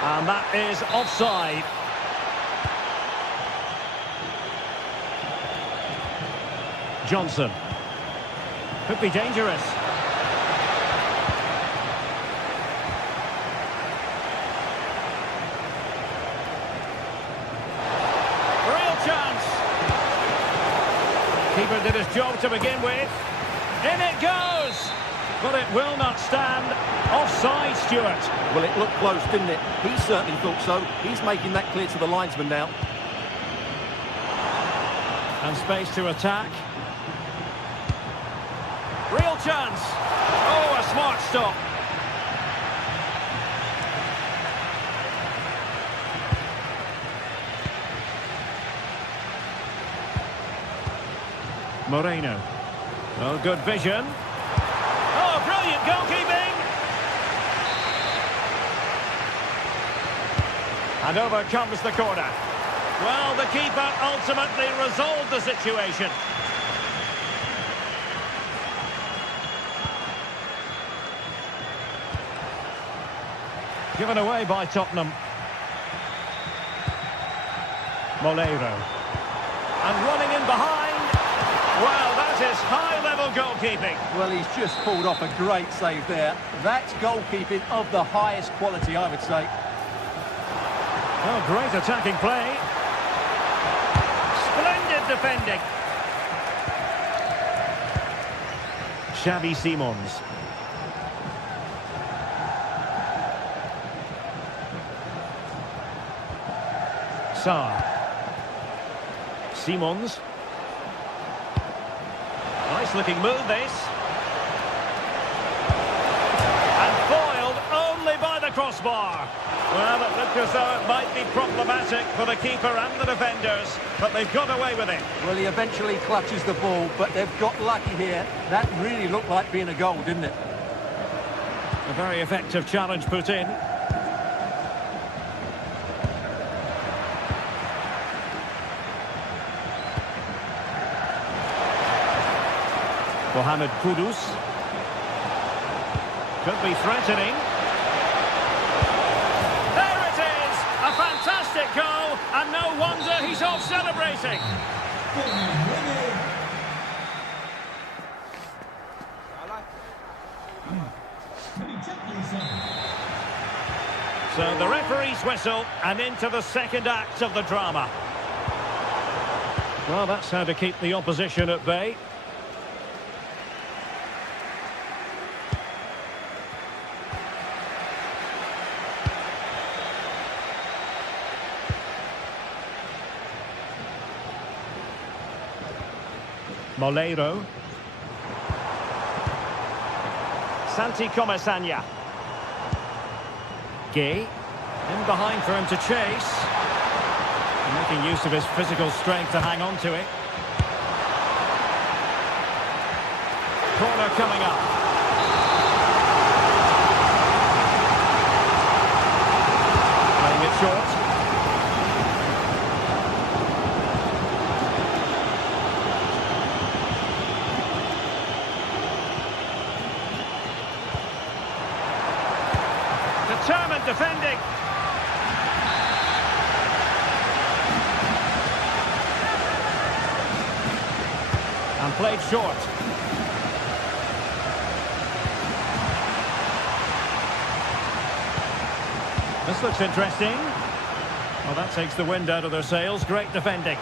And that is offside. Johnson. Could be dangerous. Real chance. Keeper did his job to begin with. In it goes. But it will not stand. Offside, Stuart. Well, it looked close, didn't it? He certainly thought so. He's making that clear to the linesman now. And space to attack. Real chance. Oh, a smart stop. Moreno. Oh, good vision. Brilliant goalkeeping. And over comes the corner. Well, the keeper ultimately resolved the situation. Given away by Tottenham. Moleiro. And running in behind. Well, that is high-level goalkeeping. Well, he's just pulled off a great save there. That's goalkeeping of the highest quality, I would say. Oh, great attacking play. Splendid defending. Xavi Simons. Sarr. Simons. Nice looking move this. And foiled only by the crossbar. Well, it looked as though it might be problematic for the keeper and the defenders, but they've got away with it. Well, he eventually clutches the ball, but they've got lucky here. That really looked like being a goal, didn't it? A very effective challenge put in. Mohamed Kudus. Could be threatening. There it is! A fantastic goal, and no wonder he's off celebrating. So the referee's whistle, and into the second act of the drama. Well, that's how to keep the opposition at bay. Moleiro. Santi Comesaña. Gay. In behind for him to chase. Making use of his physical strength to hang on to it. Corner coming up. Playing it short. Determined defending. And played short. This looks interesting. Well, that takes the wind out of their sails. Great defending.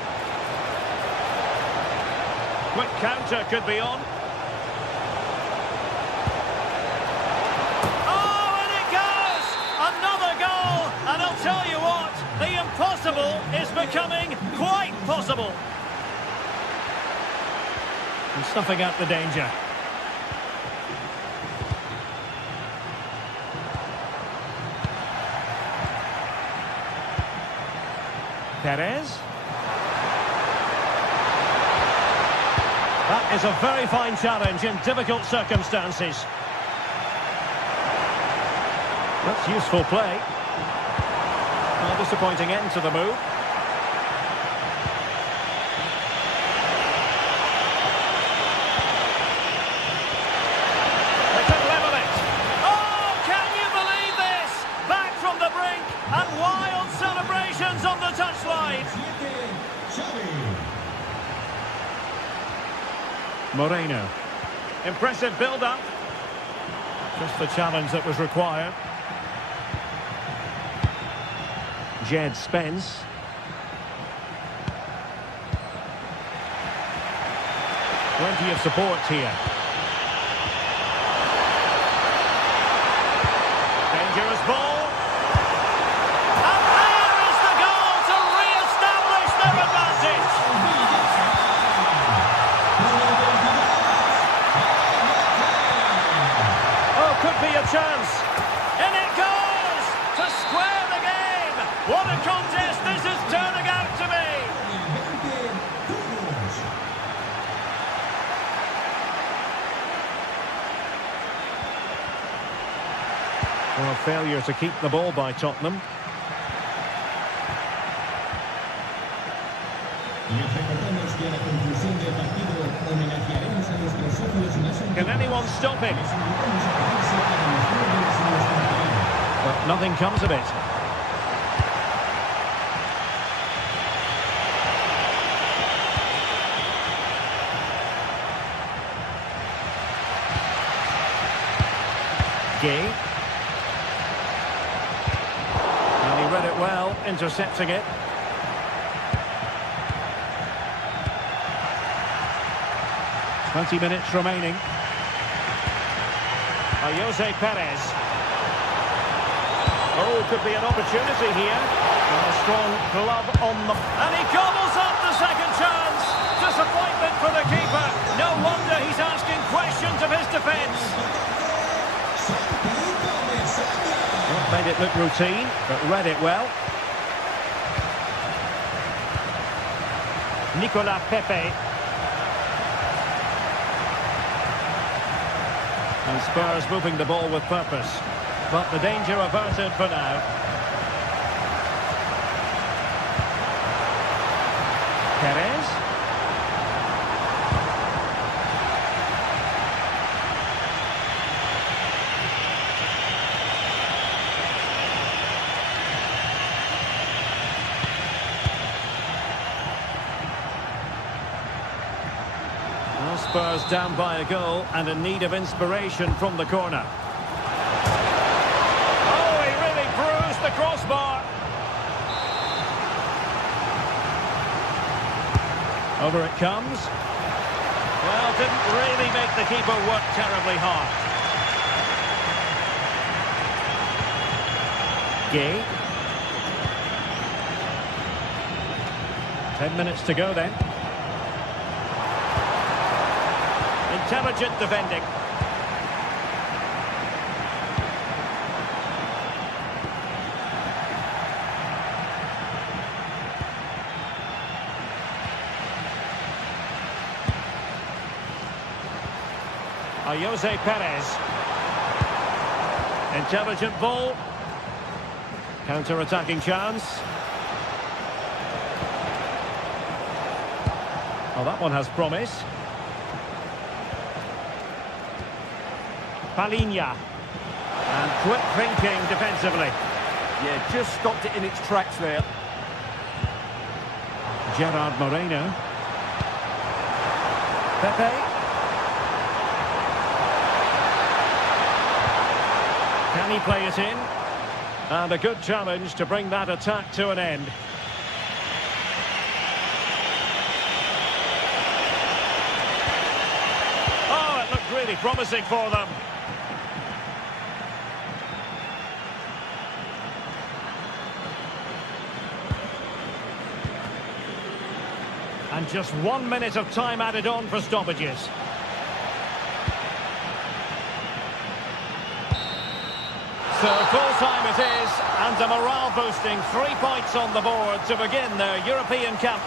Quick counter could be on. And I'll tell you what, the impossible is becoming quite possible. And snuffing out the danger. Perez. That is a very fine challenge in difficult circumstances. That's useful play. A disappointing end to the move. They could level it. Oh, can you believe this? Back from the brink and wild celebrations on the touchline. Moreno. Impressive build-up. Just the challenge that was required. Jed Spence. Plenty of support here. Dangerous ball. And there is the goal to re-establish their advantage. Oh, could be a chance. In it goes to square the game. What a contest this is turning out to be! failure to keep the ball by Tottenham. Can anyone stop him? But nothing comes of it. Gay. And he read it well, intercepting it. "20 minutes remaining. Jose Perez. Oh, could be an opportunity here. And a strong glove on the... And he gobbles up the second chance. Disappointment for the keeper. No wonder he's asking questions of his defence. Made it look routine, but read it well. Nicolas Pepe. And Spurs moving the ball with purpose. But the danger averted for now. Perez. Well, Spurs down by a goal and in need of inspiration from the corner. Oh, he really bruised the crossbar. Over it comes. Well, didn't really make the keeper work terribly hard. Gay. 10 minutes to go then. Intelligent defending. Jose Perez. Intelligent ball. Counter-attacking chance. Oh, that one has promise. Palinha. And quick thinking defensively. Yeah, just stopped it in its tracks there. Gerard Moreno. Pepe. Can he play it in? And a good challenge to bring that attack to an end. Oh, it looked really promising for them. And just 1 minute of time added on for stoppages. So full-time it is, and a morale-boosting 3 points on the board to begin their European Cup.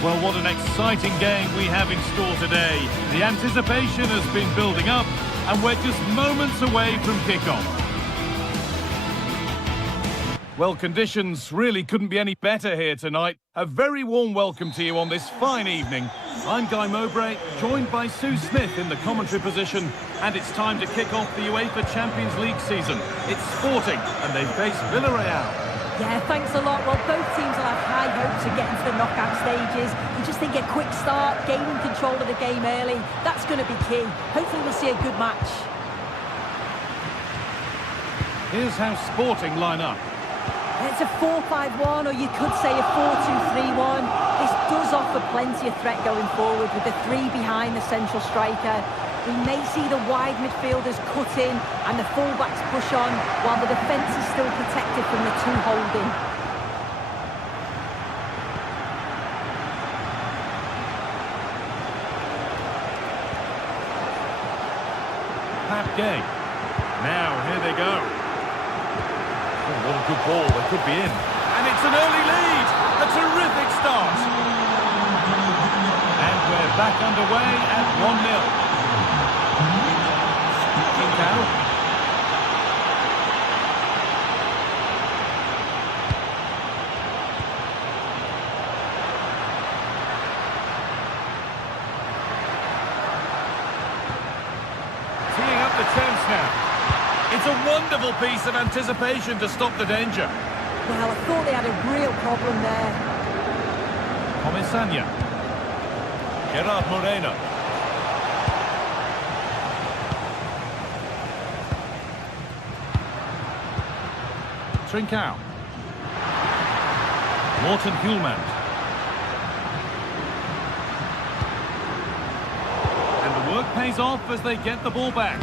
Well, what an exciting game we have in store today. The anticipation has been building up, and we're just moments away from kickoff. Well, conditions really couldn't be any better here tonight. A very warm welcome to you on this fine evening. I'm Guy Mowbray, joined by Sue Smith in the commentary position, and it's time to kick off the UEFA Champions League season. It's Sporting, and they face Villarreal. Yeah, thanks a lot. Well, both teams will have high hopes of getting to the knockout stages. You just think a quick start, gaining control of the game early, that's going to be key. Hopefully we'll see a good match. Here's how Sporting line up. It's a 4-5-1, or you could say a 4-2-3-1. This does offer plenty of threat going forward with the three behind the central striker. We may see the wide midfielders cut in and the fullbacks push on, while the defence is still protected from the two holding. Gay. Now, here they go. Oh, what a good ball. They could be in. And it's an early lead. A terrific start. And we're back underway at 1-0. Now. Teeing up the chance now. It's a wonderful piece of anticipation to stop the danger. Well, I thought they had a real problem there. Comisania. Gerard Moreno. Trincao. Morten Hjulmand. And the work pays off as they get the ball back.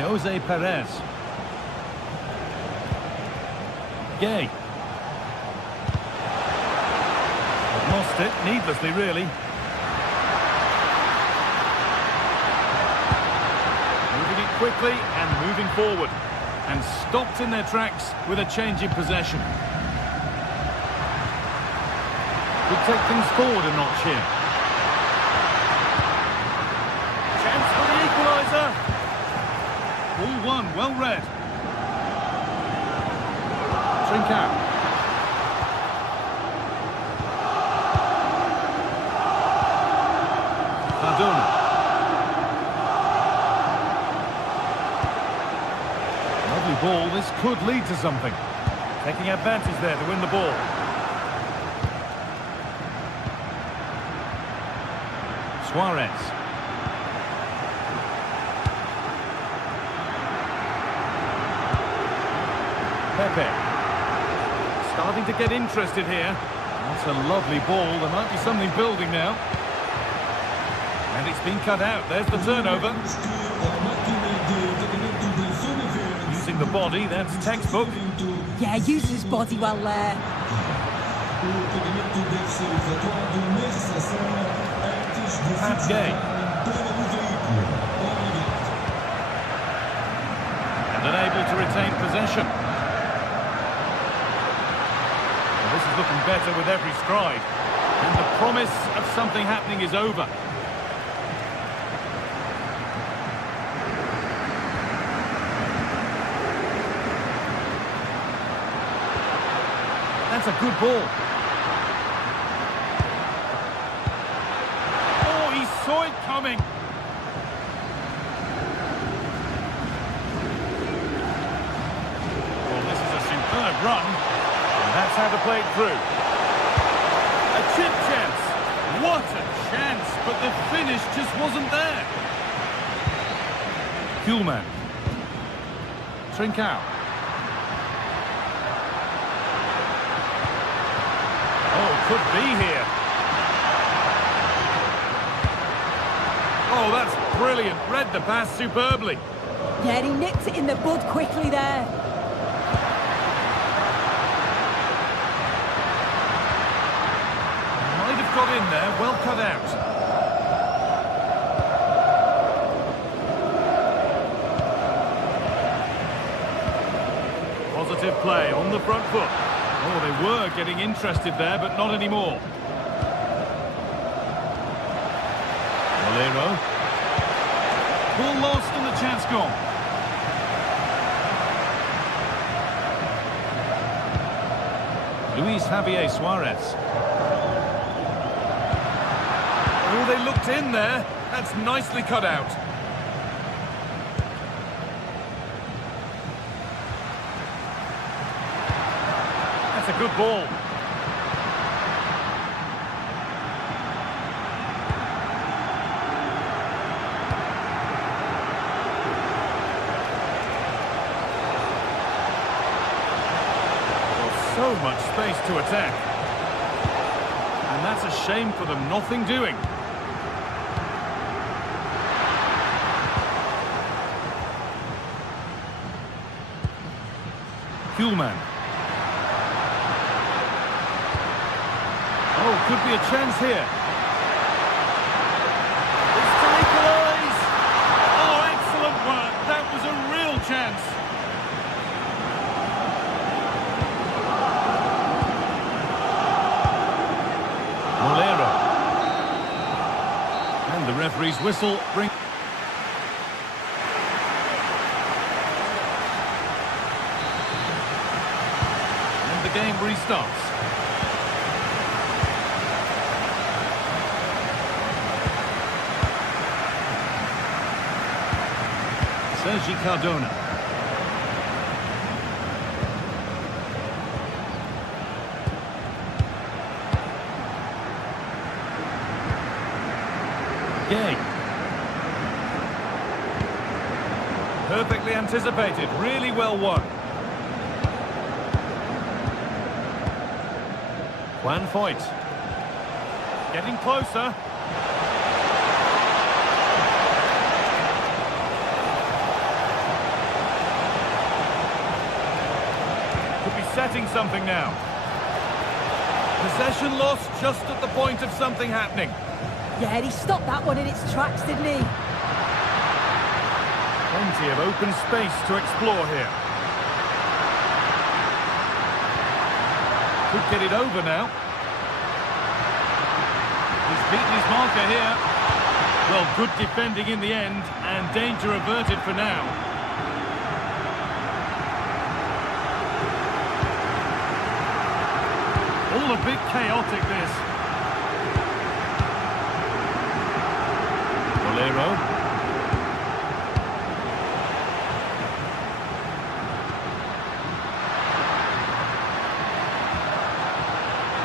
Jose Perez. Gay. They've lost it needlessly, really. Quickly and moving forward, and stopped in their tracks with a change in possession. Could take things forward a notch here. Chance for the equaliser. Ball one, well read. Trincao. Cardona. Ball, this could lead to something. Taking advantage there to win the ball. Suarez. Pepe. Starting to get interested here. That's a lovely ball. There might be something building now. And it's been cut out. There's the turnover. Using the body, that's textbook. Yeah, uses his body well there. Gay. And unable to retain possession. Well, this is looking better with every stride. And the promise of something happening is over. That's a good ball. Oh, he saw it coming. Well, this is a superb run. And that's how to play it through. A chip chance. What a chance, but the finish just wasn't there. Hjulmand. Trincao. Could be here. Oh, that's brilliant. Read the pass superbly. Yeah, he nipped it in the bud quickly there. Might have got in there. Well cut out. Positive play on the front foot. Oh, they were getting interested there, but not anymore. Valero. Ball lost and the chance gone. Luis Javier Suarez. Oh, they looked in there. That's nicely cut out. That's a good ball. So much space to attack. And that's a shame for them, nothing doing. Kuhlmann. Oh, could be a chance here. It's to equalise. Oh, excellent work. That was a real chance. And the referee's whistle brings... And the game restarts. Sergi Cardona. Gay. Perfectly anticipated, really well won. Juan Foyt. Getting closer. Could be setting something now. Possession lost just at the point of something happening. Yeah, he stopped that one in its tracks, didn't he? Plenty of open space to explore here. Could get it over now. He's beaten his marker here. Well, good defending in the end, and danger averted for now. All a bit chaotic, this. Bolero.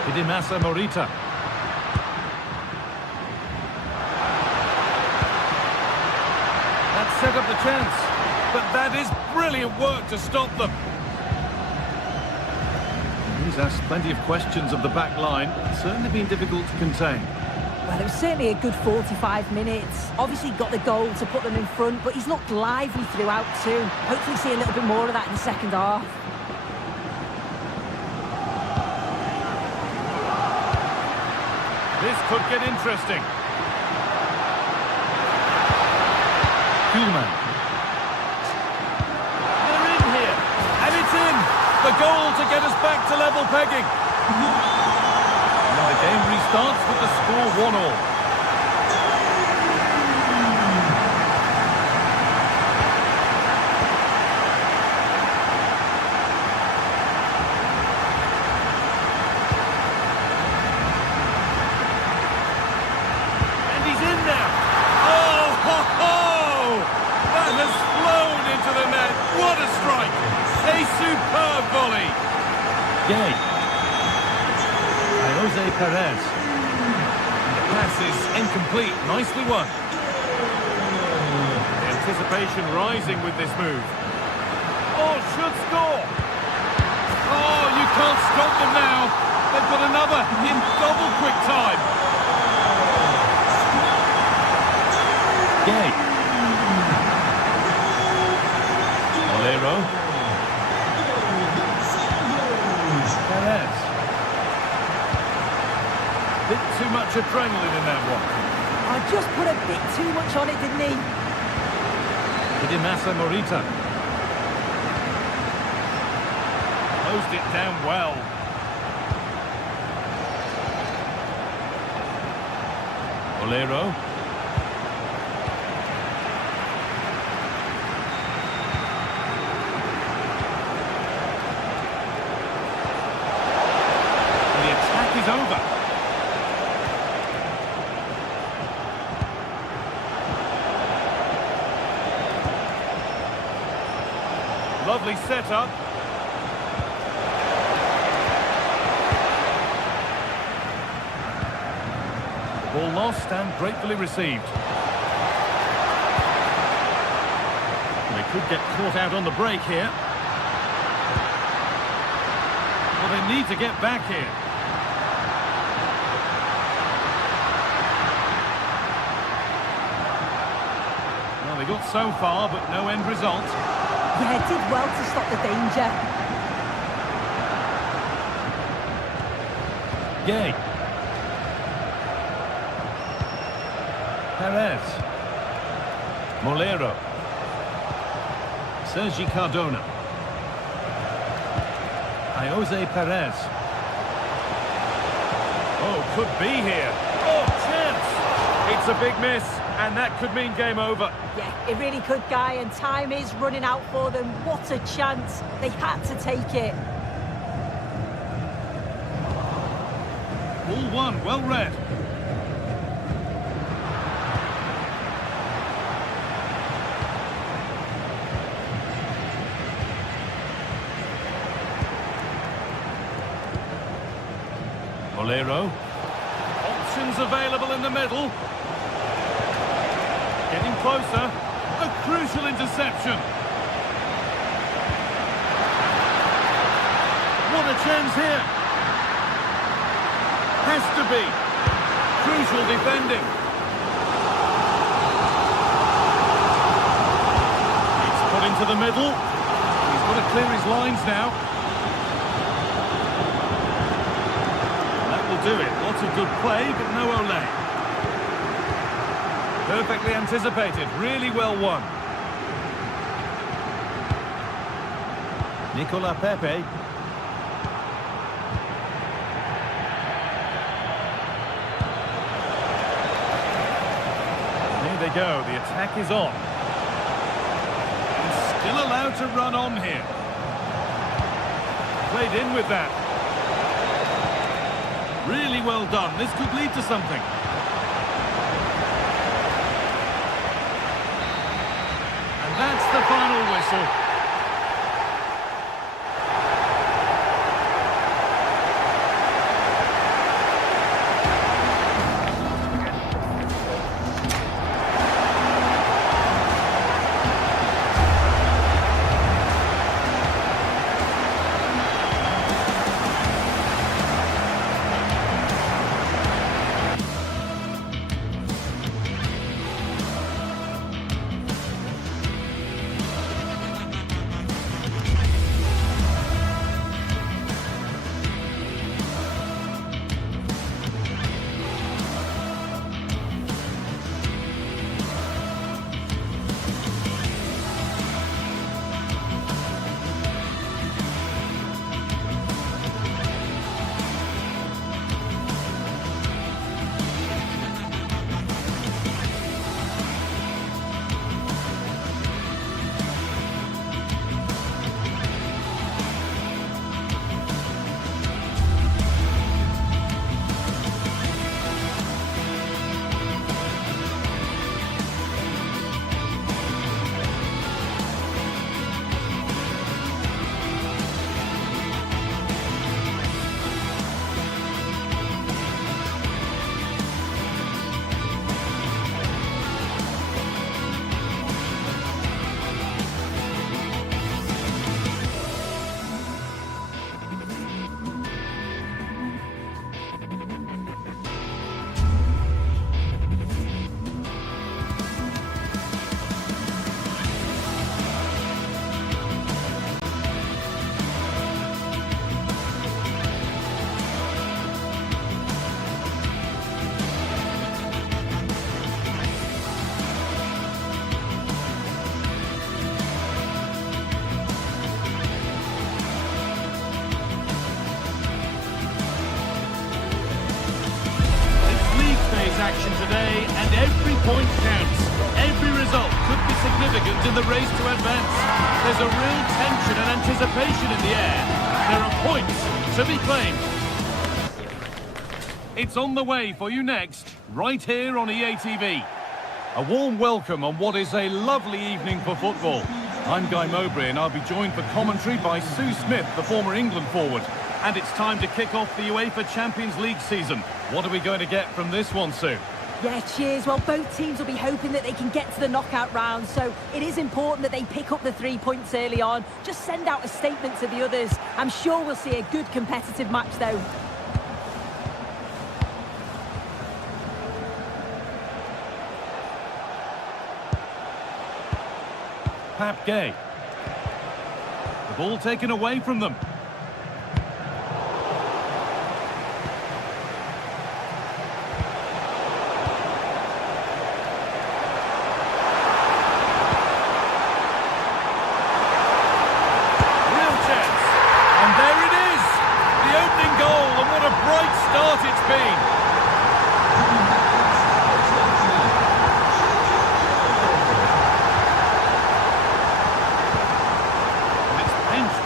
Idimasa Morita. That set up the chance, but that is brilliant work to stop them. He's asked plenty of questions of the back line. It's certainly been difficult to contain. Well, it was certainly a good 45 minutes. Obviously got the goal to put them in front, but he's looked lively throughout too. Hopefully see a little bit more of that in the second half. This could get interesting. Kuhlmann. They're in here, and it's in. The goal to get us back to level pegging. And the game restarts with the score 1-1. What a strike! A superb volley! Gay. By Jose Perez. And the pass is incomplete. Nicely won. The anticipation rising with this move. Oh, should score! Oh, you can't stop them now. They've got another in double quick time. Gay. Bolero. Perez. Bit too much adrenaline in that one. I just put a bit too much on it, didn't he? Idimasa Morita. Closed it down well. Bolero. Lovely setup. Ball lost and gratefully received. They could get caught out on the break here. Well, they need to get back here. Well, they got so far, but no end result. Yeah, did well to stop the danger. Gay. Perez. Molero. Sergi Cardona. Jose Perez. Oh, could be here. Oh, chance! It's a big miss, and that could mean game over. Yeah, it really could, Guy, and time is running out for them. What a chance. They had to take it. Ball one, well read. Molero. Options available in the middle. Getting closer. A crucial interception. What a chance here. Has to be. Crucial defending. It's put into the middle. He's got to clear his lines now. Do it. Lots of good play, but no Olay. Perfectly anticipated. Really well won. Nicola Pepe. There they go. The attack is on. He's still allowed to run on here. Played in with that. Really well done. This could lead to something. And that's the final whistle. Action today, and every point counts. Every result could be significant in the race to advance. There's a real tension and anticipation in the air. There are points to be claimed. It's on the way for you next, right here on EA TV. A warm welcome on what is a lovely evening for football. I'm Guy Mowbray and I'll be joined for commentary by Sue Smith, the former England forward. And it's time to kick off the UEFA Champions League season. What are we going to get from this one, Sue? Yeah, cheers. Well, both teams will be hoping that they can get to the knockout round, so it is important that they pick up the 3 points early on. Just send out a statement to the others. I'm sure we'll see a good competitive match, though. Pap Gay. The ball taken away from them. Real chance. And there it is. The opening goal, and what a bright start it's been.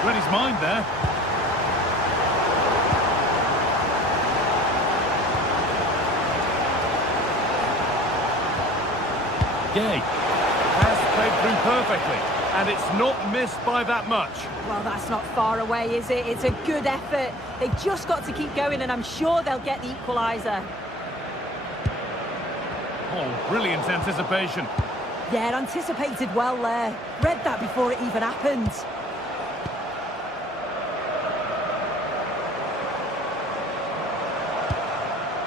Read his mind there. Gay. Pass played through perfectly. And it's not missed by that much. Well, that's not far away, is it? It's a good effort. They've just got to keep going, and I'm sure they'll get the equaliser. Oh, brilliant anticipation. Yeah, anticipated well there. Read that before it even happened.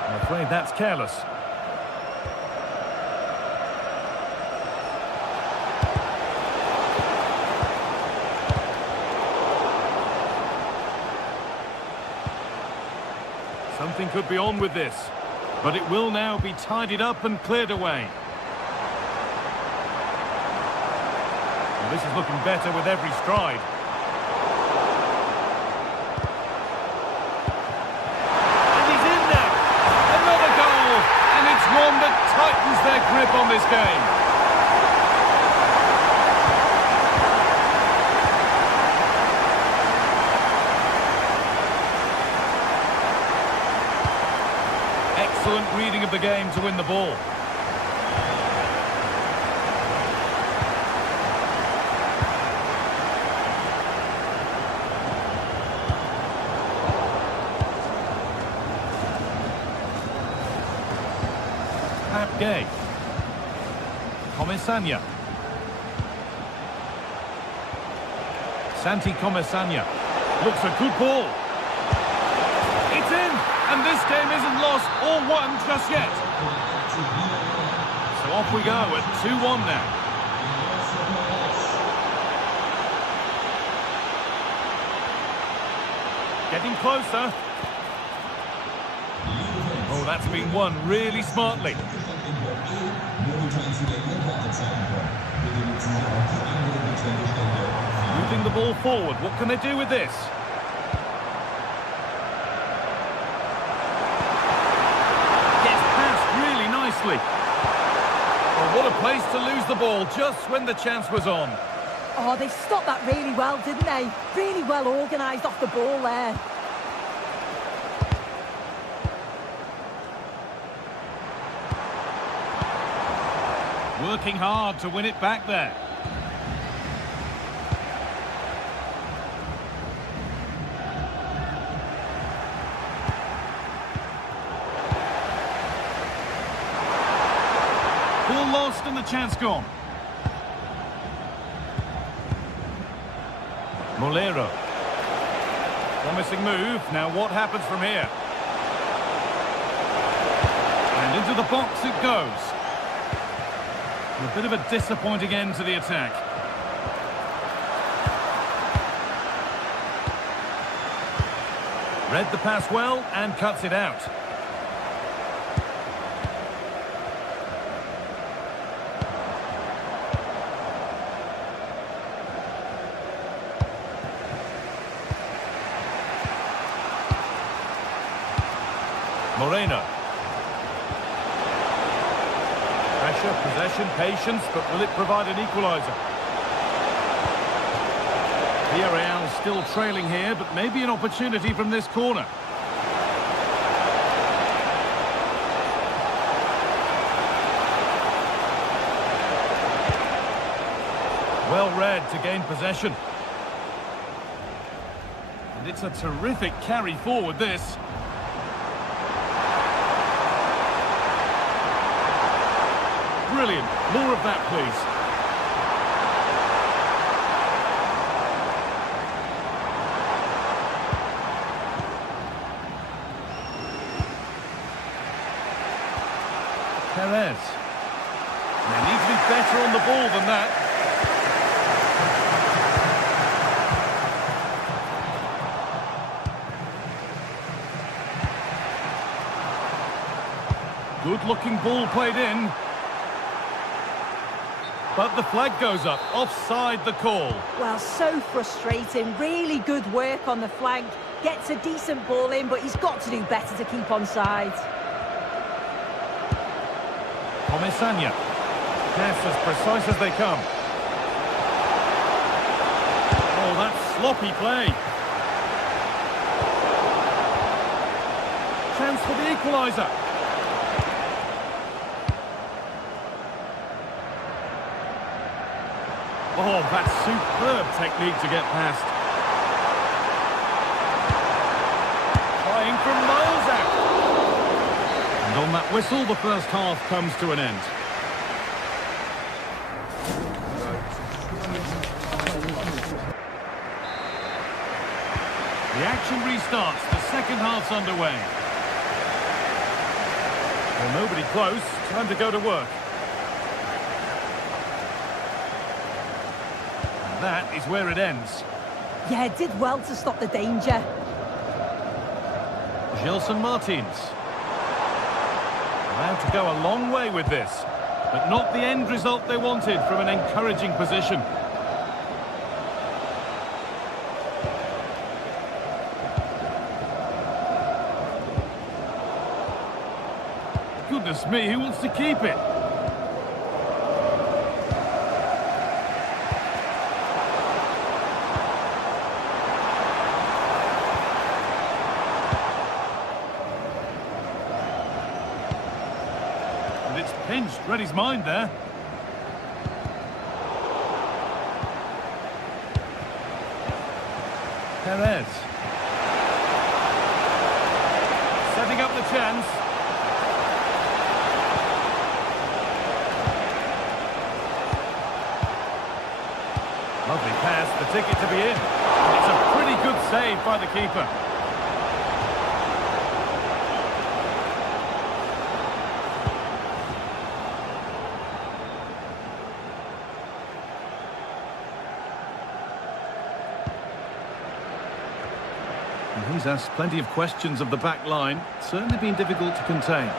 I'm afraid that's careless. Something could be on with this, but it will now be tidied up and cleared away. Well, this is looking better with every stride. One that tightens their grip on this game. Excellent reading of the game to win the ball. Gay. Comesaña. Santi Comesaña. Looks a good ball. It's in, and this game isn't lost or won just yet. So off we go at 2-1 now. Getting closer. Oh, that's been won really smartly. Moving the ball forward, what can they do with this? Gets past really nicely. Oh, what a place to lose the ball just when the chance was on. Oh, they stopped that really well, didn't they? Really well organised off the ball there. Working hard to win it back there. Ball lost and the chance gone. Molero. Promising move. Now what happens from here? And into the box it goes. A bit of a disappointing end to the attack. Read the pass well and cuts it out. Moreno. Pressure, possession, patience, but will it provide an equaliser? Villarreal still trailing here, but maybe an opportunity from this corner. Well read to gain possession. And it's a terrific carry forward, this. Brilliant. More of that, please. Perez. They need to be better on the ball than that. Good-looking ball played in. But the flag goes up. Offside the call. Well, so frustrating. Really good work on the flank. Gets a decent ball in, but he's got to do better to keep onside. Pomesania. Pass as precise as they come. Oh, that's sloppy play. Chance for the equaliser. Oh, that's superb technique to get past. Trying from miles out. And on that whistle, the first half comes to an end. The action restarts. The second half's underway. Well, nobody close. Time to go to work. And that is where it ends. Yeah, did well to stop the danger. Gelson Martins. Allowed to go a long way with this, but not the end result they wanted from an encouraging position. Goodness me, who wants to keep it? And it's pinched, read his mind there. Perez. Setting up the chance. Lovely pass, the ticket to be in. And it's a pretty good save by the keeper. And he's asked plenty of questions of the back line. Certainly been difficult to contain.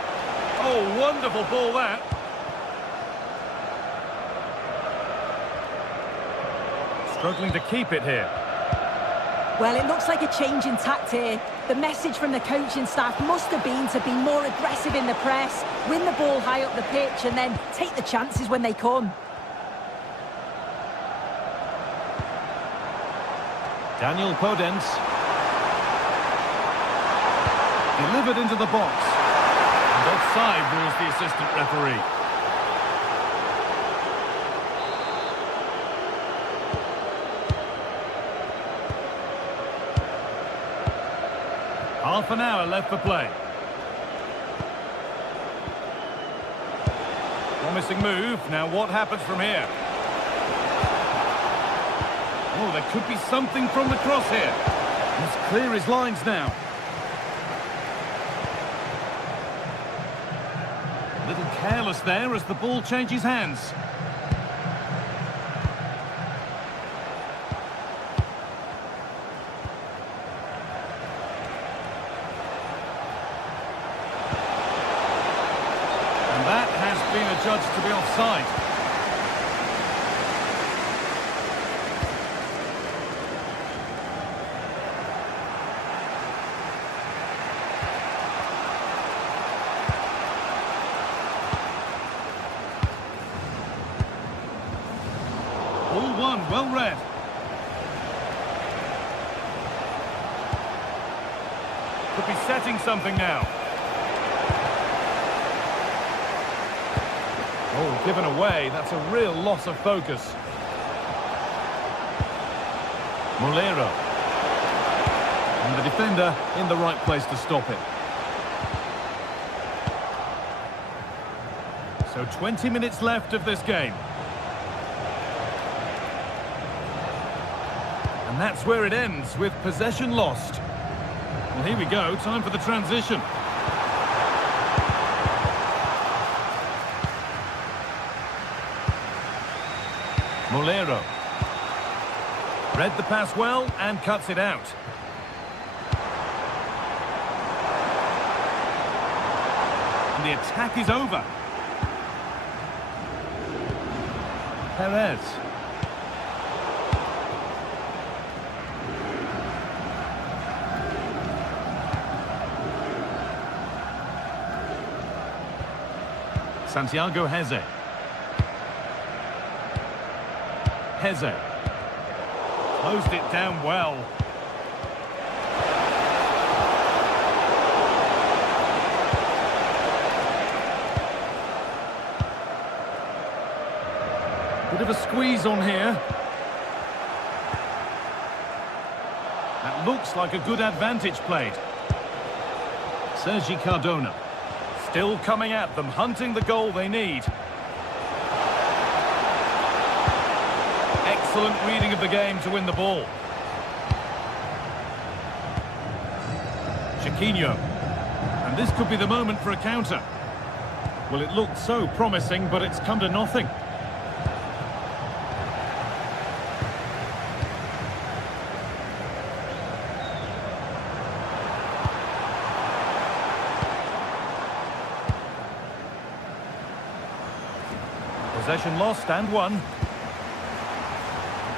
Oh, wonderful ball that. Struggling to keep it here. Well, it looks like a change in tact here. The message from the coaching staff must have been to be more aggressive in the press, win the ball high up the pitch, and then take the chances when they come. Daniel Podence. Delivered into the box. And offside rules the assistant referee. Half an hour left for play. Promising move. Now what happens from here? Oh, there could be something from the cross here. He's clear his lines now. A little careless there as the ball changes hands. That has been adjudged to be offside. All one, well read. Could be setting something now. Oh, given away, that's a real loss of focus. Molero. And the defender in the right place to stop it. So 20 minutes left of this game. And that's where it ends, with possession lost. Well, here we go, time for the transition. Molero. Read the pass well and cuts it out. And the attack is over. Perez. Santiago Heze. Heze. Closed it down well. Bit of a squeeze on here. That looks like a good advantage played. Sergi Cardona. Still coming at them, hunting the goal they need. Excellent reading of the game to win the ball. Chiquinho. And this could be the moment for a counter. Well, it looked so promising, but it's come to nothing. Possession lost and won.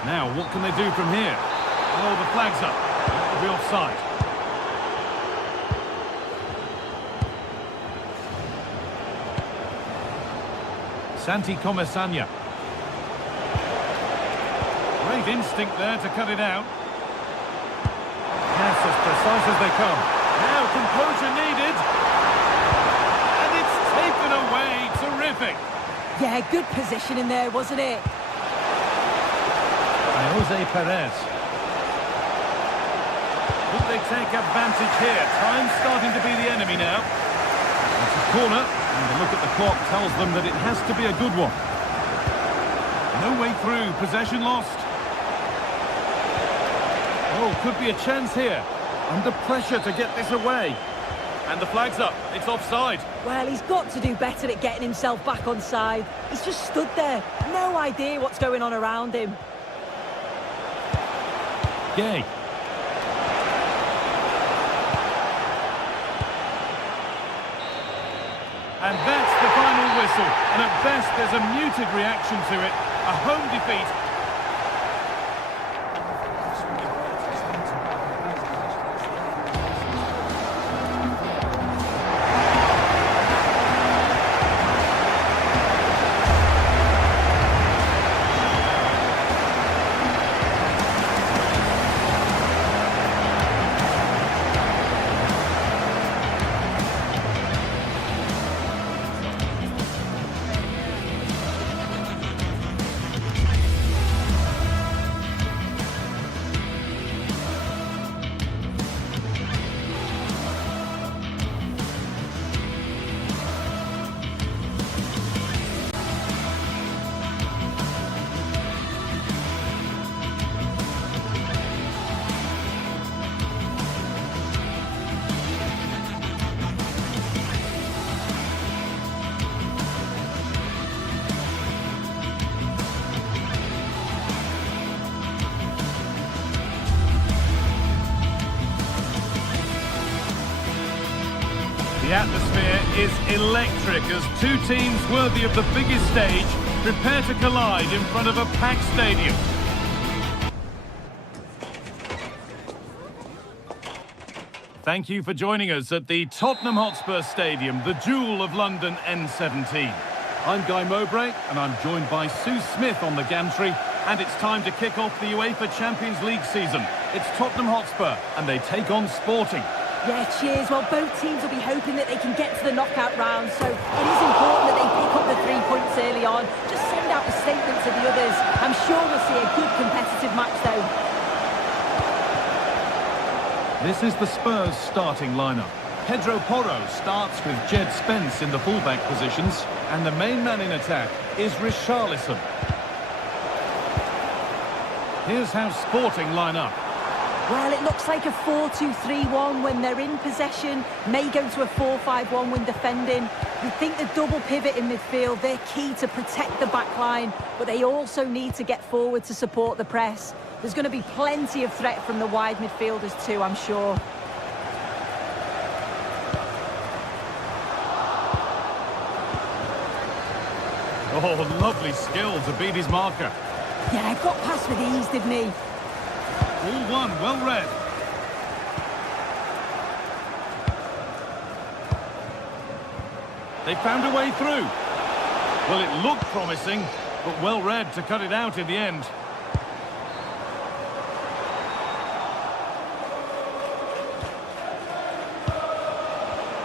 Now, what can they do from here? Oh, the flag's up. That will be offside. Santi Comesaña. Great instinct there to cut it out. Pass as precise as they come. Now, composure needed. And it's taken away. Terrific. Yeah, good position in there, wasn't it? And Jose Perez. Will they take advantage here? Time starting to be the enemy now. It's a corner, and a look at the clock tells them that it has to be a good one. No way through, possession lost. Oh, could be a chance here. Under pressure to get this away. And the flag's up, it's offside. Well, he's got to do better at getting himself back on side. He's just stood there, no idea what's going on around him. Gay. And that's the final whistle. And at best, there's a muted reaction to it. A home defeat. The atmosphere is electric as two teams worthy of the biggest stage prepare to collide in front of a packed stadium. Thank you for joining us at the Tottenham Hotspur Stadium, the jewel of London N17. I'm Guy Mowbray and I'm joined by Sue Smith on the gantry, and it's time to kick off the UEFA Champions League season. It's Tottenham Hotspur and they take on Sporting. Yeah, cheers. Well, both teams will be hoping that they can get to the knockout round, so it is important that they pick up the 3 points early on. Just send out a statement to the others. I'm sure we'll see a good competitive match, though. This is the Spurs starting lineup. Pedro Porro starts with Jed Spence in the fullback positions, and the main man in attack is Richarlison. Here's how Sporting line up. Well, it looks like a 4-2-3-1 when they're in possession. May go to a 4-5-1 when defending. We think the double pivot in midfield, they're key to protect the back line, but they also need to get forward to support the press. There's going to be plenty of threat from the wide midfielders too, I'm sure. Oh, lovely skill to beat his marker. Yeah, got past with ease, didn't he? All one, well read. They found a way through. Well, it looked promising, but well read to cut it out in the end.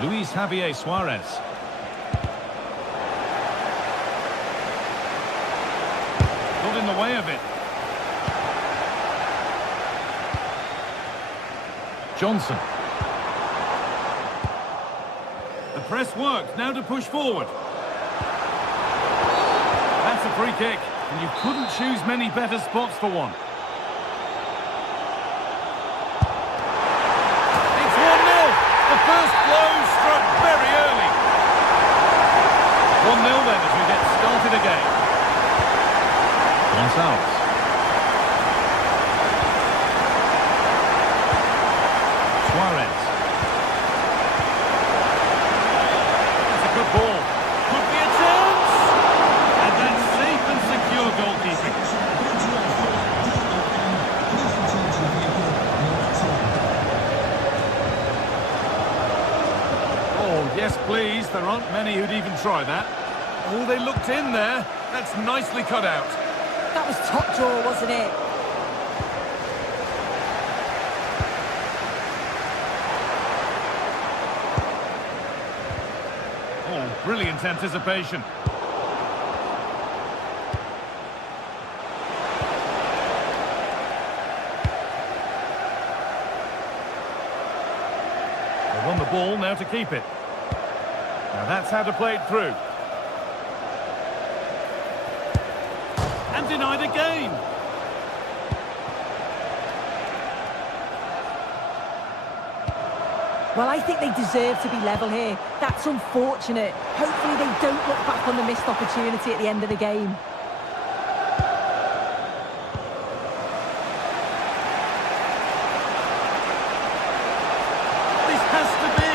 Luis Javier Suarez. Got in the way of it. Johnson. The press worked, now to push forward. That's a free kick, and you couldn't choose many better spots for one. It's 1-0. The first blow struck very early. 1-0 then as we get started again. Gonzalez. Suarez. That's a good ball. Could be a chance. And that's safe and secure goalkeeping. Oh, yes, please. There aren't many who'd even try that. Oh, they looked in there. That's nicely cut out. That was top draw, wasn't it? Oh, brilliant anticipation. They won the ball, now to keep it. Now that's how to play it through. And denied again. Well, I think they deserve to be level here. That's unfortunate. Hopefully they don't look back on the missed opportunity at the end of the game. This has to be.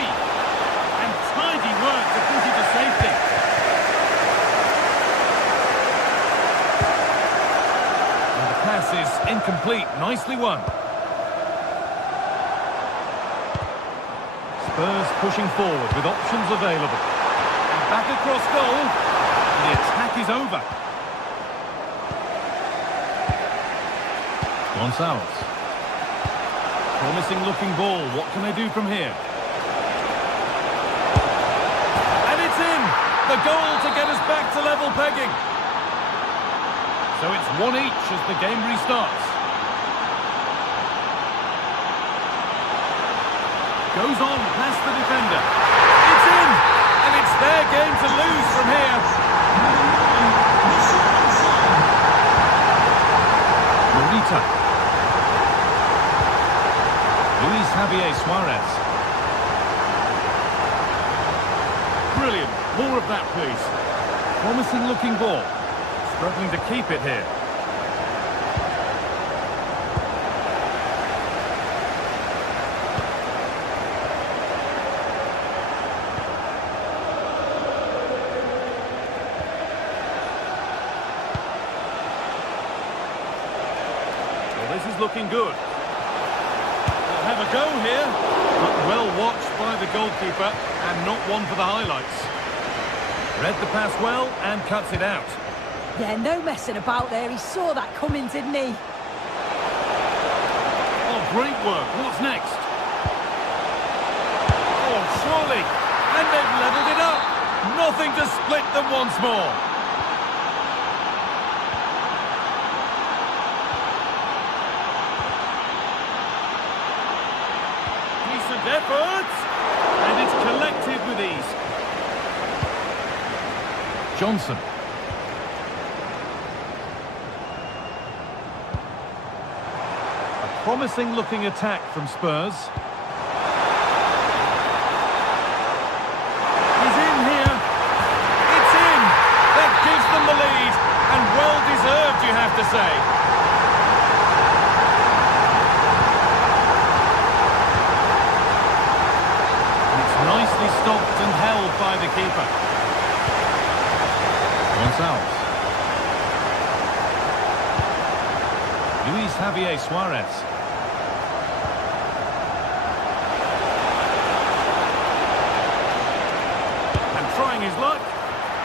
And tidy work to put it to safety. And the pass is incomplete. Nicely won. Spurs pushing forward with options available. And back across goal. And the attack is over. Gonzalez. Promising looking ball. What can they do from here? And it's in! The goal to get us back to level pegging. So it's 1 each as the game restarts. Goes on past the defender. It's in! And it's their game to lose from here. Morita. Luis Javier Suarez. Brilliant. More of that, please. Promising looking ball. Struggling to keep it here. This is looking good. They'll have a go here, but well watched by the goalkeeper and not one for the highlights. Read the pass well and cuts it out. Yeah, no messing about there. He saw that coming, didn't he? Oh, great work. What's next? Oh, surely. And they've levelled it up. Nothing to split them once more. Johnson. A promising looking attack from Spurs. He's in here. It's in. That gives them the lead. And well deserved, you have to say. Nicely stopped and held by the keeper. Gonzalez. Luis Javier Suarez. And trying his luck.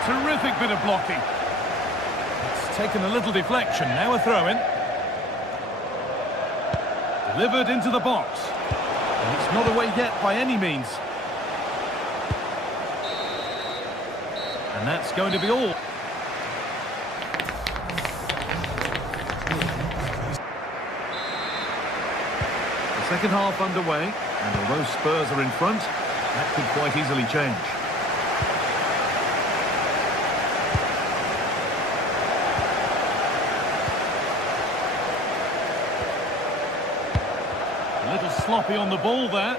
Terrific bit of blocking. It's taken a little deflection. Now a throw-in. Delivered into the box. And it's not away yet by any means. And that's going to be all. The second half underway, and although Spurs are in front, that could quite easily change. A little sloppy on the ball there.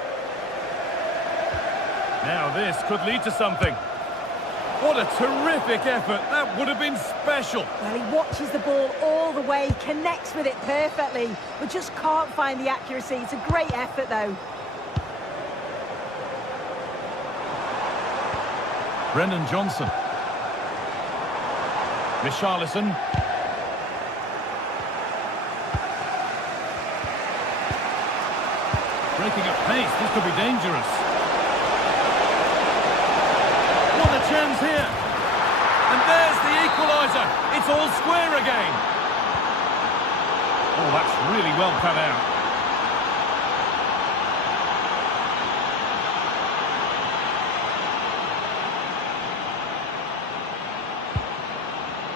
Now this could lead to something. What a terrific effort. That would have been special. Well, he watches the ball all the way, connects with it perfectly, but just can't find the accuracy. It's a great effort, though. Brennan Johnson. Richarlison. Breaking up pace. This could be dangerous. Chance here, and there's the equaliser. It's all square again. Oh, that's really well cut out.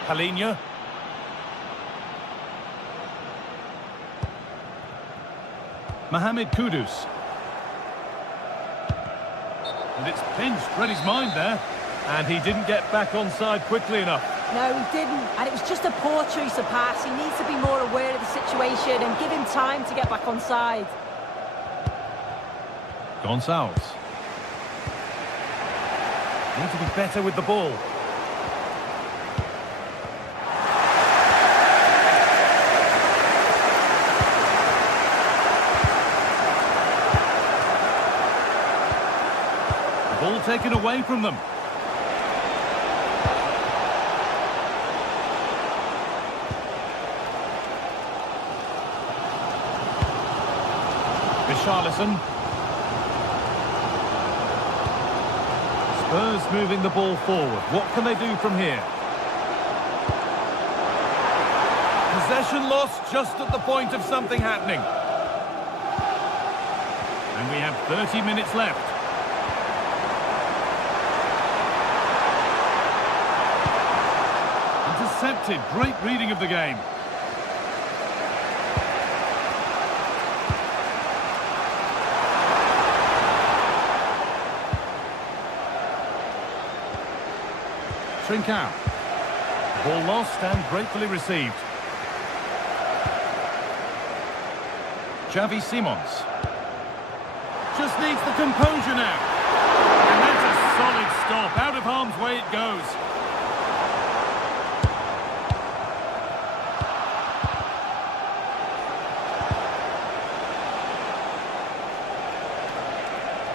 Palhinha. Mohamed Kudus. And it's pinched, read his mind there. And he didn't get back onside quickly enough. No, he didn't. And it was just a poor choice of pass. He needs to be more aware of the situation and give him time to get back onside. Gonzalez. Need to be better with the ball. The ball taken away from them. Richarlison. Spurs moving the ball forward. What can they do from here? Possession lost just at the point of something happening. And we have 30 minutes left. Intercepted. Great reading of the game. Trincao. Ball lost and gratefully received. Xavi Simons. Just needs the composure now. And that's a solid stop. Out of harm's way it goes.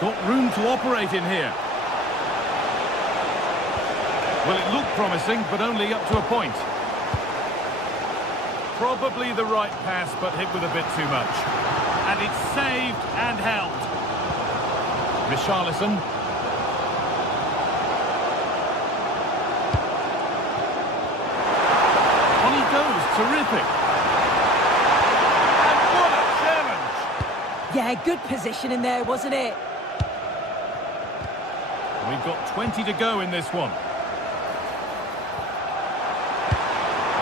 Got room to operate in here. Well, it looked promising, but only up to a point. Probably the right pass, but hit with a bit too much. And it's saved and held. Richarlison. On he goes, terrific. And what a challenge! Yeah, good position in there, wasn't it? We've got 20 to go in this one.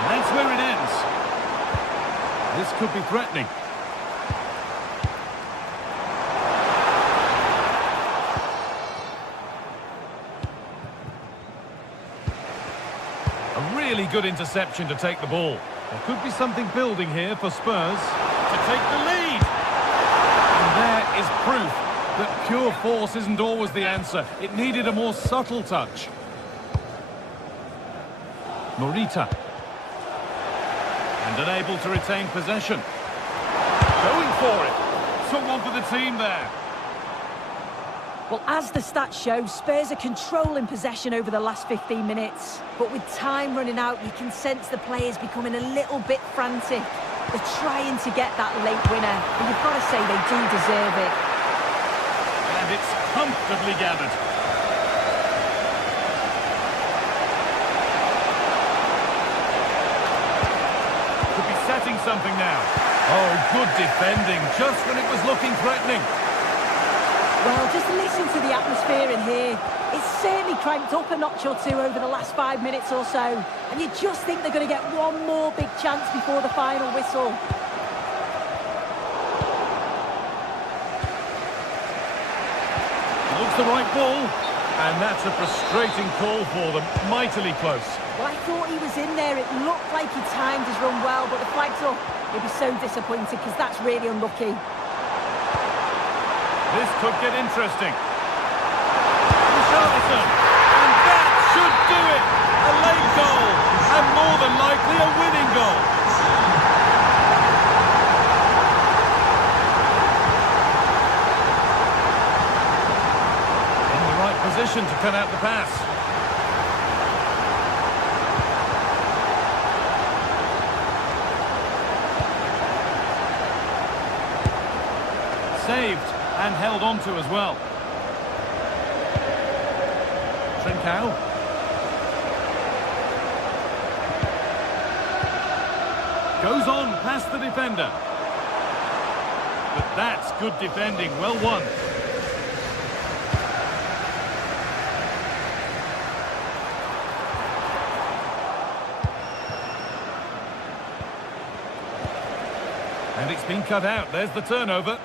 That's where it ends. This could be threatening. A really good interception to take the ball. There could be something building here for Spurs to take the lead. And there is proof that pure force isn't always the answer. It needed a more subtle touch. Morita. And unable to retain possession. Going for it. Took one for the team there. Well, as the stats show, Spurs are controlling possession over the last 15 minutes. But with time running out, you can sense the players becoming a little bit frantic. They're trying to get that late winner, but you've got to say they do deserve it. And it's comfortably gathered. Could be setting something now. Oh, good defending, just when it was looking threatening. Well, just listen to the atmosphere in here. It's certainly cranked up a notch or two over the last 5 minutes or so. And you just think they're going to get one more big chance before the final whistle. Looks the right ball. And that's a frustrating call for them. Mightily close. Well, I thought he was in there. It looked like he timed his run well, but the flag's up. He'll be so disappointed because that's really unlucky. This could get interesting. Richarlison. And that should do it. A late goal. And more than likely a winning goal. In the right position to cut out the pass. Saved. And held on to as well. Trincao. Goes on past the defender. But that's good defending. Well won. And it's been cut out. There's the turnover.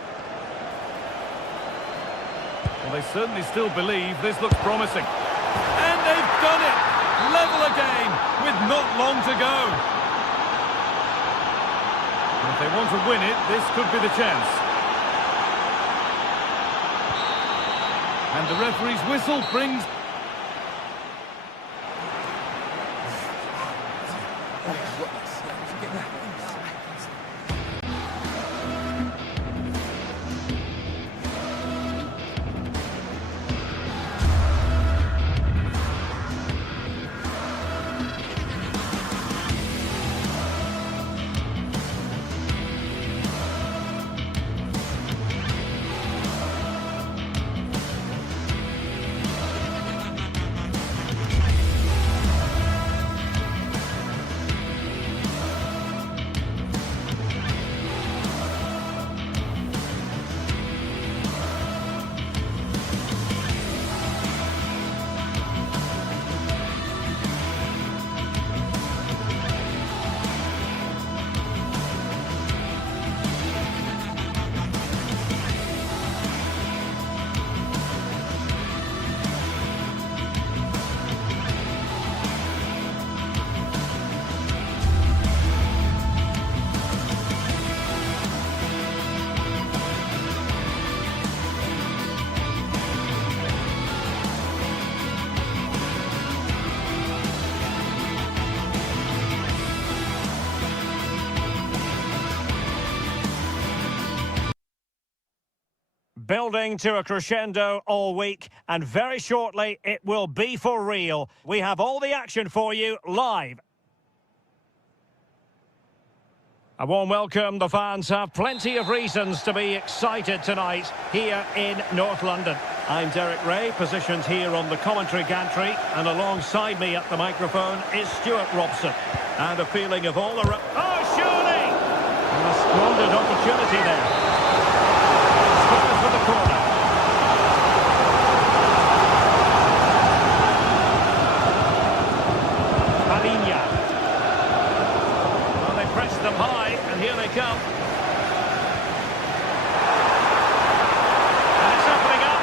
Well, they certainly still believe this looks promising. And they've done it! Level again, with not long to go. And if they want to win it, this could be the chance. And the referee's whistle brings... Building to a crescendo all week, and very shortly it will be for real. We have all the action for you live. A warm welcome. The fans have plenty of reasons to be excited tonight here in North London. I'm Derek Ray, positioned here on the commentary gantry, and alongside me at the microphone is Stuart Robson. And a feeling of all the... Oh, surely! And a squandered opportunity there. Spurs with the corner. Malinha. Well, they pressed them high, and here they come. And it's opening up.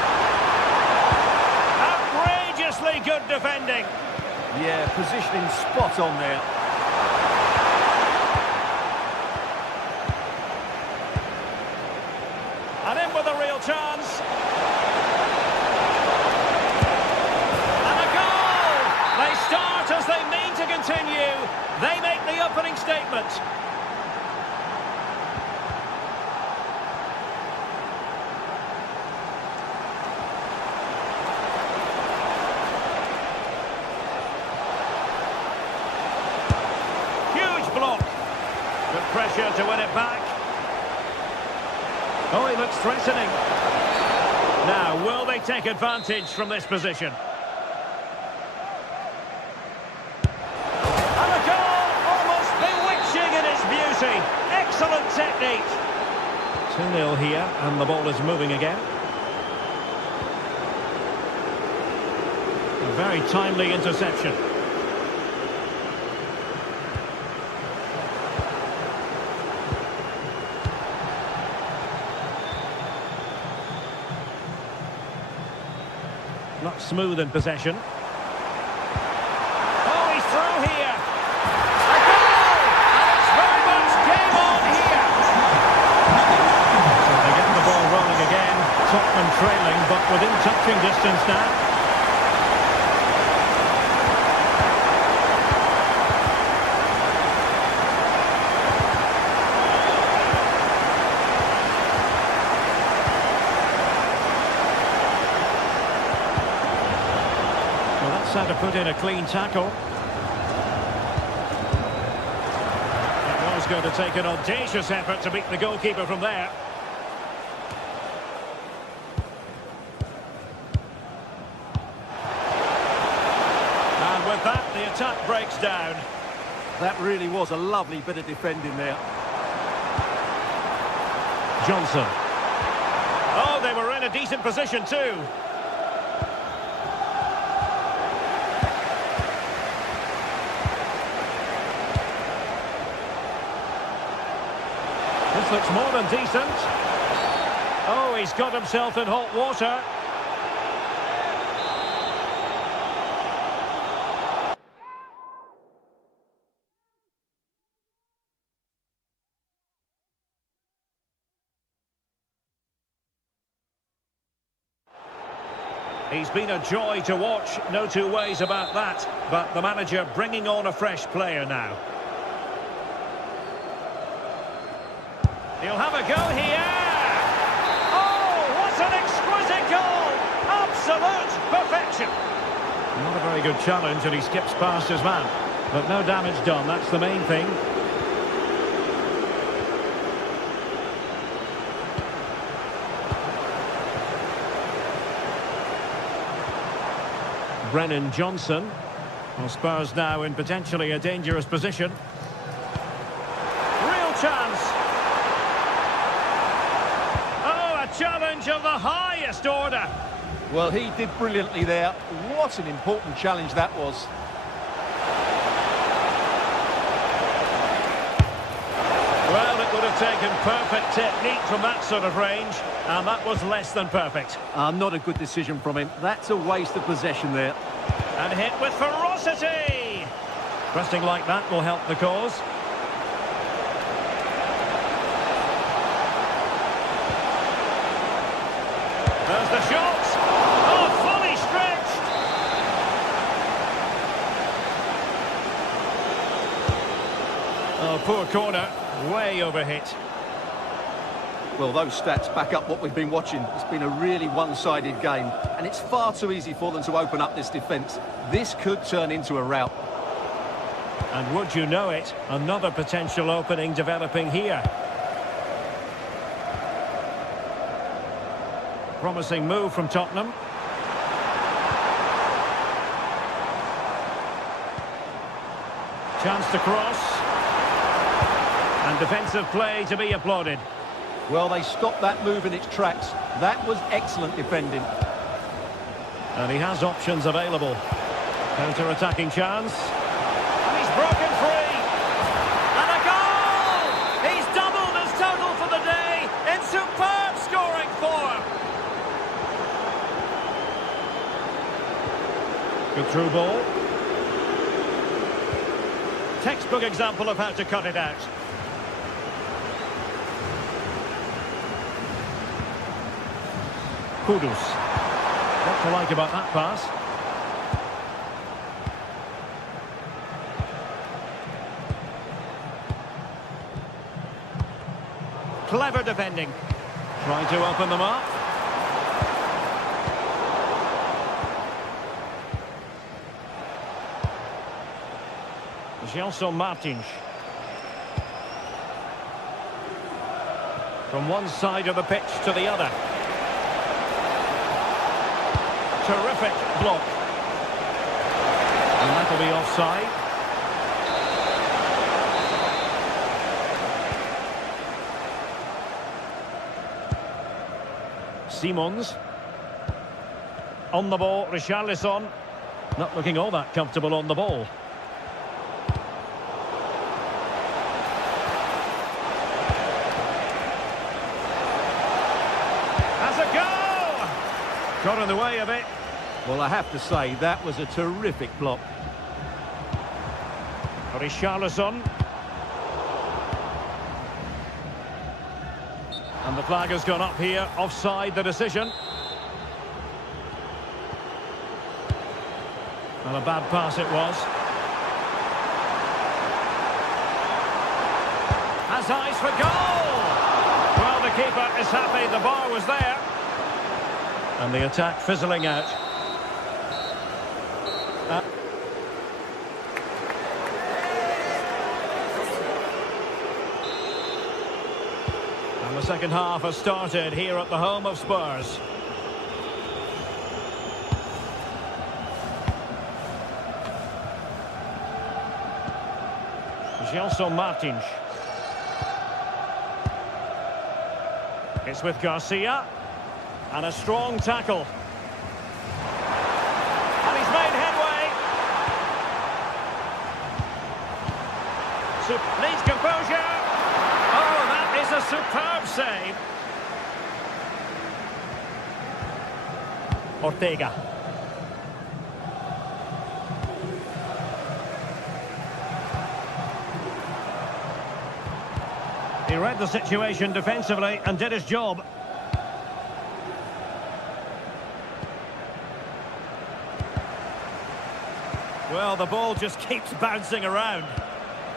Outrageously good defending. Yeah, positioning spot on there. And in with a real chance. And a goal! They start as they mean to continue. They make the opening statement. Huge block. Good pressure to win it back. Oh, he looks threatening. Now, will they take advantage from this position? And a goal! Almost bewitching in its beauty. Excellent technique. 2-0 here, and the ball is moving again. A very timely interception. Not smooth in possession. Oh, he's through here. A goal! And it's very much game on here. So they get the ball rolling again. Tottenham trailing, but within touching distance now. Had to put in a clean tackle. It was going to take an audacious effort to beat the goalkeeper from there. And with that, the attack breaks down. That really was a lovely bit of defending there. Johnson. Oh, they were in a decent position too. This looks more than decent. Oh, he's got himself in hot water. He's been a joy to watch, no two ways about that. But the manager bringing on a fresh player now. He'll have a go here. Oh, what an exquisite goal! Absolute perfection. Not a very good challenge, and he skips past his man. But no damage done, that's the main thing. Brennan Johnson. Well, Spurs now in potentially a dangerous position. Real chance. Challenge of the highest order. Well, he did brilliantly there. What an important challenge that was. Well, it would have taken perfect technique from that sort of range, and that was less than perfect. Not a good decision from him. That's a waste of possession there. And hit with ferocity. Pressing like that will help the cause. There's the shot. Oh, fully stretched. Oh, poor corner. Way overhit. Well, those stats back up what we've been watching. It's been a really one-sided game, and it's far too easy for them to open up this defence. This could turn into a rout. And would you know it, another potential opening developing here. Promising move from Tottenham. Chance to cross. And defensive play to be applauded. Well, they stopped that move in its tracks. That was excellent defending. And he has options available. Counter-attacking chance. And he's broken free. And a goal! He's doubled his total for the day in superb scoring form. Good through ball. Textbook example of how to cut it out. Kudus. What to like about that pass? Clever defending. Trying to open them up. Gelson Martins. From one side of the pitch to the other. Terrific block. And that'll be offside. Simons. On the ball, Richarlison. Not looking all that comfortable on the ball. Has a goal! Got in the way of it. Well, I have to say, that was a terrific block. Richarlison. And the flag has gone up here, offside the decision. And a bad pass it was. Has eyes for goal! Well, the keeper is happy, the bar was there. And the attack fizzling out. And the second half has started here at the home of Spurs. Gelson Martins. It's with Garcia. And a strong tackle. And he's made headway. Needs composure. Oh, that is a superb save. Ortega. He read the situation defensively and did his job. Well, the ball just keeps bouncing around.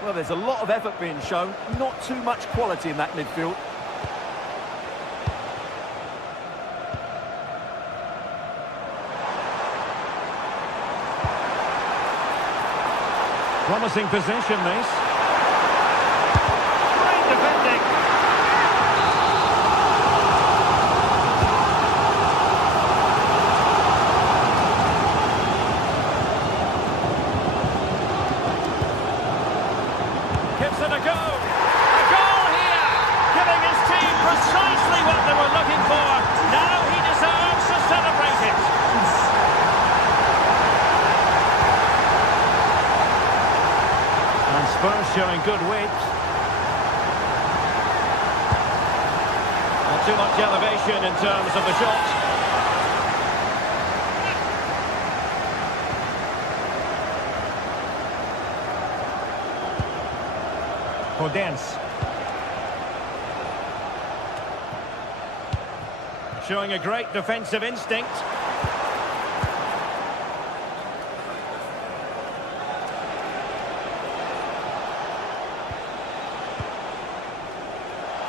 Well, there's a lot of effort being shown, not too much quality in that midfield. Promising position, this. Great defending. Gives it a go. A goal here. Giving his team precisely what they were looking for. Now he deserves to celebrate it. And Spurs showing good width. Not too much elevation in terms of the shot. Podence. Showing a great defensive instinct.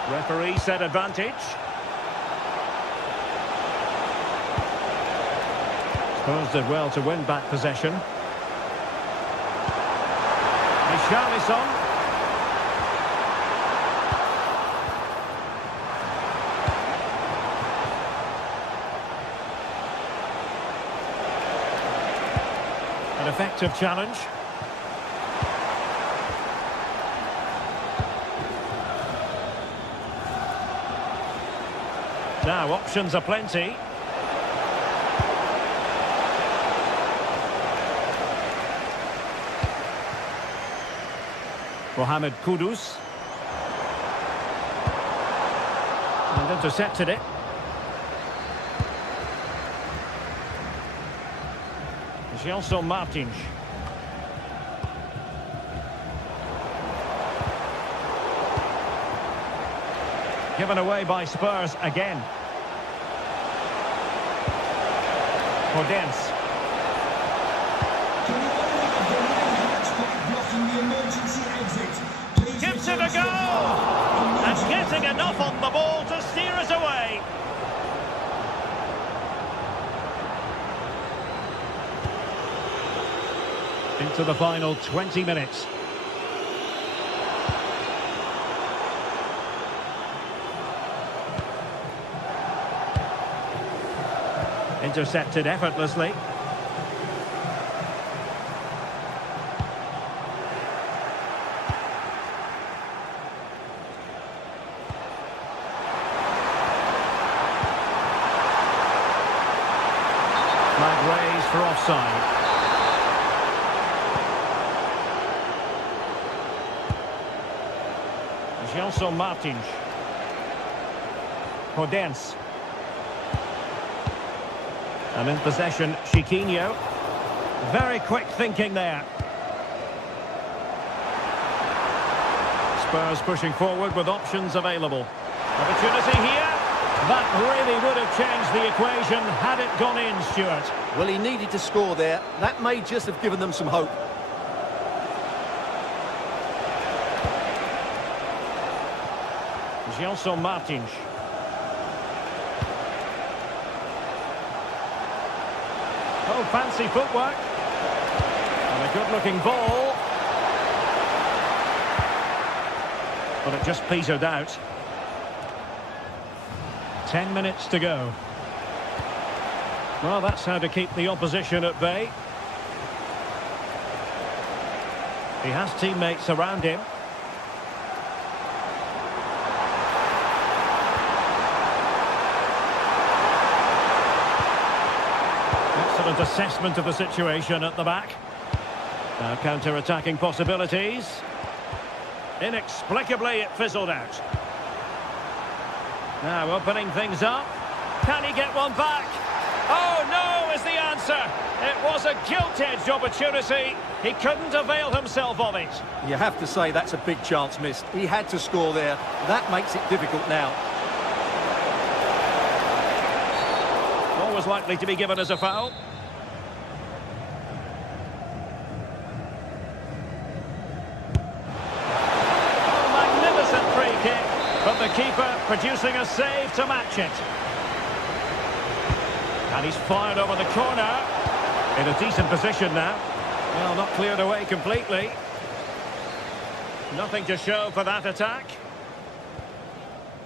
Referee set advantage. Spurs did well to win back possession. Richarlison. An effective challenge. Now, options are plenty. Mohamed Kudus. And intercepted it. Gelson Martins. Given away by Spurs again. Podence. Gives it a go! And getting enough on the ball to steer us away. Into the final 20 minutes. Intercepted effortlessly. Flag raised for offside. Gelson Martins. Podence. And in possession, Chiquinho. Very quick thinking there. Spurs pushing forward with options available. Opportunity here. That really would have changed the equation had it gone in, Stuart. Well, he needed to score there. That may just have given them some hope. Gelson Martins. Oh, fancy footwork. And a good-looking ball. But it just petered out. 10 minutes to go. Well, that's how to keep the opposition at bay. He has teammates around him. Excellent assessment of the situation at the back. Now counter-attacking possibilities. Inexplicably, it fizzled out. Now opening things up. Can he get one back? Oh, no is the answer. It was a gilt-edged opportunity. He couldn't avail himself of it. You have to say that's a big chance missed. He had to score there. That makes it difficult now. Always likely to be given as a foul. Oh, magnificent free kick. But the keeper producing a save to match it. And he's fired over the corner. In a decent position now. Well, not cleared away completely. Nothing to show for that attack.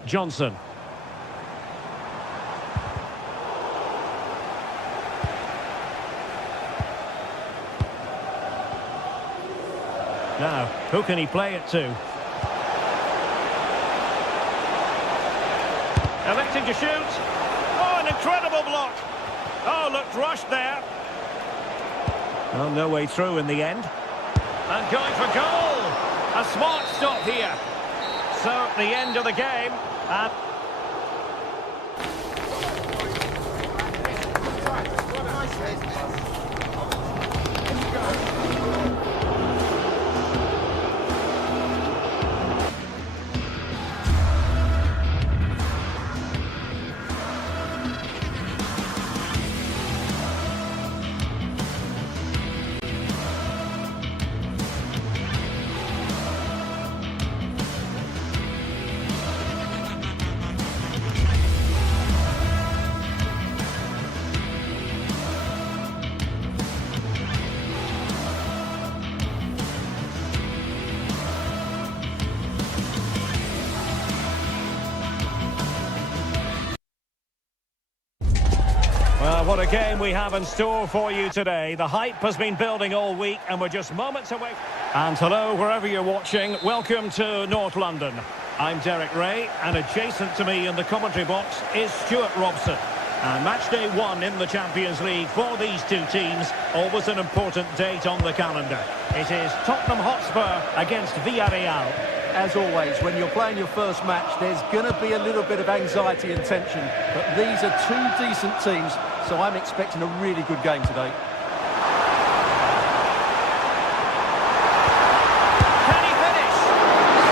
Johnson. Now, who can he play it to? Electing to shoot. Oh, an incredible block. Oh, looked rushed there. Well, no way through in the end. And going for goal. A smart stop here. So, the end of the game. And well, what a game we have in store for you today. The hype has been building all week and we're just moments away. And hello, wherever you're watching, welcome to North London. I'm Derek Ray, and adjacent to me in the commentary box is Stuart Robson. And match day 1 in the Champions League for these two teams, always an important date on the calendar. It is Tottenham Hotspur against Villarreal. As always, when you're playing your first match, there's going to be a little bit of anxiety and tension. But these are two decent teams, so I'm expecting a really good game today. Can he finish?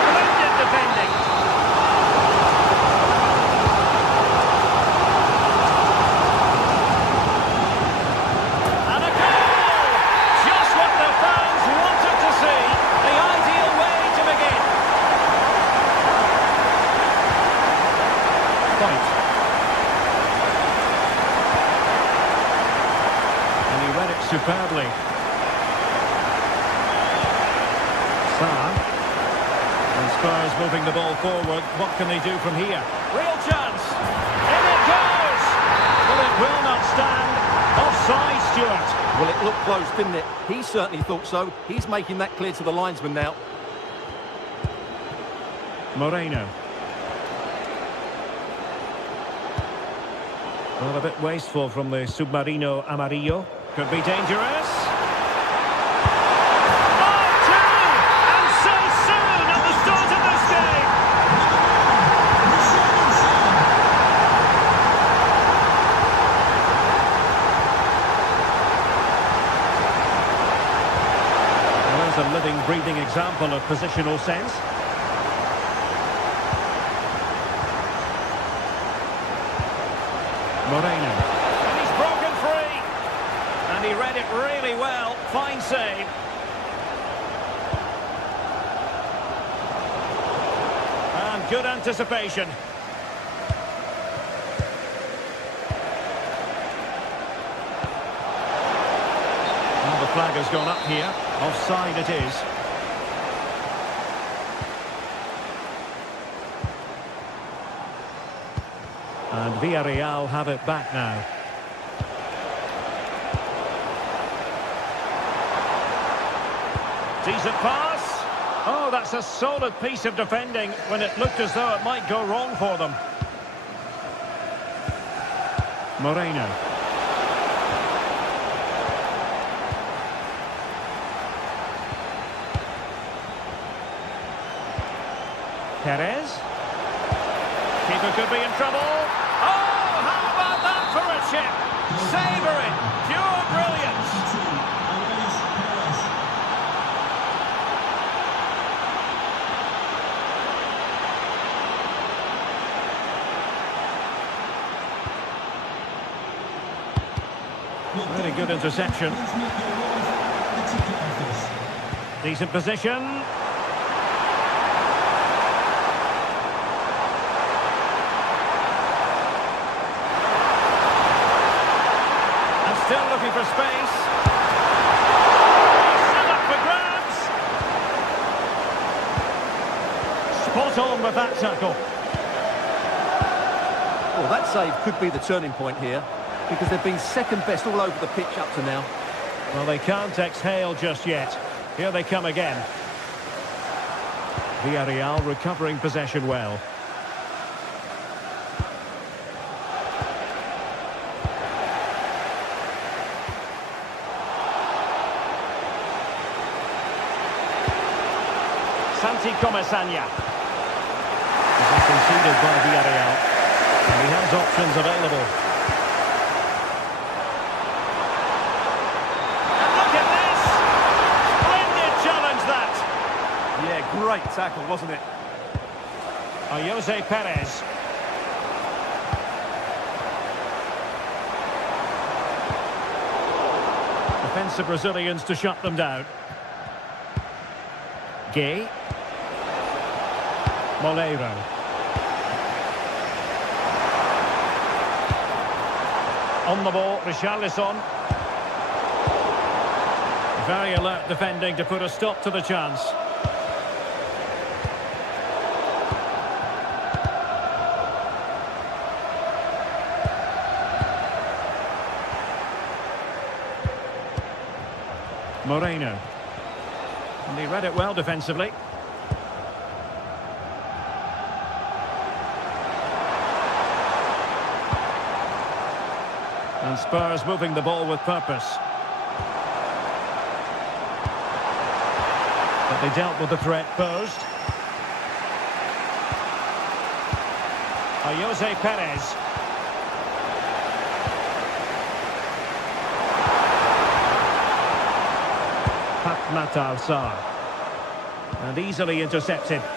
Splendid defending. quickly. Saar. And Spurs moving the ball forward. What can they do from here? Real chance. In it goes. But it will not stand. Offside, Stuart. Well, it looked close, didn't it? He certainly thought so. He's making that clear to the linesman now. Moreno. Well, a bit wasteful from the Submarino Amarillo. Could be dangerous. Oh, two! And so soon at the start of this game! Well, there's a living, breathing example of positional sense. Moreno. And he's broken free. And he read it really well. Fine save. And good anticipation. Well, the flag has gone up here. Offside it is. And Villarreal have it back now. Decent pass. Oh, that's a solid piece of defending when it looked as though it might go wrong for them. Moreno. Perez. Keeper could be in trouble. Oh, how about that for a chip? Savour it. Pure brilliance. Very good interception. Decent position. Still looking for space. Still up for grabs. Spot on with that tackle. Well, that save could be the turning point here, because they've been second best all over the pitch up to now. Well, they can't exhale just yet. Here they come again. Villarreal recovering possession well. Santi Comesaña. This is conceded by Villarreal. And he has options available. And look at this! Splendid challenge, that! Yeah, great tackle, wasn't it? Jose Perez. Defensive Brazilians to shut them down. Gay. Moleiro. On the ball, Richarlison. Very alert defending to put a stop to the chance. Moreno. And he read it well defensively. And Spurs moving the ball with purpose. But they dealt with the threat posed. Jose Perez. Matar Sarr. And easily intercepted. There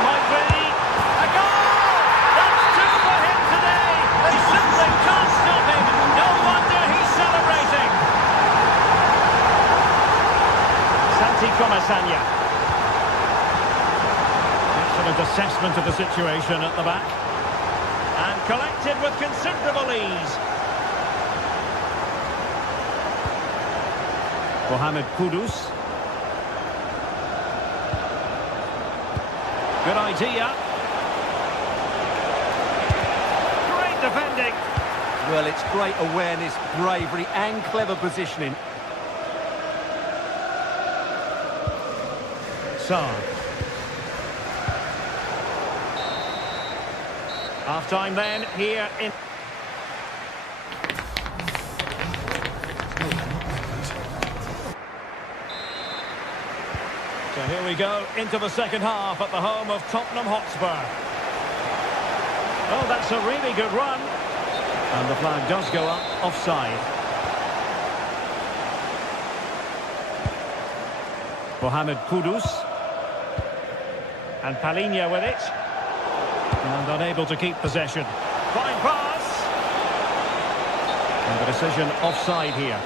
might be a goal! That's two for him today! They simply can't stop him! No wonder he's celebrating! Santi Comesaña. Excellent assessment of the situation at the back. And collected with considerable ease. Mohamed Kudus. Good idea. Great defending. Well, it's great awareness, bravery and clever positioning. Sarr. Half-time then, here in... So here we go, into the second half at the home of Tottenham Hotspur. Oh, that's a really good run. And the flag does go up, offside. Mohamed Kudus. And Palhinha with it. And unable to keep possession. Fine pass. And the decision offside here.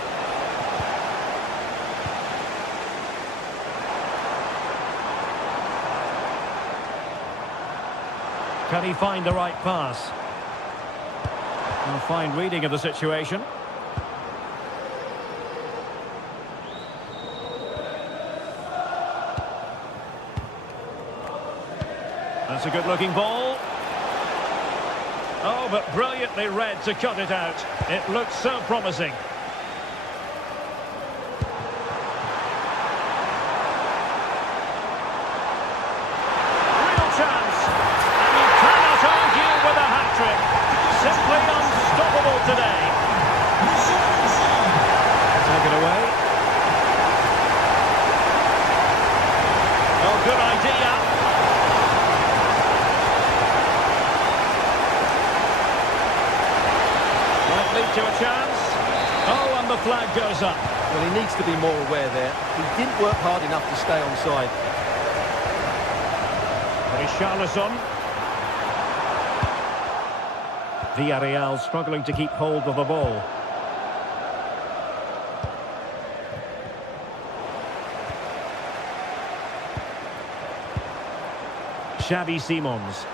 Can he find the right pass? A fine reading of the situation. That's a good-looking ball. Oh, but brilliantly read to cut it out. It looks so promising. Real chance. And you cannot argue with a hat-trick. Simply unstoppable today. Take it away. Oh, good idea. Might lead to a chance. Oh, and the flag goes up. Well, he needs to be more aware there. He didn't work hard enough to stay onside. Richarlison. Villarreal struggling to keep hold of the ball. Xavi Simons.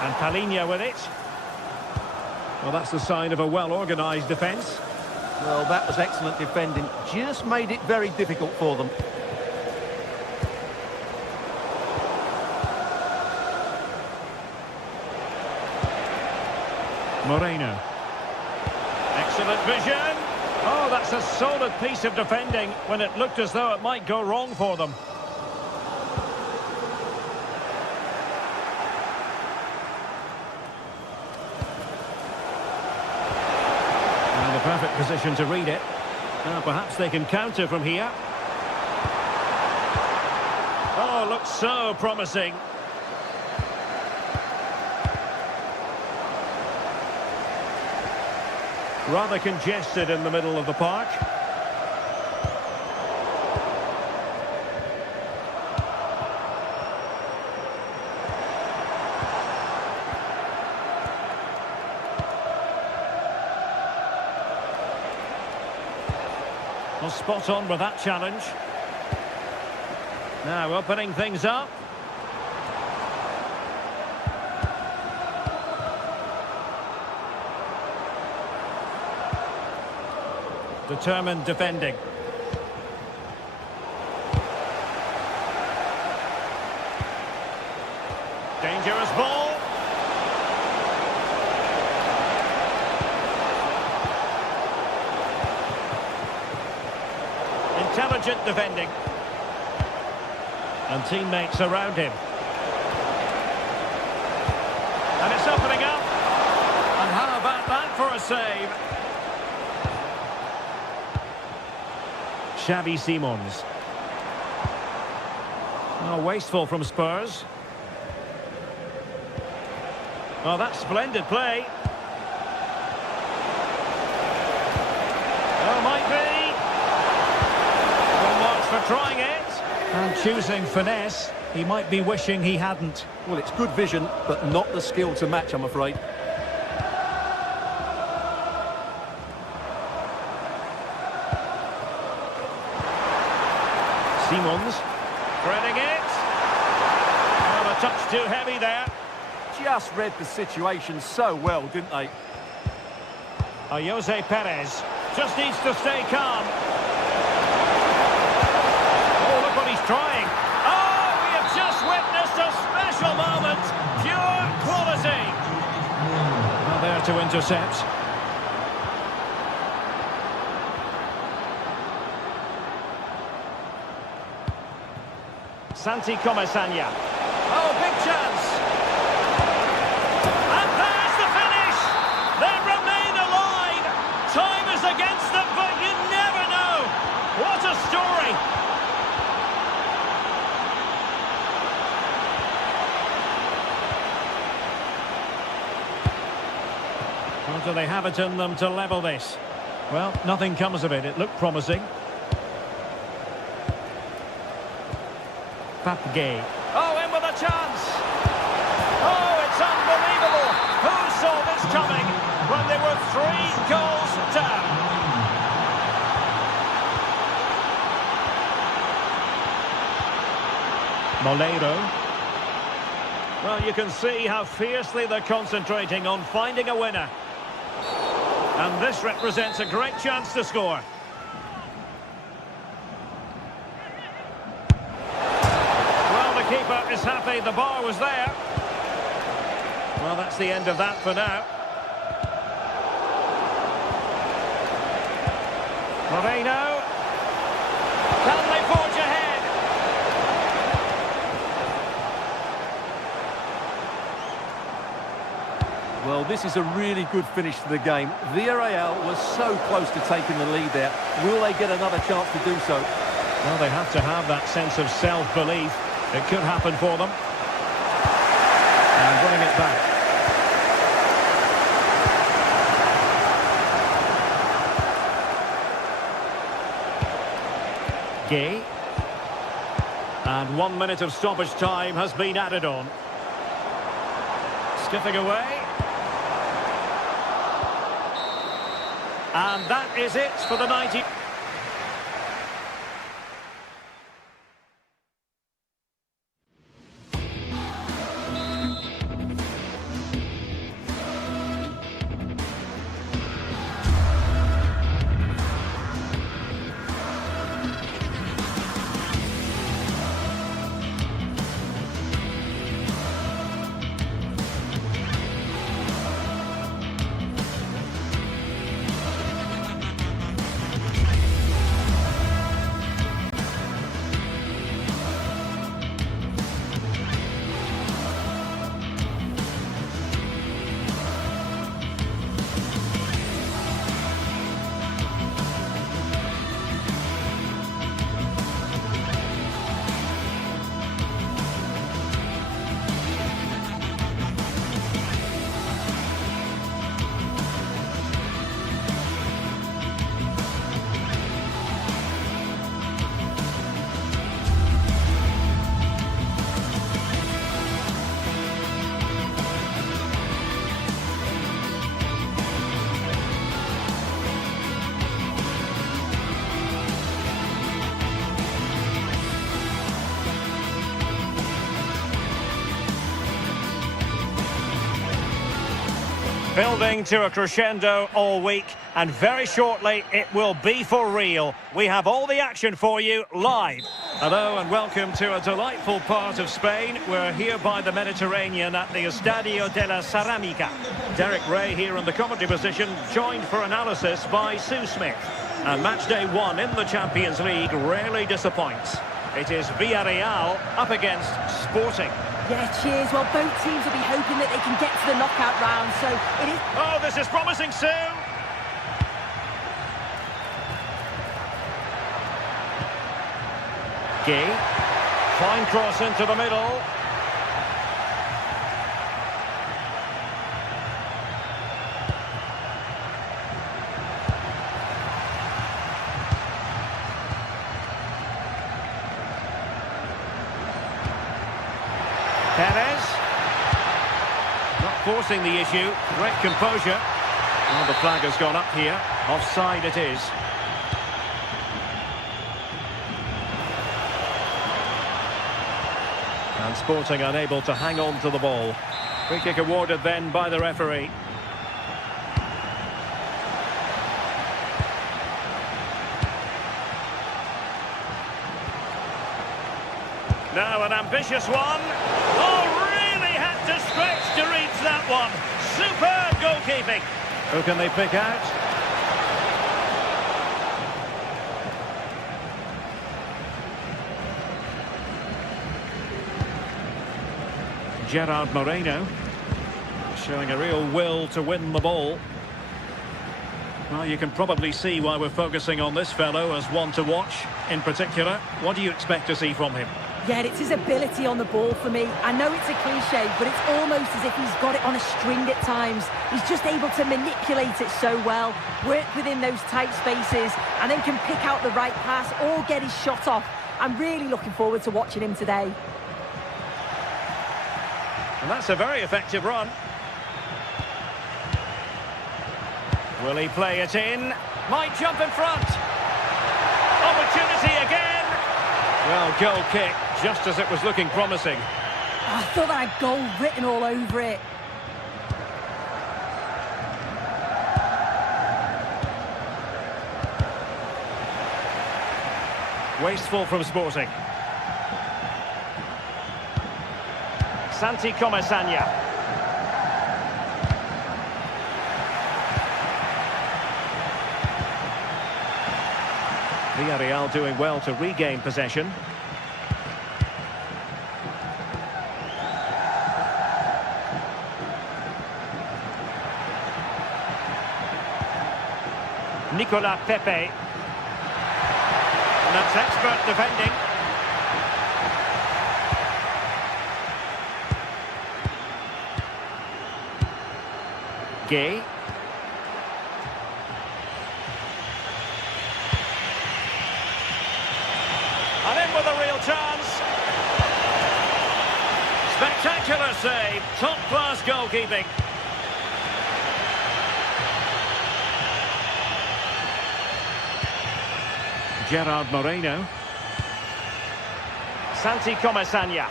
And Palhinha with it. Well, that's the sign of a well-organised defence. Well, that was excellent defending. Just made it very difficult for them. Moreno. Excellent vision. Oh, that's a solid piece of defending when it looked as though it might go wrong for them. And the perfect position to read it. Now perhaps they can counter from here. Oh, looks so promising. Rather congested in the middle of the park. Well, spot on with that challenge. Now opening things up. Determined defending. Dangerous ball. Intelligent defending. And teammates around him. And it's opening up. And how about that for a save? Xavi Simons. Oh, wasteful from Spurs. Oh, that's splendid play. Oh, might be. Well marks for trying it. And choosing finesse. He might be wishing he hadn't. Well, it's good vision, but not the skill to match, I'm afraid. Simons, threading touch too heavy there. Just read the situation so well, didn't they? Jose Perez just needs to stay calm. Oh, look what he's trying. Oh, we have just witnessed a special moment. Pure quality. Well, there to intercept. Santi Comesaña. Oh, big chance. And there's the finish. They remain alive. Time is against them, but you never know. What a story. Or do they have it in them to level this? Well, nothing comes of it. It looked promising. Gay. Oh, in with a chance. Oh, it's unbelievable. Who saw this coming when they were 3 goals down? Molero. Well, you can see how fiercely they're concentrating on finding a winner. And this represents a great chance to score. Keeper is happy the bar was there. Well, that's the end of that for now. Moreno. Can they forge ahead? Well, this is a really good finish to the game. Villarreal was so close to taking the lead there. Will they get another chance to do so? Well, they have to have that sense of self-belief. It could happen for them. And winning it back. Gay. And 1 minute of stoppage time has been added on. Skipping away. And that is it for the 90. Building to a crescendo all week, and very shortly it will be for real. We have all the action for you live. Hello and welcome to a delightful part of Spain. We're here by the Mediterranean at the Estadio de la Ceramica. Derek Ray here in the commentary position, joined for analysis by Sue Smith. And match day 1 in the Champions League rarely disappoints. It is Villarreal up against Sporting. Yeah, cheers. Well, both teams will be hoping that they can get to the knockout round, so it is... Oh, this is promising, Sue! Gay. Fine cross into the middle. Perez. Not forcing the issue. Great composure. Well, the flag has gone up here. Offside it is. And Sporting unable to hang on to the ball. Free kick awarded then by the referee. Now an ambitious one. Oh, really had to stretch to reach that one. Superb goalkeeping. Who can they pick out? Gerard Moreno showing a real will to win the ball. Well, you can probably see why we're focusing on this fellow as one to watch in particular. What do you expect to see from him? Yeah, it's his ability on the ball for me. I know it's a cliche, but it's almost as if he's got it on a string at times. He's just able to manipulate it so well, work within those tight spaces, and then can pick out the right pass or get his shot off. I'm really looking forward to watching him today. And that's a very effective run. Will he play it in? Might jump in front. Opportunity again. Well, goal kick, just as it was looking promising. I thought that had goal written all over it. Wasteful from Sporting. Santi Comasagna. Villarreal doing well to regain possession. Nicolas Pepe. And that's expert defending. Gay. And in with a real chance. Spectacular save. Top-class goalkeeping. Gerard Moreno. Santi Comasagna.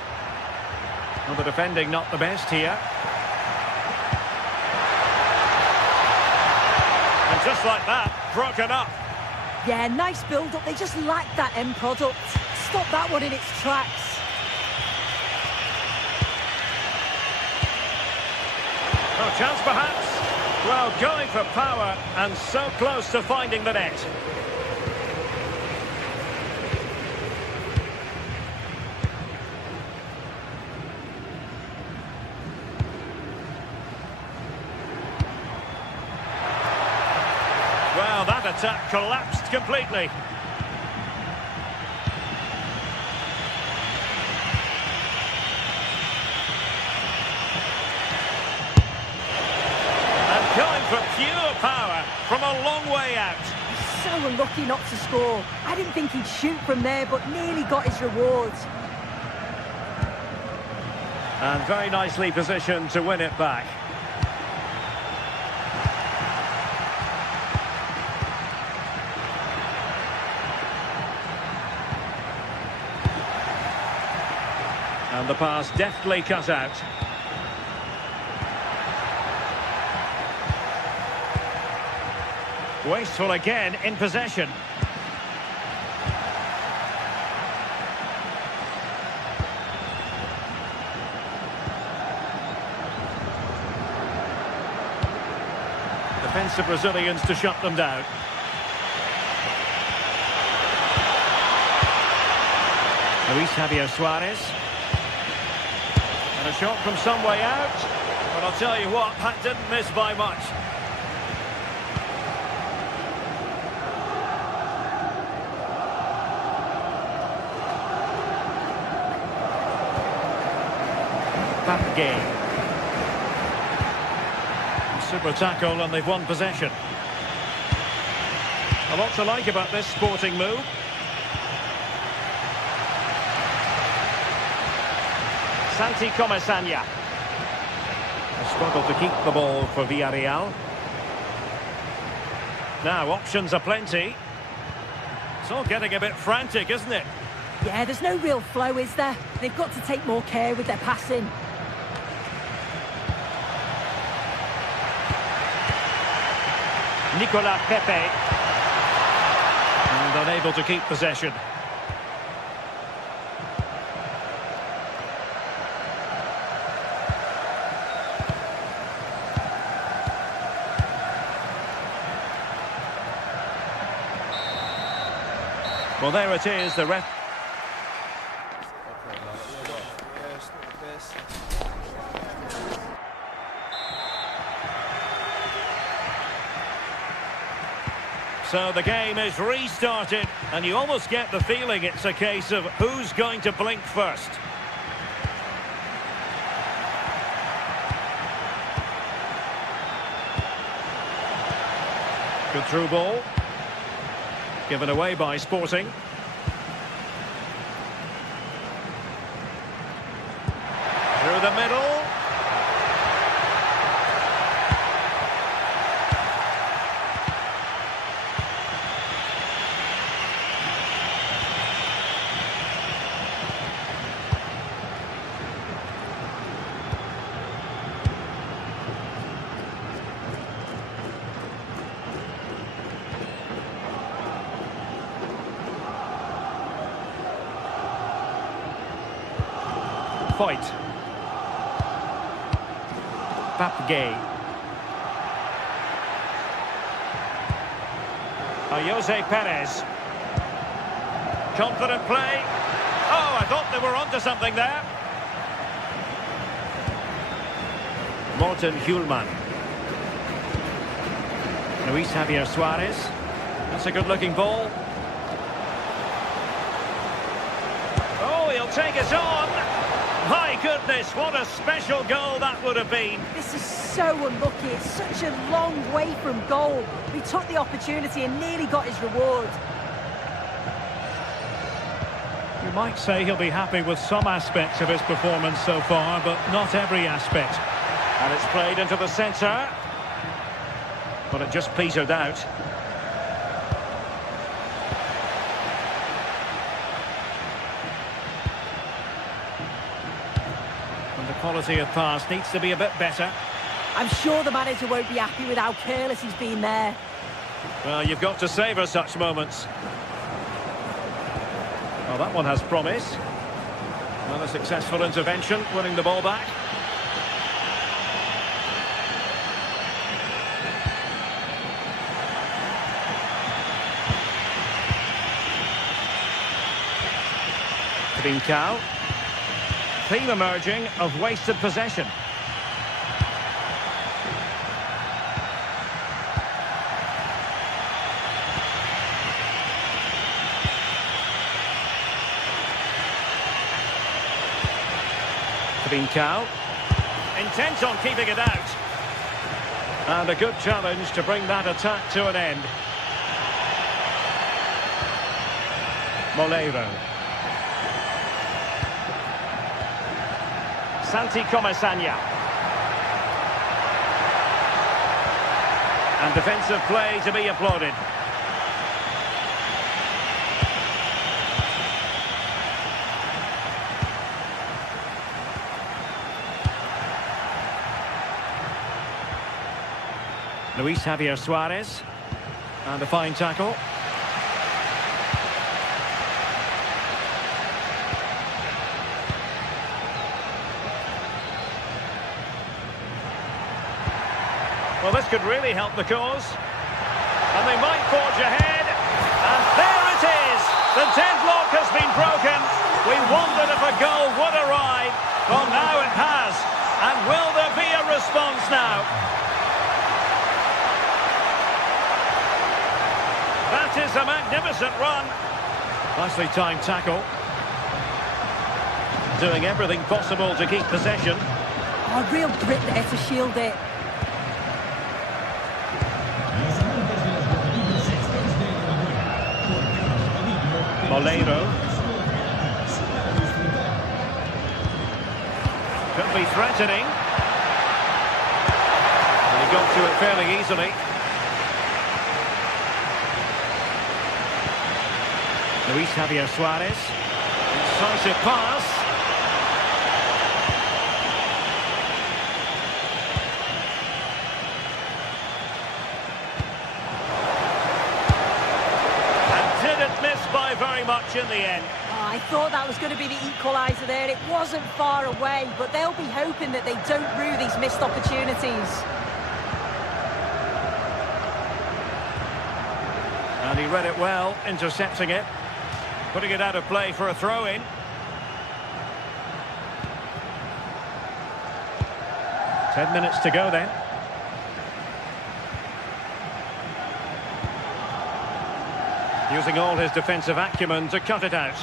Well, the defending not the best here. And just like that, broken up. Yeah, nice build-up. They just lack that end product. Stop that one in its tracks. Oh, chance perhaps. Well, going for power and so close to finding the net. Well, that attack collapsed completely. And going for pure power from a long way out. He's so unlucky not to score. I didn't think he'd shoot from there, but nearly got his rewards. And very nicely positioned to win it back. And the pass deftly cut out. Wasteful again in possession. Defensive Brazilians to shut them down. Luis Javier Suarez. And a shot from some way out. But I'll tell you what, that didn't miss by much. Game. Super tackle and they've won possession. A lot to like about this Sporting move. Santi Comasagna. A struggle to keep the ball for Villarreal. Now options are plenty. It's all getting a bit frantic, isn't it? Yeah, there's no real flow, is there? They've got to take more care with their passing. Nicolas Pepe. And unable to keep possession. Well, there it is, the ref. So the game is restarted, and you almost get the feeling it's a case of who's going to blink first. Good through ball. Given away by Sporting. Through the middle. Fight. Papgay. Jose Perez. Confident play. Oh, I thought they were onto something there. Morten Hjulman. Luis Javier Suarez. That's a good-looking ball. Oh, he'll take it on. My goodness, what a special goal that would have been. This is so unlucky. It's such a long way from goal. He took the opportunity and nearly got his reward. You might say he'll be happy with some aspects of his performance so far, but not every aspect. And it's played into the centre. But it just petered out. Quality of pass needs to be a bit better. I'm sure the manager won't be happy with how careless he's been there. Well, you've got to savour such moments. Well, that one has promise. Another successful intervention, winning the ball back. Trincao. Theme emerging of wasted possession. Trincao. Intent on keeping it out. And a good challenge to bring that attack to an end. Moleiro. Santi Comesaña. And defensive play to be applauded. Luis Javier Suarez. And a fine tackle. Well, this could really help the cause. And they might forge ahead. And there it is! The deadlock has been broken. We wondered if a goal would arrive. Well, now it has. And will there be a response now? That is a magnificent run. Nicely timed tackle. Doing everything possible to keep possession. Oh, real grit there to shield it. Moleiro. Could be threatening. And he got to it fairly easily. Luis Javier Suarez. Decisive pass. And didn't miss by very much in the end. Oh, I thought that was going to be the equaliser there. It wasn't far away, but they'll be hoping that they don't rue these missed opportunities. And he read it well, intercepting it. Putting it out of play for a throw-in. Ten minutes to go then. Using all his defensive acumen to cut it out.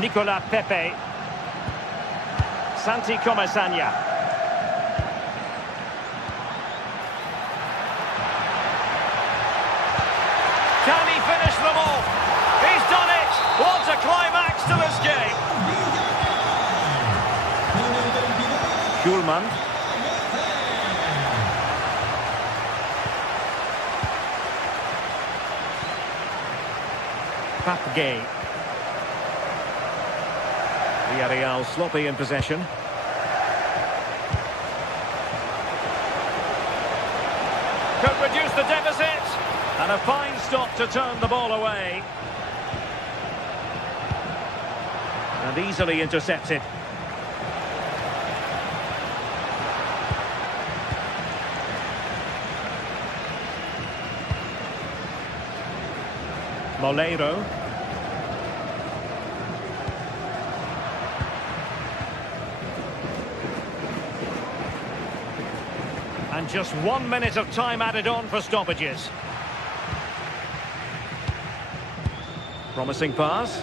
Nicolas Pepe. Santi Comasagna. Can he finish them off? He's done it! What a climax to this game! Schulman. Papgay. Villarreal sloppy in possession. Could reduce the deficit. And a fine stop to turn the ball away. And easily intercepted. Moleiro. And just 1 minute of time added on for stoppages. Promising pass.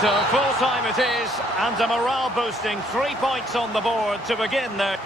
So full time it is, and a morale boosting 3 points on the board to begin there.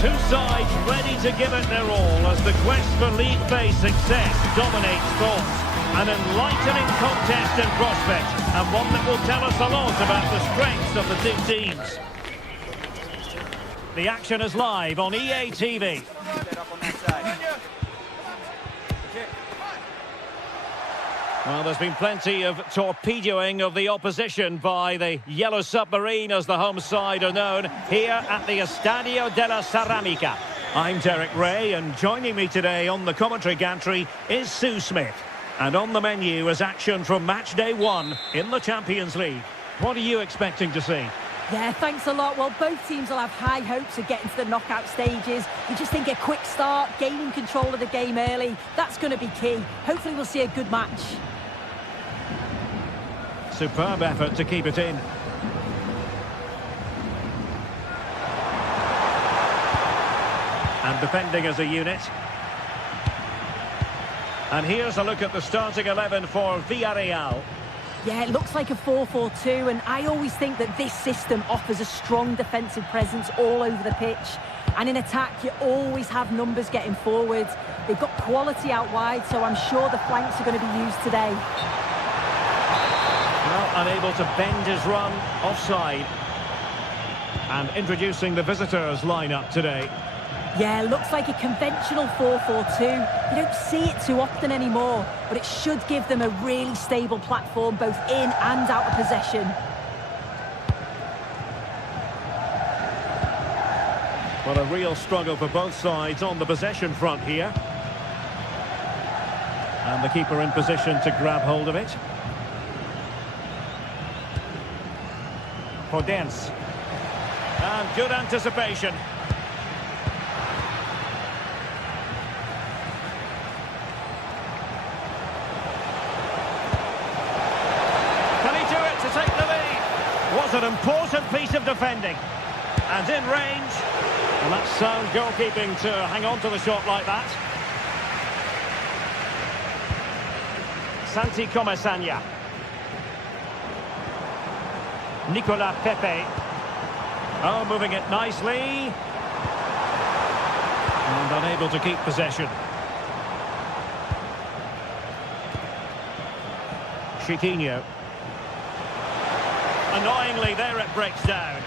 Two sides ready to give it their all as the quest for League phase success dominates thoughts. An enlightening contest in prospect, and one that will tell us a lot about the strengths of the two teams. The action is live on EA TV. Well, there's been plenty of torpedoing of the opposition by the Yellow Submarine, as the home side are known, here at the Estadio de la Ceramica. I'm Derek Ray, and joining me today on the commentary gantry is Sue Smith. And on the menu is action from match day 1 in the Champions League. What are you expecting to see? Yeah, thanks a lot. Well, both teams will have high hopes of getting to the knockout stages. You just think a quick start, gaining control of the game early, that's going to be key. Hopefully we'll see a good match. Superb effort to keep it in. And defending as a unit. And here's a look at the starting 11 for Villarreal. Yeah, it looks like a 4-4-2, and I always think that this system offers a strong defensive presence all over the pitch. And in attack, you always have numbers getting forward. They've got quality out wide, so I'm sure the flanks are going to be used today. Well, unable to bend his run, offside. And introducing the visitors lineup today. Yeah, looks like a conventional 4-4-2. You don't see it too often anymore, but it should give them a really stable platform, both in and out of possession. Well, a real struggle for both sides on the possession front here. And the keeper in position to grab hold of it. Podence. And good anticipation. Can he do it to take the lead? Was an important piece of defending. And in range. And that's sound goalkeeping to hang on to the shot like that. Santi Comesania. Nicolas Pepe. Oh, moving it nicely. And unable to keep possession. Chiquinho. Annoyingly, there it breaks down.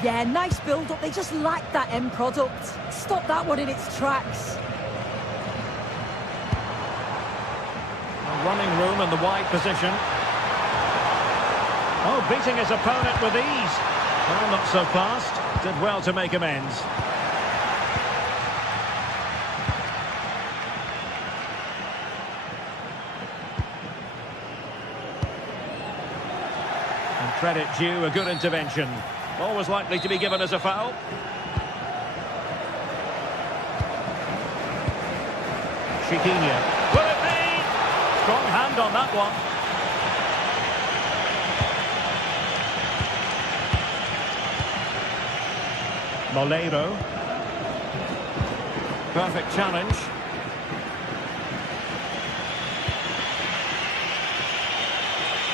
Yeah, nice build-up. They just lack that end product. Stop that one in its tracks. Running room in the wide position. Oh, beating his opponent with ease. Well, not so fast. Did well to make amends. And credit due, a good intervention. Always likely to be given as a foul. Chiquinho. Will it be? Strong hand on that one. Moleiro. Perfect challenge.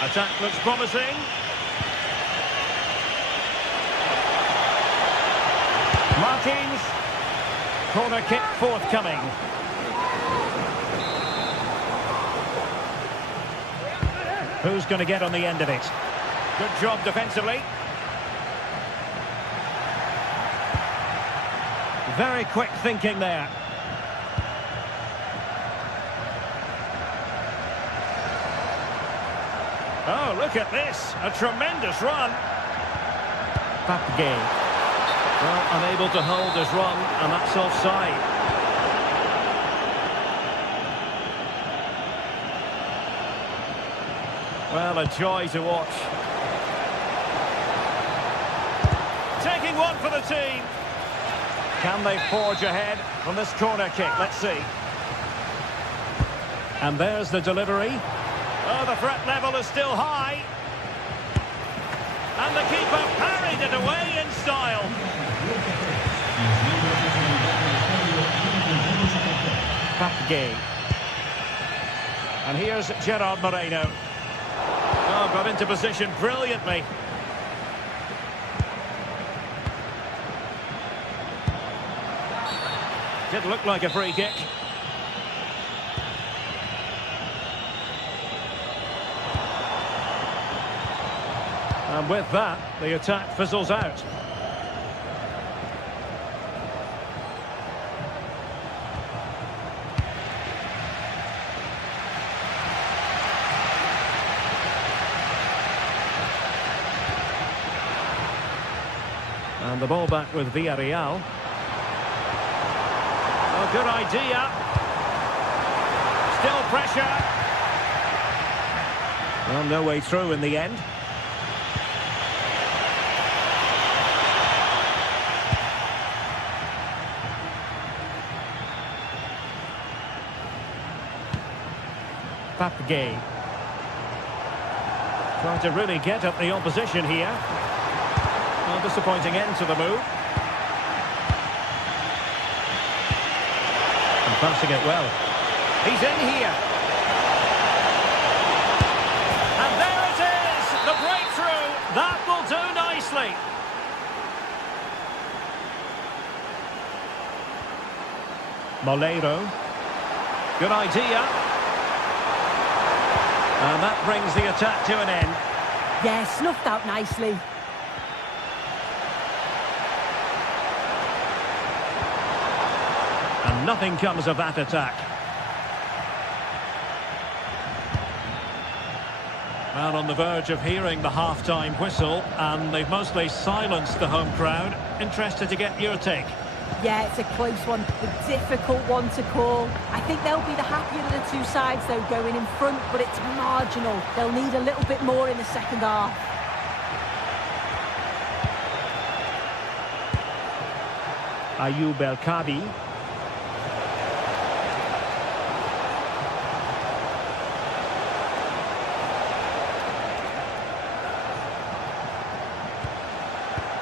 Attack looks promising. Martins. Corner kick forthcoming. Who's going to get on the end of it? Good job defensively. Very quick thinking there. Oh, look at this. A tremendous run. Papgay. Well, unable to hold his run, and that's offside. Well, a joy to watch. Taking one for the team. Can they forge ahead from this corner kick? Let's see. And there's the delivery. Oh, the threat level is still high. And the keeper parried it away in style. Papgay. And here's Gerard Moreno. Oh, got into position brilliantly. Did look like a free kick. And with that, the attack fizzles out. And the ball back with Villarreal. Oh, good idea. Still pressure. Well, no way through in the end. Papgay. Trying to really get at the opposition here. Well, disappointing end to the move. And passing it well. He's in here. And there it is! The breakthrough! That will do nicely. Moleiro. Good idea. And that brings the attack to an end. Yeah, snuffed out nicely. And nothing comes of that attack. Well, on the verge of hearing the half-time whistle, and they've mostly silenced the home crowd. Interested to get your take. Yeah, it's a close one, a difficult one to call. I think they'll be the happier of the two sides, though, going in front, but it's marginal. They'll need a little bit more in the second half. Ayoub El-Kadi.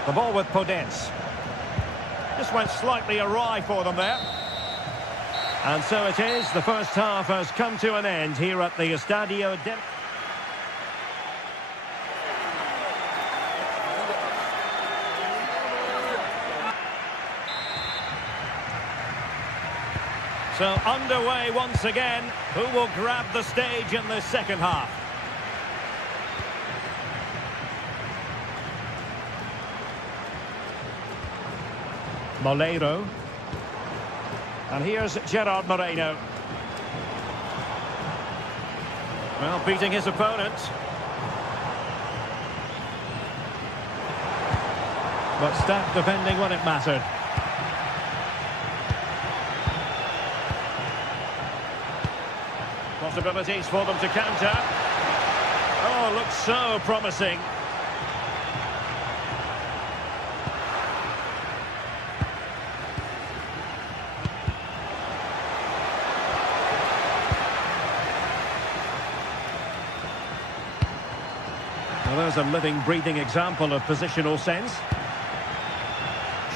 The ball with Podence. Just went slightly awry for them there. And so it is. The first half has come to an end here at the Estadio de... So underway once again. Who will grab the stage in the second half? Moleiro. And here's Gerard Moreno. Well, beating his opponent. But stacked defending when it mattered. Possibilities for them to counter. Oh, looks so promising. Well, there's a living, breathing example of positional sense.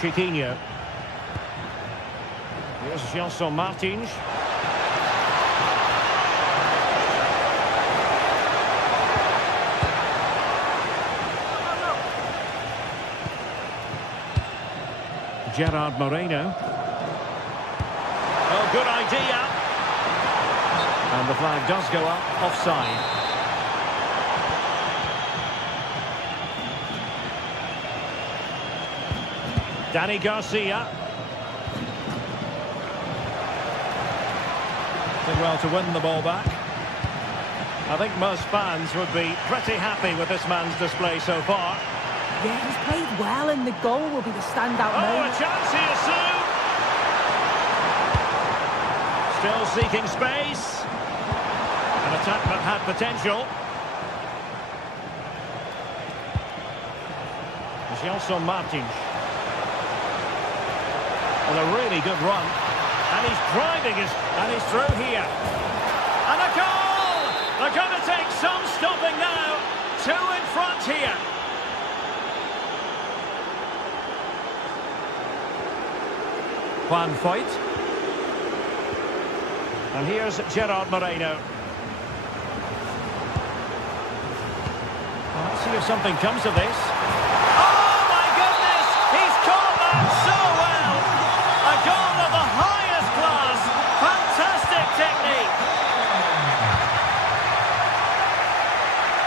Chiquinho. Here's Gelson Martins. Gerard Moreno. Oh, good idea. And the flag does go up, offside. Danny Garcia. Did well to win the ball back. I think most fans would be pretty happy with this man's display so far. Yeah, he's played well, and the goal will be the standout moment. A chance here soon. Still seeking space. An attack that had potential. Gelson Martins. Well, a really good run. And he's driving his... And he's through here. And a goal! They're going to take some stopping now. 2 in front here. Juan Foyt. And here's Gerard Moreno. Well, let's see if something comes of this. Oh my goodness! He's caught that so well! A goal of the highest class! Fantastic technique!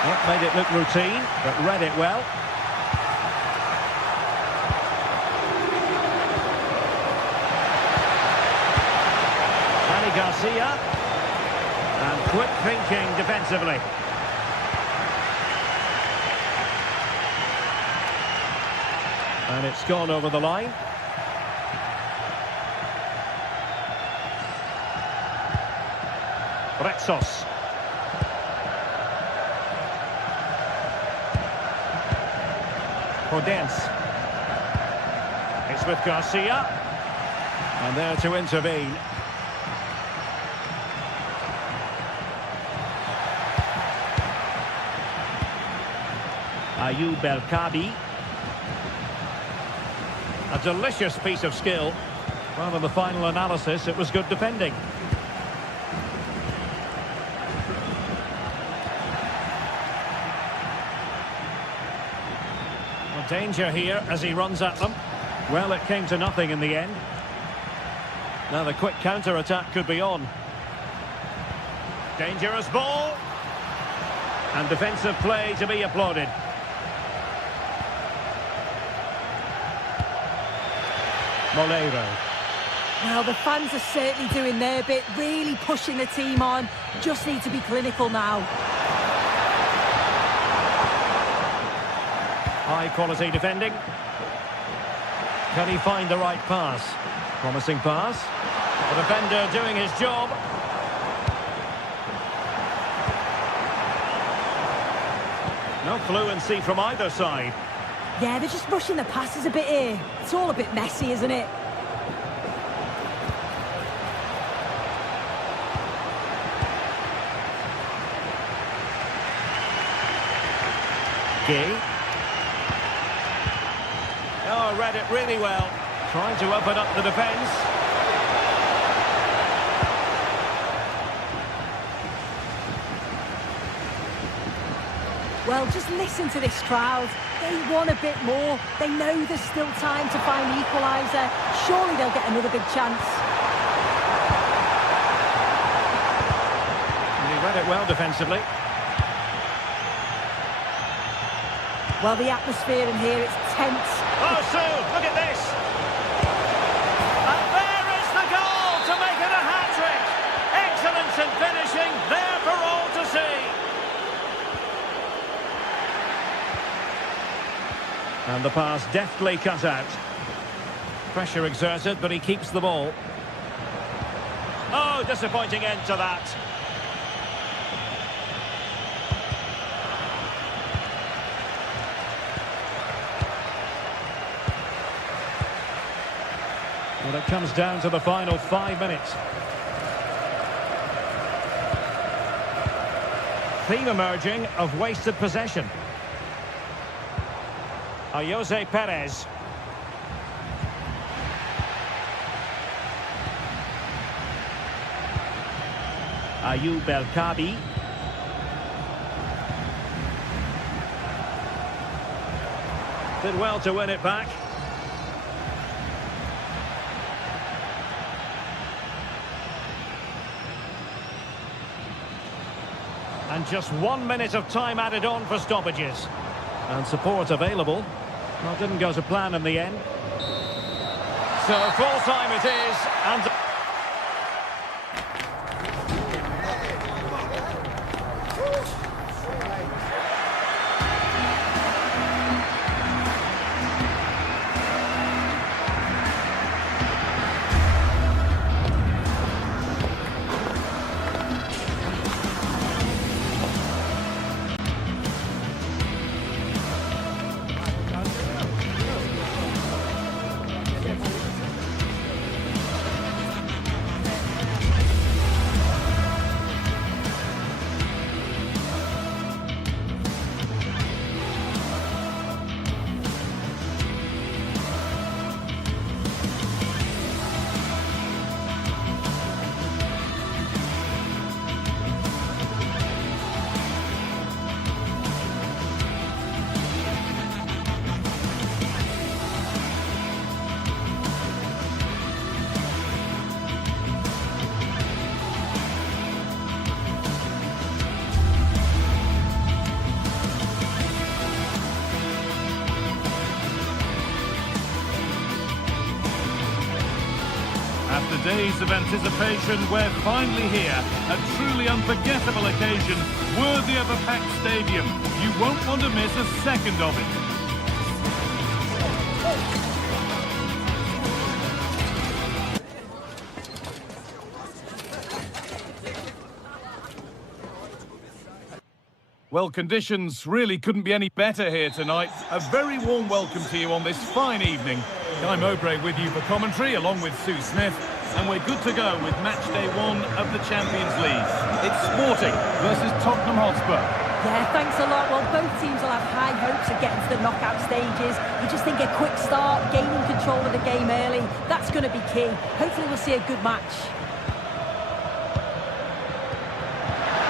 That made it look routine, but read it well. Garcia, and quick thinking defensively. And it's gone over the line. Rexos. Podence. It's with Garcia. And there to intervene. Ayoub El-Kadi. A delicious piece of skill. Well, in the final analysis, it was good defending. Well, danger here as he runs at them. Well, it came to nothing in the end. Now the quick counter-attack could be on. Dangerous ball. And defensive play to be applauded. Moleiro. Well, the fans are certainly doing their bit, really pushing the team on. Just need to be clinical now. High quality defending. Can he find the right pass? Promising pass. The defender doing his job. No fluency from either side. Yeah, they're just rushing the passes a bit here. It's all a bit messy, isn't it? Oh, read it really well. Trying to open up the defence. Well, just listen to this crowd. They want a bit more. They know there's still time to find the equaliser. Surely they'll get another big chance. He read it well defensively. Well, the atmosphere in here, it's tense. Oh, Sue, look at this. And there is the goal to make it a hat-trick. Excellence in finishing, there for all to see. And the pass deftly cut out. Pressure exerted, but he keeps the ball. Oh, disappointing end to that. Well, it comes down to the final 5 minutes. Theme emerging of wasted possession. Jose Perez. Ayoub El-Kabi. Did well to win it back. And just 1 minute of time added on for stoppages. And support available. Well, didn't go to plan in the end. So full time it is, and After days of anticipation, we're finally here. A truly unforgettable occasion, worthy of a packed stadium. You won't want to miss a second of it. Well, conditions really couldn't be any better here tonight. A very warm welcome to you on this fine evening. I'm Aubrey with you for commentary, along with Sue Smith, and we're good to go with match day 1 of the Champions League. It's Sporting versus Tottenham Hotspur. Yeah, thanks a lot. Well, both teams will have high hopes of getting to the knockout stages. You just think a quick start, gaining control of the game early, that's going to be key. Hopefully we'll see a good match.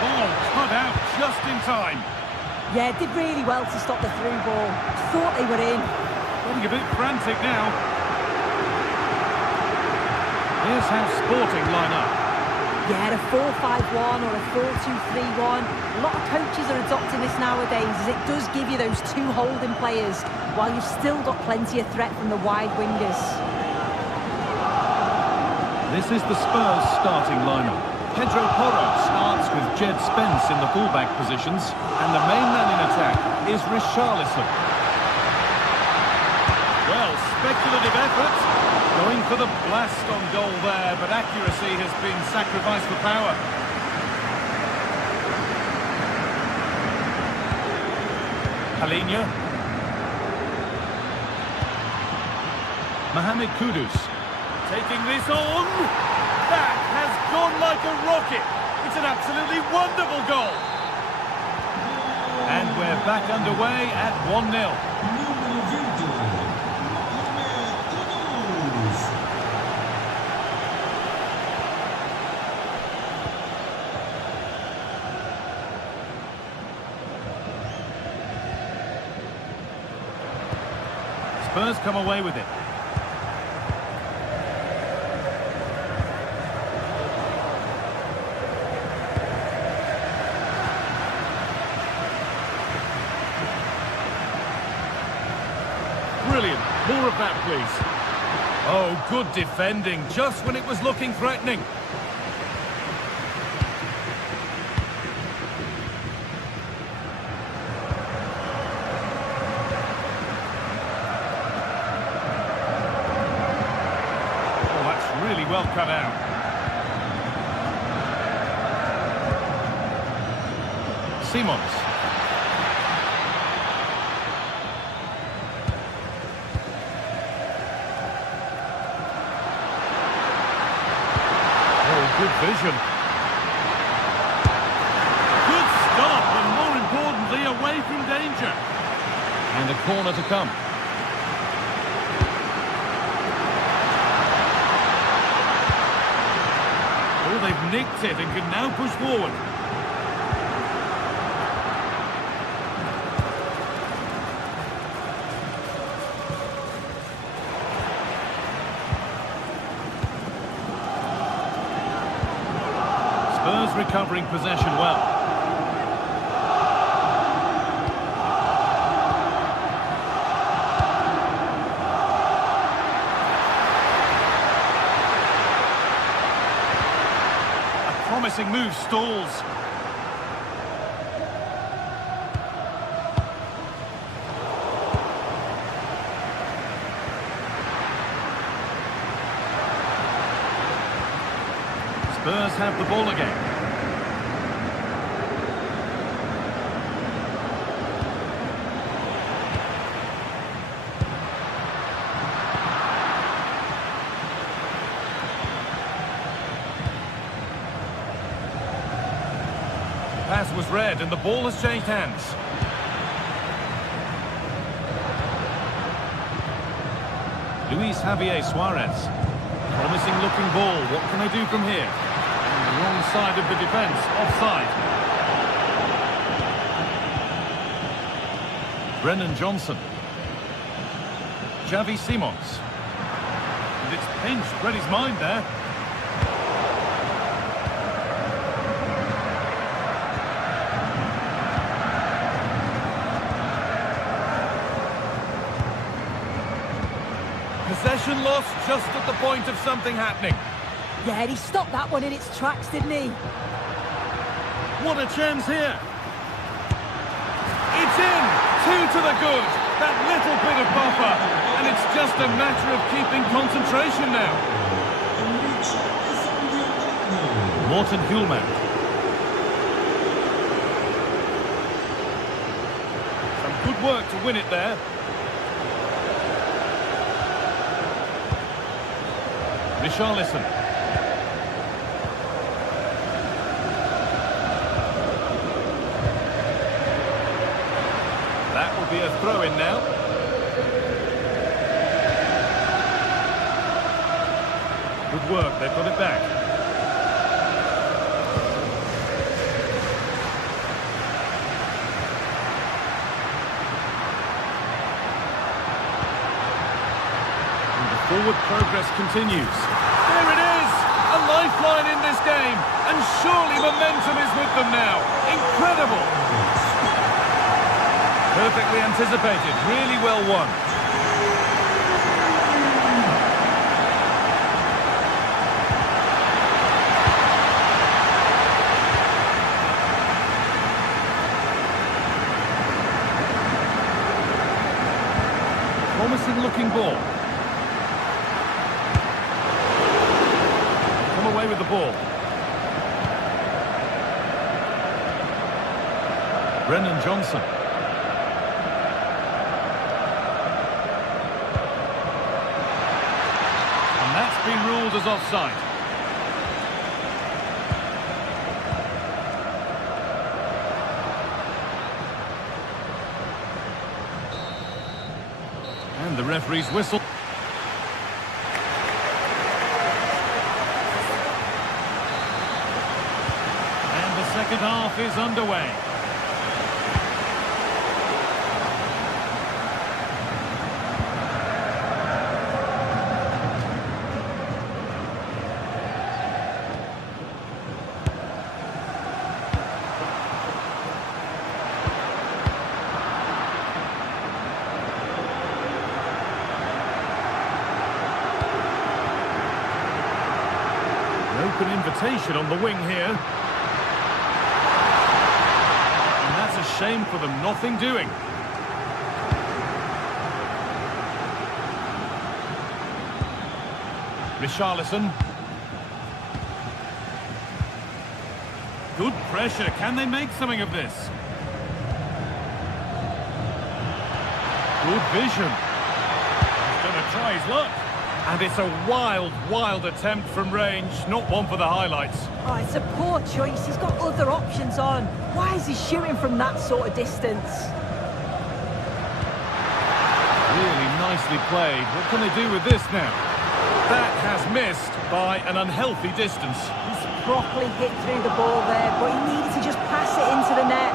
Oh, cut out just in time. Yeah, did really well to stop the through ball. Thought they were in. Getting a bit frantic now. Here's how Sporting line up. Yeah, a 4-5-1 or a 4-2-3-1. A lot of coaches are adopting this nowadays, as it does give you those two holding players, while you've still got plenty of threat from the wide wingers. This is the Spurs starting lineup. Pedro Porro starts with Jed Spence in the fullback positions, and the main man in attack is Richarlison. Well, speculative effort. Going for the blast on goal there, but accuracy has been sacrificed for power. Halinho. Mohamed Kudus. Taking this on. That has gone like a rocket. It's an absolutely wonderful goal. And we're back underway at 1-0. Spurs come away with it. Brilliant. More of that, please. Oh, good defending, just when it was looking threatening. Oh, that's really well cut out. Simons. Good vision. Good stop, and more importantly, away from danger. And a corner to come. Oh, they've nicked it and can now push forward. Spurs recovering possession well. A promising move stalls. Spurs have the ball again. Pass was read and the ball has changed hands. Luis Javier Suarez. Promising looking ball. What can they do from here? On the wrong side of the defence. Offside. Brennan Johnson. Xavi Simons. And it's pinched. Read his mind there. Possession lost just at the point of something happening. Yeah, he stopped that one in its tracks, didn't he? What a chance here. It's in. 2 to the good. That little bit of buffer. And it's just a matter of keeping concentration now. Morten Hjulmand. Some good work to win it there. Richarlison. That will be a throw-in now. Good work, they've got it back. Forward progress continues. There it is! A lifeline in this game. And surely momentum is with them now. Incredible! Perfectly anticipated. Really well won. Promising looking ball. away with the ball. Brennan Johnson. And that's been ruled as offside. And the referee's whistle. And the second half is underway. Open invitation on the wing here. And that's a shame for them, nothing doing. Richarlison. Good pressure, can they make something of this? Good vision. He's going to try his luck. And it's a wild, wild attempt from range, not one for the highlights. Oh, it's a poor choice. He's got other options on. Why is he shooting from that sort of distance? Really nicely played. What can they do with this now? That has missed by an unhealthy distance. He's properly hit through the ball there, but he needed to just pass it into the net.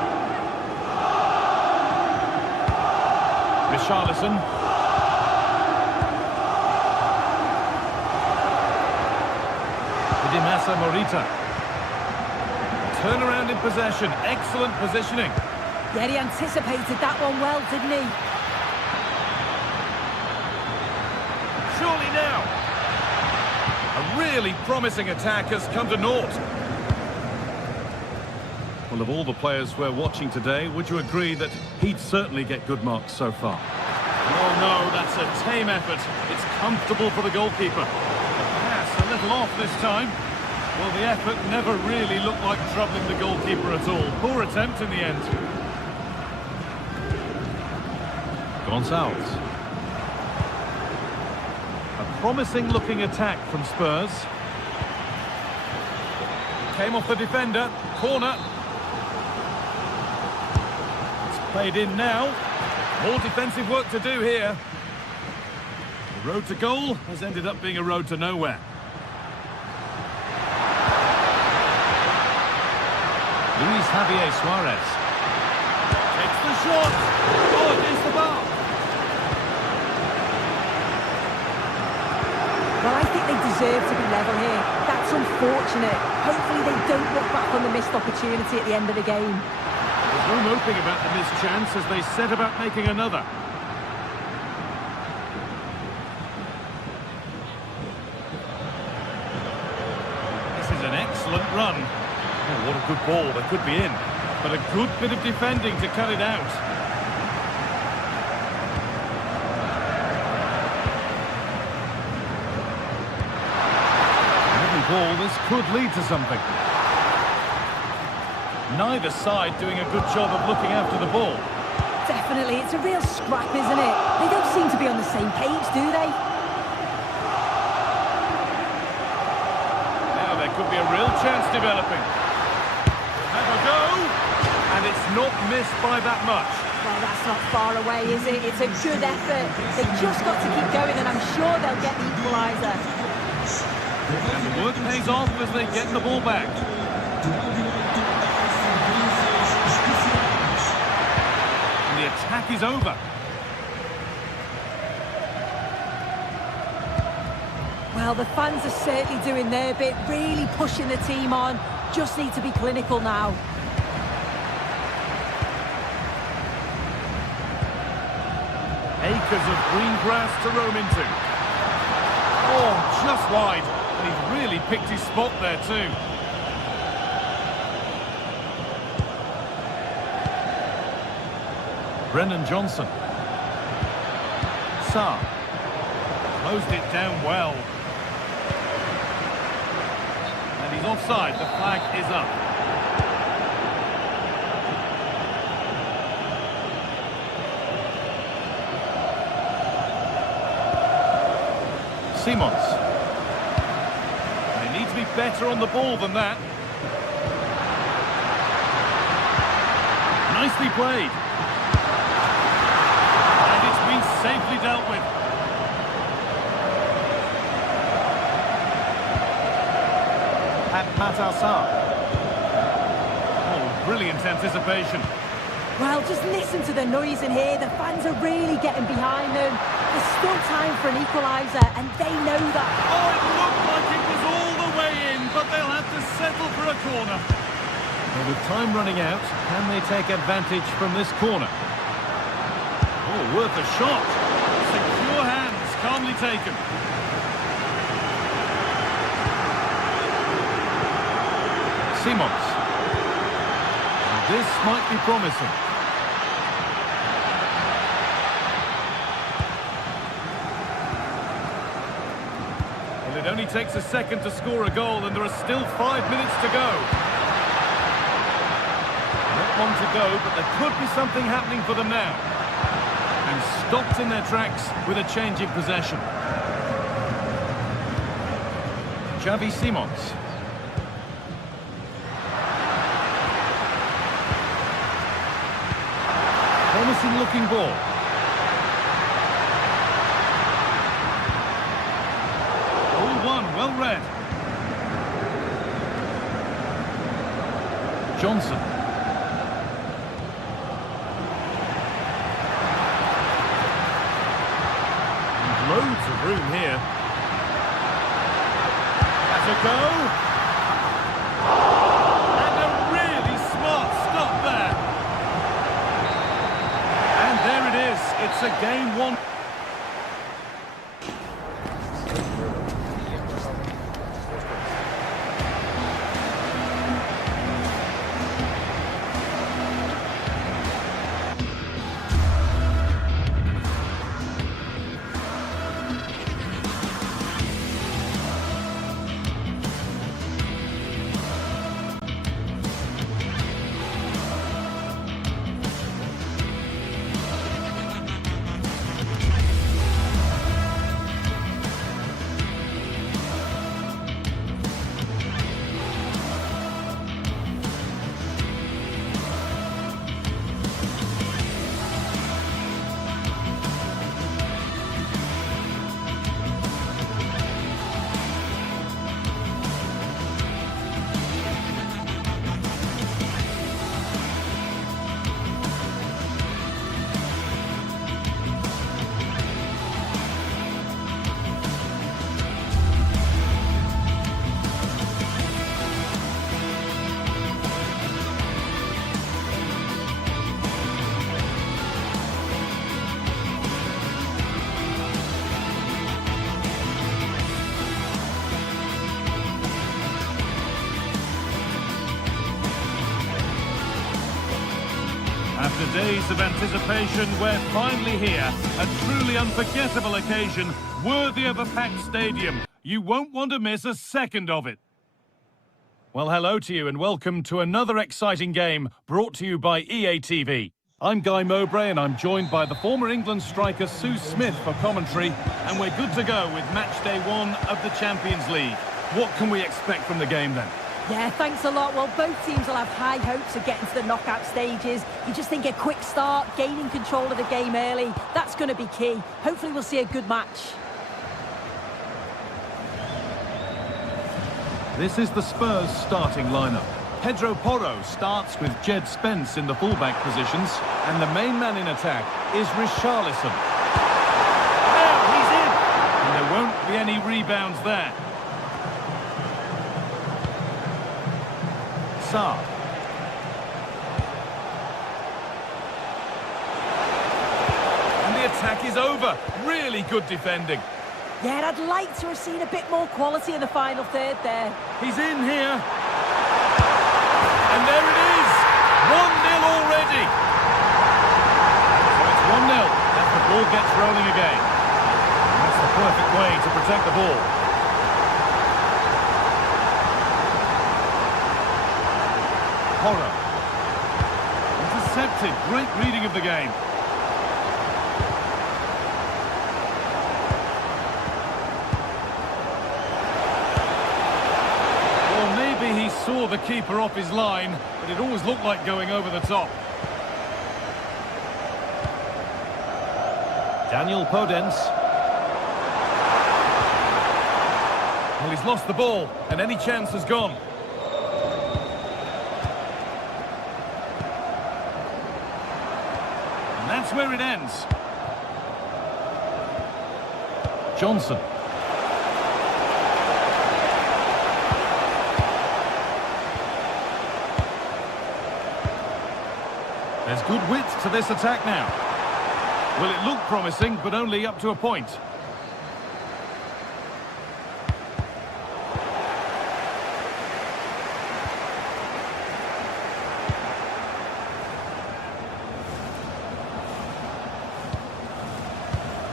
Richarlison. Dimasa Morita. Turnaround in possession, excellent positioning. Yeah, he anticipated that one well, didn't he? Surely now. A really promising attack has come to naught. Well, of all the players we're watching today, would you agree that he'd certainly get good marks so far? Oh no, that's a tame effort. It's comfortable for the goalkeeper. A little off this time. Well, the effort never really looked like troubling the goalkeeper at all. Poor attempt in the end. Gonçalves. A promising looking attack from Spurs. Came off the defender. Corner. It's played in now. More defensive work to do here. The road to goal has ended up being a road to nowhere. Luis Javier Suarez takes the shot. Oh, against the bar. Well, I think they deserve to be level here. That's unfortunate. Hopefully they don't look back on the missed opportunity at the end of the game. There's no moping about the missed chance as they set about making another. This is an excellent run. Oh, what a good ball, they could be in. But a good bit of defending to cut it out. Every ball, this could lead to something. Neither side doing a good job of looking after the ball. Definitely, it's a real scrap, isn't it? They don't seem to be on the same page, do they? Now there could be a real chance developing. Have a go, and it's not missed by that much. Well, that's not far away, is it? It's a good effort. They've just got to keep going, and I'm sure they'll get the equaliser. And the work pays off as they get the ball back. And the attack is over. Well, the fans are certainly doing their bit, really pushing the team on. Just need to be clinical now. Acres of green grass to roam into. Oh, just wide. And he's really picked his spot there too. Brennan Johnson. Sarr. Closed it down well. He's offside. The flag is up. Simons. They need to be better on the ball than that. Nicely played. And it's been safely dealt with. Oh, brilliant anticipation. Well, just listen to the noise in here. The fans are really getting behind them. There's still time for an equaliser, and they know that. Oh, it looked like it was all the way in, but they'll have to settle for a corner. Well, with time running out, can they take advantage from this corner? Oh, worth a shot. Secure hands, calmly taken. Simons. This might be promising. Well, it only takes a second to score a goal, and there are still 5 minutes to go. Not long to go, but there could be something happening for them now. And stopped in their tracks with a change in possession. Xavi Simons. Promising looking ball. All one, well read. Johnson. And loads of room here. That's a go. And a really smart stop there. There it is. It's a game one. After days of anticipation, we're finally here. A truly unforgettable occasion, worthy of a packed stadium. You won't want to miss a second of it. Well, hello to you and welcome to another exciting game brought to you by EA TV. I'm Guy Mowbray and I'm joined by the former England striker Sue Smith for commentary, and we're good to go with match day 1 of the Champions League. What can we expect from the game then? Yeah, thanks a lot. Well, both teams will have high hopes of getting to the knockout stages. You just think a quick start, gaining control of the game early, that's going to be key. Hopefully we'll see a good match. This is the Spurs starting lineup. Pedro Porro starts with Jed Spence in the fullback positions, and the main man in attack is Richarlison. There, he's in! And there won't be any rebounds there. Saar. And the attack is over. Really good defending. Yeah, and I'd like to have seen a bit more quality in the final third there. He's in here. And there it is. 1-0 already. So it's 1-0 as the ball gets rolling again. And that's the perfect way to protect the ball. Horror. Intercepted. Great reading of the game. Well, maybe he saw the keeper off his line, but it always looked like going over the top. Daniel Podence. Well, he's lost the ball, and any chance has gone. And that's where it ends. Johnson. There's good width to this attack now. Well, it looked promising, but only up to a point.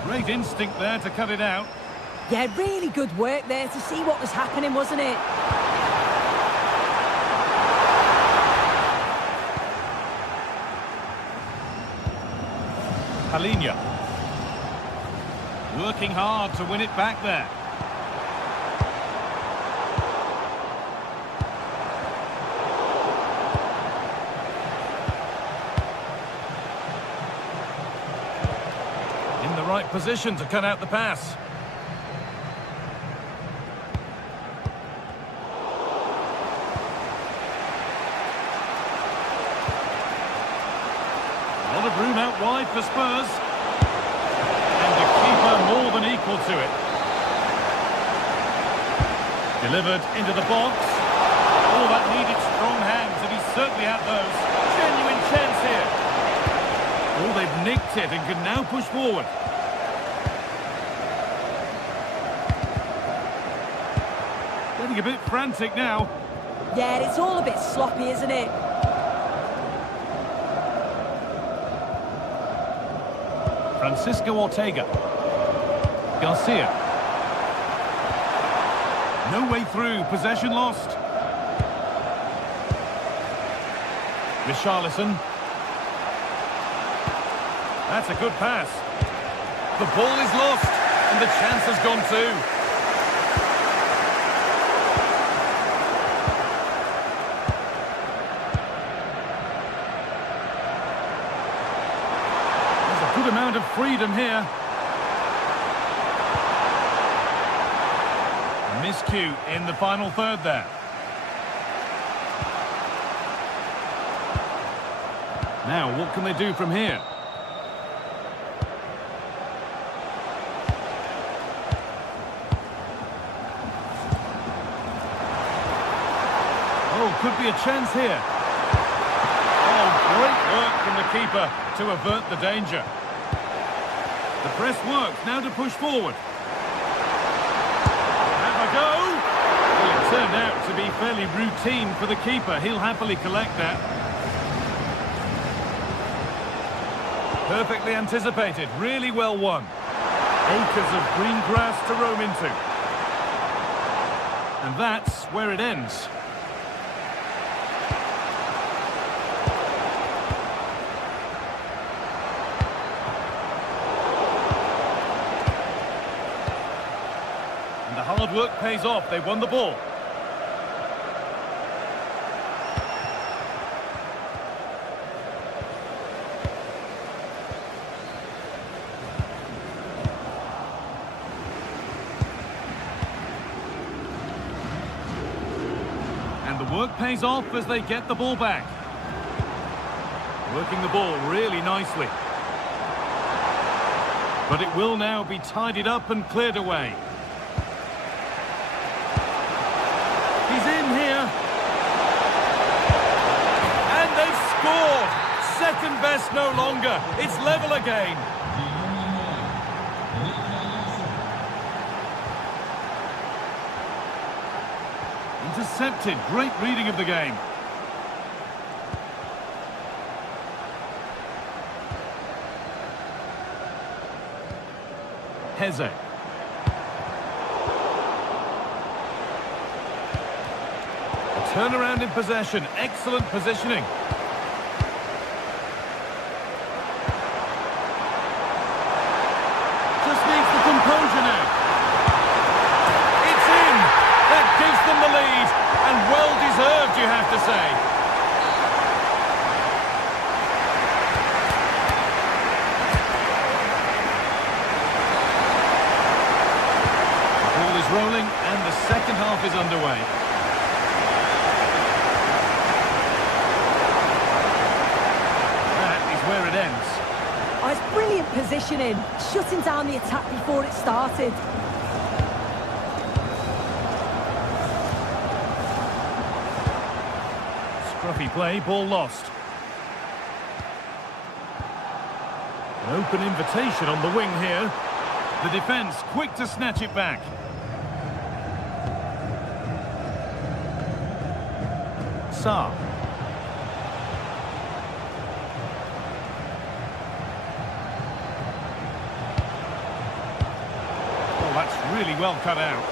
Great instinct there to cut it out. Yeah, really good work there to see what was happening, wasn't it? Palinha. Working hard to win it back there. In the right position to cut out the pass. A lot of room out wide for Spurs. And the keeper more than equal to it. Delivered into the box. Oh, that needed strong hands, and he certainly had those. Genuine chance here. Oh, they've nicked it and can now push forward. Getting a bit frantic now. Yeah, it's all a bit sloppy, isn't it? Francisco Ortega. Garcia. No way through. Possession lost. Richarlison. That's a good pass. The ball is lost, and the chance has gone too. Good amount of freedom here. Miscue in the final third there. Now, what can they do from here? Oh, could be a chance here. Oh, great work from the keeper to avert the danger. The press works, now to push forward. Have a go! Well, it turned out to be fairly routine for the keeper. He'll happily collect that. Perfectly anticipated, really well won. Acres of green grass to roam into. And that's where it ends. And the hard work pays off. They won the ball. And the work pays off as they get the ball back. Working the ball really nicely. But it will now be tidied up and cleared away. He's in here. And they've scored. Second best no longer. It's level again. Intercepted. Great reading of the game. Heze. turnaround in possession. Excellent positioning. Just needs the composure now. It's in. That gives them the lead. And well deserved, you have to say. The ball is rolling and the second half is underway. That is where it ends. Oh, it's brilliant positioning, shutting down the attack before it started. Scruffy play, ball lost. An open invitation on the wing here. The defence quick to snatch it back. Saar. Oh, that's really well cut out.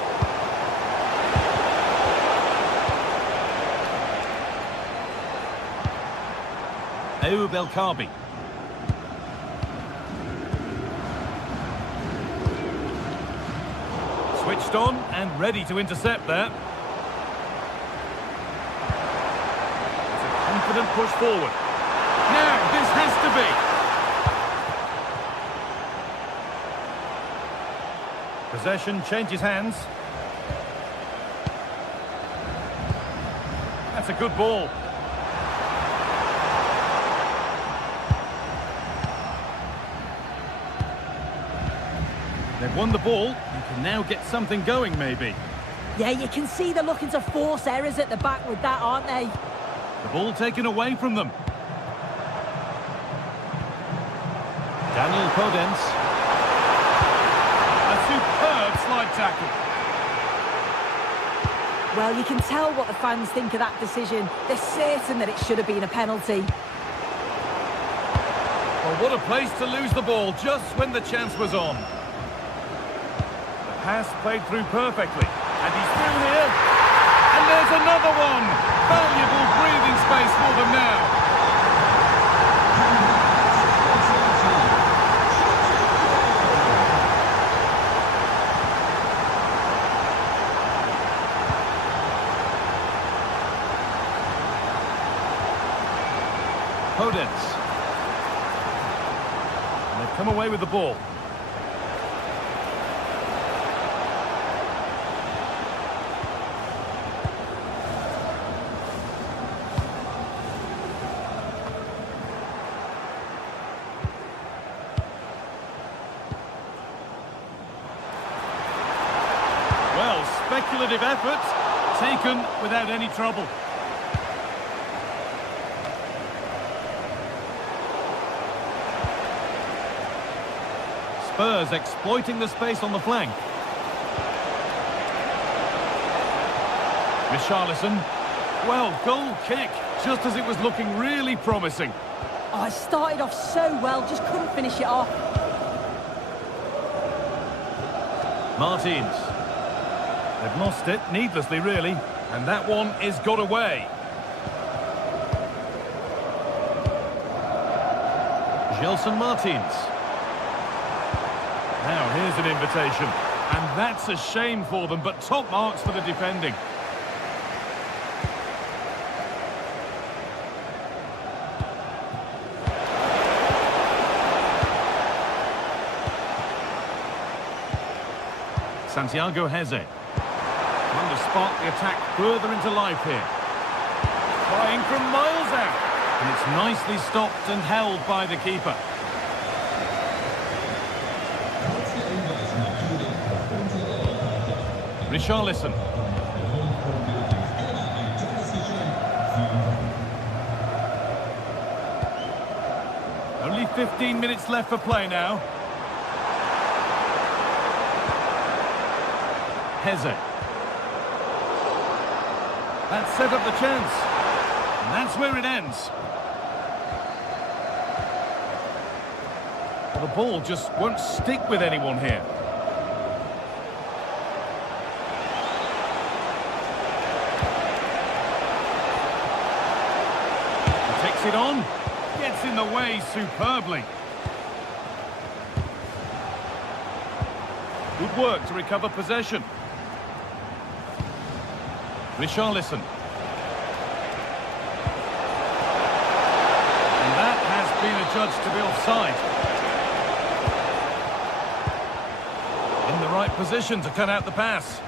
Ayoub El Kaabi. Switched on and ready to intercept there. It's a confident push forward. Now, this has to be. Possession changes hands. That's a good ball. They've won the ball. You can now get something going, maybe. Yeah, you can see they're looking to force errors at the back with that, aren't they? The ball taken away from them. Daniel Podence. A superb slide tackle. Well, you can tell what the fans think of that decision. They're certain that it should have been a penalty. Well, what a place to lose the ball just when the chance was on. Pass played through perfectly, and he's through here, and there's another one. Valuable breathing space for them now. Podence, and they've come away with the ball. Well, speculative effort, taken without any trouble. Spurs exploiting the space on the flank. Richarlison. Well, goal kick, just as it was looking really promising. Oh, it started off so well, just couldn't finish it off. Martins. They've lost it, needlessly really, and that one is got away. Gelson Martins. Now here's an invitation, and that's a shame for them, but top marks for the defending. Santiago Heze. Trying to spark the attack further into life here. Trying from miles out. And it's nicely stopped and held by the keeper. Richarlison. Only 15 minutes left for play now. Heze. That set up the chance. And that's where it ends. Well, the ball just won't stick with anyone here. Flicks it on. Gets in the way superbly. Good work to recover possession. Richarlison. And that has been adjudged to be offside. In the right position to cut out the pass.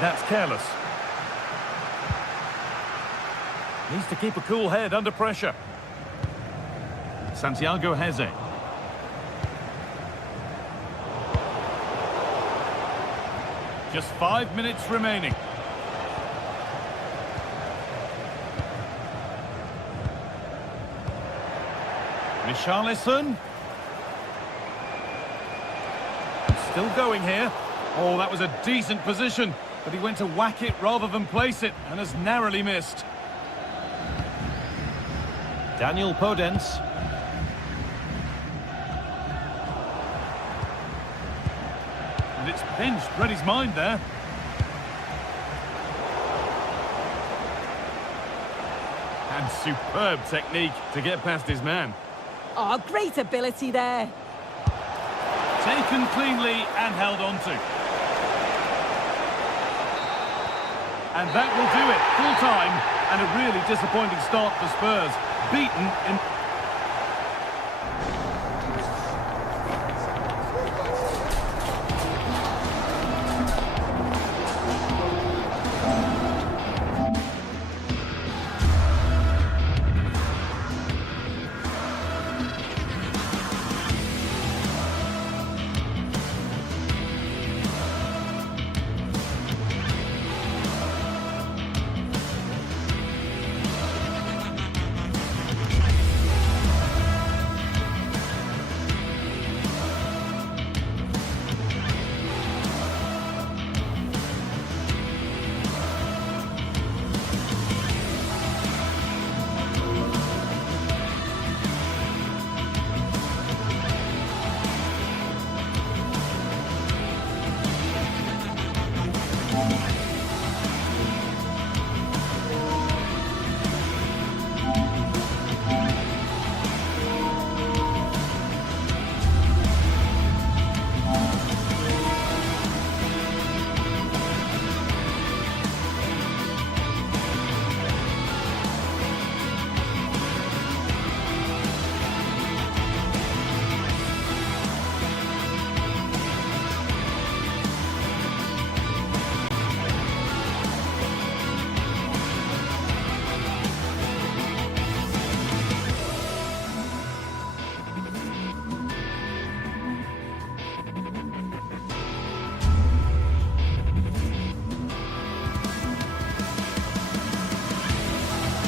That's careless. Needs to keep a cool head under pressure. Santiago Heze. Just 5 minutes remaining. Richarlison. Still going here. Oh, that was a decent position. But he went to whack it rather than place it, and has narrowly missed. Daniel Podence. And it's pinched, read his mind there. And superb technique to get past his man. Oh, great ability there. Taken cleanly and held on to. And that will do it, full time, and a really disappointing start for Spurs. Beaten in...